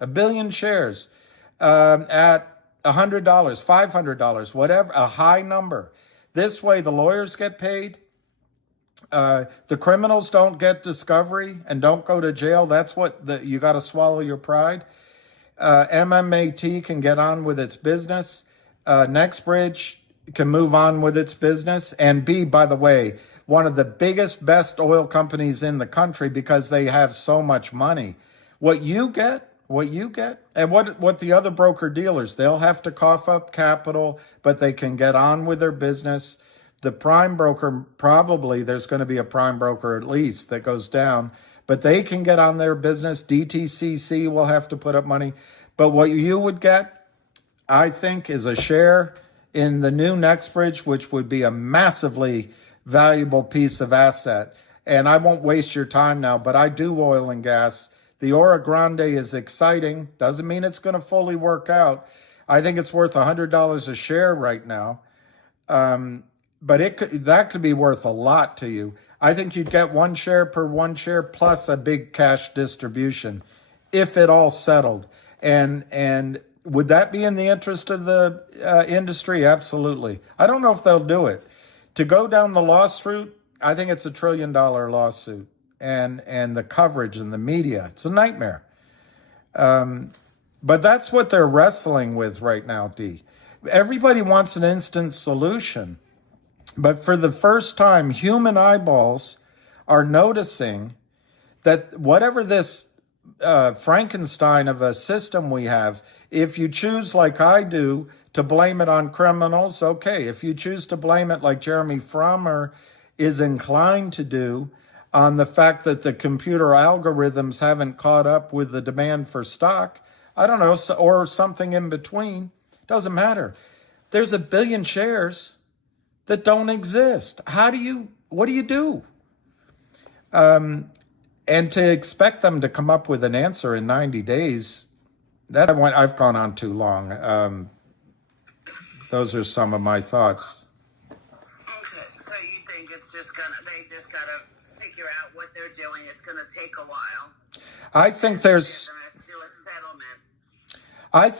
at $100, $500, whatever, a high number. This way the lawyers get paid. The criminals don't get discovery and don't go to jail. That's what you got to swallow your pride. MMAT can get on with its business. Nexbridge can move on with its business and be, by the way, one of the biggest, best oil companies in the country because they have so much money. What you get, and what the other broker dealers, they'll have to cough up capital, but they can get on with their business. The prime broker, probably there's going to be a prime broker at least that goes down, but they can get on their business. DTCC will have to put up money. But what you would get, I think, is a share in the new Nextbridge, which would be a massively valuable piece of asset. And I won't waste your time now, but I do oil and gas. The Ora Grande is exciting. Doesn't mean it's going to fully work out. I think it's worth $100 a share right now. But that could be worth a lot to you. I think you'd get 1 share per 1 share plus a big cash distribution if it all settled. And would that be in the interest of the industry? Absolutely. I don't know if they'll do it. To go down the loss route, I think it's $1 trillion lawsuit. And the coverage and the media, it's a nightmare. But that's what they're wrestling with right now, D. Everybody wants an instant solution. But for the first time, human eyeballs are noticing that whatever this Frankenstein of a system we have, if you choose, like I do, to blame it on criminals, okay. If you choose to blame it like Jeremy Frommer is inclined to do on the fact that the computer algorithms haven't caught up with the demand for stock, I don't know, or something in between, doesn't matter. There's 1 billion shares that don't exist. What do you do? And to expect them to come up with an answer in 90 days, I've gone on too long. Those are some of my thoughts. Okay, so you think they just gotta figure out what they're doing. It's gonna take a while. I think there's, Do a settlement. I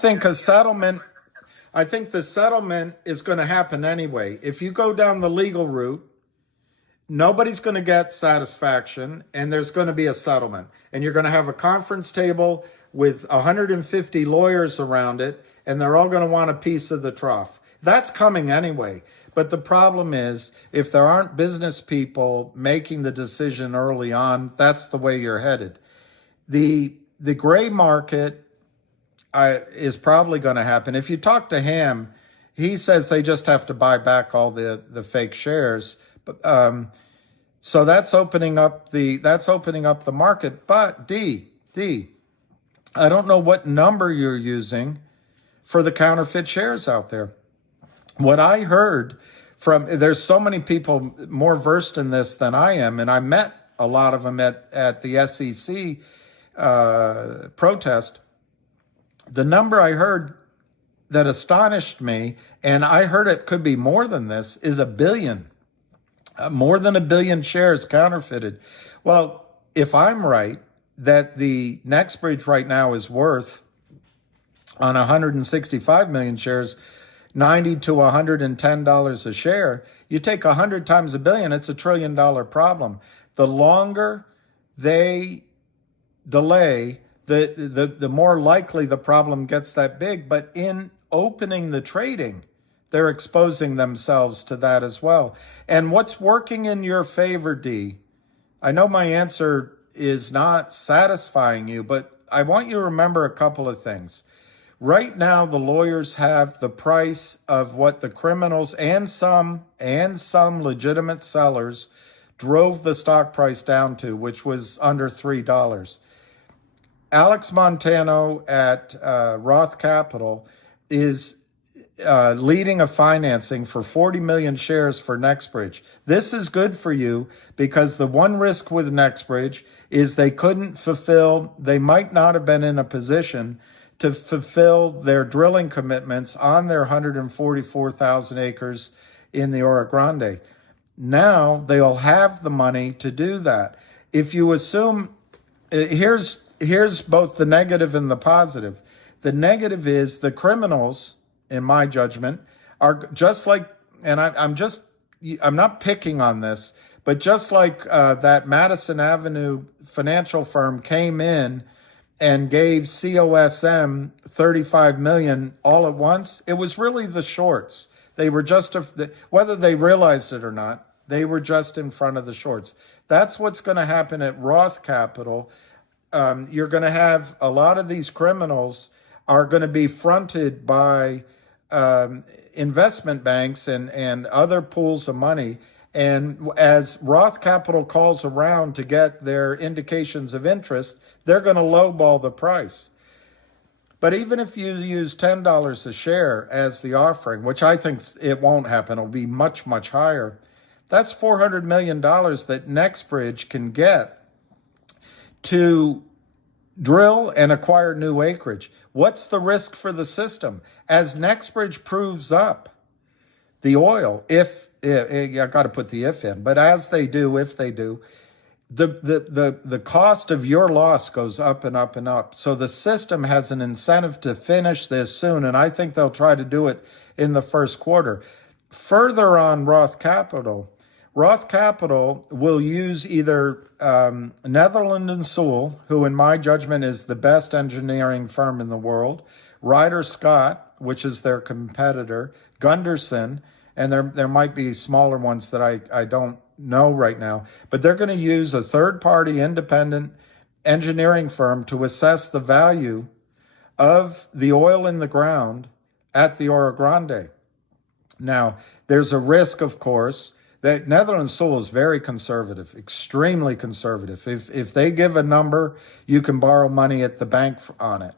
think the settlement is going to happen anyway. If you go down the legal route, nobody's going to get satisfaction, and there's going to be a settlement. And you're going to have a conference table with 150 lawyers around it, and they're all going to want a piece of the trough. That's coming anyway. But the problem is, if there aren't business people making the decision early on, that's the way you're headed. The gray market is probably going to happen. If you talk to Ham, he says they just have to buy back all the fake shares. But, so that's opening up the market. But D, I don't know what number you're using for the counterfeit shares out there. What I heard there's so many people more versed in this than I am, and I met a lot of them at the SEC protest. The number I heard that astonished me, and I heard it could be more than this, is 1 billion. More than 1 billion shares counterfeited. Well, if I'm right, that the Nextbridge right now is worth, on 165 million shares, $90 to $110 a share. You take 100 times 1 billion, it's $1 trillion problem. The longer they delay, the more likely the problem gets that big. But in opening the trading, they're exposing themselves to that as well. And what's working in your favor, D? I know my answer is not satisfying you, but I want you to remember a couple of things. Right now, the lawyers have the price of what the criminals and some legitimate sellers drove the stock price down to, which was under $3. Alex Montano at Roth Capital is leading a financing for 40 million shares for Nextbridge. This is good for you because the one risk with Nextbridge is they might not have been in a position to fulfill their drilling commitments on their 144,000 acres in the Ora Grande. Now they'll have the money to do that. If you assume, here's both the negative and the positive. The negative is the criminals, in my judgment, are just like, and I'm not picking on this, but just like that Madison Avenue financial firm came in and gave COSM 35 million all at once, it was really the shorts. They were just, whether they realized it or not, they were just in front of the shorts. That's what's going to happen at Roth Capital. You're going to have a lot of these criminals are going to be fronted by investment banks and other pools of money. And as Roth Capital calls around to get their indications of interest, they're going to lowball the price. But even if you use $10 a share as the offering, which I think it won't happen, it'll be much, much higher. That's $400 million that NextBridge can get to drill and acquire new acreage. What's the risk for the system? As NextBridge proves up the oil, if I got to put the if in, but as they do, if they do, the cost of your loss goes up and up and up. So the system has an incentive to finish this soon, and I think they'll try to do it in the first quarter. Further on Roth Capital will use either Netherland and Sewell, who in my judgment is the best engineering firm in the world, Ryder Scott, which is their competitor, Gunderson, and there might be smaller ones that I don't know right now, but they're going to use a third-party independent engineering firm to assess the value of the oil in the ground at the Oro Grande. Now, there's a risk, of course, that Netherlands Sewell is very conservative, extremely conservative. If they give a number, you can borrow money at the bank on it.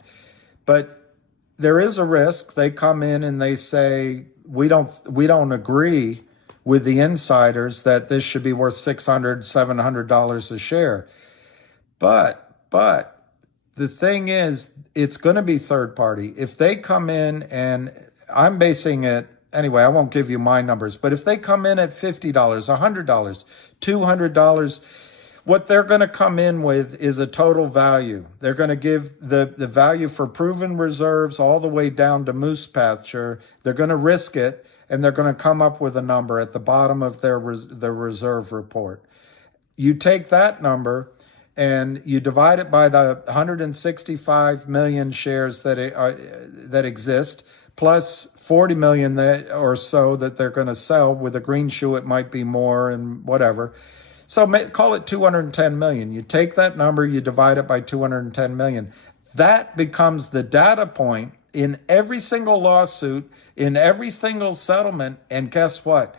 But there is a risk. They come in and they say, we don't agree with the insiders that this should be worth $600, $700 a share. But the thing is, it's going to be third party. If they come in, and I'm basing it, anyway, I won't give you my numbers, but if they come in at $50, $100, $200, what they're going to come in with is a total value. They're going to give the value for proven reserves all the way down to moose pasture. They're going to risk it, and they're going to come up with a number at the bottom of their reserve report. You take that number and you divide it by the 165 million shares that exist, plus 40 million or so that they're going to sell. With a green shoe, it might be more and whatever. So call it 210 million. You take that number, you divide it by 210 million. That becomes the data point in every single lawsuit, in every single settlement. And guess what?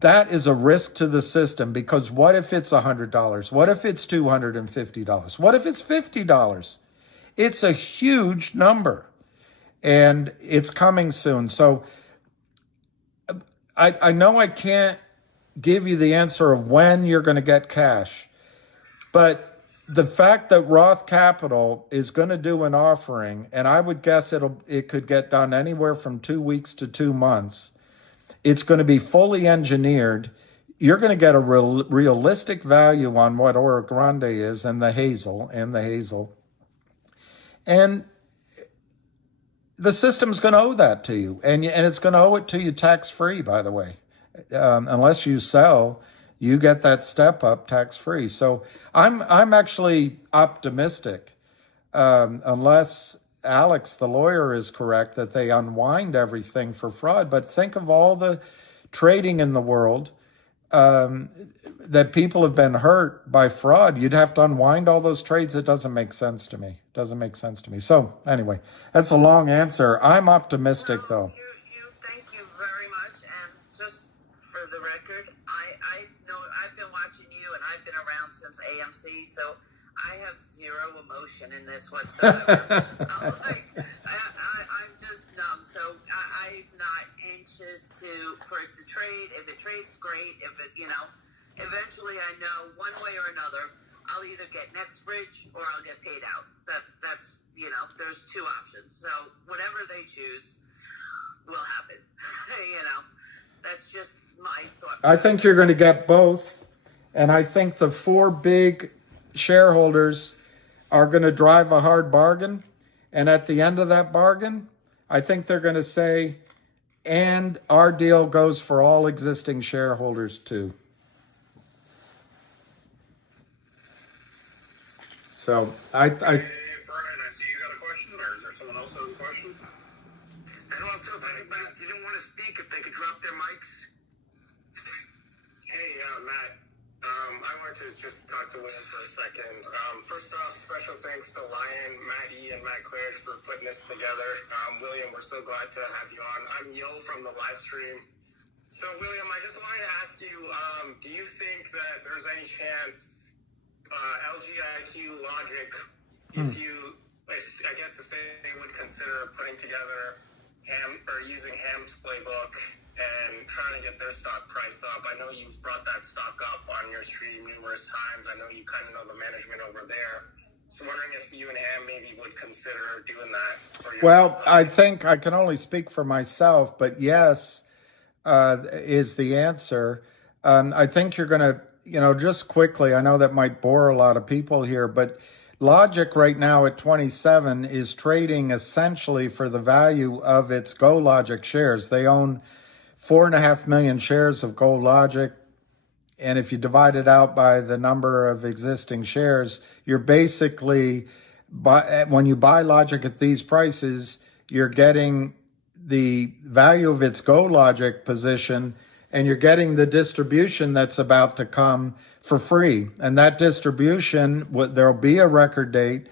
That is a risk to the system, because what if it's $100? What if it's $250? What if it's $50? It's a huge number, and it's coming soon. So I know I can't give you the answer of when you're going to get cash, but the fact that Roth Capital is going to do an offering, and I would guess it could get done anywhere from 2 weeks to 2 months. It's going to be fully engineered. You're going to get a realistic value on what Oro Grande is and the Hazel. And the system's going to owe that to you. And it's going to owe it to you tax-free, by the way. Unless you sell, you get that step up tax-free. So I'm actually optimistic, unless Alex, the lawyer, is correct that they unwind everything for fraud. But think of all the trading in the world that people have been hurt by fraud. You'd have to unwind all those trades. It doesn't make sense to me. So anyway, that's a long answer. I'm optimistic, though. Thank you very much. And just for the record, I know I've been watching you, and I've been around since AMC, so I have zero emotion in this whatsoever. I'm just numb. So I'm not anxious for it to trade. If it trades, great. If it, eventually I know one way or another, I'll either get NextBridge or I'll get paid out. That's there's two options. So whatever they choose will happen. That's just my thought. I think you're going to get both. And I think the 4 big shareholders are going to drive a hard bargain. And at the end of that bargain, I think they're going to say, and our deal goes for all existing shareholders too. So Hey, Brian, I see you got a question, or is there someone else who has a question? And also, if anybody didn't want to speak, if they could drop their mics. Hey, Matt. I wanted to just talk to William for a second. First off, special thanks to Lion, Matt E, and Matt Claridge for putting this together. William, we're so glad to have you on. I'm Yo from the live stream. So, William, I just wanted to ask you, do you think that there's any chance LGIQ logic, if you I guess if they would consider putting together using Ham's playbook and trying to get their stock price up. I know you've brought that stock up on your stream numerous times. I know you kind of know the management over there. So wondering if you and Ham maybe would consider doing that. Well, I think I can only speak for myself, but yes, is the answer. I think you're going to, just quickly, I know that might bore a lot of people here, but Logic right now at 27 is trading essentially for the value of its GoLogic shares. They own 4.5 million shares of GoLogic. And if you divide it out by the number of existing shares, you're basically, when you buy Logic at these prices, you're getting the value of its GoLogic position, and you're getting the distribution that's about to come for free. And that distribution, there'll be a record date.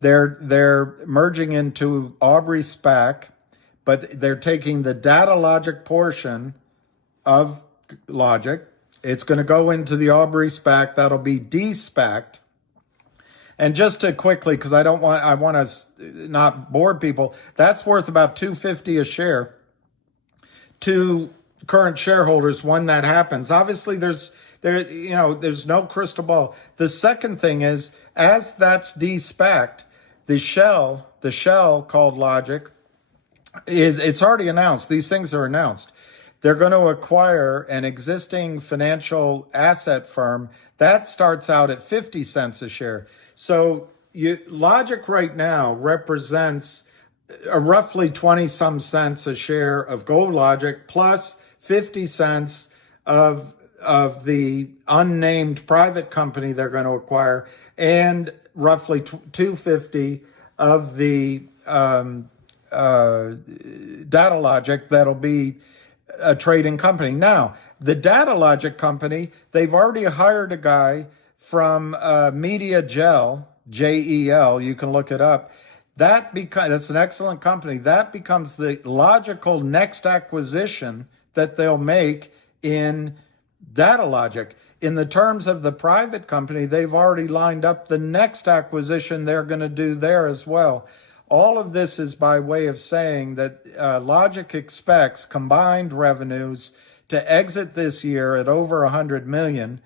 They're merging into Aubrey SPAC, but they're taking the data logic portion of Logic. It's going to go into the Aubrey SPAC. That'll be de-SPACed. And just to quickly, because I want to not bore people, that's worth about $2.50 a share to current shareholders when that happens. Obviously, there's no crystal ball. The second thing is, as that's de-SPACed, the shell called Logic it's already announced. These things are announced. They're going to acquire an existing financial asset firm that starts out at 50 cents a share. So Logic right now represents a roughly 20 some cents a share of GoLogic plus 50 cents of the unnamed private company they're going to acquire, and roughly 250 of the data logic that'll be a trading company. Now, the data logic company, they've already hired a guy from Media Gel, JEL, you can look it up. That's an excellent company. That becomes the logical next acquisition that they'll make in data logic. In the terms of the private company, they've already lined up the next acquisition they're going to do there as well. All of this is by way of saying that Logic expects combined revenues to exit this year at over 100 million.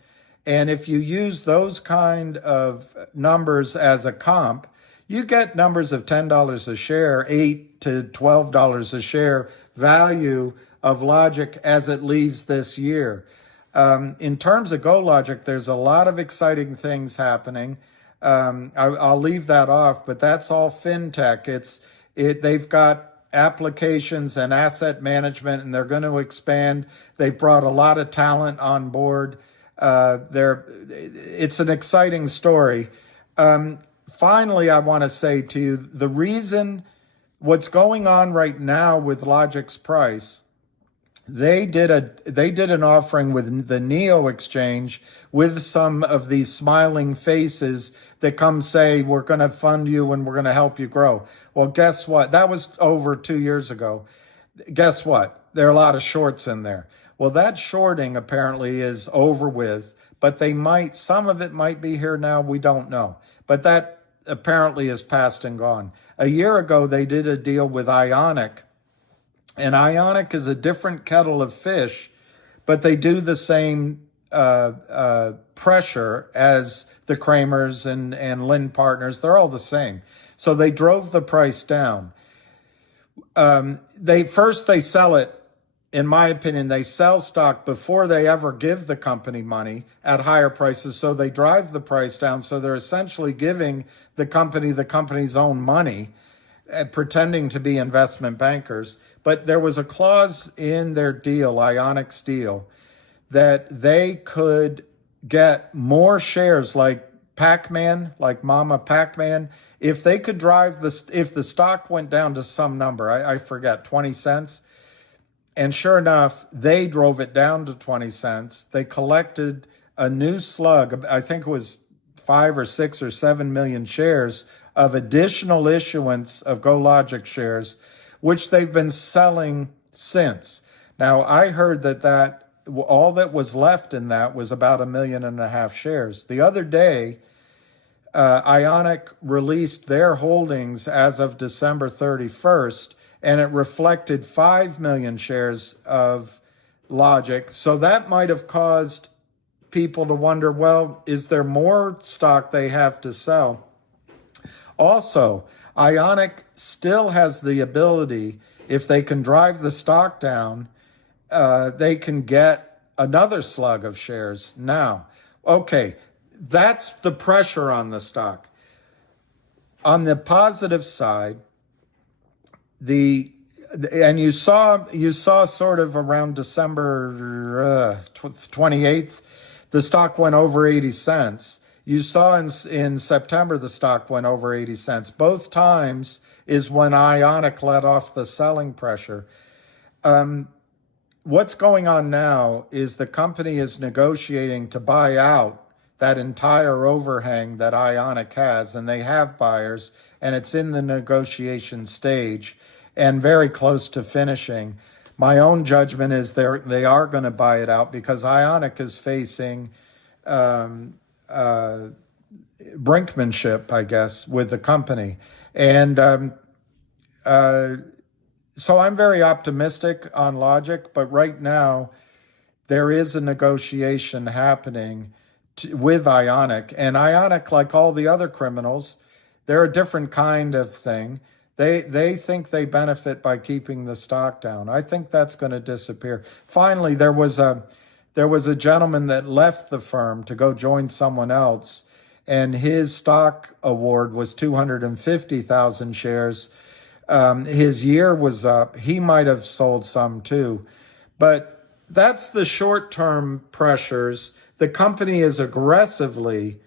And if you use those kind of numbers as a comp, you get numbers of $10 a share, $8 to $12 a share value of Logic as it leaves this year. In terms of GoLogic, there's a lot of exciting things happening. I'll leave that off, but that's all fintech. They've got applications and asset management, and they're going to expand. They've brought a lot of talent on board. It's an exciting story. Finally, I want to say to you, what's going on right now with Logic's price, they did an offering with the Neo exchange with some of these smiling faces that come say, we're going to fund you and we're going to help you grow. Well, guess what? That was over 2 years ago. Guess what? There are a lot of shorts in there. Well, that shorting apparently is over with, but some of it might be here now. We don't know. But that apparently is past and gone. A year ago, they did a deal with Ionic. And Ionic is a different kettle of fish, but they do the same pressure as the Kramers and Lynn Partners. They're all the same. So they drove the price down. They sell it, in my opinion, they sell stock before they ever give the company money at higher prices. So they drive the price down. So they're essentially giving the company's own money, pretending to be investment bankers. But there was a clause in their deal, Ionic's deal, that they could get more shares like Pac-Man, like Mama Pac-Man, if they could if the stock went down to some number, I forget, 20 cents. And sure enough, they drove it down to 20 cents. They collected a new slug, I think it was 5 or 6 or 7 million shares of additional issuance of GoLogic shares, which they've been selling since. Now, I heard that all that was left in that was about 1.5 million shares. The other day, Ionic released their holdings as of December 31st, and it reflected 5 million shares of Logic. So that might have caused people to wonder, well, is there more stock they have to sell? Also, Ionic still has the ability, if they can drive the stock down, they can get another slug of shares now. Okay, that's the pressure on the stock. On the positive side, and you saw sort of around December 28th, the stock went over 80 cents. You saw in September the stock went over 80 cents. Both times is when Ionic let off the selling pressure. What's going on now is the company is negotiating to buy out that entire overhang that Ionic has, and they have buyers, and it's in the negotiation stage and very close to finishing. My own judgment is they are going to buy it out because Ionic is facing brinkmanship, I guess, with the company. And so I'm very optimistic on Logic, but right now there is a negotiation happening with Ionic. And Ionic, like all the other criminals, they're a different kind of thing. They think they benefit by keeping the stock down. I think that's going to disappear. Finally, there was a gentleman that left the firm to go join someone else, and his stock award was 250,000 shares. His year was up. He might have sold some too. But that's the short-term pressures. The company is aggressively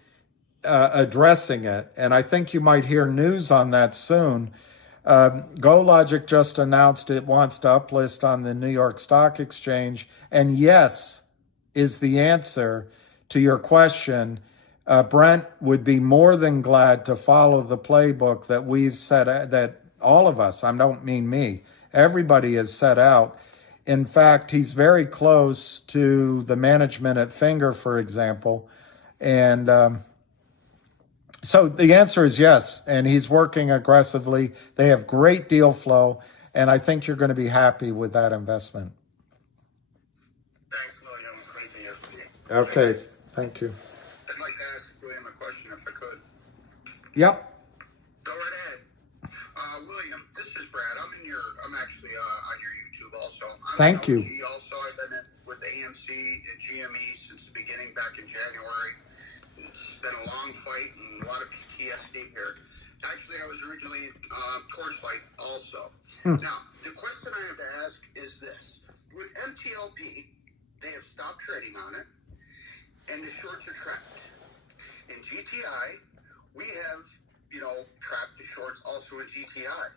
addressing it, and I think you might hear news on that soon. GoLogic just announced it wants to uplist on the New York Stock Exchange, and yes is the answer to your question. Brent would be more than glad to follow the playbook that we've set, that all of us, I don't mean me, everybody has set out. In fact, he's very close to the management at Finger, for example, and so the answer is yes, and he's working aggressively. They have great deal flow, and I think you're going to be happy with that investment. Thanks, William. Great to hear from you. Okay, Thanks. Thank you. I'd like to ask William a question if I could. Yep. Go right ahead. William, this is Brad. I'm actually on your YouTube also. Thank you. Also, I've been with AMC and GME since the beginning back in January. It's been a long fight and a lot of PTSD here. Actually, I was originally Torchlight also. Now, the question I have to ask is this. With MTLP, they have stopped trading on it, and the shorts are trapped. In GTI, we have, trapped the shorts also in GTI.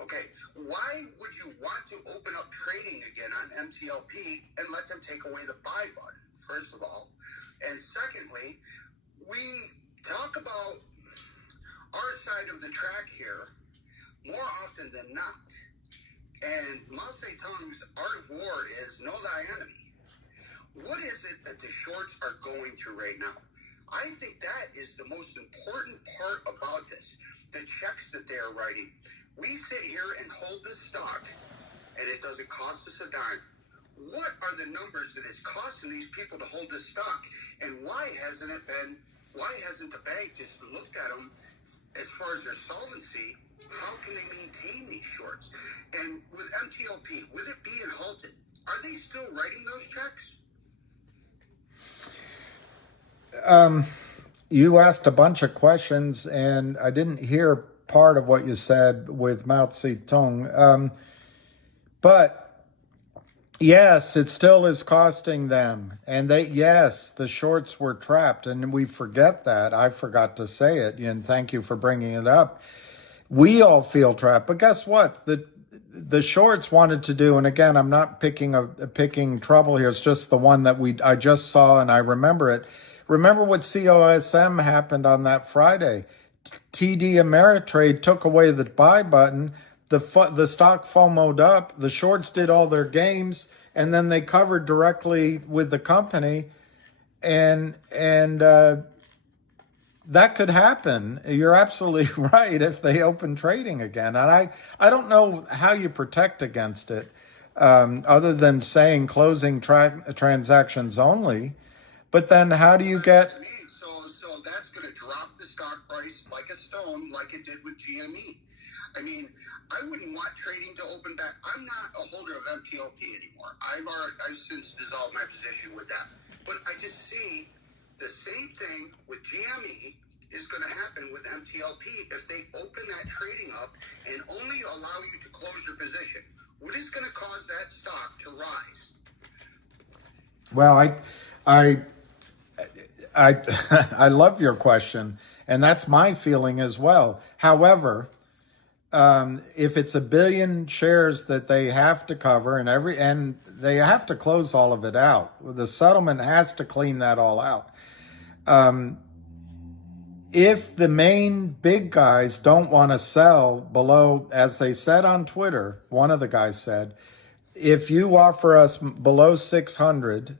Okay, why would you want to open up trading again on MTLP and let them take away the buy button, first of all? And secondly, we talk about our side of the track here more often than not. And Mao Zedong's art of war is know thy enemy. What is it that the shorts are going to right now? I think that is the most important part about this, the checks that they are writing. We sit here and hold this stock, and it doesn't cost us a dime. What are the numbers that it's costing these people to hold this stock? And why hasn't the bank just looked at them as far as their solvency? How can they maintain these shorts? And with MTLP, with it being halted, are they still writing those checks? You asked a bunch of questions, and I didn't hear part of what you said with Mao Zedong. But yes, it still is costing them. And the shorts were trapped, and we forget that. I forgot to say it, and thank you for bringing it up. We all feel trapped, but guess what? The shorts wanted to do, and again, I'm not picking trouble here. It's just the one that I just saw, and I remember it. Remember what COSM happened on that Friday? TD Ameritrade took away the buy button. The stock FOMO'd up. The shorts did all their games, and then they covered directly with the company, and that could happen. You're absolutely right if they open trading again. And I don't know how you protect against it other than saying closing transactions only. But then how do you get... So that's going to drop the stock price like a stone, like it did with GME. I mean, I wouldn't want trading to open back. I'm not a holder of MTLP anymore. I've since dissolved my position with that. But I just see the same thing with GME is going to happen with MTLP if they open that trading up and only allow you to close your position. What is going to cause that stock to rise? Well, I love your question, and that's my feeling as well. However, if it's 1 billion shares that they have to cover and they have to close all of it out, the settlement has to clean that all out. If the main big guys don't want to sell below, as they said on Twitter, one of the guys said, if you offer us below 600,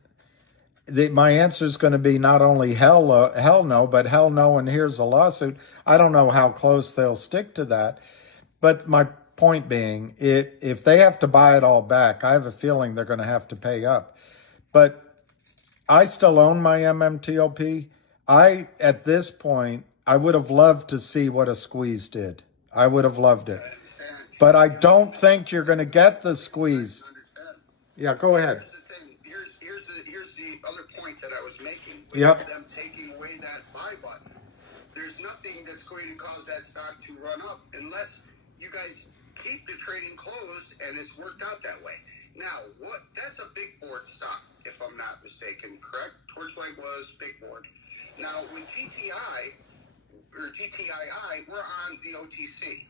my answer is going to be not only hell no, but hell no, and here's a lawsuit. I don't know how close they'll stick to that. But my point being, if they have to buy it all back, I have a feeling they're going to have to pay up. But I still own my MMTLP. At this point, I would have loved to see what a squeeze did. I would have loved it. But I don't think you're going to get the squeeze. Yeah, go ahead. Here's the other point that I was making. With them taking away that buy button, there's nothing that's going to cause that stock to run up unless you guys keep the trading closed and it's worked out that way. Now, that's a big board stock, if I'm not mistaken, correct? Torchlight was big board. Now, with GTIII, we're on the OTC.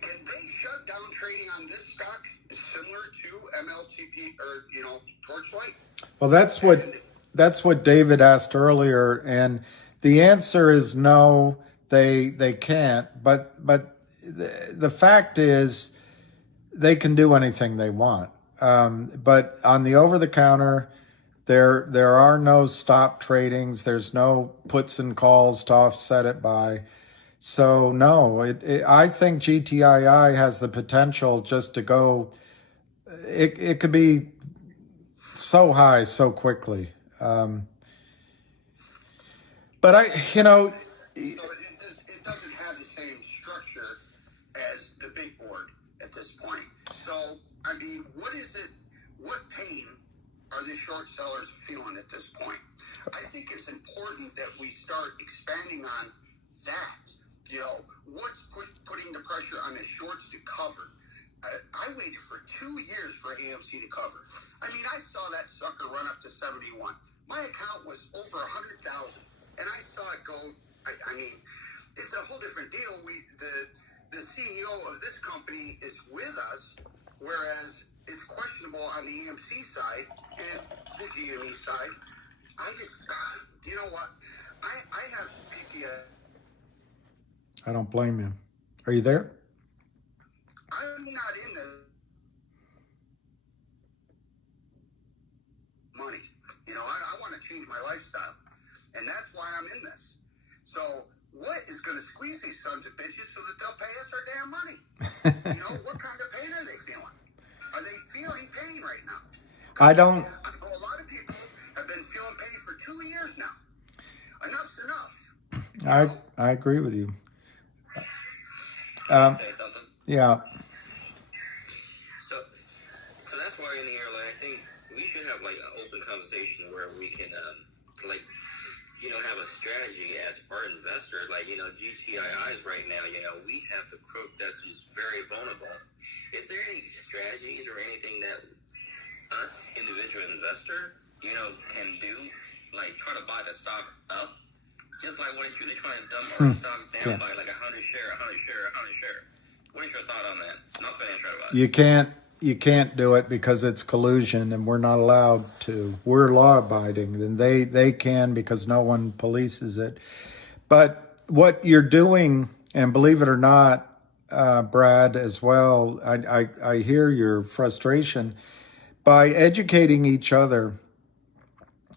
Can they shut down trading on this stock similar to MLTP or, Torchlight? Well, that's what David asked earlier, and the answer is no, they can't. But the fact is, they can do anything they want. But on the over-the-counter, there are no stop tradings. There's no puts and calls to offset it by. So no, I think GTIII has the potential just to go. It could be so high so quickly. But So it doesn't have the same structure as the big board at this point. So, I mean, what is it? What pain are the short sellers feeling at this point? I think it's important that we start expanding on that. What's putting the pressure on the shorts to cover? I waited for 2 years for AMC to cover. I mean, I saw that sucker run up to 71. My account was over 100,000, and I saw it go. I mean, it's a whole different deal. The CEO of this company is with us, whereas it's questionable on the AMC side and the GME side. I just, you know what? I have PTSD. I don't blame you. Are you there? I'm not in the money. I want to change my lifestyle, and that's why I'm in this. So what is going to squeeze these sons of bitches so that they'll pay us our damn money? What kind of pain are they feeling? Are they feeling pain right now? I don't. I know a lot of people have been feeling pain for 2 years now. Enough's enough. I agree with you. Say something. Yeah. So that's why in here, I think we should have an open conversation where we can have a strategy as our investors. GTIIs right now, we have the crook that's just very vulnerable. Is there any strategies or anything that us individual investor, can do, try to buy the stock up? Just like what they're trying to dump our stock down by 100 share. What is your thought on that? Not financial advice. You can't do it because it's collusion, and we're not allowed to. We're law abiding, and they can because no one polices it. But what you're doing, and believe it or not, Brad, as well, I hear your frustration. By educating each other,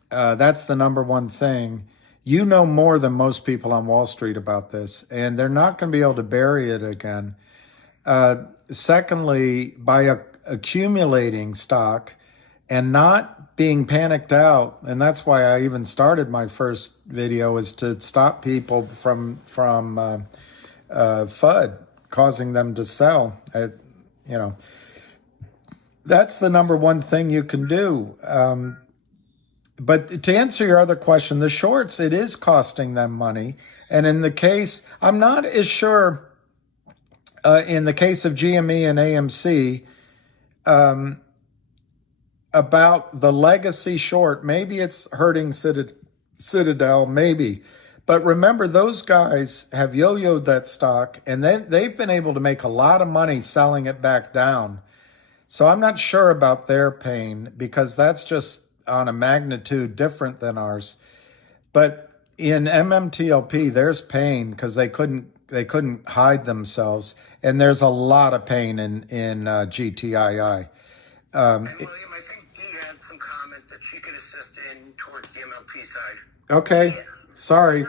that's the number one thing. You know more than most people on Wall Street about this, and they're not going to be able to bury it again. Secondly, by accumulating stock and not being panicked out, and that's why I even started my first video, is to stop people from FUD, causing them to sell. That's the number one thing you can do. But to answer your other question, the shorts, it is costing them money. And in the case, I'm not as sure in the case of GME and AMC about the legacy short. Maybe it's hurting Citadel, maybe. But remember, those guys have yo-yoed that stock, and they've been able to make a lot of money selling it back down. So I'm not sure about their pain, because that's just on a magnitude different than ours. But in MMTLP, there's pain because they couldn't hide themselves, and there's a lot of pain in GTII. And William, I think Dee had some comment that she could assist in towards the MLP side. Okay, sorry.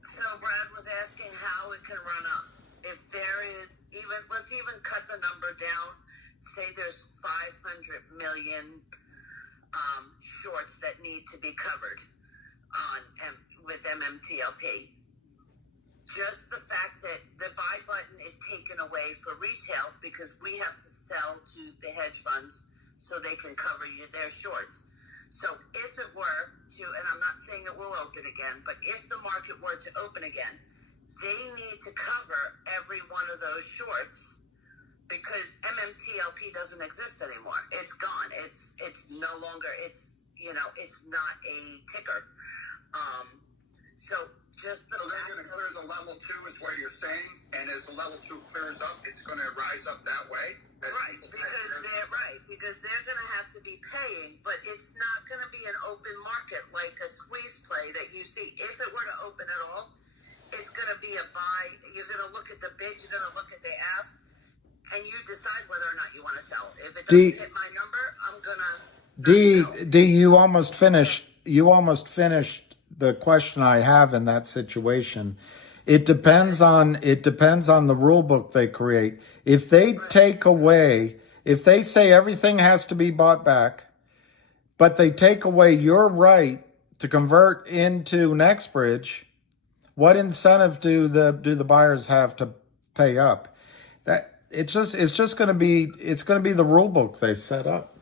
So Brad was asking how it can run up. If there is let's even cut the number down. Say there's 500 million shorts that need to be covered with MMTLP. Just the fact that the buy button is taken away for retail because we have to sell to the hedge funds so they can cover their shorts. So if it were to, and I'm not saying it will open again, but if the market were to open again, they need to cover every one of those shorts, because MMTLP doesn't exist anymore. It's gone. It's no longer, it's not a ticker. So just the So they're going to clear the level 2 is what you're saying, and as the level 2 clears up, it's going to rise up that way? Right, because they're going to have to be paying, but it's not going to be an open market like a squeeze play that you see. If it were to open at all, it's going to be a buy. You're going to look at the bid, you're going to look at the ask, and you decide whether or not you want to sell. If it doesn't hit my number, I'm going to... Dee, you almost finished the question I have in that situation. It depends on the rule book they create. If they take away, if they say everything has to be bought back, but they take away your right to convert into Nextbridge, what incentive do the buyers have to pay up? That it's just going to be the rule book they set up.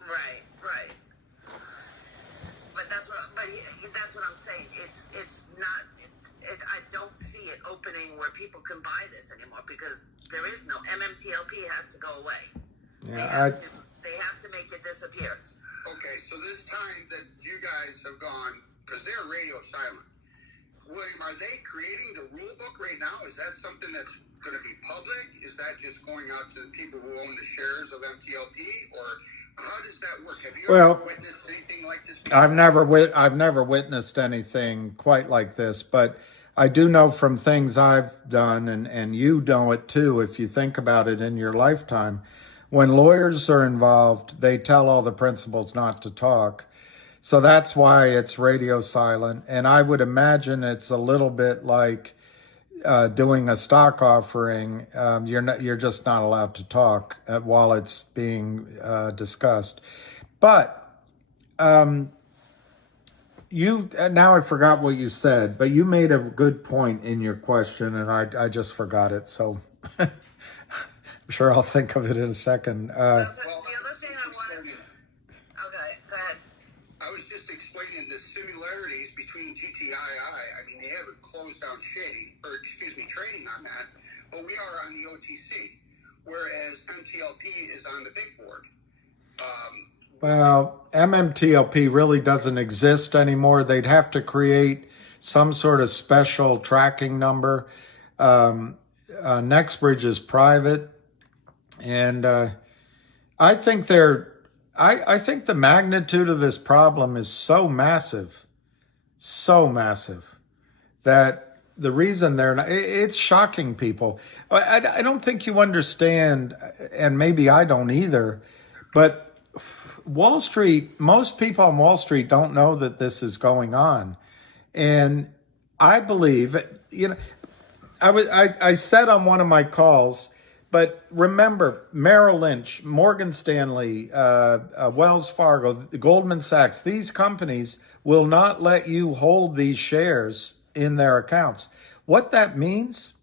Right. But that's what I'm saying. It's not. I don't see it opening where people can buy this anymore, because there is no MMTLP has to go away. Yeah, they have to make it disappear. Okay, so this time that you guys have gone, because they're radio silent, William, are they creating the rule book right now? Is that something that's going to be public? Is that just going out to the people who own the shares of MTLP, or how does that work? Have you ever witnessed anything like this before? I've never witnessed anything quite like this, but I do know from things I've done, and you know it too if you think about it in your lifetime. When lawyers are involved, they tell all the principals not to talk. So that's why it's radio silent. And I would imagine it's a little bit like doing a stock offering. You're just not allowed to talk while it's being discussed. But now I forgot what you said, but you made a good point in your question, and I just forgot it. So I'm sure I'll think of it in a second. The other thing I wanted to... Okay, go ahead. I was just explaining the similarities between GTII. I mean, they haven't closed down trading on that, but we are on the OTC, whereas MTLP is on the big board. Well, MMTLP really doesn't exist anymore. They'd have to create some sort of special tracking number. Nextbridge is private, and I think I think the magnitude of this problem is so massive, that the reason they're not, it's shocking people. I don't think you understand, and maybe I don't either, but Wall Street, most people on Wall Street don't know that this is going on. And I believe, I said on one of my calls, but remember, Merrill Lynch, Morgan Stanley, Wells Fargo, Goldman Sachs, these companies will not let you hold these shares in their accounts. What that means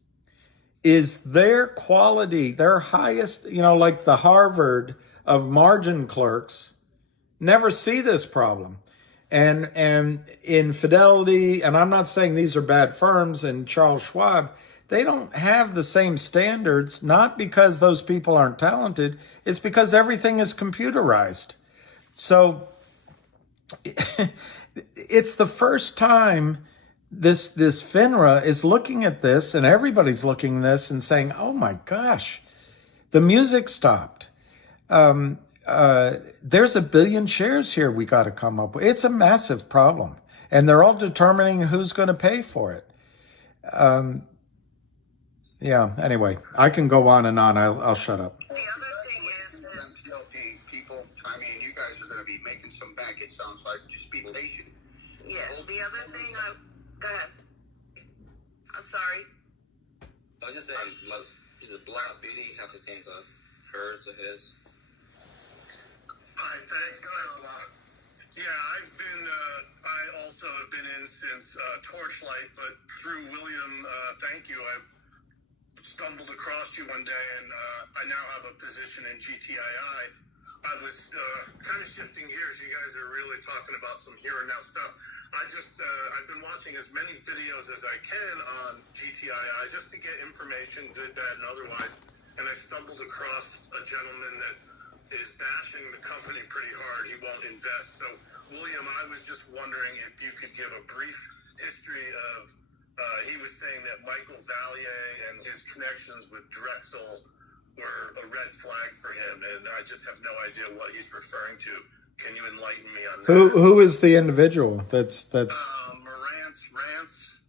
is their quality, their highest, like the Harvard of margin clerks, never see this problem. And in Fidelity, and I'm not saying these are bad firms, and Charles Schwab, they don't have the same standards, not because those people aren't talented, it's because everything is computerized. So it's the first time this FINRA is looking at this, and everybody's looking at this and saying, oh my gosh, the music stopped. There's 1 billion shares here we got to come up with. It's a massive problem. And they're all determining who's going to pay for it. Anyway, I can go on and on. I'll shut up. The other thing is this. People, I mean, you guys are going to be making some bank, it sounds like. Just be patient. Yeah, the other thing, go ahead. I'm sorry. I was just saying, is it Black Beauty have his hands up? Hers or his? Hi, thanks. Yeah, I also have been in since Torchlight, but through William, thank you, I stumbled across you one day, and I now have a position in GTII. I was kind of shifting gears. You guys are really talking about some here and now stuff. I've been watching as many videos as I can on GTII just to get information, good, bad, and otherwise, and I stumbled across a gentleman that is bashing the company pretty hard. He won't invest. So, William, I was just wondering if you could give a brief history of, he was saying that Michael Valier and his connections with Drexel were a red flag for him, and I just have no idea what he's referring to. Can you enlighten me on that? Who is the individual that's Marantz Rants.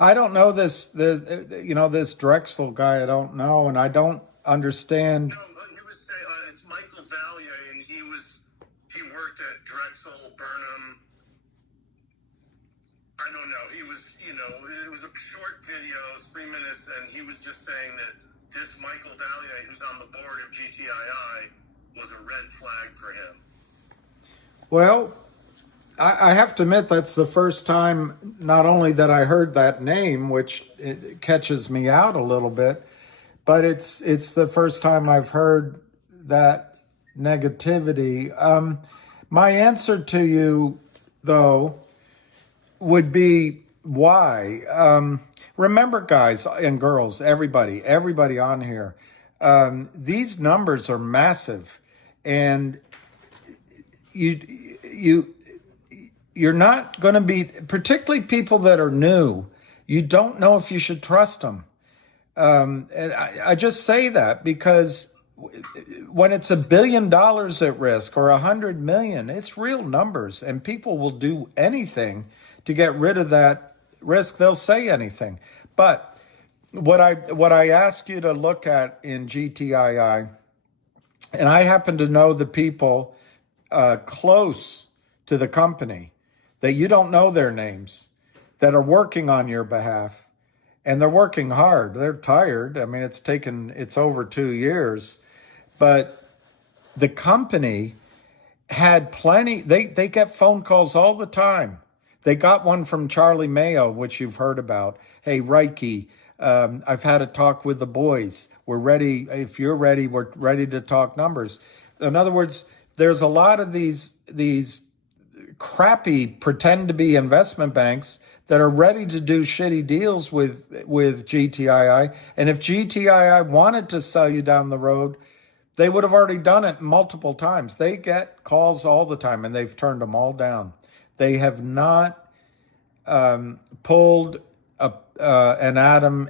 I don't know this Drexel guy. I don't know, and I don't understand. No, he was saying it's Michael Valier, and he worked at Drexel, Burnham. I don't know. He was, it was a short video, 3 minutes, and he was just saying that this Michael Valier, who's on the board of GTII, was a red flag for him. Well, I have to admit that's the first time not only that I heard that name, which it catches me out a little bit, but it's the first time I've heard that negativity. My answer to you, though, would be why. Remember, guys and girls, everybody on here, these numbers are massive, and you're not going to be, particularly people that are new, you don't know if you should trust them. And I just say that because when it's $1 billion at risk or 100 million, it's real numbers, and people will do anything to get rid of that risk. They'll say anything. But what I ask you to look at in GTII, and I happen to know the people close to the company, that you don't know their names, that are working on your behalf, and they're working hard. They're tired. I mean, it's over 2 years, but the company had plenty. They get phone calls all the time. They got one from Charlie Mayo, which you've heard about. Hey, Reiki, I've had a talk with the boys. We're ready. If you're ready, we're ready to talk numbers. In other words, there's a lot of these crappy pretend to be investment banks that are ready to do shitty deals with GTII. And if GTII wanted to sell you down the road, they would have already done it multiple times. They get calls all the time, and they've turned them all down. They have not pulled an Adam,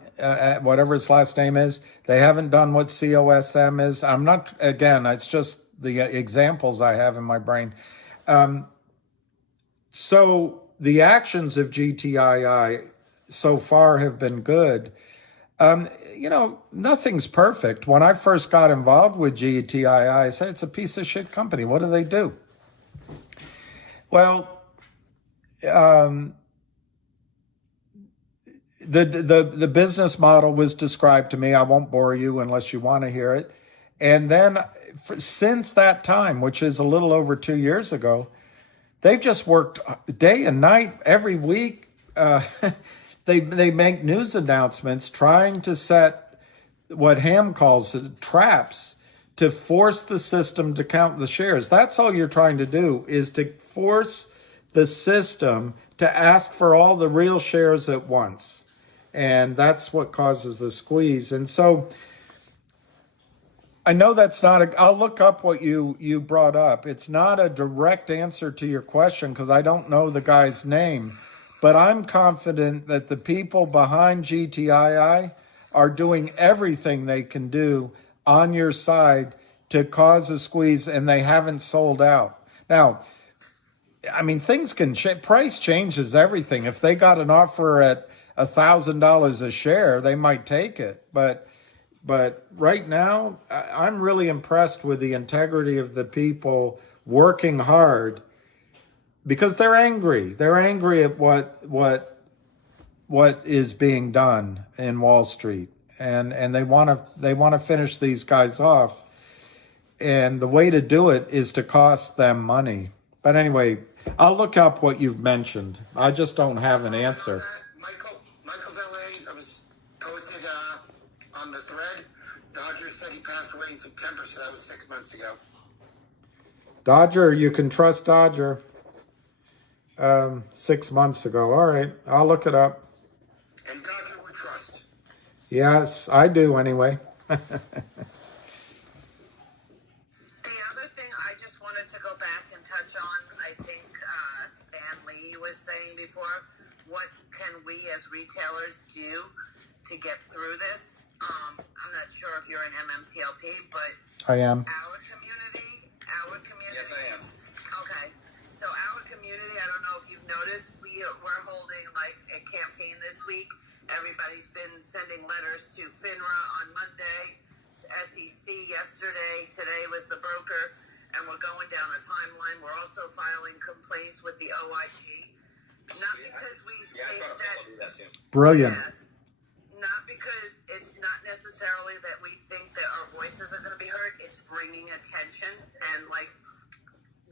whatever his last name is. They haven't done what COSM is. I'm not, again, it's just the examples I have in my brain. So the actions of GTII so far have been good. Nothing's perfect. When I first got involved with GTII, I said, it's a piece of shit company. What do they do? Well, the business model was described to me. I won't bore you unless you want to hear it. And then since that time, which is a little over 2 years ago, they've just worked day and night every week. They make news announcements trying to set what Ham calls traps to force the system to count the shares. That's all you're trying to do, is to force the system to ask for all the real shares at once. And that's what causes the squeeze. And so I know that's not I'll look up what you brought up. It's not a direct answer to your question because I don't know the guy's name, but I'm confident that the people behind GTII are doing everything they can do on your side to cause a squeeze, and they haven't sold out. Now, I mean, things can change. Price changes everything. If they got an offer at $1,000 a share, they might take it. But right now, I'm really impressed with the integrity of the people working hard because they're angry. They're angry at what is being done in Wall Street, and they want to finish these guys off. And the way to do it is to cost them money. But anyway, I'll look up what you've mentioned. I just don't have an answer. Michael Valet was posted on the thread. Dodger said he passed away in September, so that was 6 months ago. Dodger, you can trust Dodger. 6 months ago. All right, I'll look it up. And Dodger we trust. Yes, I do anyway. The other thing I just wanted to go back and touch on, I think Van Lee was saying before, what can we as retailers do to get through this? I'm not sure if you're an MMTLP, but I am. Our community. Yes, I am. Okay. So our community, I don't know if you've noticed, we're holding like a campaign this week. Everybody's been sending letters to FINRA on Monday, SEC yesterday, today was the broker, and we're going down a timeline. We're also filing complaints with the OIG. Not because we think that... I'll do that too. Brilliant. Yeah, not because it's not necessarily that we think that our voices are going to be heard. It's bringing attention. And like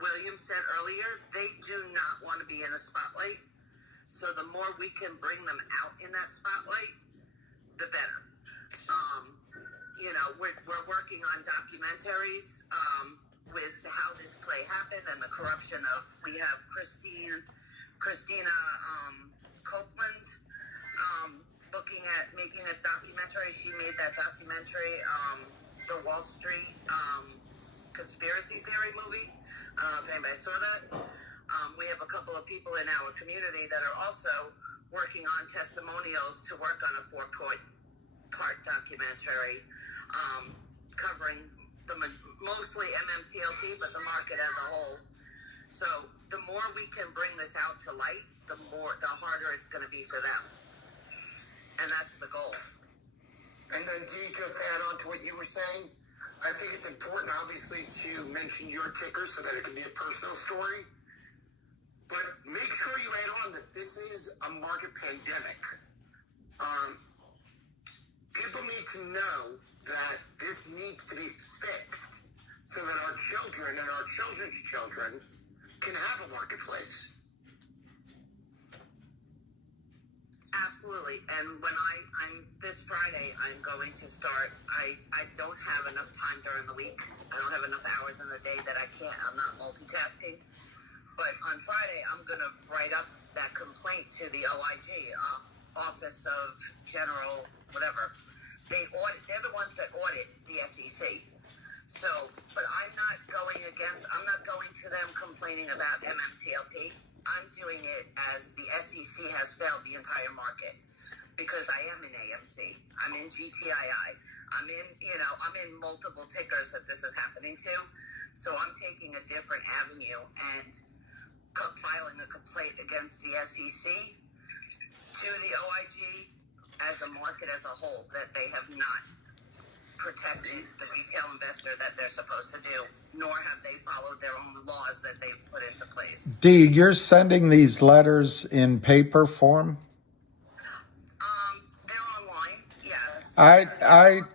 William said earlier, they do not want to be in a spotlight. So the more we can bring them out in that spotlight, the better. We're working on documentaries with how this play happened and the corruption of. We have Christina Copeland looking at making a documentary. She made that documentary, the Wall Street conspiracy theory movie. I don't know if anybody saw that. We have a couple of people in our community that are also working on testimonials to work on a 4-part documentary covering mostly MMTLP, but the market as a whole. So the more we can bring this out to light, the harder it's going to be for them. And that's the goal. And then Dee, just to add on to what you were saying, I think it's important, obviously, to mention your ticker so that it can be a personal story. But make sure you add on that this is a market pandemic. People need to know that this needs to be fixed so that our children and our children's children can have a marketplace. Absolutely. And when I'm this Friday, I'm going to start. I don't have enough time during the week. I don't have enough hours in the day that I'm not multitasking. But on Friday, I'm going to write up that complaint to the OIG, Office of General, whatever. They're the ones that audit the SEC. So, but I'm not going to them complaining about MMTLP. I'm doing it as the SEC has failed the entire market because I am in AMC. I'm in GTII. I'm in multiple tickers that this is happening to. So I'm taking a different avenue and filing a complaint against the SEC to the OIG as a market as a whole, that they have not protected protected the retail investor that they're supposed to do, nor have they followed their own laws that they've put into place. Dee, you're sending these letters in paper form? They're online, yes.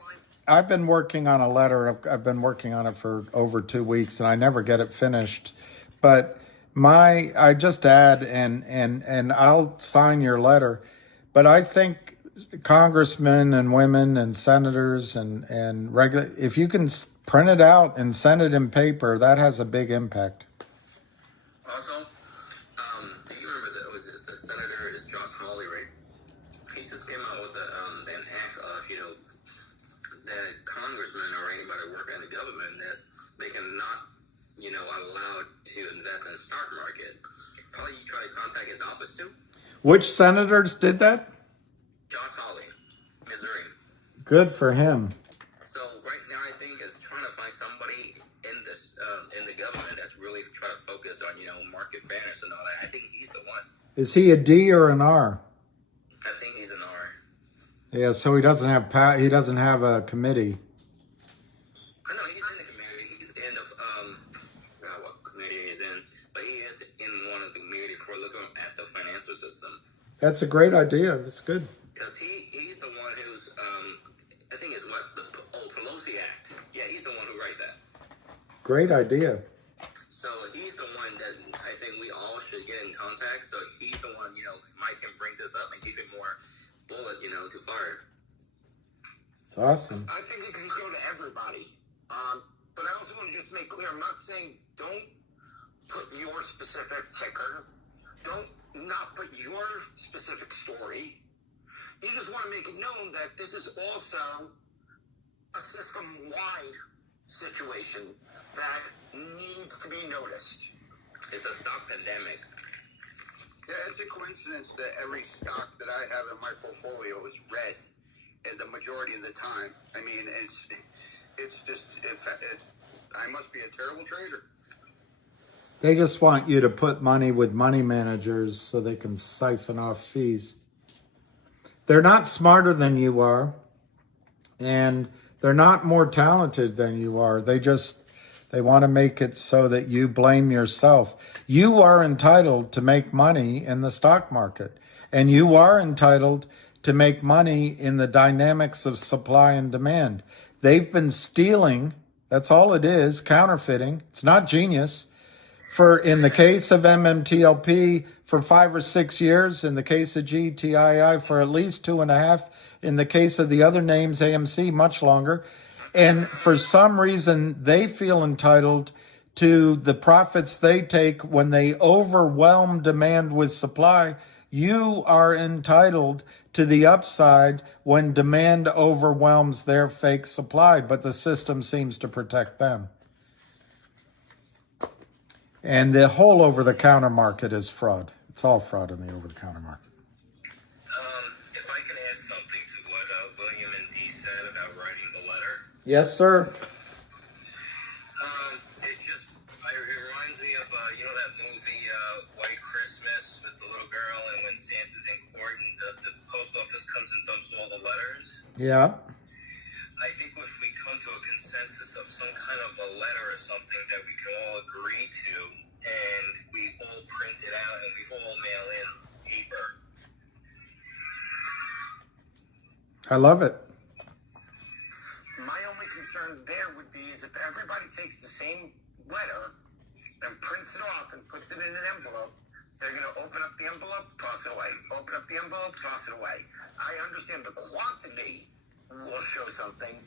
I've been working on a letter. I've been working on it for over 2 weeks, and I never get it finished. But I just add and I'll sign your letter. But I think congressmen and women and senators and regular, if you can print it out and send it in paper, that has a big impact. Also, do you remember that the senator is Josh Hawley, right? He just came out with an act of, that congressmen or anybody working in the government that they cannot, allowed to invest in the stock market. Probably you try to contact his office too. Which senators did that? Josh Hawley, Missouri. Good for him. So right now, I think is trying to find somebody in the government that's really trying to focus on market fairness and all that. I think he's the one. Is he a D or an R? I think he's an R. Yeah, so he doesn't have a committee. No, he's in the committee. He's in the what committee he's in, but he is in one of the committees for looking at the financial system. That's a great idea. That's good. Because he's the one who's I think it's the Pelosi Act. Yeah, he's the one who wrote that. Great idea. So he's the one that I think we all should get in contact. So he's the one, Mike can bring this up and give it more bullet, to fire. It's awesome. I think it can go to everybody. But I also want to just make clear, I'm not saying don't put your specific ticker. Don't not put your specific story. You just want to make it known that this is also a system-wide situation that needs to be noticed. It's a stock pandemic. Yeah, it's a coincidence that every stock that I have in my portfolio is red, and the majority of the time. I mean, I must be a terrible trader. They just want you to put money with money managers so they can siphon off fees. They're not smarter than you are, and they're not more talented than you are. They want to make it so that you blame yourself. You are entitled to make money in the stock market, and you are entitled to make money in the dynamics of supply and demand. They've been stealing, that's all it is, counterfeiting. It's not genius. In the case of MMTLP, for 5 or 6 years, in the case of GTIIL for at least 2.5, in the case of the other names, AMC, much longer. And for some reason, they feel entitled to the profits they take when they overwhelm demand with supply. You are entitled to the upside when demand overwhelms their fake supply, but the system seems to protect them. And the whole over-the-counter market is fraud. It's all fraud in the over-the-counter market. If I can add something to what William and Dee said about writing the letter. Yes, sir. It reminds me of, that movie, White Christmas with the little girl and when Santa's in court and the post office comes and dumps all the letters. Yeah. I think if we come to a consensus of some kind of a letter or something that we can all agree to, and we all print it out and we all mail in paper. I love it. My only concern there would be is if everybody takes the same letter and prints it off and puts it in an envelope, they're going to open up the envelope, toss it away. Open up the envelope, toss it away. I understand the quantity will show something,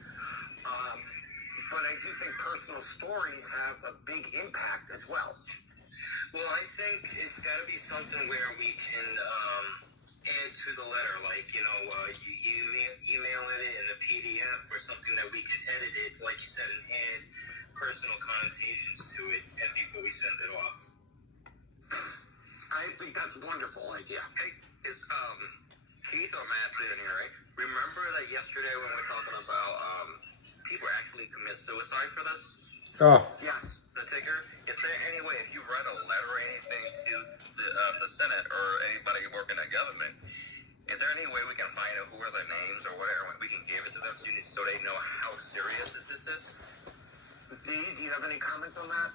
but I do think personal stories have a big impact as well. Well, I think it's got to be something where we can add to the letter, like, you email it in a PDF or something that we can edit it, like you said, and add personal connotations to it and before we send it off. I think that's a wonderful idea. Hey, is Keith or Matt sitting here, right? Remember that yesterday when we were talking about people actually commit suicide for this? Oh. Yes. The ticker? Is there any way, if you write a letter or anything to the Senate or anybody working in government, Is there any way we can find out who are the names or whatever we can give it to them so they know how serious this is? Dee, do you have any comment on that?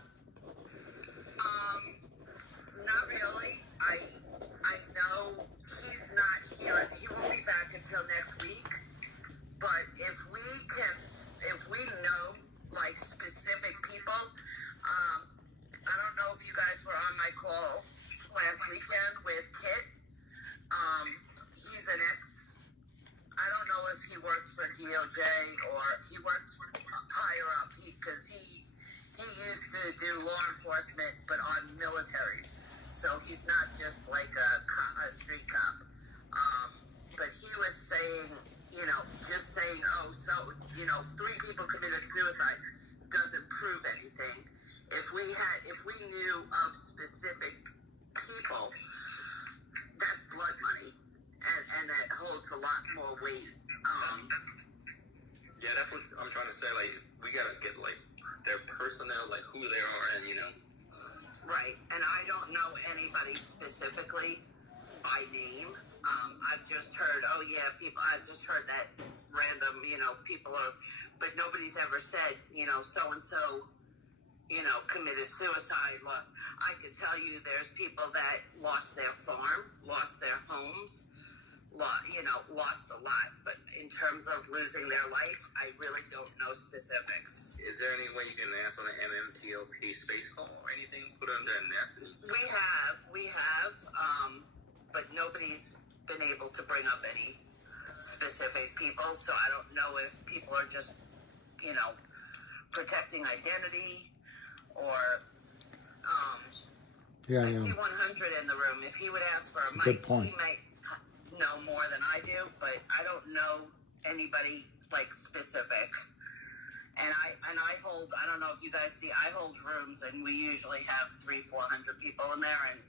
Not really. I know he's not here. He won't be back until next week. But if we know like specific people, I don't know if you guys were on my call last weekend with Kit. He's an I don't know if he worked for DOJ or he worked higher up because he used to do law enforcement but on military. So he's not just like a street cop. But he was saying, just saying, 3 people committed suicide doesn't prove anything. If we knew of specific people, that's blood money, and that holds a lot more weight. Yeah, that's what I'm trying to say. Like, we gotta get like their personnel, like who they are, and Right, and I don't know anybody specifically by name. I've just heard, I've just heard that random, people are, but nobody's ever said, so-and-so, committed suicide. Look, I could tell you there's people that lost their farm, lost their homes, lost a lot. But in terms of losing their life, I really don't know specifics. Is there any way you can ask on an MMTLP space call or anything put under a nest? We have, but nobody's been able to bring up any specific people, so I don't know if people are just, protecting identity or, I see 100 in the room. If he would ask for a mic, he might know more than I do, but I don't know anybody like specific. And I hold, I don't know if you guys see, I hold rooms and we usually have 300-400 people in there, and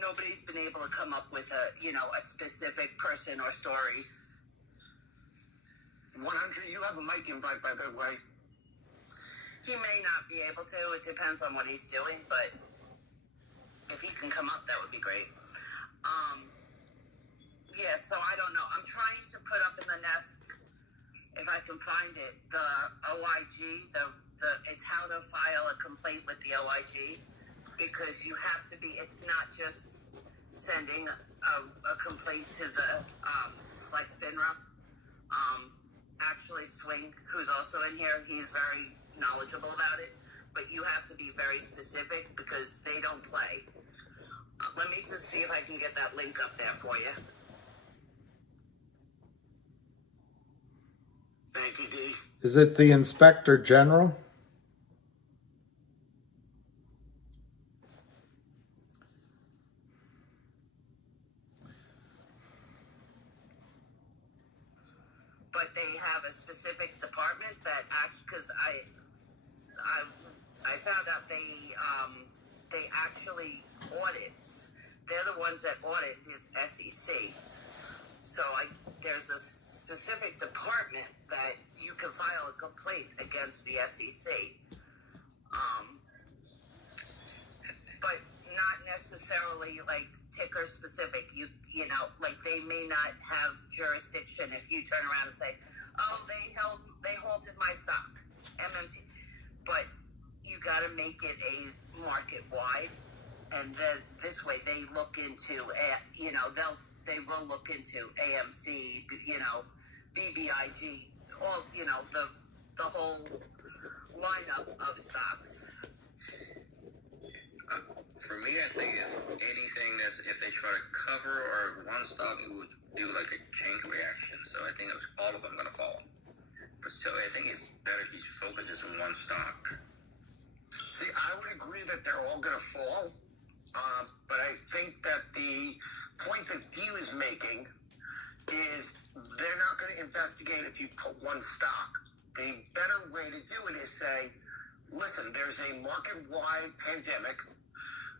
nobody's been able to come up with a specific person or story. 100, you have a mic invite, by the way. He may not be able to. It depends on what he's doing, but if he can come up, that would be great. So I don't know. I'm trying to put up in the nest, if I can find it, the OIG, it's how to file a complaint with the OIG, because you have to be, it's not just sending a complaint to the, like FINRA. Actually, Swing, who's also in here, he's very knowledgeable about it, but you have to be very specific because they don't play. Let me just see if I can get that link up there for you. Thank you, Dee. Is it the Inspector General? But they have a specific department that acts, because I found out they actually audit. They're the ones that audit the SEC. So there's a specific department that you can file a complaint against the SEC. But not necessarily like ticker specific. You know, like they may not have jurisdiction if you turn around and say, oh, they halted my stock, MMT. But you got to make it a market wide. And then this way they look into, they will look into AMC, BBIG, all, the whole lineup of stocks. For me, I think if anything, if they try to cover or one stock, it would do like a chain reaction. So I think all of them going to fall. But so I think it's better if you focus just on one stock. See, I would agree that they're all going to fall. But I think that the point that Dee was making is they're not going to investigate if you put one stock. The better way to do it is say, listen, there's a market-wide pandemic.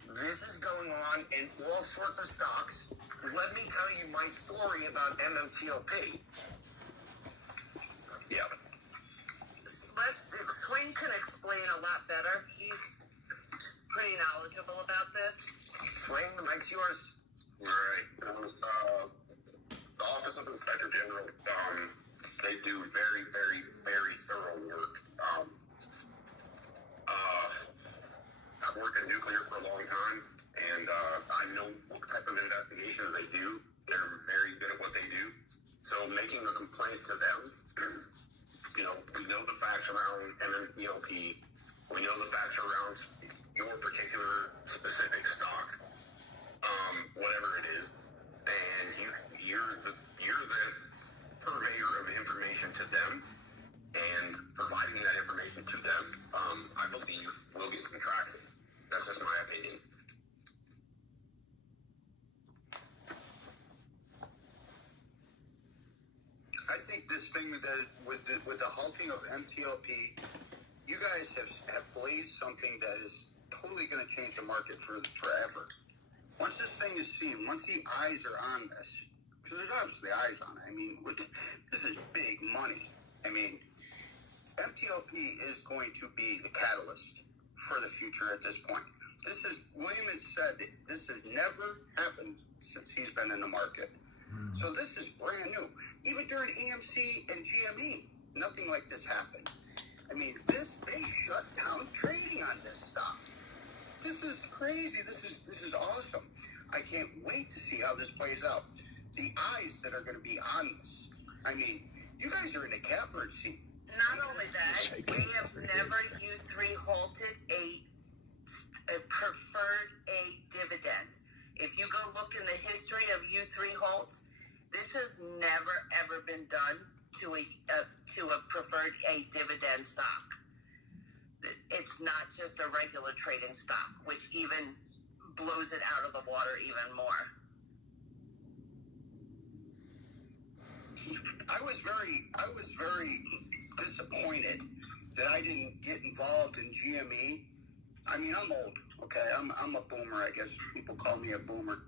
This is going on in all sorts of stocks. Let me tell you my story about MMTLP. Yeah. Swing can explain a lot better. He's pretty knowledgeable about this. Swing, the mic's yours. Right. The Office of Inspector General, they do very, very, very thorough work. I've worked in nuclear for a long time, and I know what type of investigations they do. They're very good at what they do. So making a complaint to them, we know the facts around MMTLP. We know the facts around your particular specific stock, whatever it is, and you're the purveyor of information to them, and providing that information to them, I believe will get some traction. That's just my opinion. I think this thing with the halting of MTLP, you guys have blazed something that is totally going to change the market forever. Once this thing is seen, once the eyes are on this, because there's obviously eyes on it. I mean, this is big money. I mean, MTLP is going to be the catalyst for the future at this point. William has said this has never happened since he's been in the market. So this is brand new. Even during EMC and GME, nothing like this happened. I mean, they shut down trading on this stock. This is crazy. This is awesome. I can't wait to see how this plays out. The eyes that are going to be on this. I mean, you guys are in a catbird seat. Not only that, we have never U3 halted a preferred A dividend. If you go look in the history of U3 halts, this has never ever been done to a preferred A dividend stock. It's not just a regular trading stock, which even blows it out of the water even more. I was very disappointed that I didn't get involved in GME. I mean, I'm old, okay? I'm a boomer, I guess. People call me a boomer.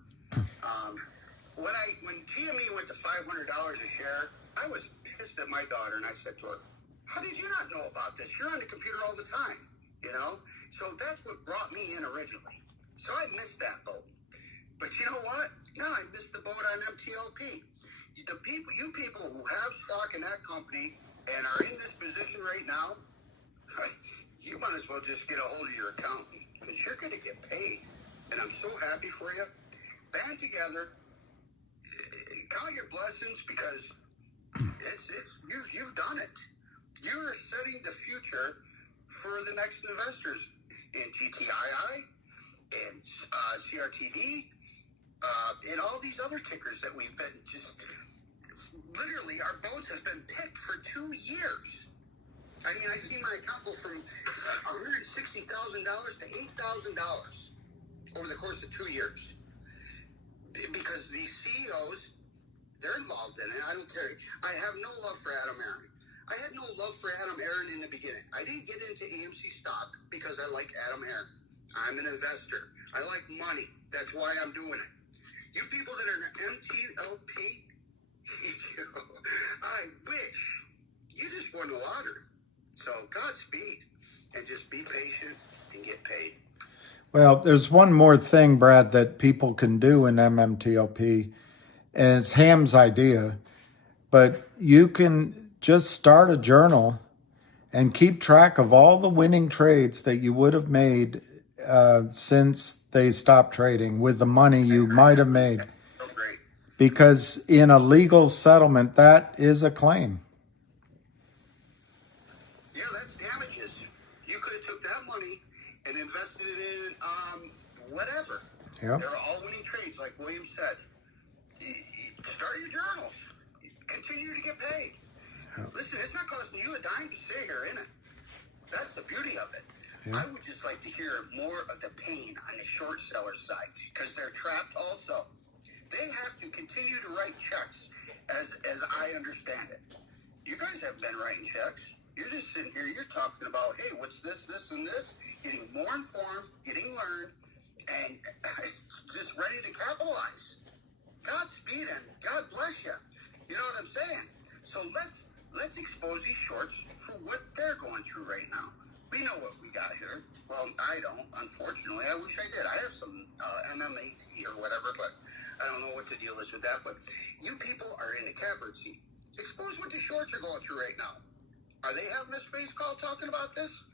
When GME went to $500 a share, I was pissed at my daughter, and I said to her, how did you not know about this? You're on the computer all the time, you know? So that's what brought me in originally. So I missed that boat. But you know what? No, I missed the boat on MTLP. You people who have stock in that company and are in this position right now, you might as well just get a hold of your accountant, because you're going to get paid. And I'm so happy for you. Band together, count your blessings, because you've done it. You're setting the future for the next investors in GTII and CRTD and all these other tickers that we've been just literally, our boats has been picked for 2 years. I mean, I see my account go from $160,000 to $8,000 over the course of 2 years, because these CEOs, they're involved in it. I don't care. I have no love for Adam Aaron. I had no love for Adam Aaron in the beginning. I didn't get into AMC stock because I like Adam Aaron. I'm an investor. I like money. That's why I'm doing it. You people that are in MTLP, I wish you just won the lottery. So Godspeed, and just be patient and get paid. Well, there's one more thing, Brad, that people can do in MMTLP, and it's Ham's idea, but you can just start a journal and keep track of all the winning trades that you would have made since they stopped trading with the money you might have made. So great. Because in a legal settlement, that is a claim. Yeah, that's damages. You could have took that money and invested it in whatever. Yep. They're all winning trades, like William said. Start your journals. Continue to get paid. Yep. Listen, it's not costing you a dime to sit here, in it. That's the beauty of it. Yep. I would just like to hear more of the pain on the short seller side, because they're trapped also. They have to continue to write checks, as I understand it. You guys haven't been writing checks. You're just sitting here, you're talking about, hey, what's this, and this, getting more informed, getting learned, and just ready to capitalize. Godspeed and God bless you. You know what I'm saying? So let's expose these shorts for what they're going through right now. we know what we got here. Well, I don't, unfortunately. I wish I did. I have some MMAT or whatever, but I don't know what the deal is with that. But you people are in the catbird seat. Expose what the shorts are going through right now. Are they having a space call talking about this?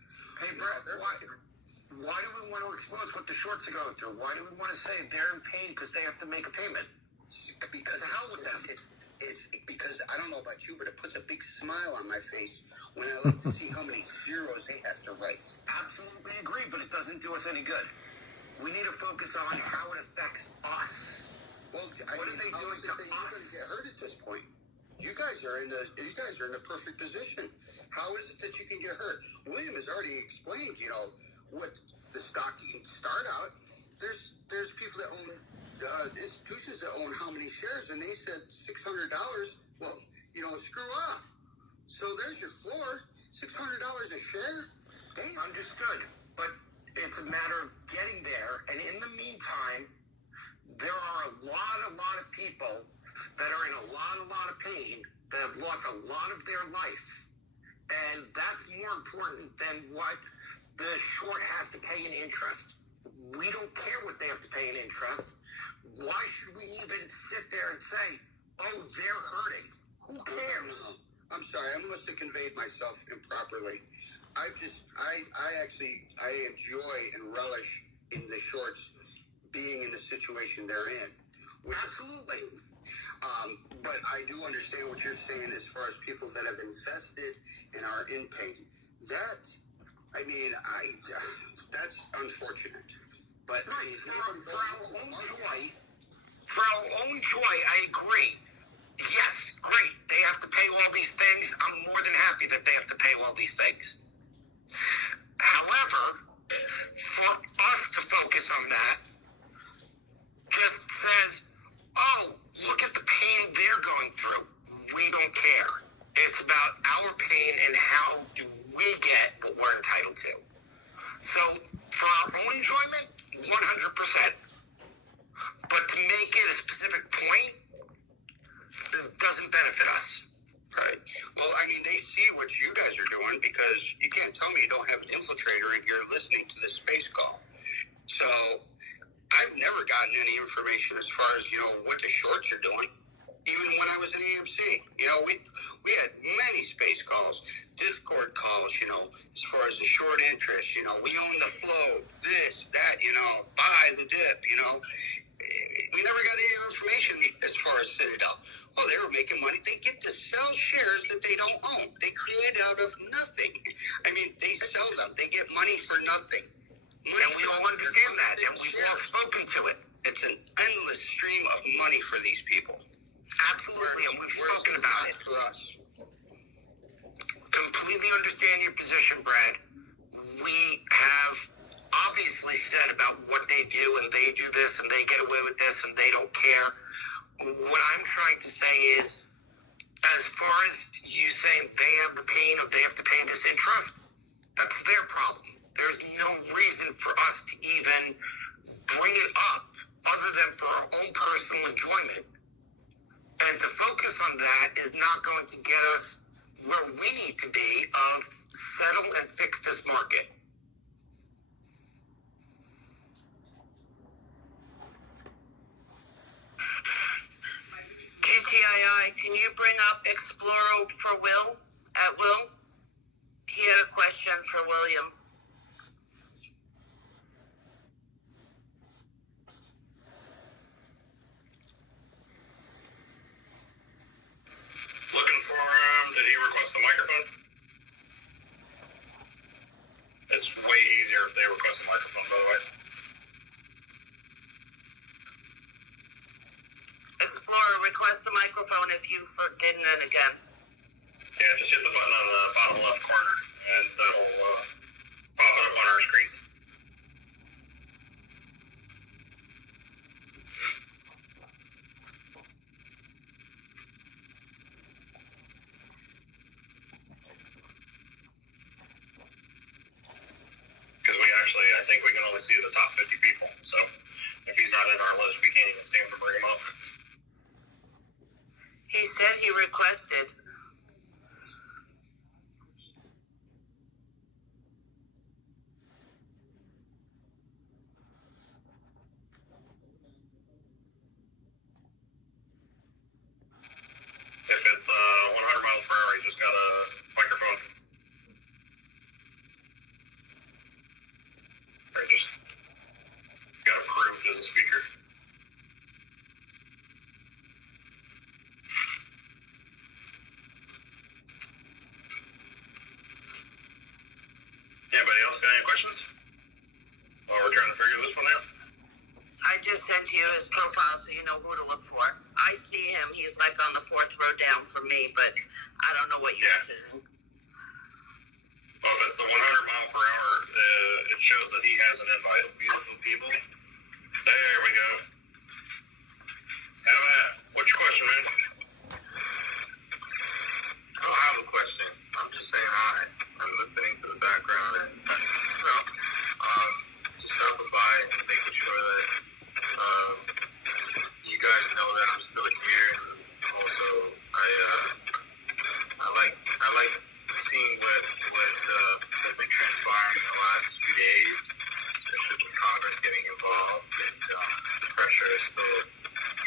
Hey, Brett, why do we want to expose what the shorts are going through? Why do we want to say they're in pain because they have to make a payment? Because the hell with them. It's because I don't know about you, but it puts a big smile on my face when I look to see how many zeros they have to write. Absolutely agree, but it doesn't do us any good. We need to focus on how it affects us. Well, what are they doing to us? You're going to get hurt at this point. You guys are in the perfect position. How is it that you can get hurt? William has already explained, what the stock you can start out. There's people that own institutions that own how many shares, and they said $600. Well, screw off. So there's your floor, $600 a share. Damn. Understood, but it's a matter of getting there, and in the meantime, there are a lot of people that are in a lot of pain, that have lost a lot of their life, and that's more important than what the short has to pay in interest. We don't care what they have to pay in interest. Why should we even sit there and say, oh, they're hurting? Who cares? I'm sorry, I must have conveyed myself improperly. I enjoy and relish in the shorts being in the situation they're in. Absolutely. But I do understand what you're saying as far as people that have invested and are in pain. That's unfortunate. But for our own joy, I agree. Yes, great. They have to pay all these things. I'm more than happy that they have to pay all these things. However, for us to focus on that just says, oh, look at the pain they're going through. We don't care. It's about our pain and how do we get what we're entitled to. So, for our own enjoyment, 100%. But to make it a specific point, it doesn't benefit us. Right. Well, they see what you guys are doing, because you can't tell me you don't have an infiltrator and you're listening to the space call. So I've never gotten any information as far as, what the shorts are doing. Even when I was at AMC, we had many space calls, Discord calls, as far as the short interest, we own the flow, this, that, buy the dip, We never got any information as far as Citadel. Well, they were making money. They get to sell shares that they don't own. They create out of nothing. They sell them. They get money for nothing. And we all understand that, and we've all spoken to it. It's an endless stream of money for these people. Absolutely, and we've spoken about it. For us. Completely understand your position, Brad. We have obviously said about what they do, and they do this, and they get away with this, and they don't care. What I'm trying to say is, as far as you saying they have the pain of they have to pay this interest, that's their problem. There's no reason for us to even bring it up other than for our own personal enjoyment. And to focus on that is not going to get us where we need to be of settle and fix this market. GTII, can you bring up Explorer for Will at Will? He had a question for William. Looking for him. Did he request the microphone? It's way easier if they request a microphone, by the way. Explorer, request a microphone if you didn't, and again. Yeah, just hit the button on the bottom left corner, and that'll pop it up on our screens. Because I think we can only see the top 50 people, so if he's not in our list, we can't even see him to bring him up. He said he requested. questions? While we're trying to figure this one out. I just sent you his profile so you know who to look for. I see him. He's like on the 4th row down from me, but I don't know what yours is. Well, if it's the 100 mile per hour, it shows that he hasn't invited beautiful people. There we go. Have at. What's your question, man? Oh, I have a question. I'm just saying hi. I'm listening to the background and just stopping by and making sure that you guys know that I'm still here. And also, I like seeing what has been transpiring in the last few days, especially with Congress getting involved, and the pressure is still,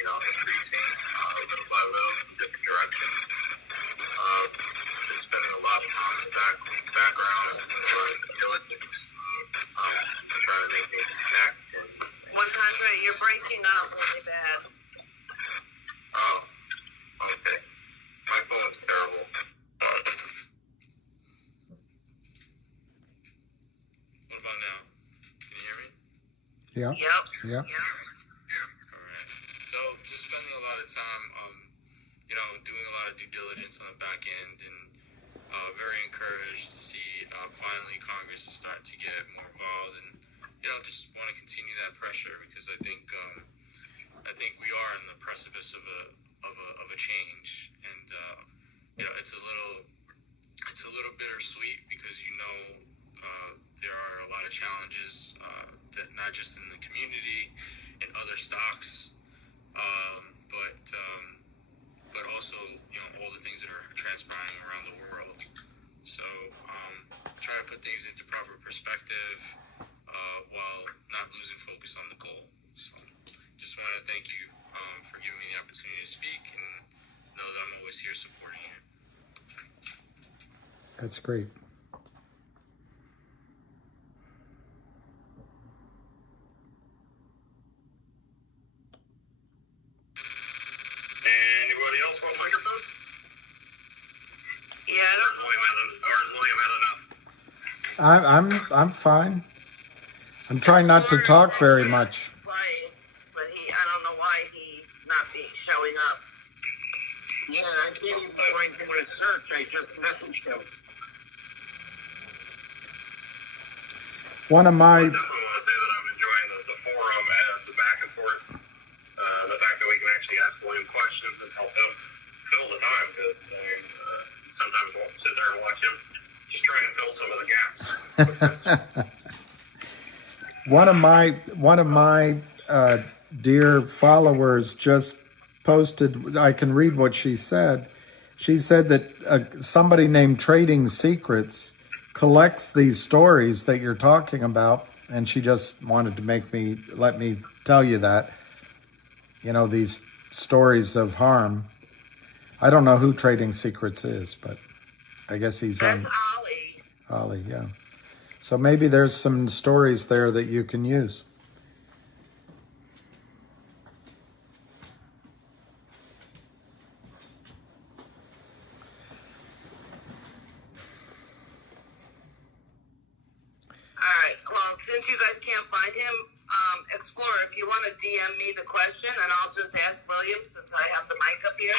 increasing little by little in different directions. Been spending a lot of time in the background and a lot of diligence to try to make things connect. And 100, you're breaking up really bad. oh, okay. My phone's terrible. What about now? Can you hear me? Yeah. Yep. Yeah. Alright. So just spending a lot of time, doing a lot of due diligence on the back end, and very encouraged to see finally Congress is starting to get more involved, and just want to continue that pressure because I think we are in the precipice of a change, and it's a little bittersweet because there are a lot of challenges that not just in the community and other stocks, but also all the things that are transpiring around the world. So try to put things into proper perspective while not losing focus on the goal. So just want to thank you for giving me the opportunity to speak, and know that I'm always here supporting you. That's great. Anybody else want a microphone? Yeah, I don't William had enough? I'm fine. I'm trying not to talk very much. Twice, but I don't know why he's not showing up. Yeah, I can't even find him in a search. I just messaged him. One of my I definitely want to say that I'm enjoying the forum and the back and forth. The fact that we can actually ask William questions and help him fill the time, because sometimes we'll sit there and watch him just try and fill some of the gaps. one of my dear followers just posted. I can read what she said. She said that somebody named Trading Secrets collects these stories that you're talking about, and she just wanted to let me tell you that. These stories of harm. I don't know who Trading Secrets is, but I guess he's That's on Ollie. Ollie, yeah. So maybe there's some stories there that you can use. Alright, well, since you guys can't find him, Explorer, if you want to DM me the question, and I'll just ask William since I have the mic up here.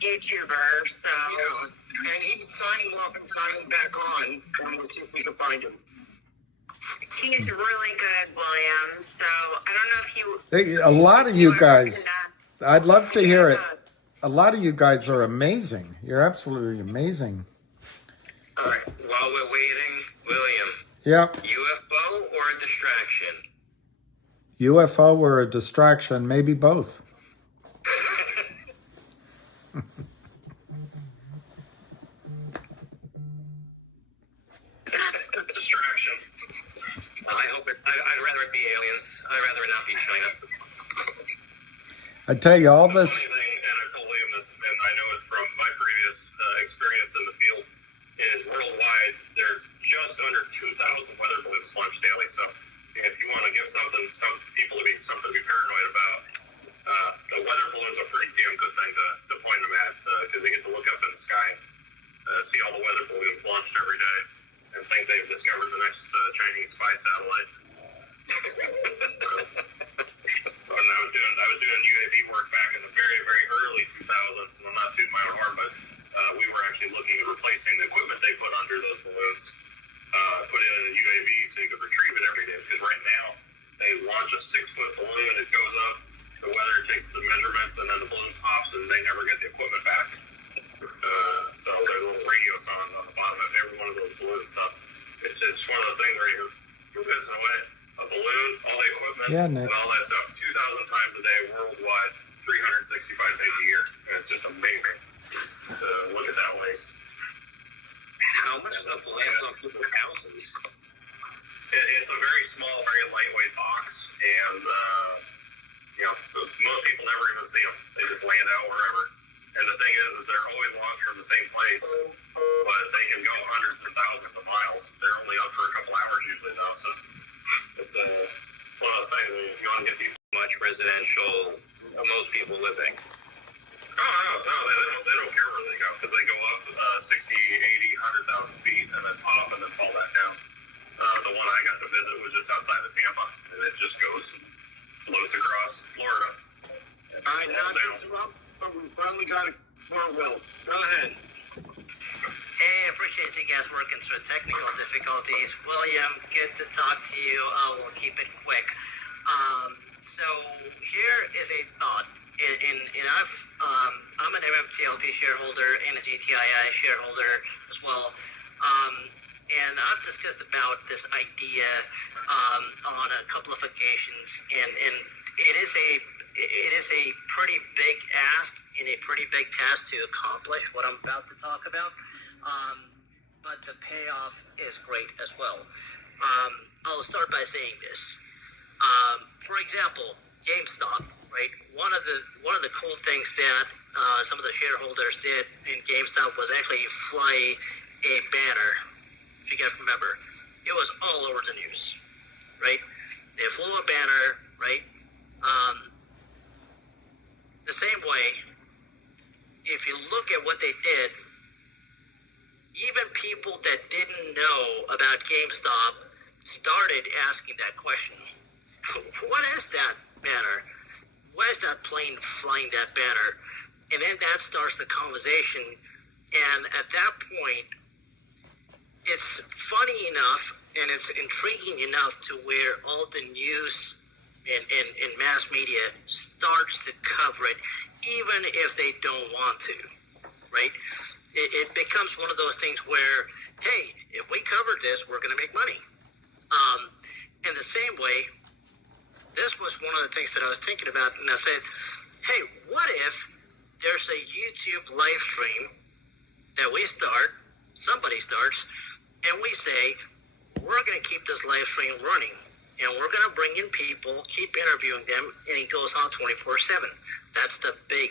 YouTuber, so and he's signing off and signing back on. We'll see if we can find him. He's really good, William. So I don't know if you. Hey, a lot of you guys, I'd love to hear it. A lot of you guys are amazing. You're absolutely amazing. All right, while we're waiting, William, Yep. UFO or a distraction? UFO or a distraction, maybe both. Distraction. I'd rather it be aliens. I'd rather it not be China. I tell you, all this. The funny thing, and I told William this, and I know it from my previous experience in the field, is worldwide there's just under 2,000 weather balloons launched daily. So if you want to give some people to be paranoid about, the weather balloons are a pretty damn good thing to point them at, because they get to look up in the sky, see all the weather balloons launched every day and think they've discovered the next Chinese spy satellite. When I was doing UAV work back in the very, very early 2000s, and I'm not tooting my own horn, but we were actually looking at replacing the equipment they put under those balloons, put in a UAV so you could retrieve it every day. Because right now, they launch a 6-foot balloon, it goes up, the weather takes the measurements, and then the balloon pops, and they never get the equipment back. So there's little radio songs on the bottom of every one of those balloons. So it's one of those things where you're pissing away. A balloon, all the equipment, and all that stuff, 2,000 times a day, worldwide, 365 days a year. And it's just amazing to look at that waste. How much stuff will land on people's houses? It's a very small, very lightweight box, and most people never even see them. They just land out wherever. And the thing is that they're always launched from the same place, but they can go hundreds of thousands of miles. They're only up for a couple hours usually now, so it's one of those things where you want to get people. Much residential, most people living. No, they don't care where they go, because they go up 60, 80, 100,000 feet, and then pop and then fall back down. The one I got to visit was just outside of Tampa, and it just floats across Florida. All right, now to interrupt, but we finally got it for Will. Go ahead. Hey, I appreciate you guys working through technical difficulties. William, good to talk to you. We'll keep it quick. So here is a thought. I'm an MMTLP shareholder and a GTII shareholder as well. And I've discussed about this idea on a couple of occasions, and it is a pretty big ask and a pretty big task to accomplish what I'm about to talk about. But the payoff is great as well. I'll start by saying this. For example, GameStop, right? One of the cool things that some of the shareholders did in GameStop was actually fly a banner. If you guys remember, it was all over the news, right? They flew a banner, right? The same way, if you look at what they did, even people that didn't know about GameStop started asking that question. What is that banner? Why is that plane flying that banner? And then that starts the conversation. And at that point, it's funny enough and it's intriguing enough to where all the news and mass media starts to cover it, even if they don't want to, right? It becomes one of those things where, hey, if we cover this, we're going to make money. In the same way, this was one of the things that I was thinking about, and I said, hey, what if there's a YouTube live stream that we start, somebody starts, and we say, we're going to keep this live stream running, and we're going to bring in people, keep interviewing them, and it goes on 24/7. That's the big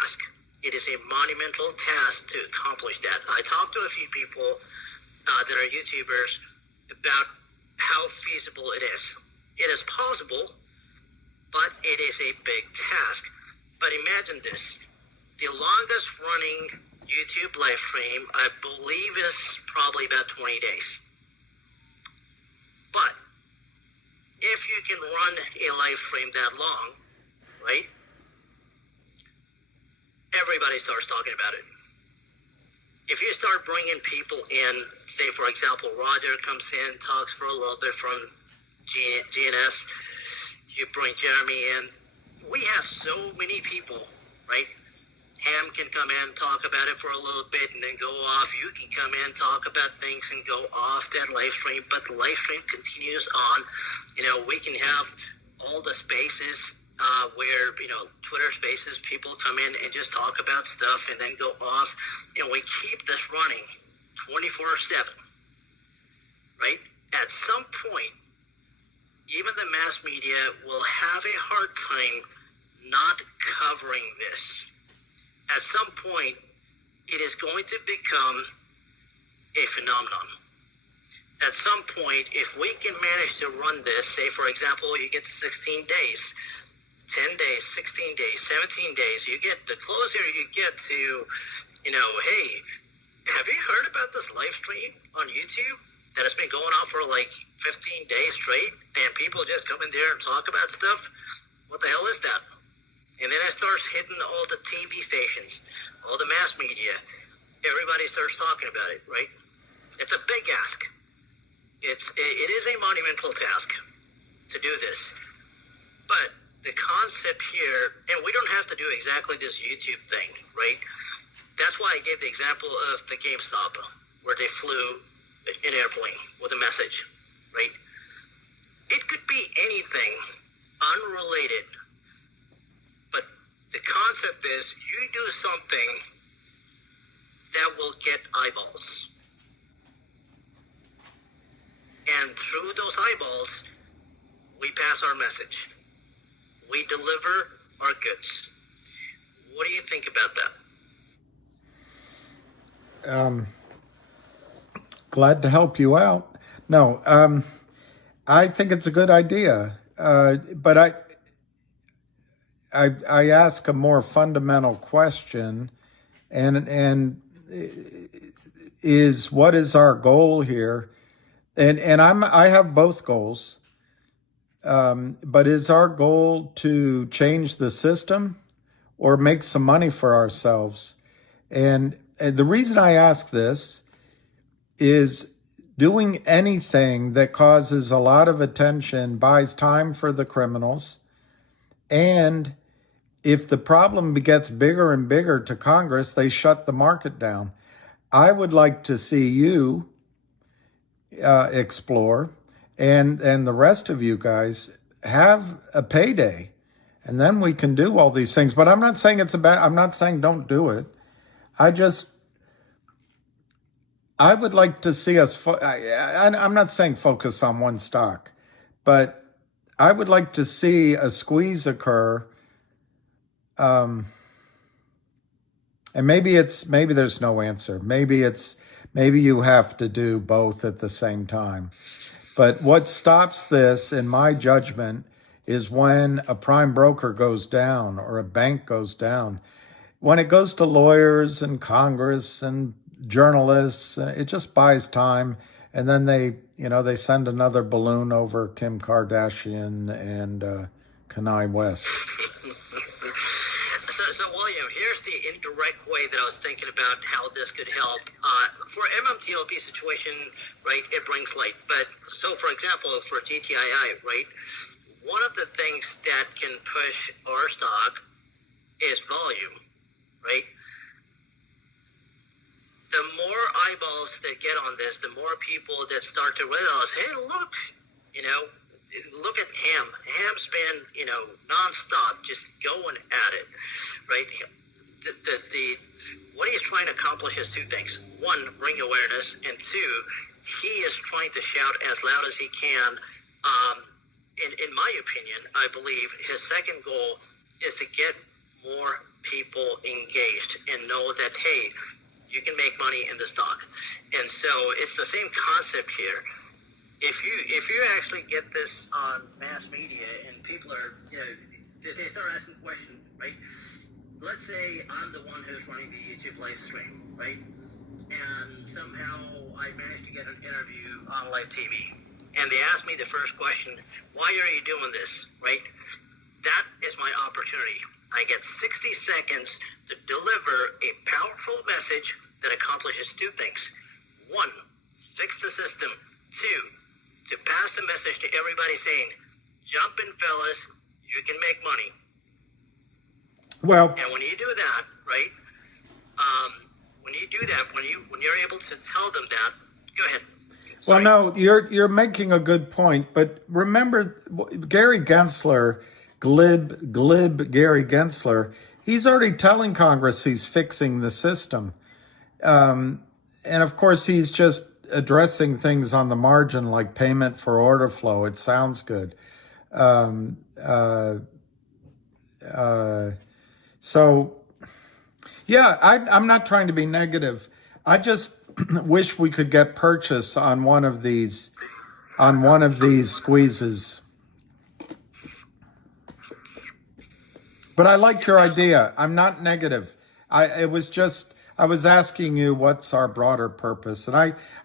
ask. It is a monumental task to accomplish that. I talked to a few people that are YouTubers about how feasible it is. It is possible, but it is a big task. But imagine this. The longest running YouTube live stream, I believe, is probably about 20 days. But if you can run a live stream that long, right, everybody starts talking about it. If you start bringing people in, say, for example, Roger comes in, talks for a little bit from GNS, you bring Jeremy in, we have so many people, right? Ham can come in, talk about it for a little bit, and then go off. You can come in, talk about things, and go off that live stream, but the live stream continues on. You know, we can have all the spaces where, you know, Twitter spaces, people come in and just talk about stuff and then go off, and we keep this running 24/7, right? At some point, even the mass media will have a hard time not covering this. At some point, it is going to become a phenomenon. At some point, if we can manage to run this, say, for example, you get to 16 days, 10 days, 16 days, 17 days, you get, the closer you get to, you know, hey, Have you heard about this live stream on YouTube that has been going on for like 15 days straight, and people just come in there and talk about stuff? What the hell is that? And then it starts hitting all the TV stations, all the mass media. Everybody starts talking about it, right? It's a big ask. It is a monumental task to do this. But the concept here, and we don't have to do exactly this YouTube thing, right? That's why I gave the example of the GameStop, where they flew an airplane with a message, right? It could be anything unrelated, but the concept is you do something that will get eyeballs. And through those eyeballs, we pass our message. We deliver our goods. What do you think about that? Glad to help you out. No, I think it's a good idea. But I ask a more fundamental question, and is what is our goal here? And I have both goals. But is our goal to change the system or make some money for ourselves? And the reason I ask this is doing anything that causes a lot of attention buys time for the criminals. And if the problem gets bigger and bigger to Congress, they shut the market down. I would like to see you explore, and the rest of you guys have a payday, and then we can do all these things. But I'm not saying it's I'm not saying don't do it. I would like to see us, I'm not saying focus on one stock, but I would like to see a squeeze occur. And maybe there's no answer. Maybe you have to do both at the same time. But what stops this, in my judgment, is when a prime broker goes down or a bank goes down. When it goes to lawyers and Congress and journalists, it just buys time. And then they send another balloon over Kim Kardashian and Kanye West. So William, here's the indirect way that I was thinking about how this could help. For MMTLP situation, right, it brings light. But so, for example, for GTII, right, one of the things that can push our stock is volume, right? The more eyeballs that get on this, the more people that start to realize, hey, look at Ham. Ham's been, nonstop, just going at it, right? What he's trying to accomplish is two things. One, bring awareness, and two, he is trying to shout as loud as he can. In my opinion, I believe his second goal is to get more people engaged and know that, hey, you can make money in the stock. And so it's the same concept here. If you actually get this on mass media and people are, they start asking questions, right? Let's say I'm the one who's running the YouTube live stream, right? And somehow I managed to get an interview on live TV. And they ask me the first question, why are you doing this, right? That is my opportunity. I get 60 seconds to deliver a powerful message that accomplishes two things. One, fix the system. Two, to pass the message to everybody saying, jump in, fellas, you can make money. Well, and when you do that, right, when you're able to tell them that, go ahead. Sorry. Well, no, you're making a good point, but remember Gary Gensler, glib Gary Gensler, he's already telling Congress he's fixing the system. And of course, he's just addressing things on the margin like payment for order flow. It sounds good. So, yeah, I'm not trying to be negative. I just wish we could get purchase on one of these squeezes. But I like your idea. I'm not negative. I I was asking you what's our broader purpose. And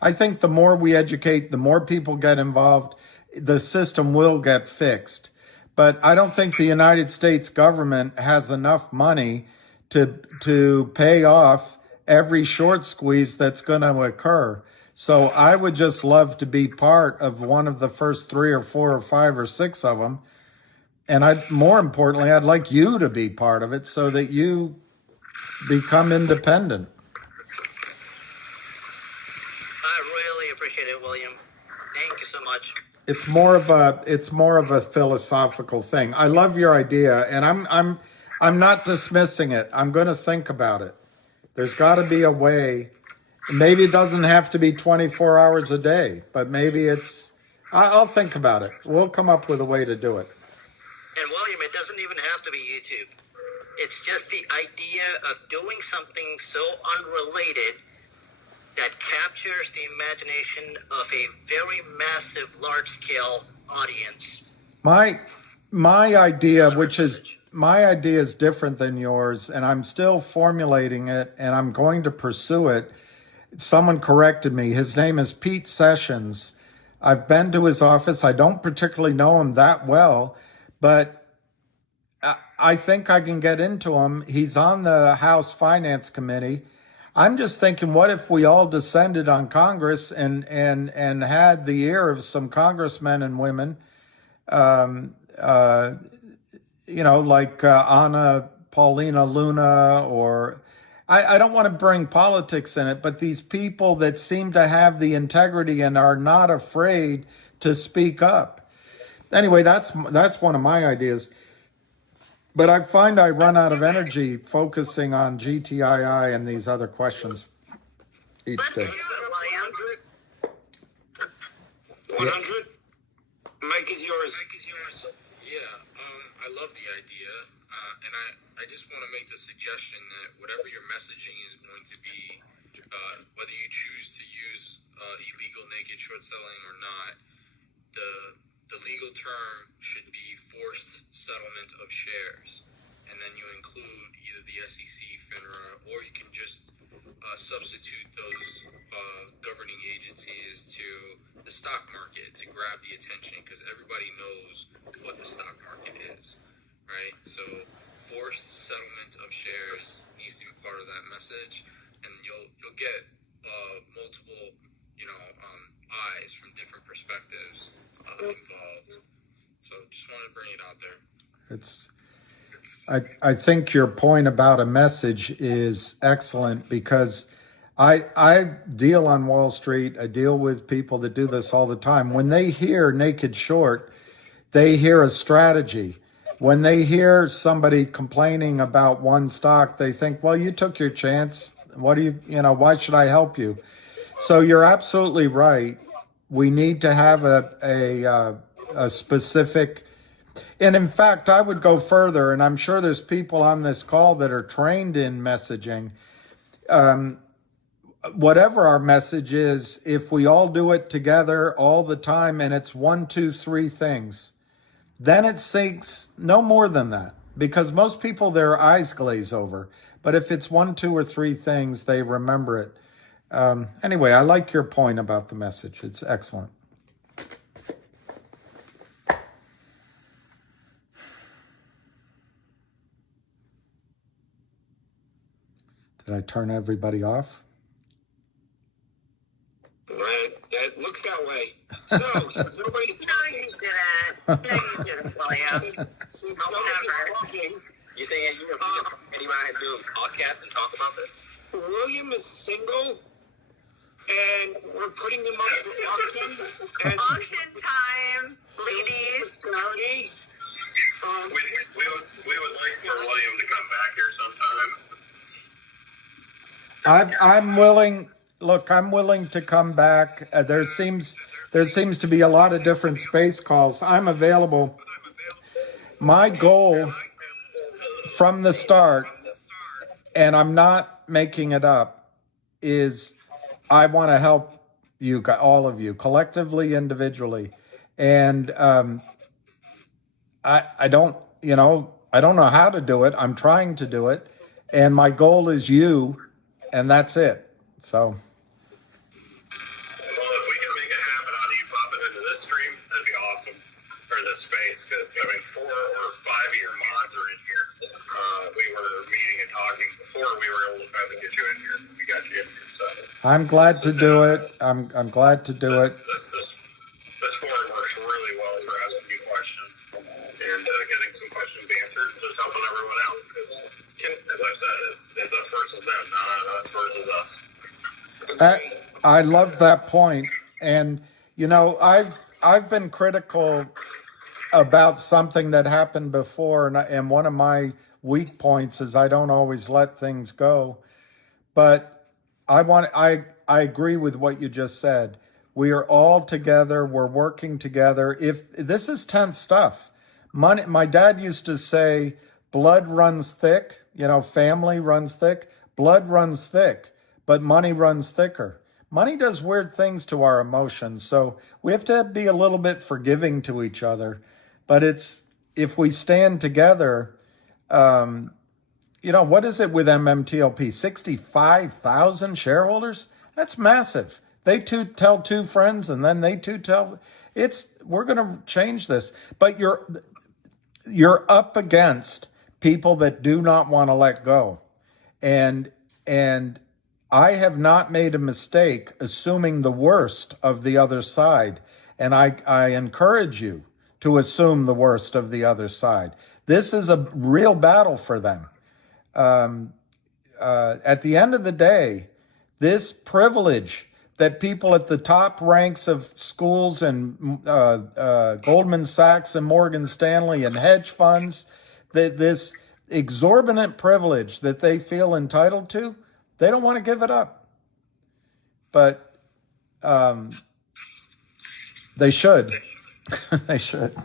I think the more we educate, the more people get involved, the system will get fixed. But I don't think the United States government has enough money to pay off every short squeeze that's going to occur. So I would just love to be part of one of the first 3 or 4 or 5 or 6 of them. And more importantly, I'd like you to be part of it so that you become independent. I really appreciate it, William. Thank you so much. It's more of a philosophical thing. I love your idea, and I'm not dismissing it. I'm going to think about it. There's got to be a way. Maybe it doesn't have to be 24 hours a day, but maybe I'll think about it. We'll come up with a way to do it. And William, it doesn't even have to be YouTube. It's just the idea of doing something so unrelated that captures the imagination of a very massive, large-scale audience. My idea, my idea is different than yours, and I'm still formulating it, and I'm going to pursue it. Someone corrected me. His name is Pete Sessions. I've been to his office. I don't particularly know him that well, but I think I can get into him. He's on the House Finance Committee. I'm just thinking, what if we all descended on Congress and had the ear of some congressmen and women, like Anna Paulina Luna, or I don't want to bring politics in it, but these people that seem to have the integrity and are not afraid to speak up. Anyway, that's one of my ideas. But I find I run out of energy focusing on GTII and these other questions each day. 100. Mike is yours. Yeah, I love the idea, and I just want to make the suggestion that whatever your messaging is going to be, whether you choose to use illegal naked short selling or not, the legal term should be forced settlement of shares, and then you include either the SEC, FINRA, or you can just substitute those governing agencies to the stock market to grab the attention, because everybody knows what the stock market is, right? So forced settlement of shares needs to be part of that message, and you'll get multiple eyes from different perspectives involved. So just wanted to bring it out there. I think your point about a message is excellent, because I deal on Wall Street. I deal with people that do this all the time. When they hear naked short, they hear a strategy. When they hear somebody complaining about one stock, they think, well, you took your chance. What do why should I help you? So you're absolutely right. We need to have a specific, and in fact, I would go further, and I'm sure there's people on this call that are trained in messaging. Whatever our message is, if we all do it together all the time, and it's 1, 2, 3 things, then it sinks no more than that, because most people, their eyes glaze over. But if it's 1, 2, or 3 things, they remember it. Anyway, I like your point about the message. It's excellent. Did I turn everybody off? That looks that way. So since nobody's talking, You didn't, William. since nobody's talking, You think anybody can do a podcast and talk about this? William is single, and we're putting him up for auction. And Auction time, ladies. Saturday. We would like for William to come back here sometime. I'm willing. Look, I'm willing to come back. There seems to be a lot of different space calls. I'm available. My goal from the start, and I'm not making it up, is I want to help you, all of you, collectively, individually. And I don't know how to do it. I'm trying to do it. And my goal is you. that's it. So. Well, if we can make it happen on you popping into this stream, that'd be awesome. Or this space, because 4 or 5 of your mods are in here. We were meeting and talking before we were able to finally get you in here. We got you in here, so. I'm glad to do it. I'm glad to do it. This forum works really well for asking you questions and getting some questions answered, just helping everyone out. Because, as I said, it's us versus them, not us versus us. I love that point. And, I've been critical about something that happened before, and one of my weak points is I don't always let things go. But I agree with what you just said. We are all together. We're working together. If this is tense stuff, money. My dad used to say, "Blood runs thick. Family runs thick. Blood runs thick, but money runs thicker." Money does weird things to our emotions, so we have to be a little bit forgiving to each other. But if we stand together, what is it with MMTLP? 65,000 shareholders? That's massive. They tell 2 friends, and then they tell. We're going to change this. But you're up against people that do not want to let go, and I have not made a mistake assuming the worst of the other side, and I encourage you to assume the worst of the other side. This is a real battle for them. At the end of the day, this privilege that people at the top ranks of schools and Goldman Sachs and Morgan Stanley and hedge funds, this exorbitant privilege that they feel entitled to, they don't want to give it up. But they should. They should. I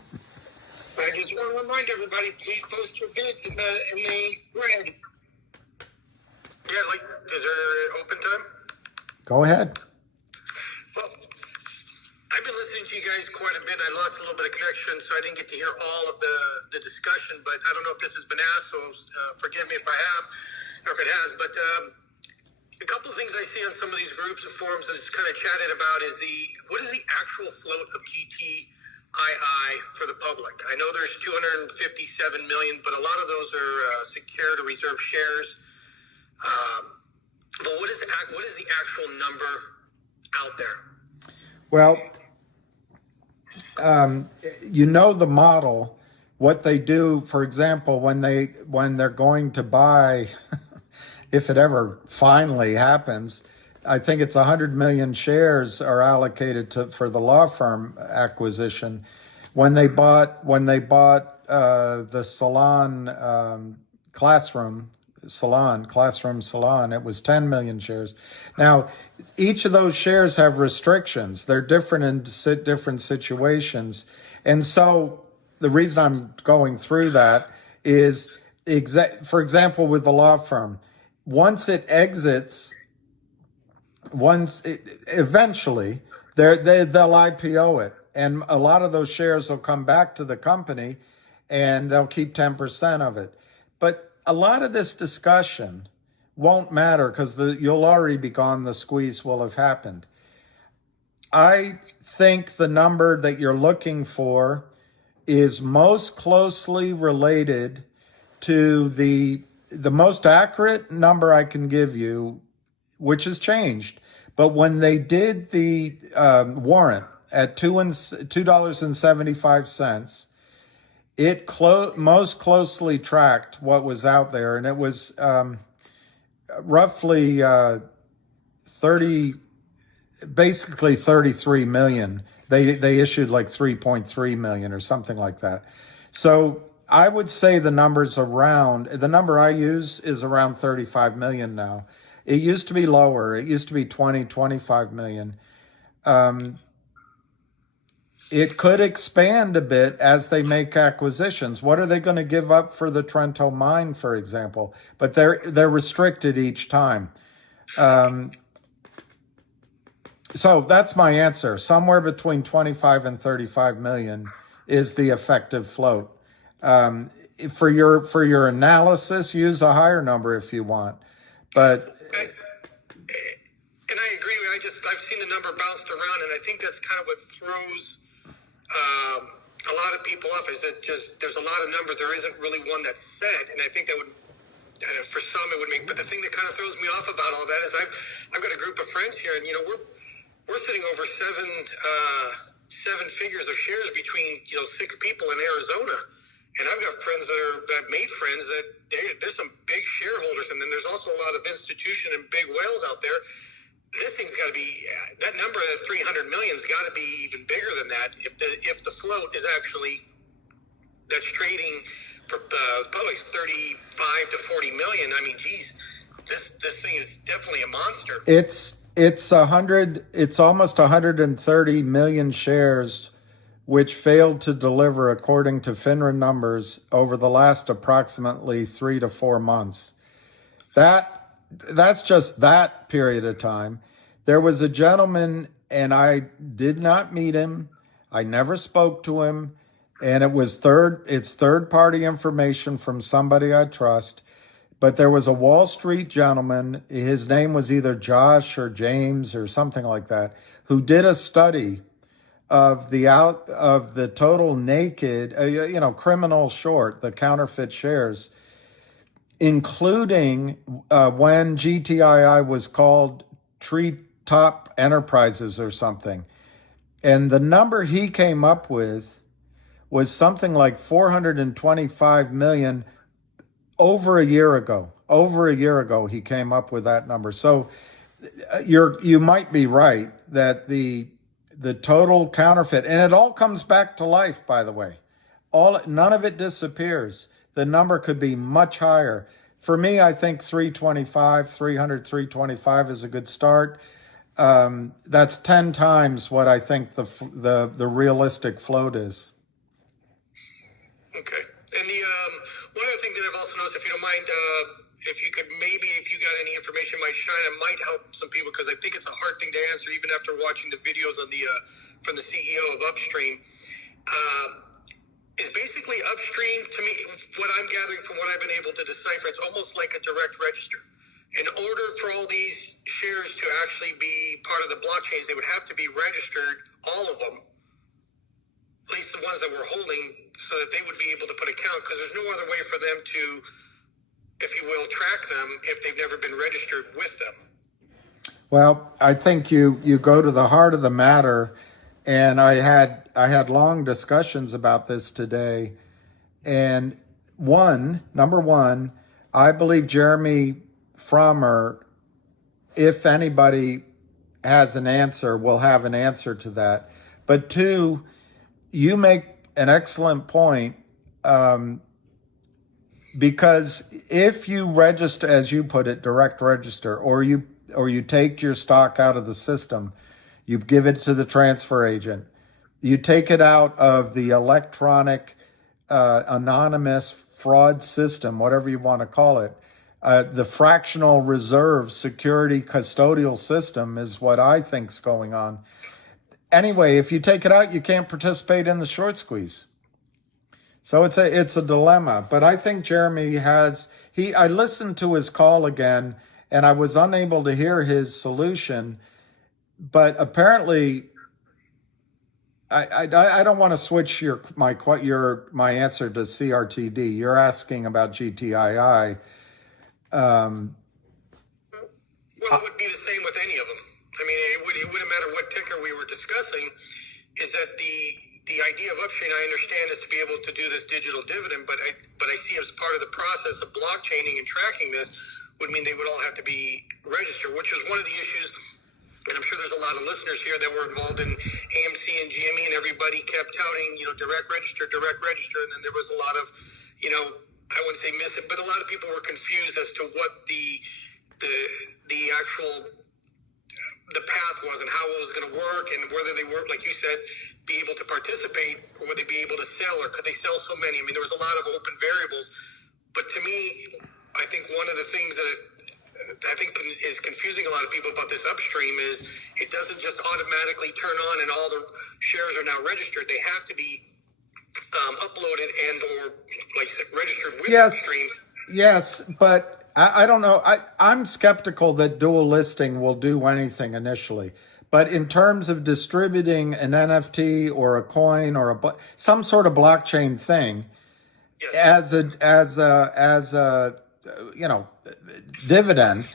just want to remind everybody, please post your bids in the thread. Yeah, is there open time? Go ahead. Well, I've been listening to you guys quite a bit. I lost a little bit of connection, so I didn't get to hear all of the discussion, but I don't know if this has been asked, so forgive me if I have, or if it has, but a couple of things I see on some of these groups and forums that's kind of chatted about is what is the actual float of GTII for the public? I know there's 257 million, but a lot of those are secured or reserved shares. But what is the actual number out there? Well, the model, what they do, for example, when they're going to buy, if it ever finally happens, I think it's 100 million shares are allocated for the law firm acquisition. When they bought the Classroom Salon, it was 10 million shares. Now, each of those shares have restrictions. They're different in different situations. And so the reason I'm going through that is, for example, with the law firm, once it exits, eventually they'll IPO it, and a lot of those shares will come back to the company, and they'll keep 10% of it. But a lot of this discussion won't matter because you'll already be gone. The squeeze will have happened. I think the number that you're looking for is most closely related to the most accurate number I can give you, which has changed. But when they did the warrant at $2.75, it most closely tracked what was out there, and it was roughly 33 million. They issued like 3.3 million or something like that. So I would say the number I use is around 35 million now. It used to be lower. It used to be 20, 25 million. It could expand a bit as they make acquisitions. What are they going to give up for the Trento mine, for example? But they're restricted each time. So that's my answer. Somewhere between 25 and 35 million is the effective float. For your analysis, use a higher number if you want. But I've seen the number bounced around, and I think that's kind of what throws a lot of people off. Is that just there's a lot of numbers, there isn't really one that's set, and I think that would. For some, it would make. But the thing that kind of throws me off about all that is I've got a group of friends here, and we're sitting over seven figures of shares between 6 people in Arizona, and I've got friends that made friends that there's some big shareholders, and then there's also a lot of institution and big whales out there. This thing's got to be that number of 300 million has got to be even bigger than that if the float is actually that's trading. For probably 35 to 40 million. I mean, geez, this thing is definitely a monster. It's almost 130 million shares, which failed to deliver according to FINRA numbers over the last approximately 3 to 4 months. That's just that period of time. There was a gentleman, and I did not meet him. I never spoke to him. And it's third-party information from somebody I trust. But there was a Wall Street gentleman, his name was either Josh or James or something like that, who did a study of the total naked, criminal short, the counterfeit shares, including when GTII was called Treetop Enterprises or something. And the number he came up with was something like 425 million over a year ago. Over a year ago, he came up with that number. So you might be right that the total counterfeit, and it all comes back to life, by the way. None of it disappears. The number could be much higher. For me, I think 325 is a good start. That's 10 times what I think the realistic float is. Okay. And the one other thing that I've also noticed, if you don't mind, if you got any information might shine, it might help some people, because I think it's a hard thing to answer even after watching the videos on from the CEO of Upstream. Is basically Upstream, to me, what I'm gathering from what I've been able to decipher, it's almost like a direct register. In order for all these shares to actually be part of the blockchains, they would have to be registered, all of them, at least the ones that we're holding, so that they would be able to put a count, because there's no other way for them to, if you will, track them if they've never been registered with them. Well, I think you go to the heart of the matter, and I had long discussions about this today. And number one, I believe Jeremy Frommer, if anybody has an answer, will have an answer to that. But two, you make an excellent point, because if you register, as you put it, direct register, or you take your stock out of the system, you give it to the transfer agent, you take it out of the electronic anonymous fraud system, whatever you want to call it, the fractional reserve security custodial system is what I think's going on. Anyway, if you take it out, you can't participate in the short squeeze. So it's a dilemma. But I think Jeremy I listened to his call again, and I was unable to hear his solution. But apparently, I don't want to switch my answer to CRTD. You're asking about GTII. Well, it would be the same with any of them. I mean, it wouldn't matter what ticker we were discussing. Is that the idea of Upstream, I understand, is to be able to do this digital dividend, but I see as part of the process of blockchaining and tracking this would mean they would all have to be registered, which is one of the issues. And I'm sure there's a lot of listeners here that were involved in AMC and GME, and everybody kept touting, direct register, and then there was a lot of, I wouldn't say miss it, but a lot of people were confused as to what the actual the path was and how it was going to work, and whether they were, like you said, be able to participate, or would they be able to sell, or could they sell so many? I mean, there was a lot of open variables. But to me, I think one of the things that I think is confusing a lot of people about this Upstream is it doesn't just automatically turn on and all the shares are now registered. They have to be uploaded and or, like you said, registered with Upstream. Yes, but I don't know. I'm skeptical that dual listing will do anything initially. But in terms of distributing an NFT or a coin or some sort of blockchain thing, Yes. as a dividend,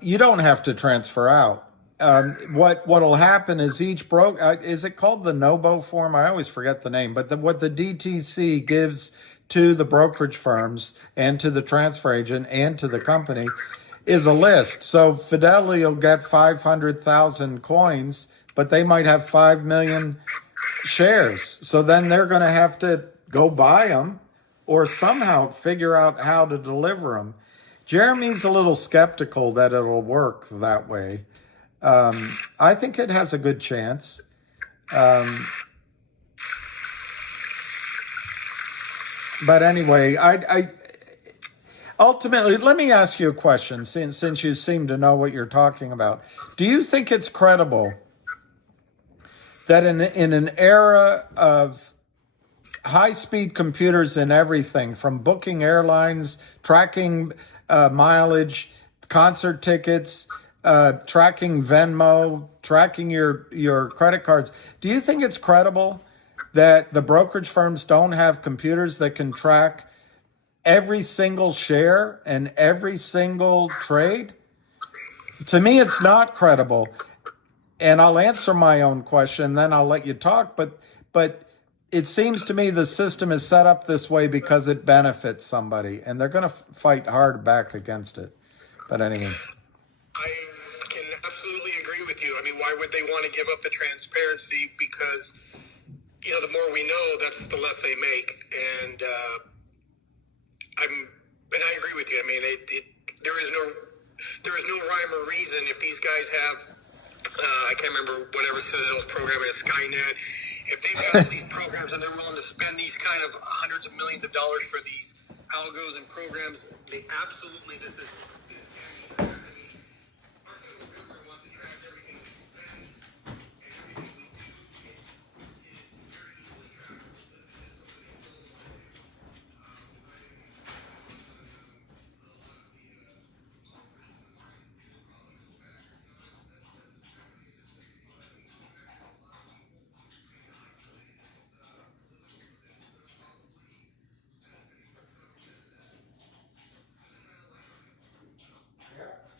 you don't have to transfer out. What'll happen is each is it called the Nobo form? I always forget the name, but what the DTC gives to the brokerage firms and to the transfer agent and to the company is a list. So Fidelity will get 500,000 coins, but they might have 5 million shares. So then they're going to have to go buy them or somehow figure out how to deliver them. Jeremy's a little skeptical that it'll work that way. I think it has a good chance. But anyway, I ultimately, let me ask you a question, since you seem to know what you're talking about. Do you think it's credible that in an era of high-speed computers in everything, from booking airlines, tracking mileage, concert tickets, tracking Venmo, tracking your credit cards, do you think it's credible that the brokerage firms don't have computers that can track every single share and every single trade? To me, it's not credible. And I'll answer my own question, then I'll let you talk. But it seems to me the system is set up this way because it benefits somebody, and they're going to fight hard back against it. But anyway. I can absolutely agree with you. I mean, why would they want to give up the transparency? Because, the more we know, that's the less they make. And I agree with you. I mean, there is no rhyme or reason if these guys have, I can't remember whatever Citadel's program is, Skynet. If they've got all these programs and they're willing to spend these kind of hundreds of millions of dollars for these algos and programs, they absolutely, this is.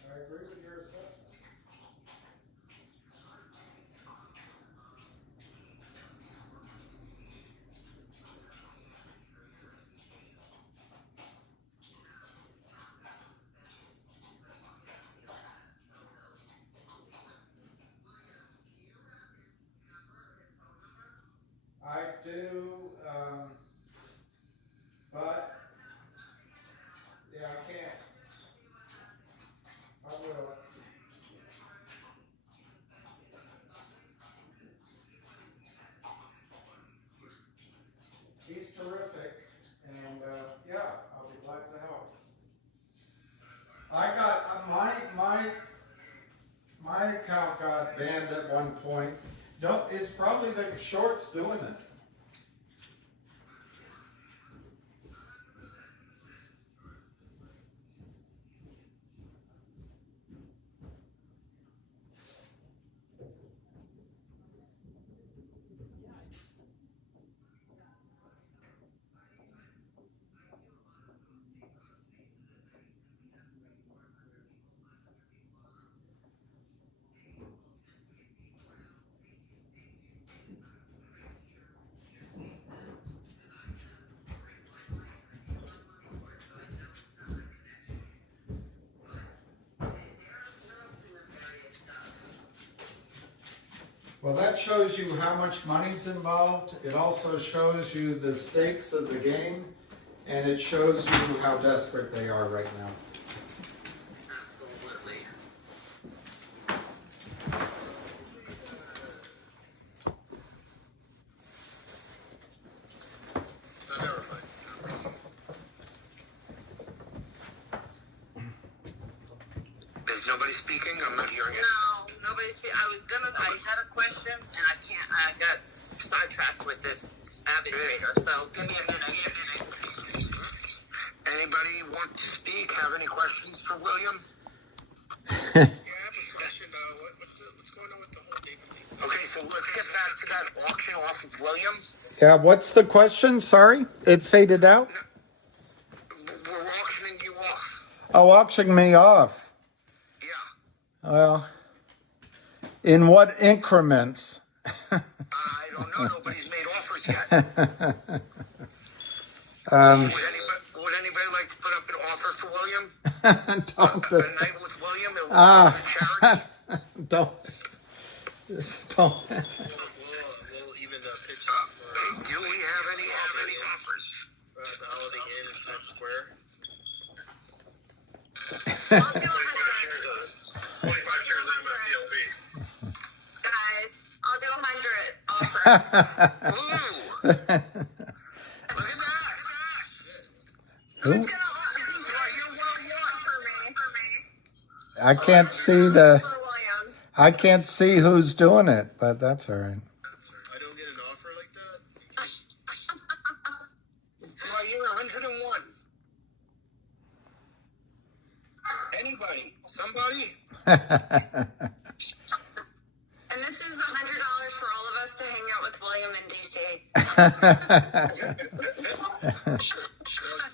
I agree with your assessment. I do, but yeah, I can't. I will. He's terrific, and yeah, I'll be glad to help. I got my account got banned at one point. It's probably the shorts doing it. Well, that shows you how much money's involved. It also shows you the stakes of the game, and it shows you how desperate they are right now. Absolutely. Is nobody speaking? I'm not hearing it. No, nobody's speaking. I had a question, and I got sidetracked with this arbitrator, so give me a minute. Anybody want to speak? Have any questions for William? Yeah, I have a question. What's going on with the whole David thing? Okay, so let's get back to that auction off of William. Yeah, what's the question? Sorry, it faded out. We're auctioning you off. Oh, auctioning me off. Yeah. Well, in what increments? I don't know. Nobody's made offers yet. Would anybody like to put up an offer for William? Don't. A night with William and charity? Don't. We'll even pitch up for do we have any offers? the Holiday Inn in Times Square. I'll do 25 shares of MMTLP. guys. I'll do 100 offer. Ooh. Look at that. Who's gonna offer me? Do I hear 101 For me. I can't see For William. I can't see who's doing it, but that's all right. I don't get an offer like that. Do I hear 101? Anybody? Somebody? And this is $100 for all of us to hang out with William in DC.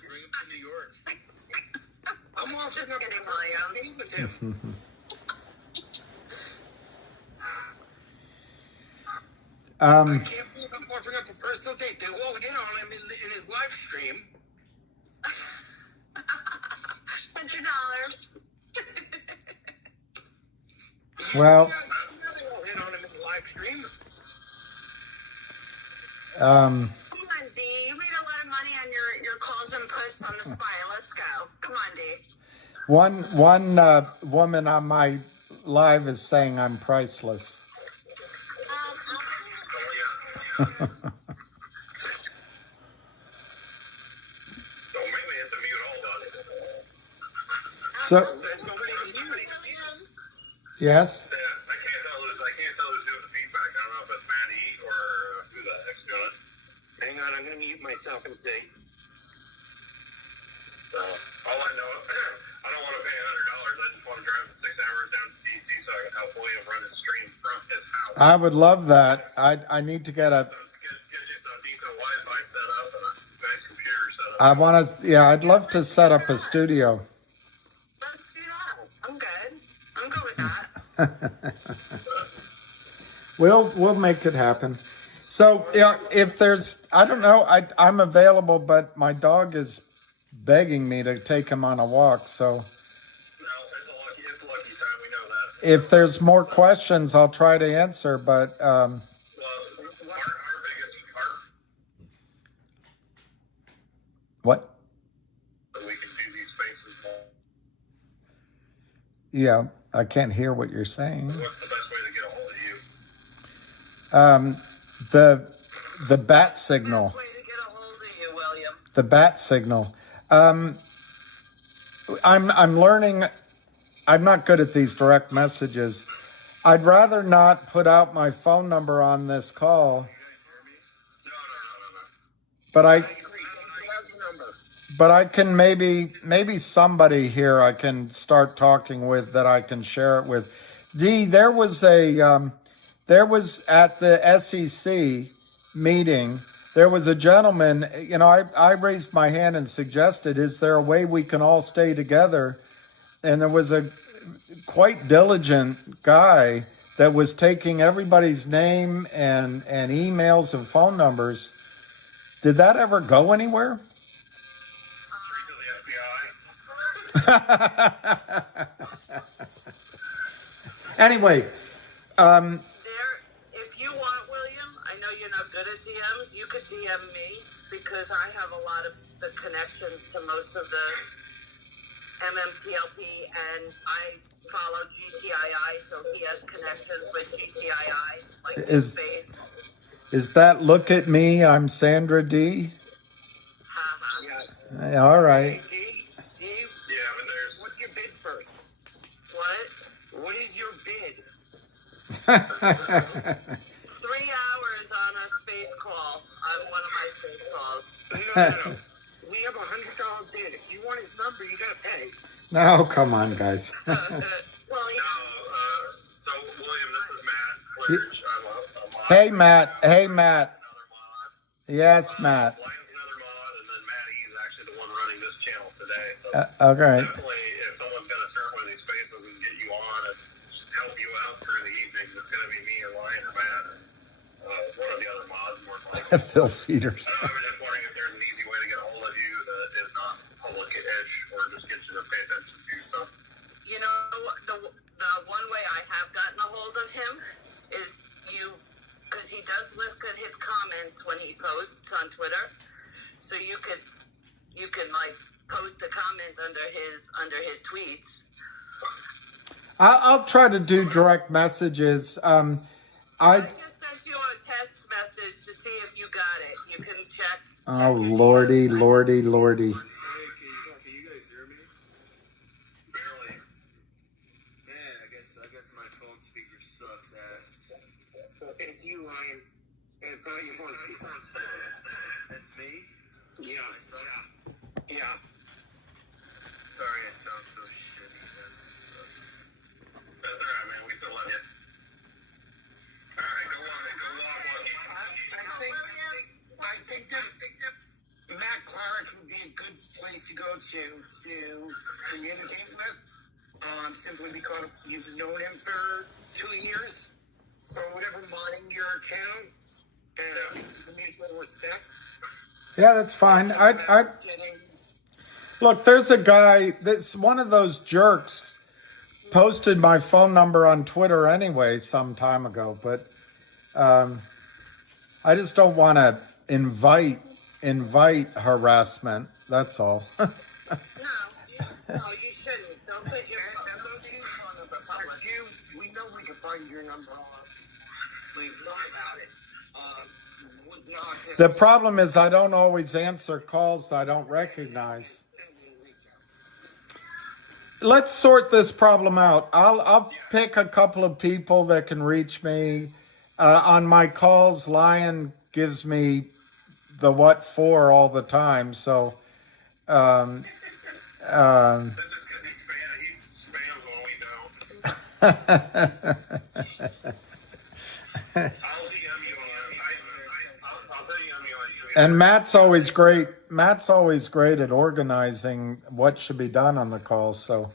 Bring him to New York. I'm offering up a personal date with him. I can't believe I'm offering up a personal date. They all hit on him in his live stream. $100. Well, They all hit on him in the live stream. Come on, D. You made a lot of money on your calls and puts on the spy. Let's go. Come on, D. one woman on my live is saying I'm priceless. Don't make me hit the mute all button. So, yes. Yeah, I can't tell who's doing the feedback. I don't know if it's Maddie or who the heck's doing it. Hang on, I'm going to mute myself and say. All I know, I don't want to pay $100. I just want to drive 6 hours down to DC so I can help William run his stream from his house. I would love that. I need to get a. Get you some decent Wi-Fi set up and a nice computer set up. I want to. Yeah, I'd love to set up a studio. Let's do that. I'm good. I'm good with that. We'll make it happen. So yeah, if there's, I don't know, I'm available, but my dog is begging me to take him on a walk. So No, it's a lucky time. We know that. if there's more questions, I'll try to answer. But Well, our biggest what? we can do these spaces more. Yeah, I can't hear what you're saying. What's the best way to get a hold of you? The bat signal. Best way to get a hold of you, William. The bat signal. I'm learning. I'm not good at these direct messages. I'd rather not put out my phone number on this call. But I can maybe somebody here I can start talking with that I can share it with. D, there was at the SEC meeting, there was a gentleman, I raised my hand and suggested, is there a way we can all stay together? And there was a quite diligent guy that was taking everybody's name and emails and phone numbers. Did that ever go anywhere? Straight to the FBI. Anyway, If you want, William, I know you're not good at DMs. You could DM me because I have a lot of the connections to most of the MMTLP, and I follow GTII, so he has connections with GTII, like space. is that look at me? I'm Sandra D. Yes. All right. D, Yeah, but there's. what's your bid first? What? What is your bid? 3 hours on a space call, on one of my space calls. No. we have $100 bid. If you want his number, you gotta pay. No, come on, guys. Well, So, William, this is Matt Claridge. I'm a mod. Hey, Matt. Hey, Matt. Another mod. Yes, Matt. Lion's another mod, and then Matt E is actually the one running this channel today. So Okay. definitely, if someone's going to start one of these spaces and get you on and help you out through the evening, it's going to be me or Lion or Matt or one of the other mods, more than likely. Phil Feeders. I was just wondering if there's an easy way to get a hold of you that is not public-ish or just gets you to pay attention to. So, You know, the one way I have gotten a hold of him is because he does look at his comments when he posts on Twitter. So you could like post a comment under his tweets. I'll try to do direct messages. I just sent you a test message to see if you got it. You can check. Oh, Lordy, Lordy, Lordy. Can you guys hear me? barely. Man, I guess my phone speaker sucks ass. It's you, Lion. It's not your phone speaker. That's me? Yeah. Yeah. Sorry, I sound so shitty. That's all right, man. We still love you. All right, go walk, Lucky. I think that Matt Claridge would be a good place to go to communicate with, simply because you've known him for 2 years or whatever, modding your channel, and I think there's a mutual respect. Yeah, that's fine. Look, there's a guy that's one of those jerks posted my phone number on Twitter anyway some time ago, but I just don't want to invite harassment. That's all. No, you shouldn't. Don't put your phone number public. We know we can find your number on. We've known about it. Would not The problem is I don't always answer calls I don't recognize. Let's sort this problem out. I'll pick a couple of people that can reach me. On my calls, Lion gives me the what for all the time. So, That's just because he spams when we don't. I'll DM you on. I'll DM you on. and Matt's always great. Matt's always great at organizing what should be done on the calls. So,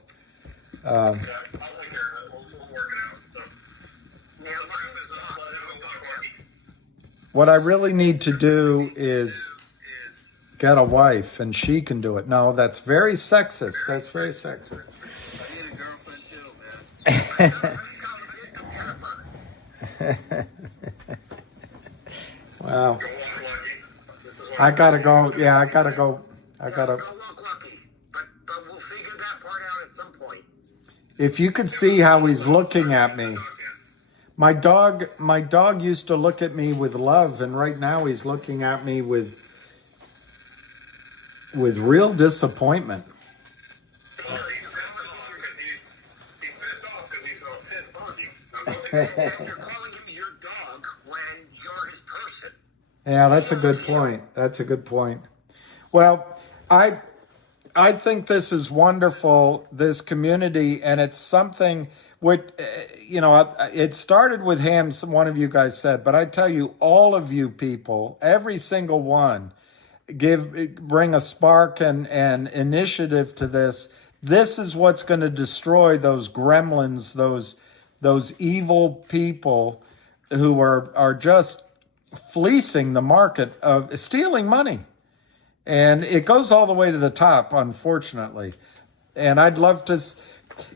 Yeah, I'll take care of it. We'll work it out. So, what I really need to do is get a wife, and she can do it. No, that's very sexist. That's very sexist. I need a girlfriend too, man. Wow. I gotta go. Yeah, I gotta go. I gotta. Go walk Lucky, but we'll figure that part out at some point. If you could see how he's looking at me. My dog used to look at me with love, and right now he's looking at me with real disappointment. He's pissed off because he's going to piss on you. You're calling him your dog when you're his person. Yeah, that's a good point. That's a good point. Well, I think this is wonderful, this community, and it's something which, it started with him, one of you guys said, but I tell you, all of you people, every single one, bring a spark and initiative to this. This is what's going to destroy those gremlins, those evil people who are just fleecing the market, of stealing money. And it goes all the way to the top, unfortunately. And I'd love to,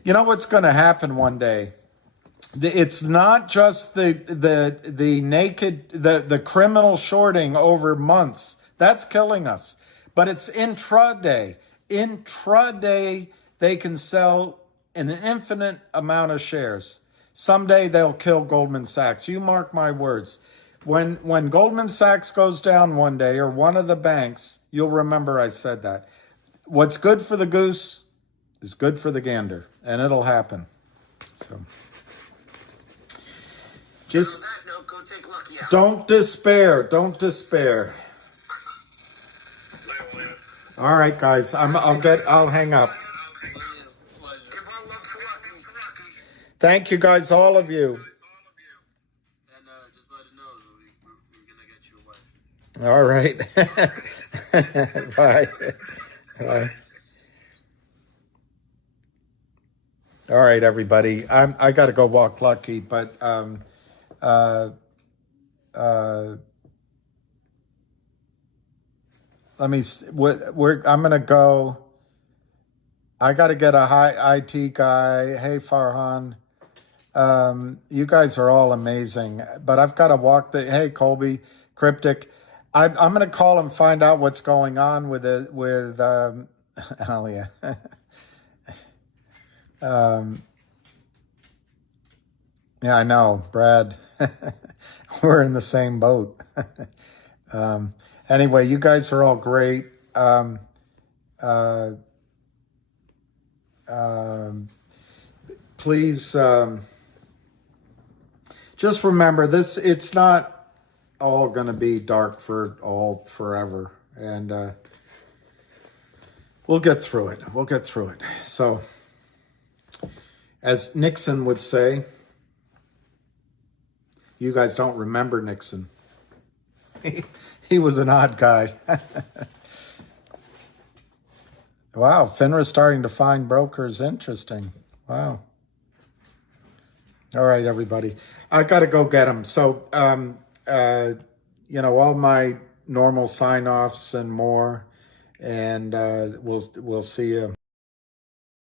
what's going to happen one day? It's not just the criminal shorting over months. That's killing us. But it's intraday. Intraday, they can sell an infinite amount of shares. Someday they'll kill Goldman Sachs. You mark my words. When Goldman Sachs goes down one day, or one of the banks, you'll remember I said that. What's good for the goose is good for the gander, and it'll happen. So, just Go take Lucky out. don't despair. Don't despair. All right, guys. I'll hang up. Thank you, guys, all of you. And just let it know that we're gonna get you a wife. All right. Bye. Bye. All right, everybody. I got to go walk Lucky, but let me. I'm gonna go. I got to get a high IT guy. Hey, Farhan. You guys are all amazing, but I've got to walk hey, Colby, Cryptic. I'm going to call and find out what's going on with Alia. Yeah, I know, Brad. We're in the same boat. Anyway, you guys are all great. Please, just remember this, it's not all going to be dark forever. And we'll get through it. We'll get through it. So, as Nixon would say, you guys don't remember Nixon. He was an odd guy. Wow, FINRA's starting to find brokers interesting. Wow. All right, everybody. I got to go get them. So, all my normal sign-offs and more, and we'll see you.